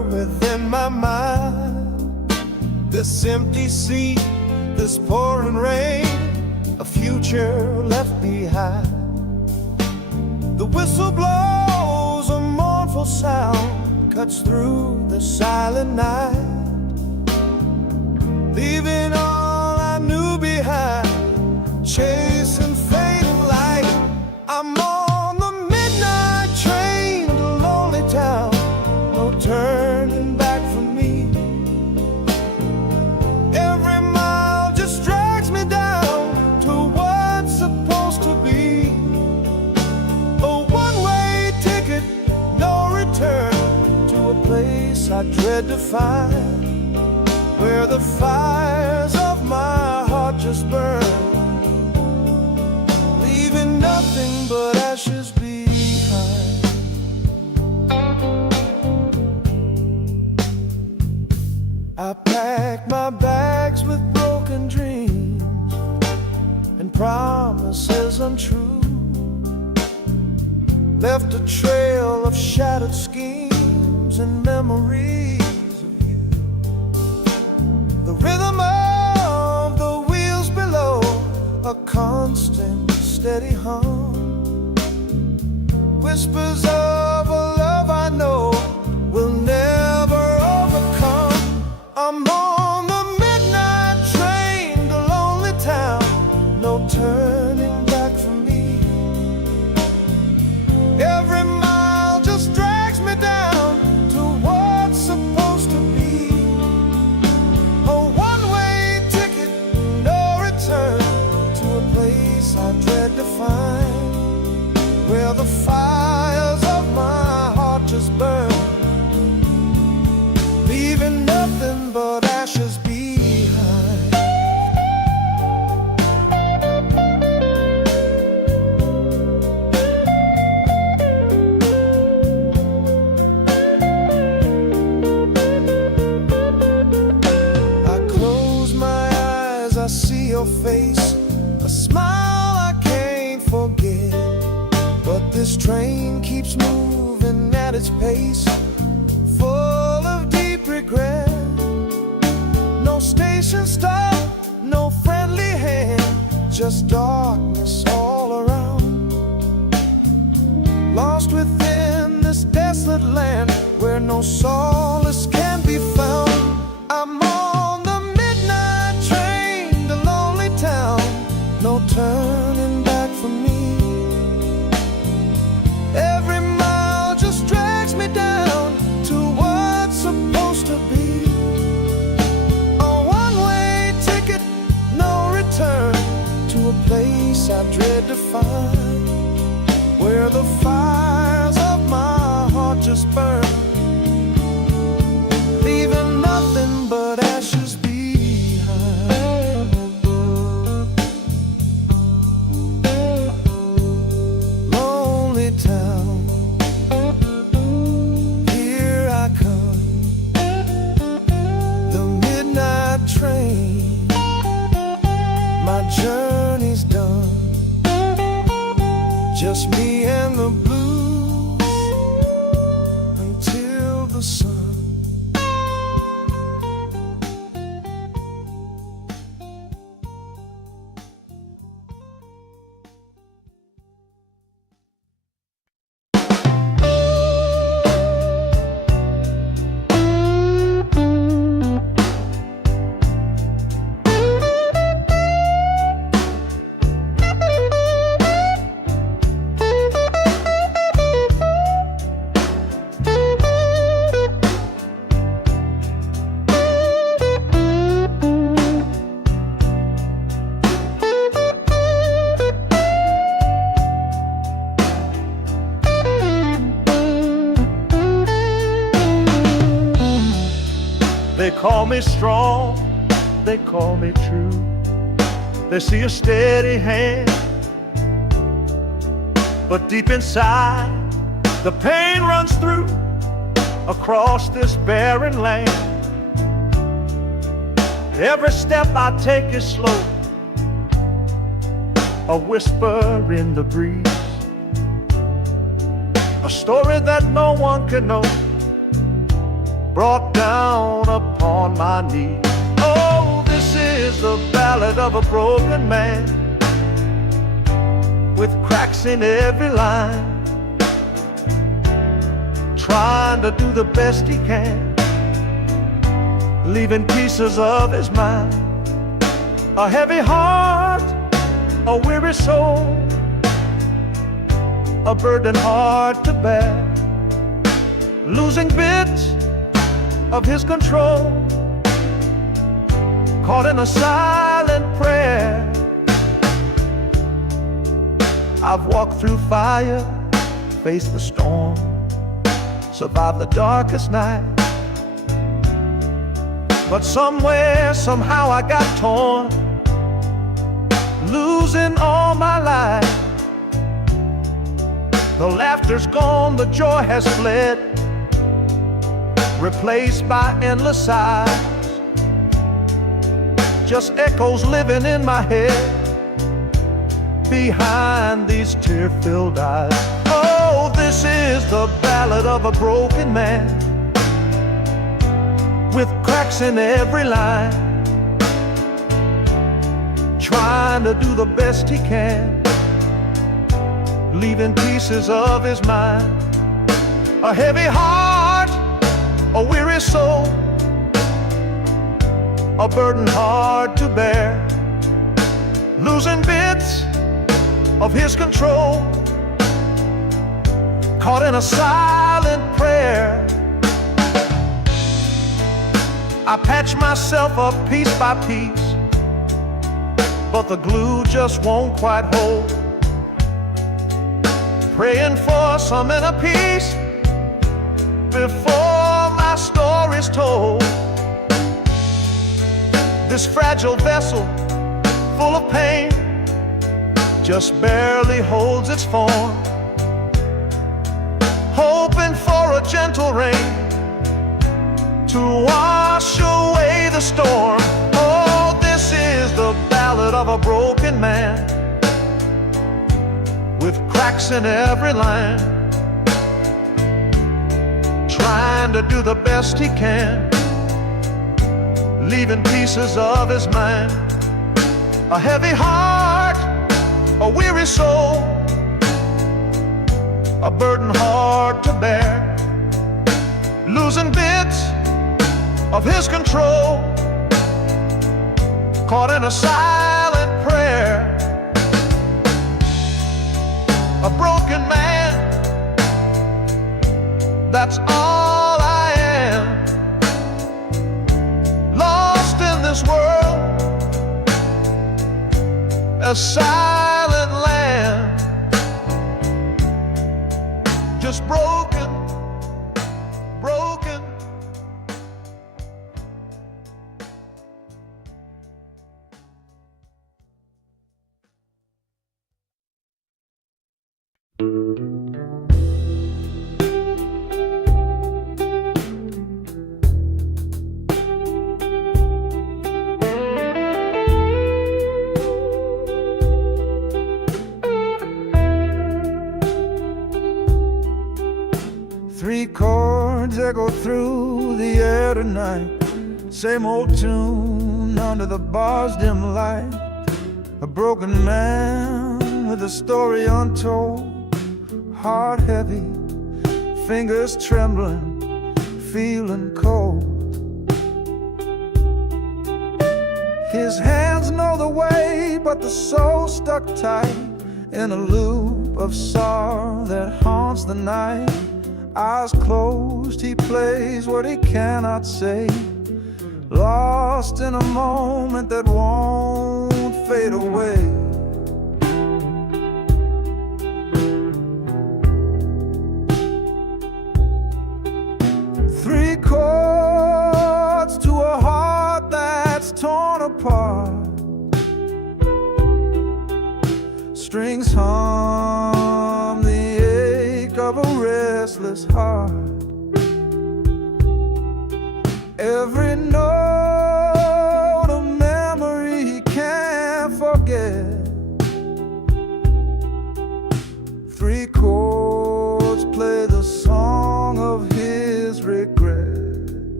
my mind. This empty sea, this pouring rain, a future left behind. The whistle blows, a mournful sound cuts through the silent night, leaving all I knew behind, chasing fading light. I'm on the midnight train to lonely town, no turning back for me. Every mile just drags me down to what's supposed to be. A one-way ticket, no return, to a place I dread to find, where the fires of my heart just burn, leaving nothing but ashes behind. I packed my bags with broken dreams and promises untrue, left a trail of shattered schemes and memories of you. The rhythm of the wheels below, a constant steady hum, whispers of a love I know will never overcome. I'm on the midnight train to lonely town, no turning back for me. Every mile just drags me down to what's supposed to be. A one-way ticket, no return, to a place I dread to find, where the fires of my heart just burn, leaving nothing but ashes behind. I close my eyes, I see your face, a smile I can't forget. But this train keeps moving at its pace, full of deep regret. No station stop, no friendly hand, just darkness all around. Lost within this desolate land, where no solace can be found. I'm on the midnight train to lonely town, no turning back for me. Every mile just drags me down to what's supposed to be. A one-way ticket, no return, to a place I dread to find, where the fires of my heart just burn, leaving nothing but ashes behind. Lonely town, here I come, the midnight train, my journey's done, just me and the blues until the sun. They call me strong, they call me true. They see a steady hand, but deep inside the pain runs through across this barren land. Every step I take is slow, a whisper in the breeze, a story that no one can know, brought down upon my knee. Oh, this is the ballad of a broken man, with cracks in every line, trying to do the best he can, leaving pieces of his mind. A heavy heart, a weary soul, a burden hard to bear, losing bits of his control, caught in a silent prayer. I've walked through fire, faced the storm, survived the darkest night, but somewhere, somehow I got torn, losing all my life. The laughter's gone, the joy has fled, replaced by endless sighs, just echoes living in my head behind these tear-filled eyes. Oh, this is the ballad of a broken man, with cracks in every line, trying to do the best he can, leaving pieces of his mind. A heavy heart, a weary soul, a burden hard to bear, losing bits of his control, caught in a silent prayer. I patch myself up piece by piece, but the glue just won't quite hold, praying for some inner peace before my story's told. This fragile vessel, full of pain, just barely holds its form, hoping for a gentle rain to wash away the storm. Oh, this is the ballad of a broken man, with cracks in every line, trying to do the best he can, leaving pieces of his mind. A heavy heart, a weary soul, a burden hard to bear, losing bits of his control, caught in a silent prayer. A broken man, that's all I am, lost in this world, a silent land, just broken, broken. Three chords echo through the air tonight, same old tune under the bar's dim light. A broken man with a story untold, heart heavy, fingers trembling, feeling cold. His hands know the way, but the soul stuck tight in a loop of sorrow that haunts the night. Eyes closed, he plays what he cannot say, lost in a moment that won't fade away. Three chords to a heart that's torn apart, strings hum the ache of a restless heart. Every note a memory he can't forget. Three chords play the song of his regret.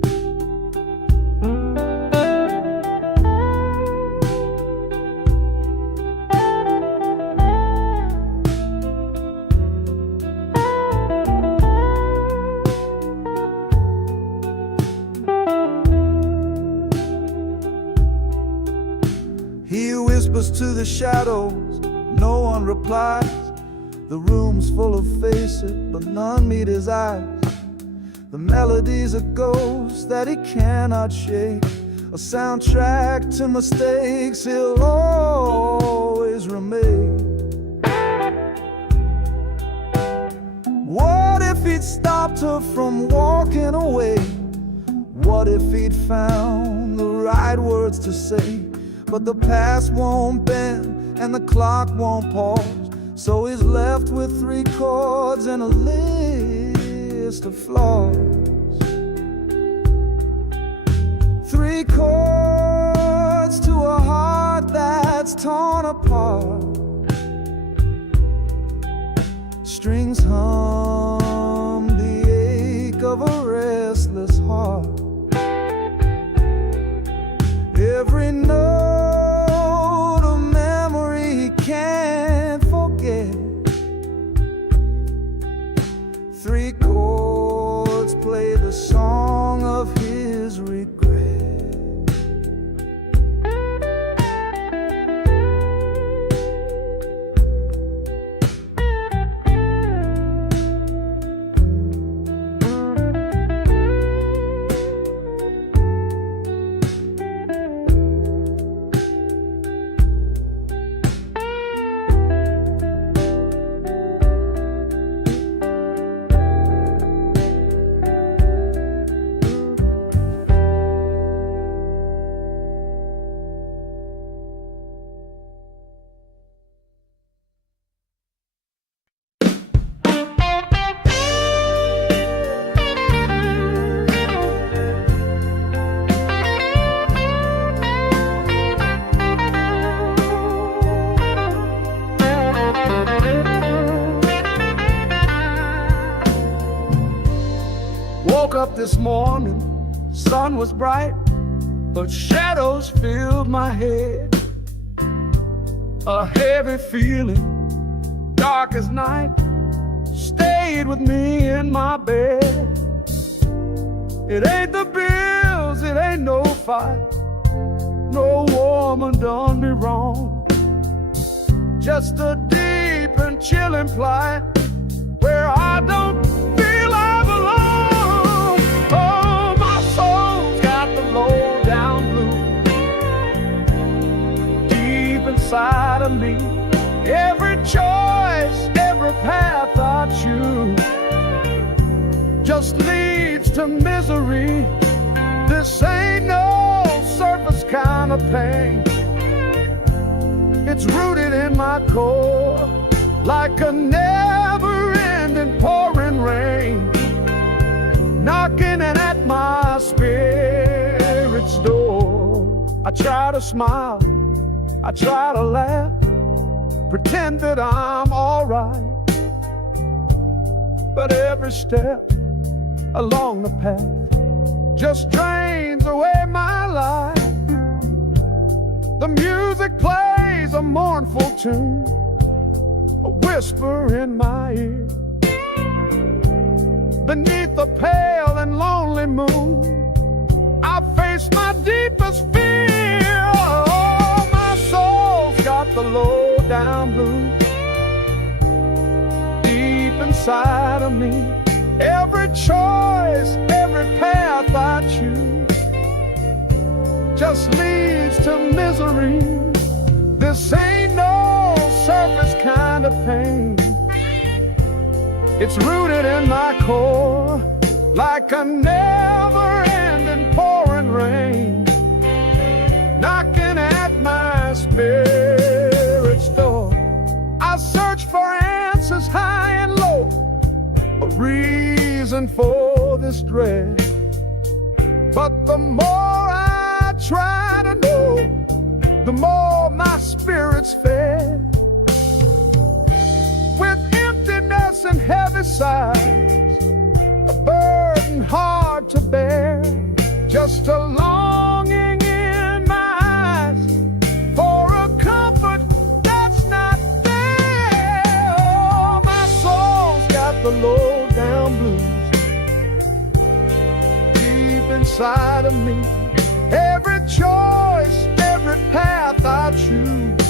whispers to the shadows, no one replies. The room's full of faces, but none meet his eyes. The melody's a ghost that he cannot shake, a soundtrack to mistakes he'll always remain. What if he'd stopped her from walking away? What if he'd found the right words to say? But the past won't bend and the clock won't pause, so he's left with 3 chords and a list of flaws. 3 chords to a heart that's torn apart. Strings hum the ache of a restless heart. Every note a memory he can't forget. 3 chords play the song of his regret. Woke up this morning, sun was bright, but shadows filled my head. A heavy feeling, dark as night, stayed with me in my bed. It ain't the bills, it ain't no fight, no woman done me wrong. Just a deep and chilling plight where I don't feel I belong. Oh, my soul's got the low down blues deep inside of me. Every choice, every path I choose just leads to misery. This ain't no surface kind of pain. It's rooted in my core like a never-ending pouring rain, knocking at my spirit's door. I try to smile, I try to laugh, pretend that I'm alright, but every step along the path just drains away my life. The music plays a mournful tune, a whisper in my ear. Beneath the pale and lonely moon, I face my deepest fear. Oh, my soul's got the low down blues deep inside of me. Every choice, every path I choose just leads to misery. This ain't no surface kind of pain. It's rooted in my core like a never-ending pouring rain, knocking at my spirit's door. I search for answers high and low, a reason for this dread, but the more I try to know, the more my spirit's fed. With emptiness and heavy sighs, a burden hard to bear, just a longing in my eyes for a comfort that's not there. Oh, my soul's got the low down blues deep inside of me. Every choice, every path I choose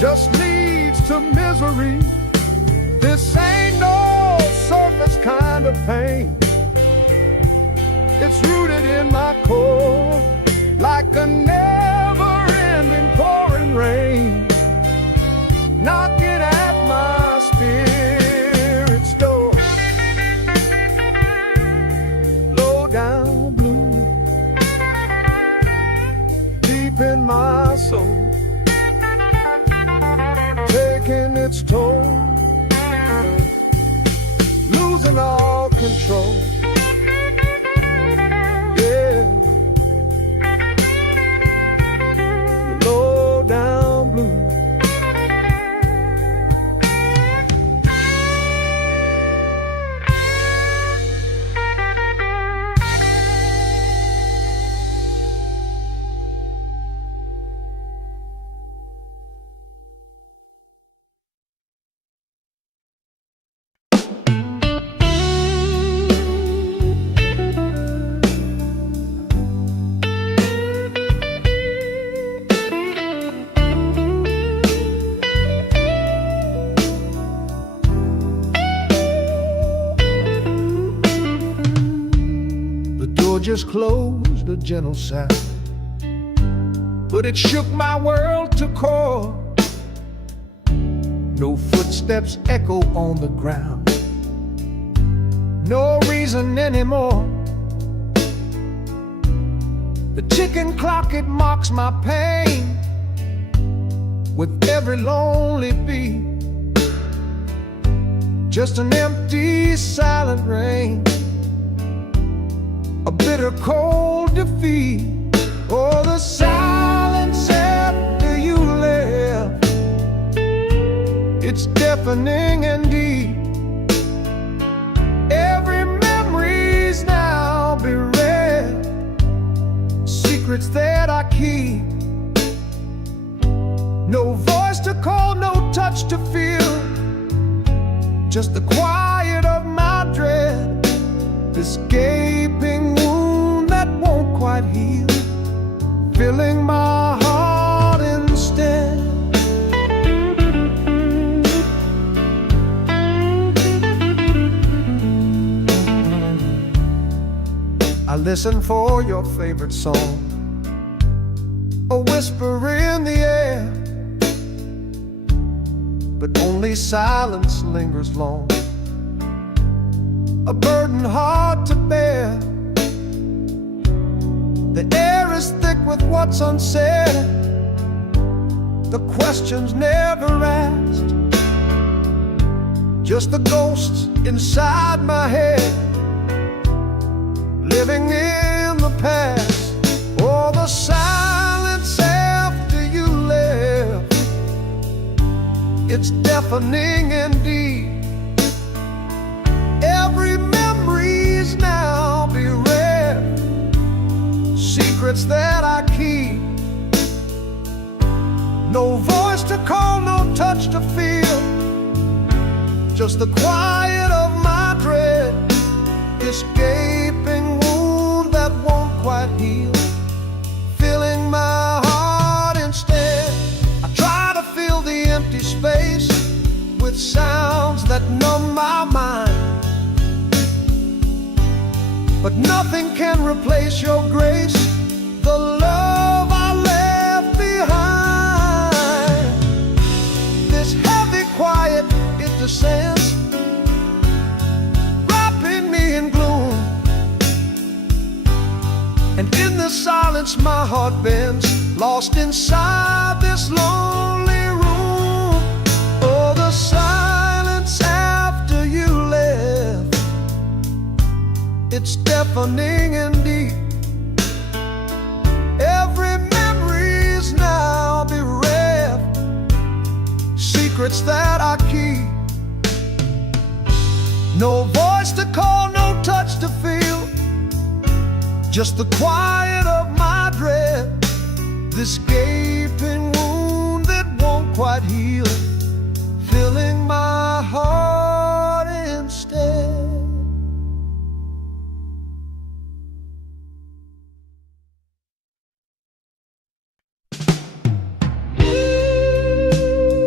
just leads to misery. This ain't no surface kind of pain. It's rooted in my core, like a never-ending pouring rain, knocking at my spirit's door. Low down blue, deep in my soul, taking its toll, losing all control. Yeah, low down blue. Just closed, a gentle sound, but it shook my world to core. No footsteps echo on the ground, no reason anymore. The ticking clock, it mocks my pain with every lonely beat. Just an empty, silent rain, a bitter cold defeat. Oh, the silence after you left, it's deafening indeed. Every memory's now bereft, secrets that I keep. No voice to call, no touch to feel, just the quiet of my dread. This gaping wound that won't quite heal, filling my heart instead. I listen for your favorite song, a whisper in the air, but only silence lingers long, a burden hard to bear. The air is thick with what's unsaid, the questions never asked, just the ghosts inside my head, living in the past. Oh, the silence after you left, it's deafening indeed. Every memory's now bereft, secrets that I keep. No voice to call, no touch to feel, just the quiet of my dread. This gaping wound that won't quite heal, filling my heart instead. I try to fill the empty space with sounds that numb my mind, but nothing can replace your grace, the love I left behind. This heavy quiet, it descends, wrapping me in gloom, and in the silence my heart bends, lost inside this lonely room. Oh, the silence after you left, it's deafening indeed. Every memory's now bereft, secrets that I keep. No voice to call, no touch to feel, just the quiet of my dread. This gaping wound that won't quite heal, filling my heart instead.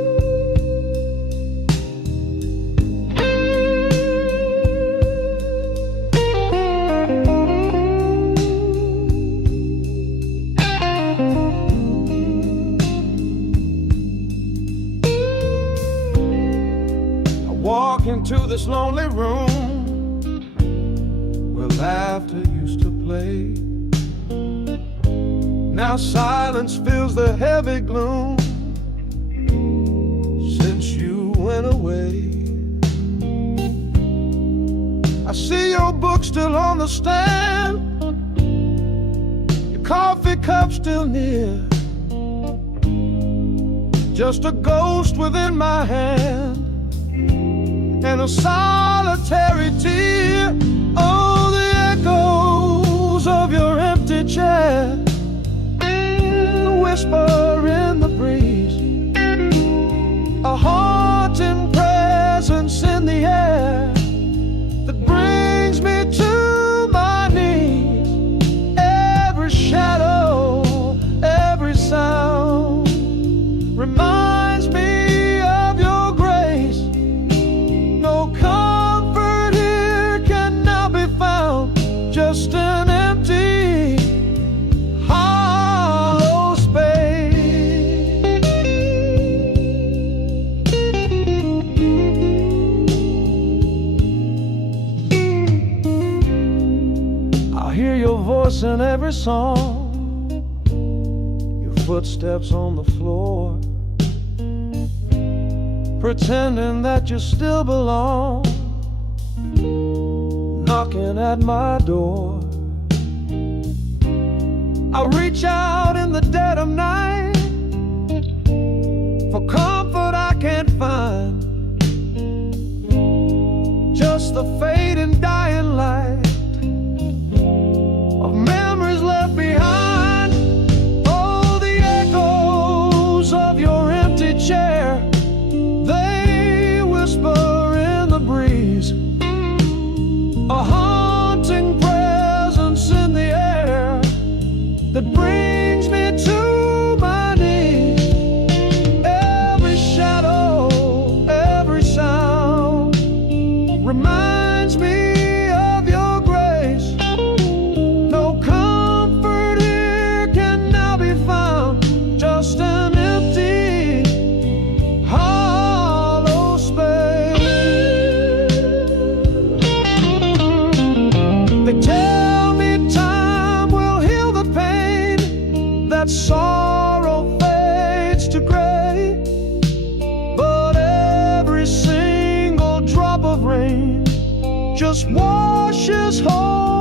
into this lonely room where laughter used to play. Now silence fills the heavy gloom since you went away. I see your book still on the stand, your coffee cup still near, just a ghost within my hand and a solitary tear. Oh, the echoes of your empty chair, the whisper in the breeze, a haunting presence in the air that brings me to my knees. Every shadow, every sound reminds me of your grace. No comfort here can now be found, just an empty, hollow space. I hear your voice in every song, your footsteps on the floor, pretending that you still belong, knocking at my door. I reach out in the dead of night for comfort I can't find, just the fading dying light of memories left behind. Oh, the echoes of your empty chair, they whisper in the breeze, a haunting presence in the air that brings me to my knees. Every shadow, every sound reminds me of your grace. No comfort here can now be found, just an empty, hollow space. They tell me time will heal the pain, that sorrow fades to gray, but every single drop of rain just washes whole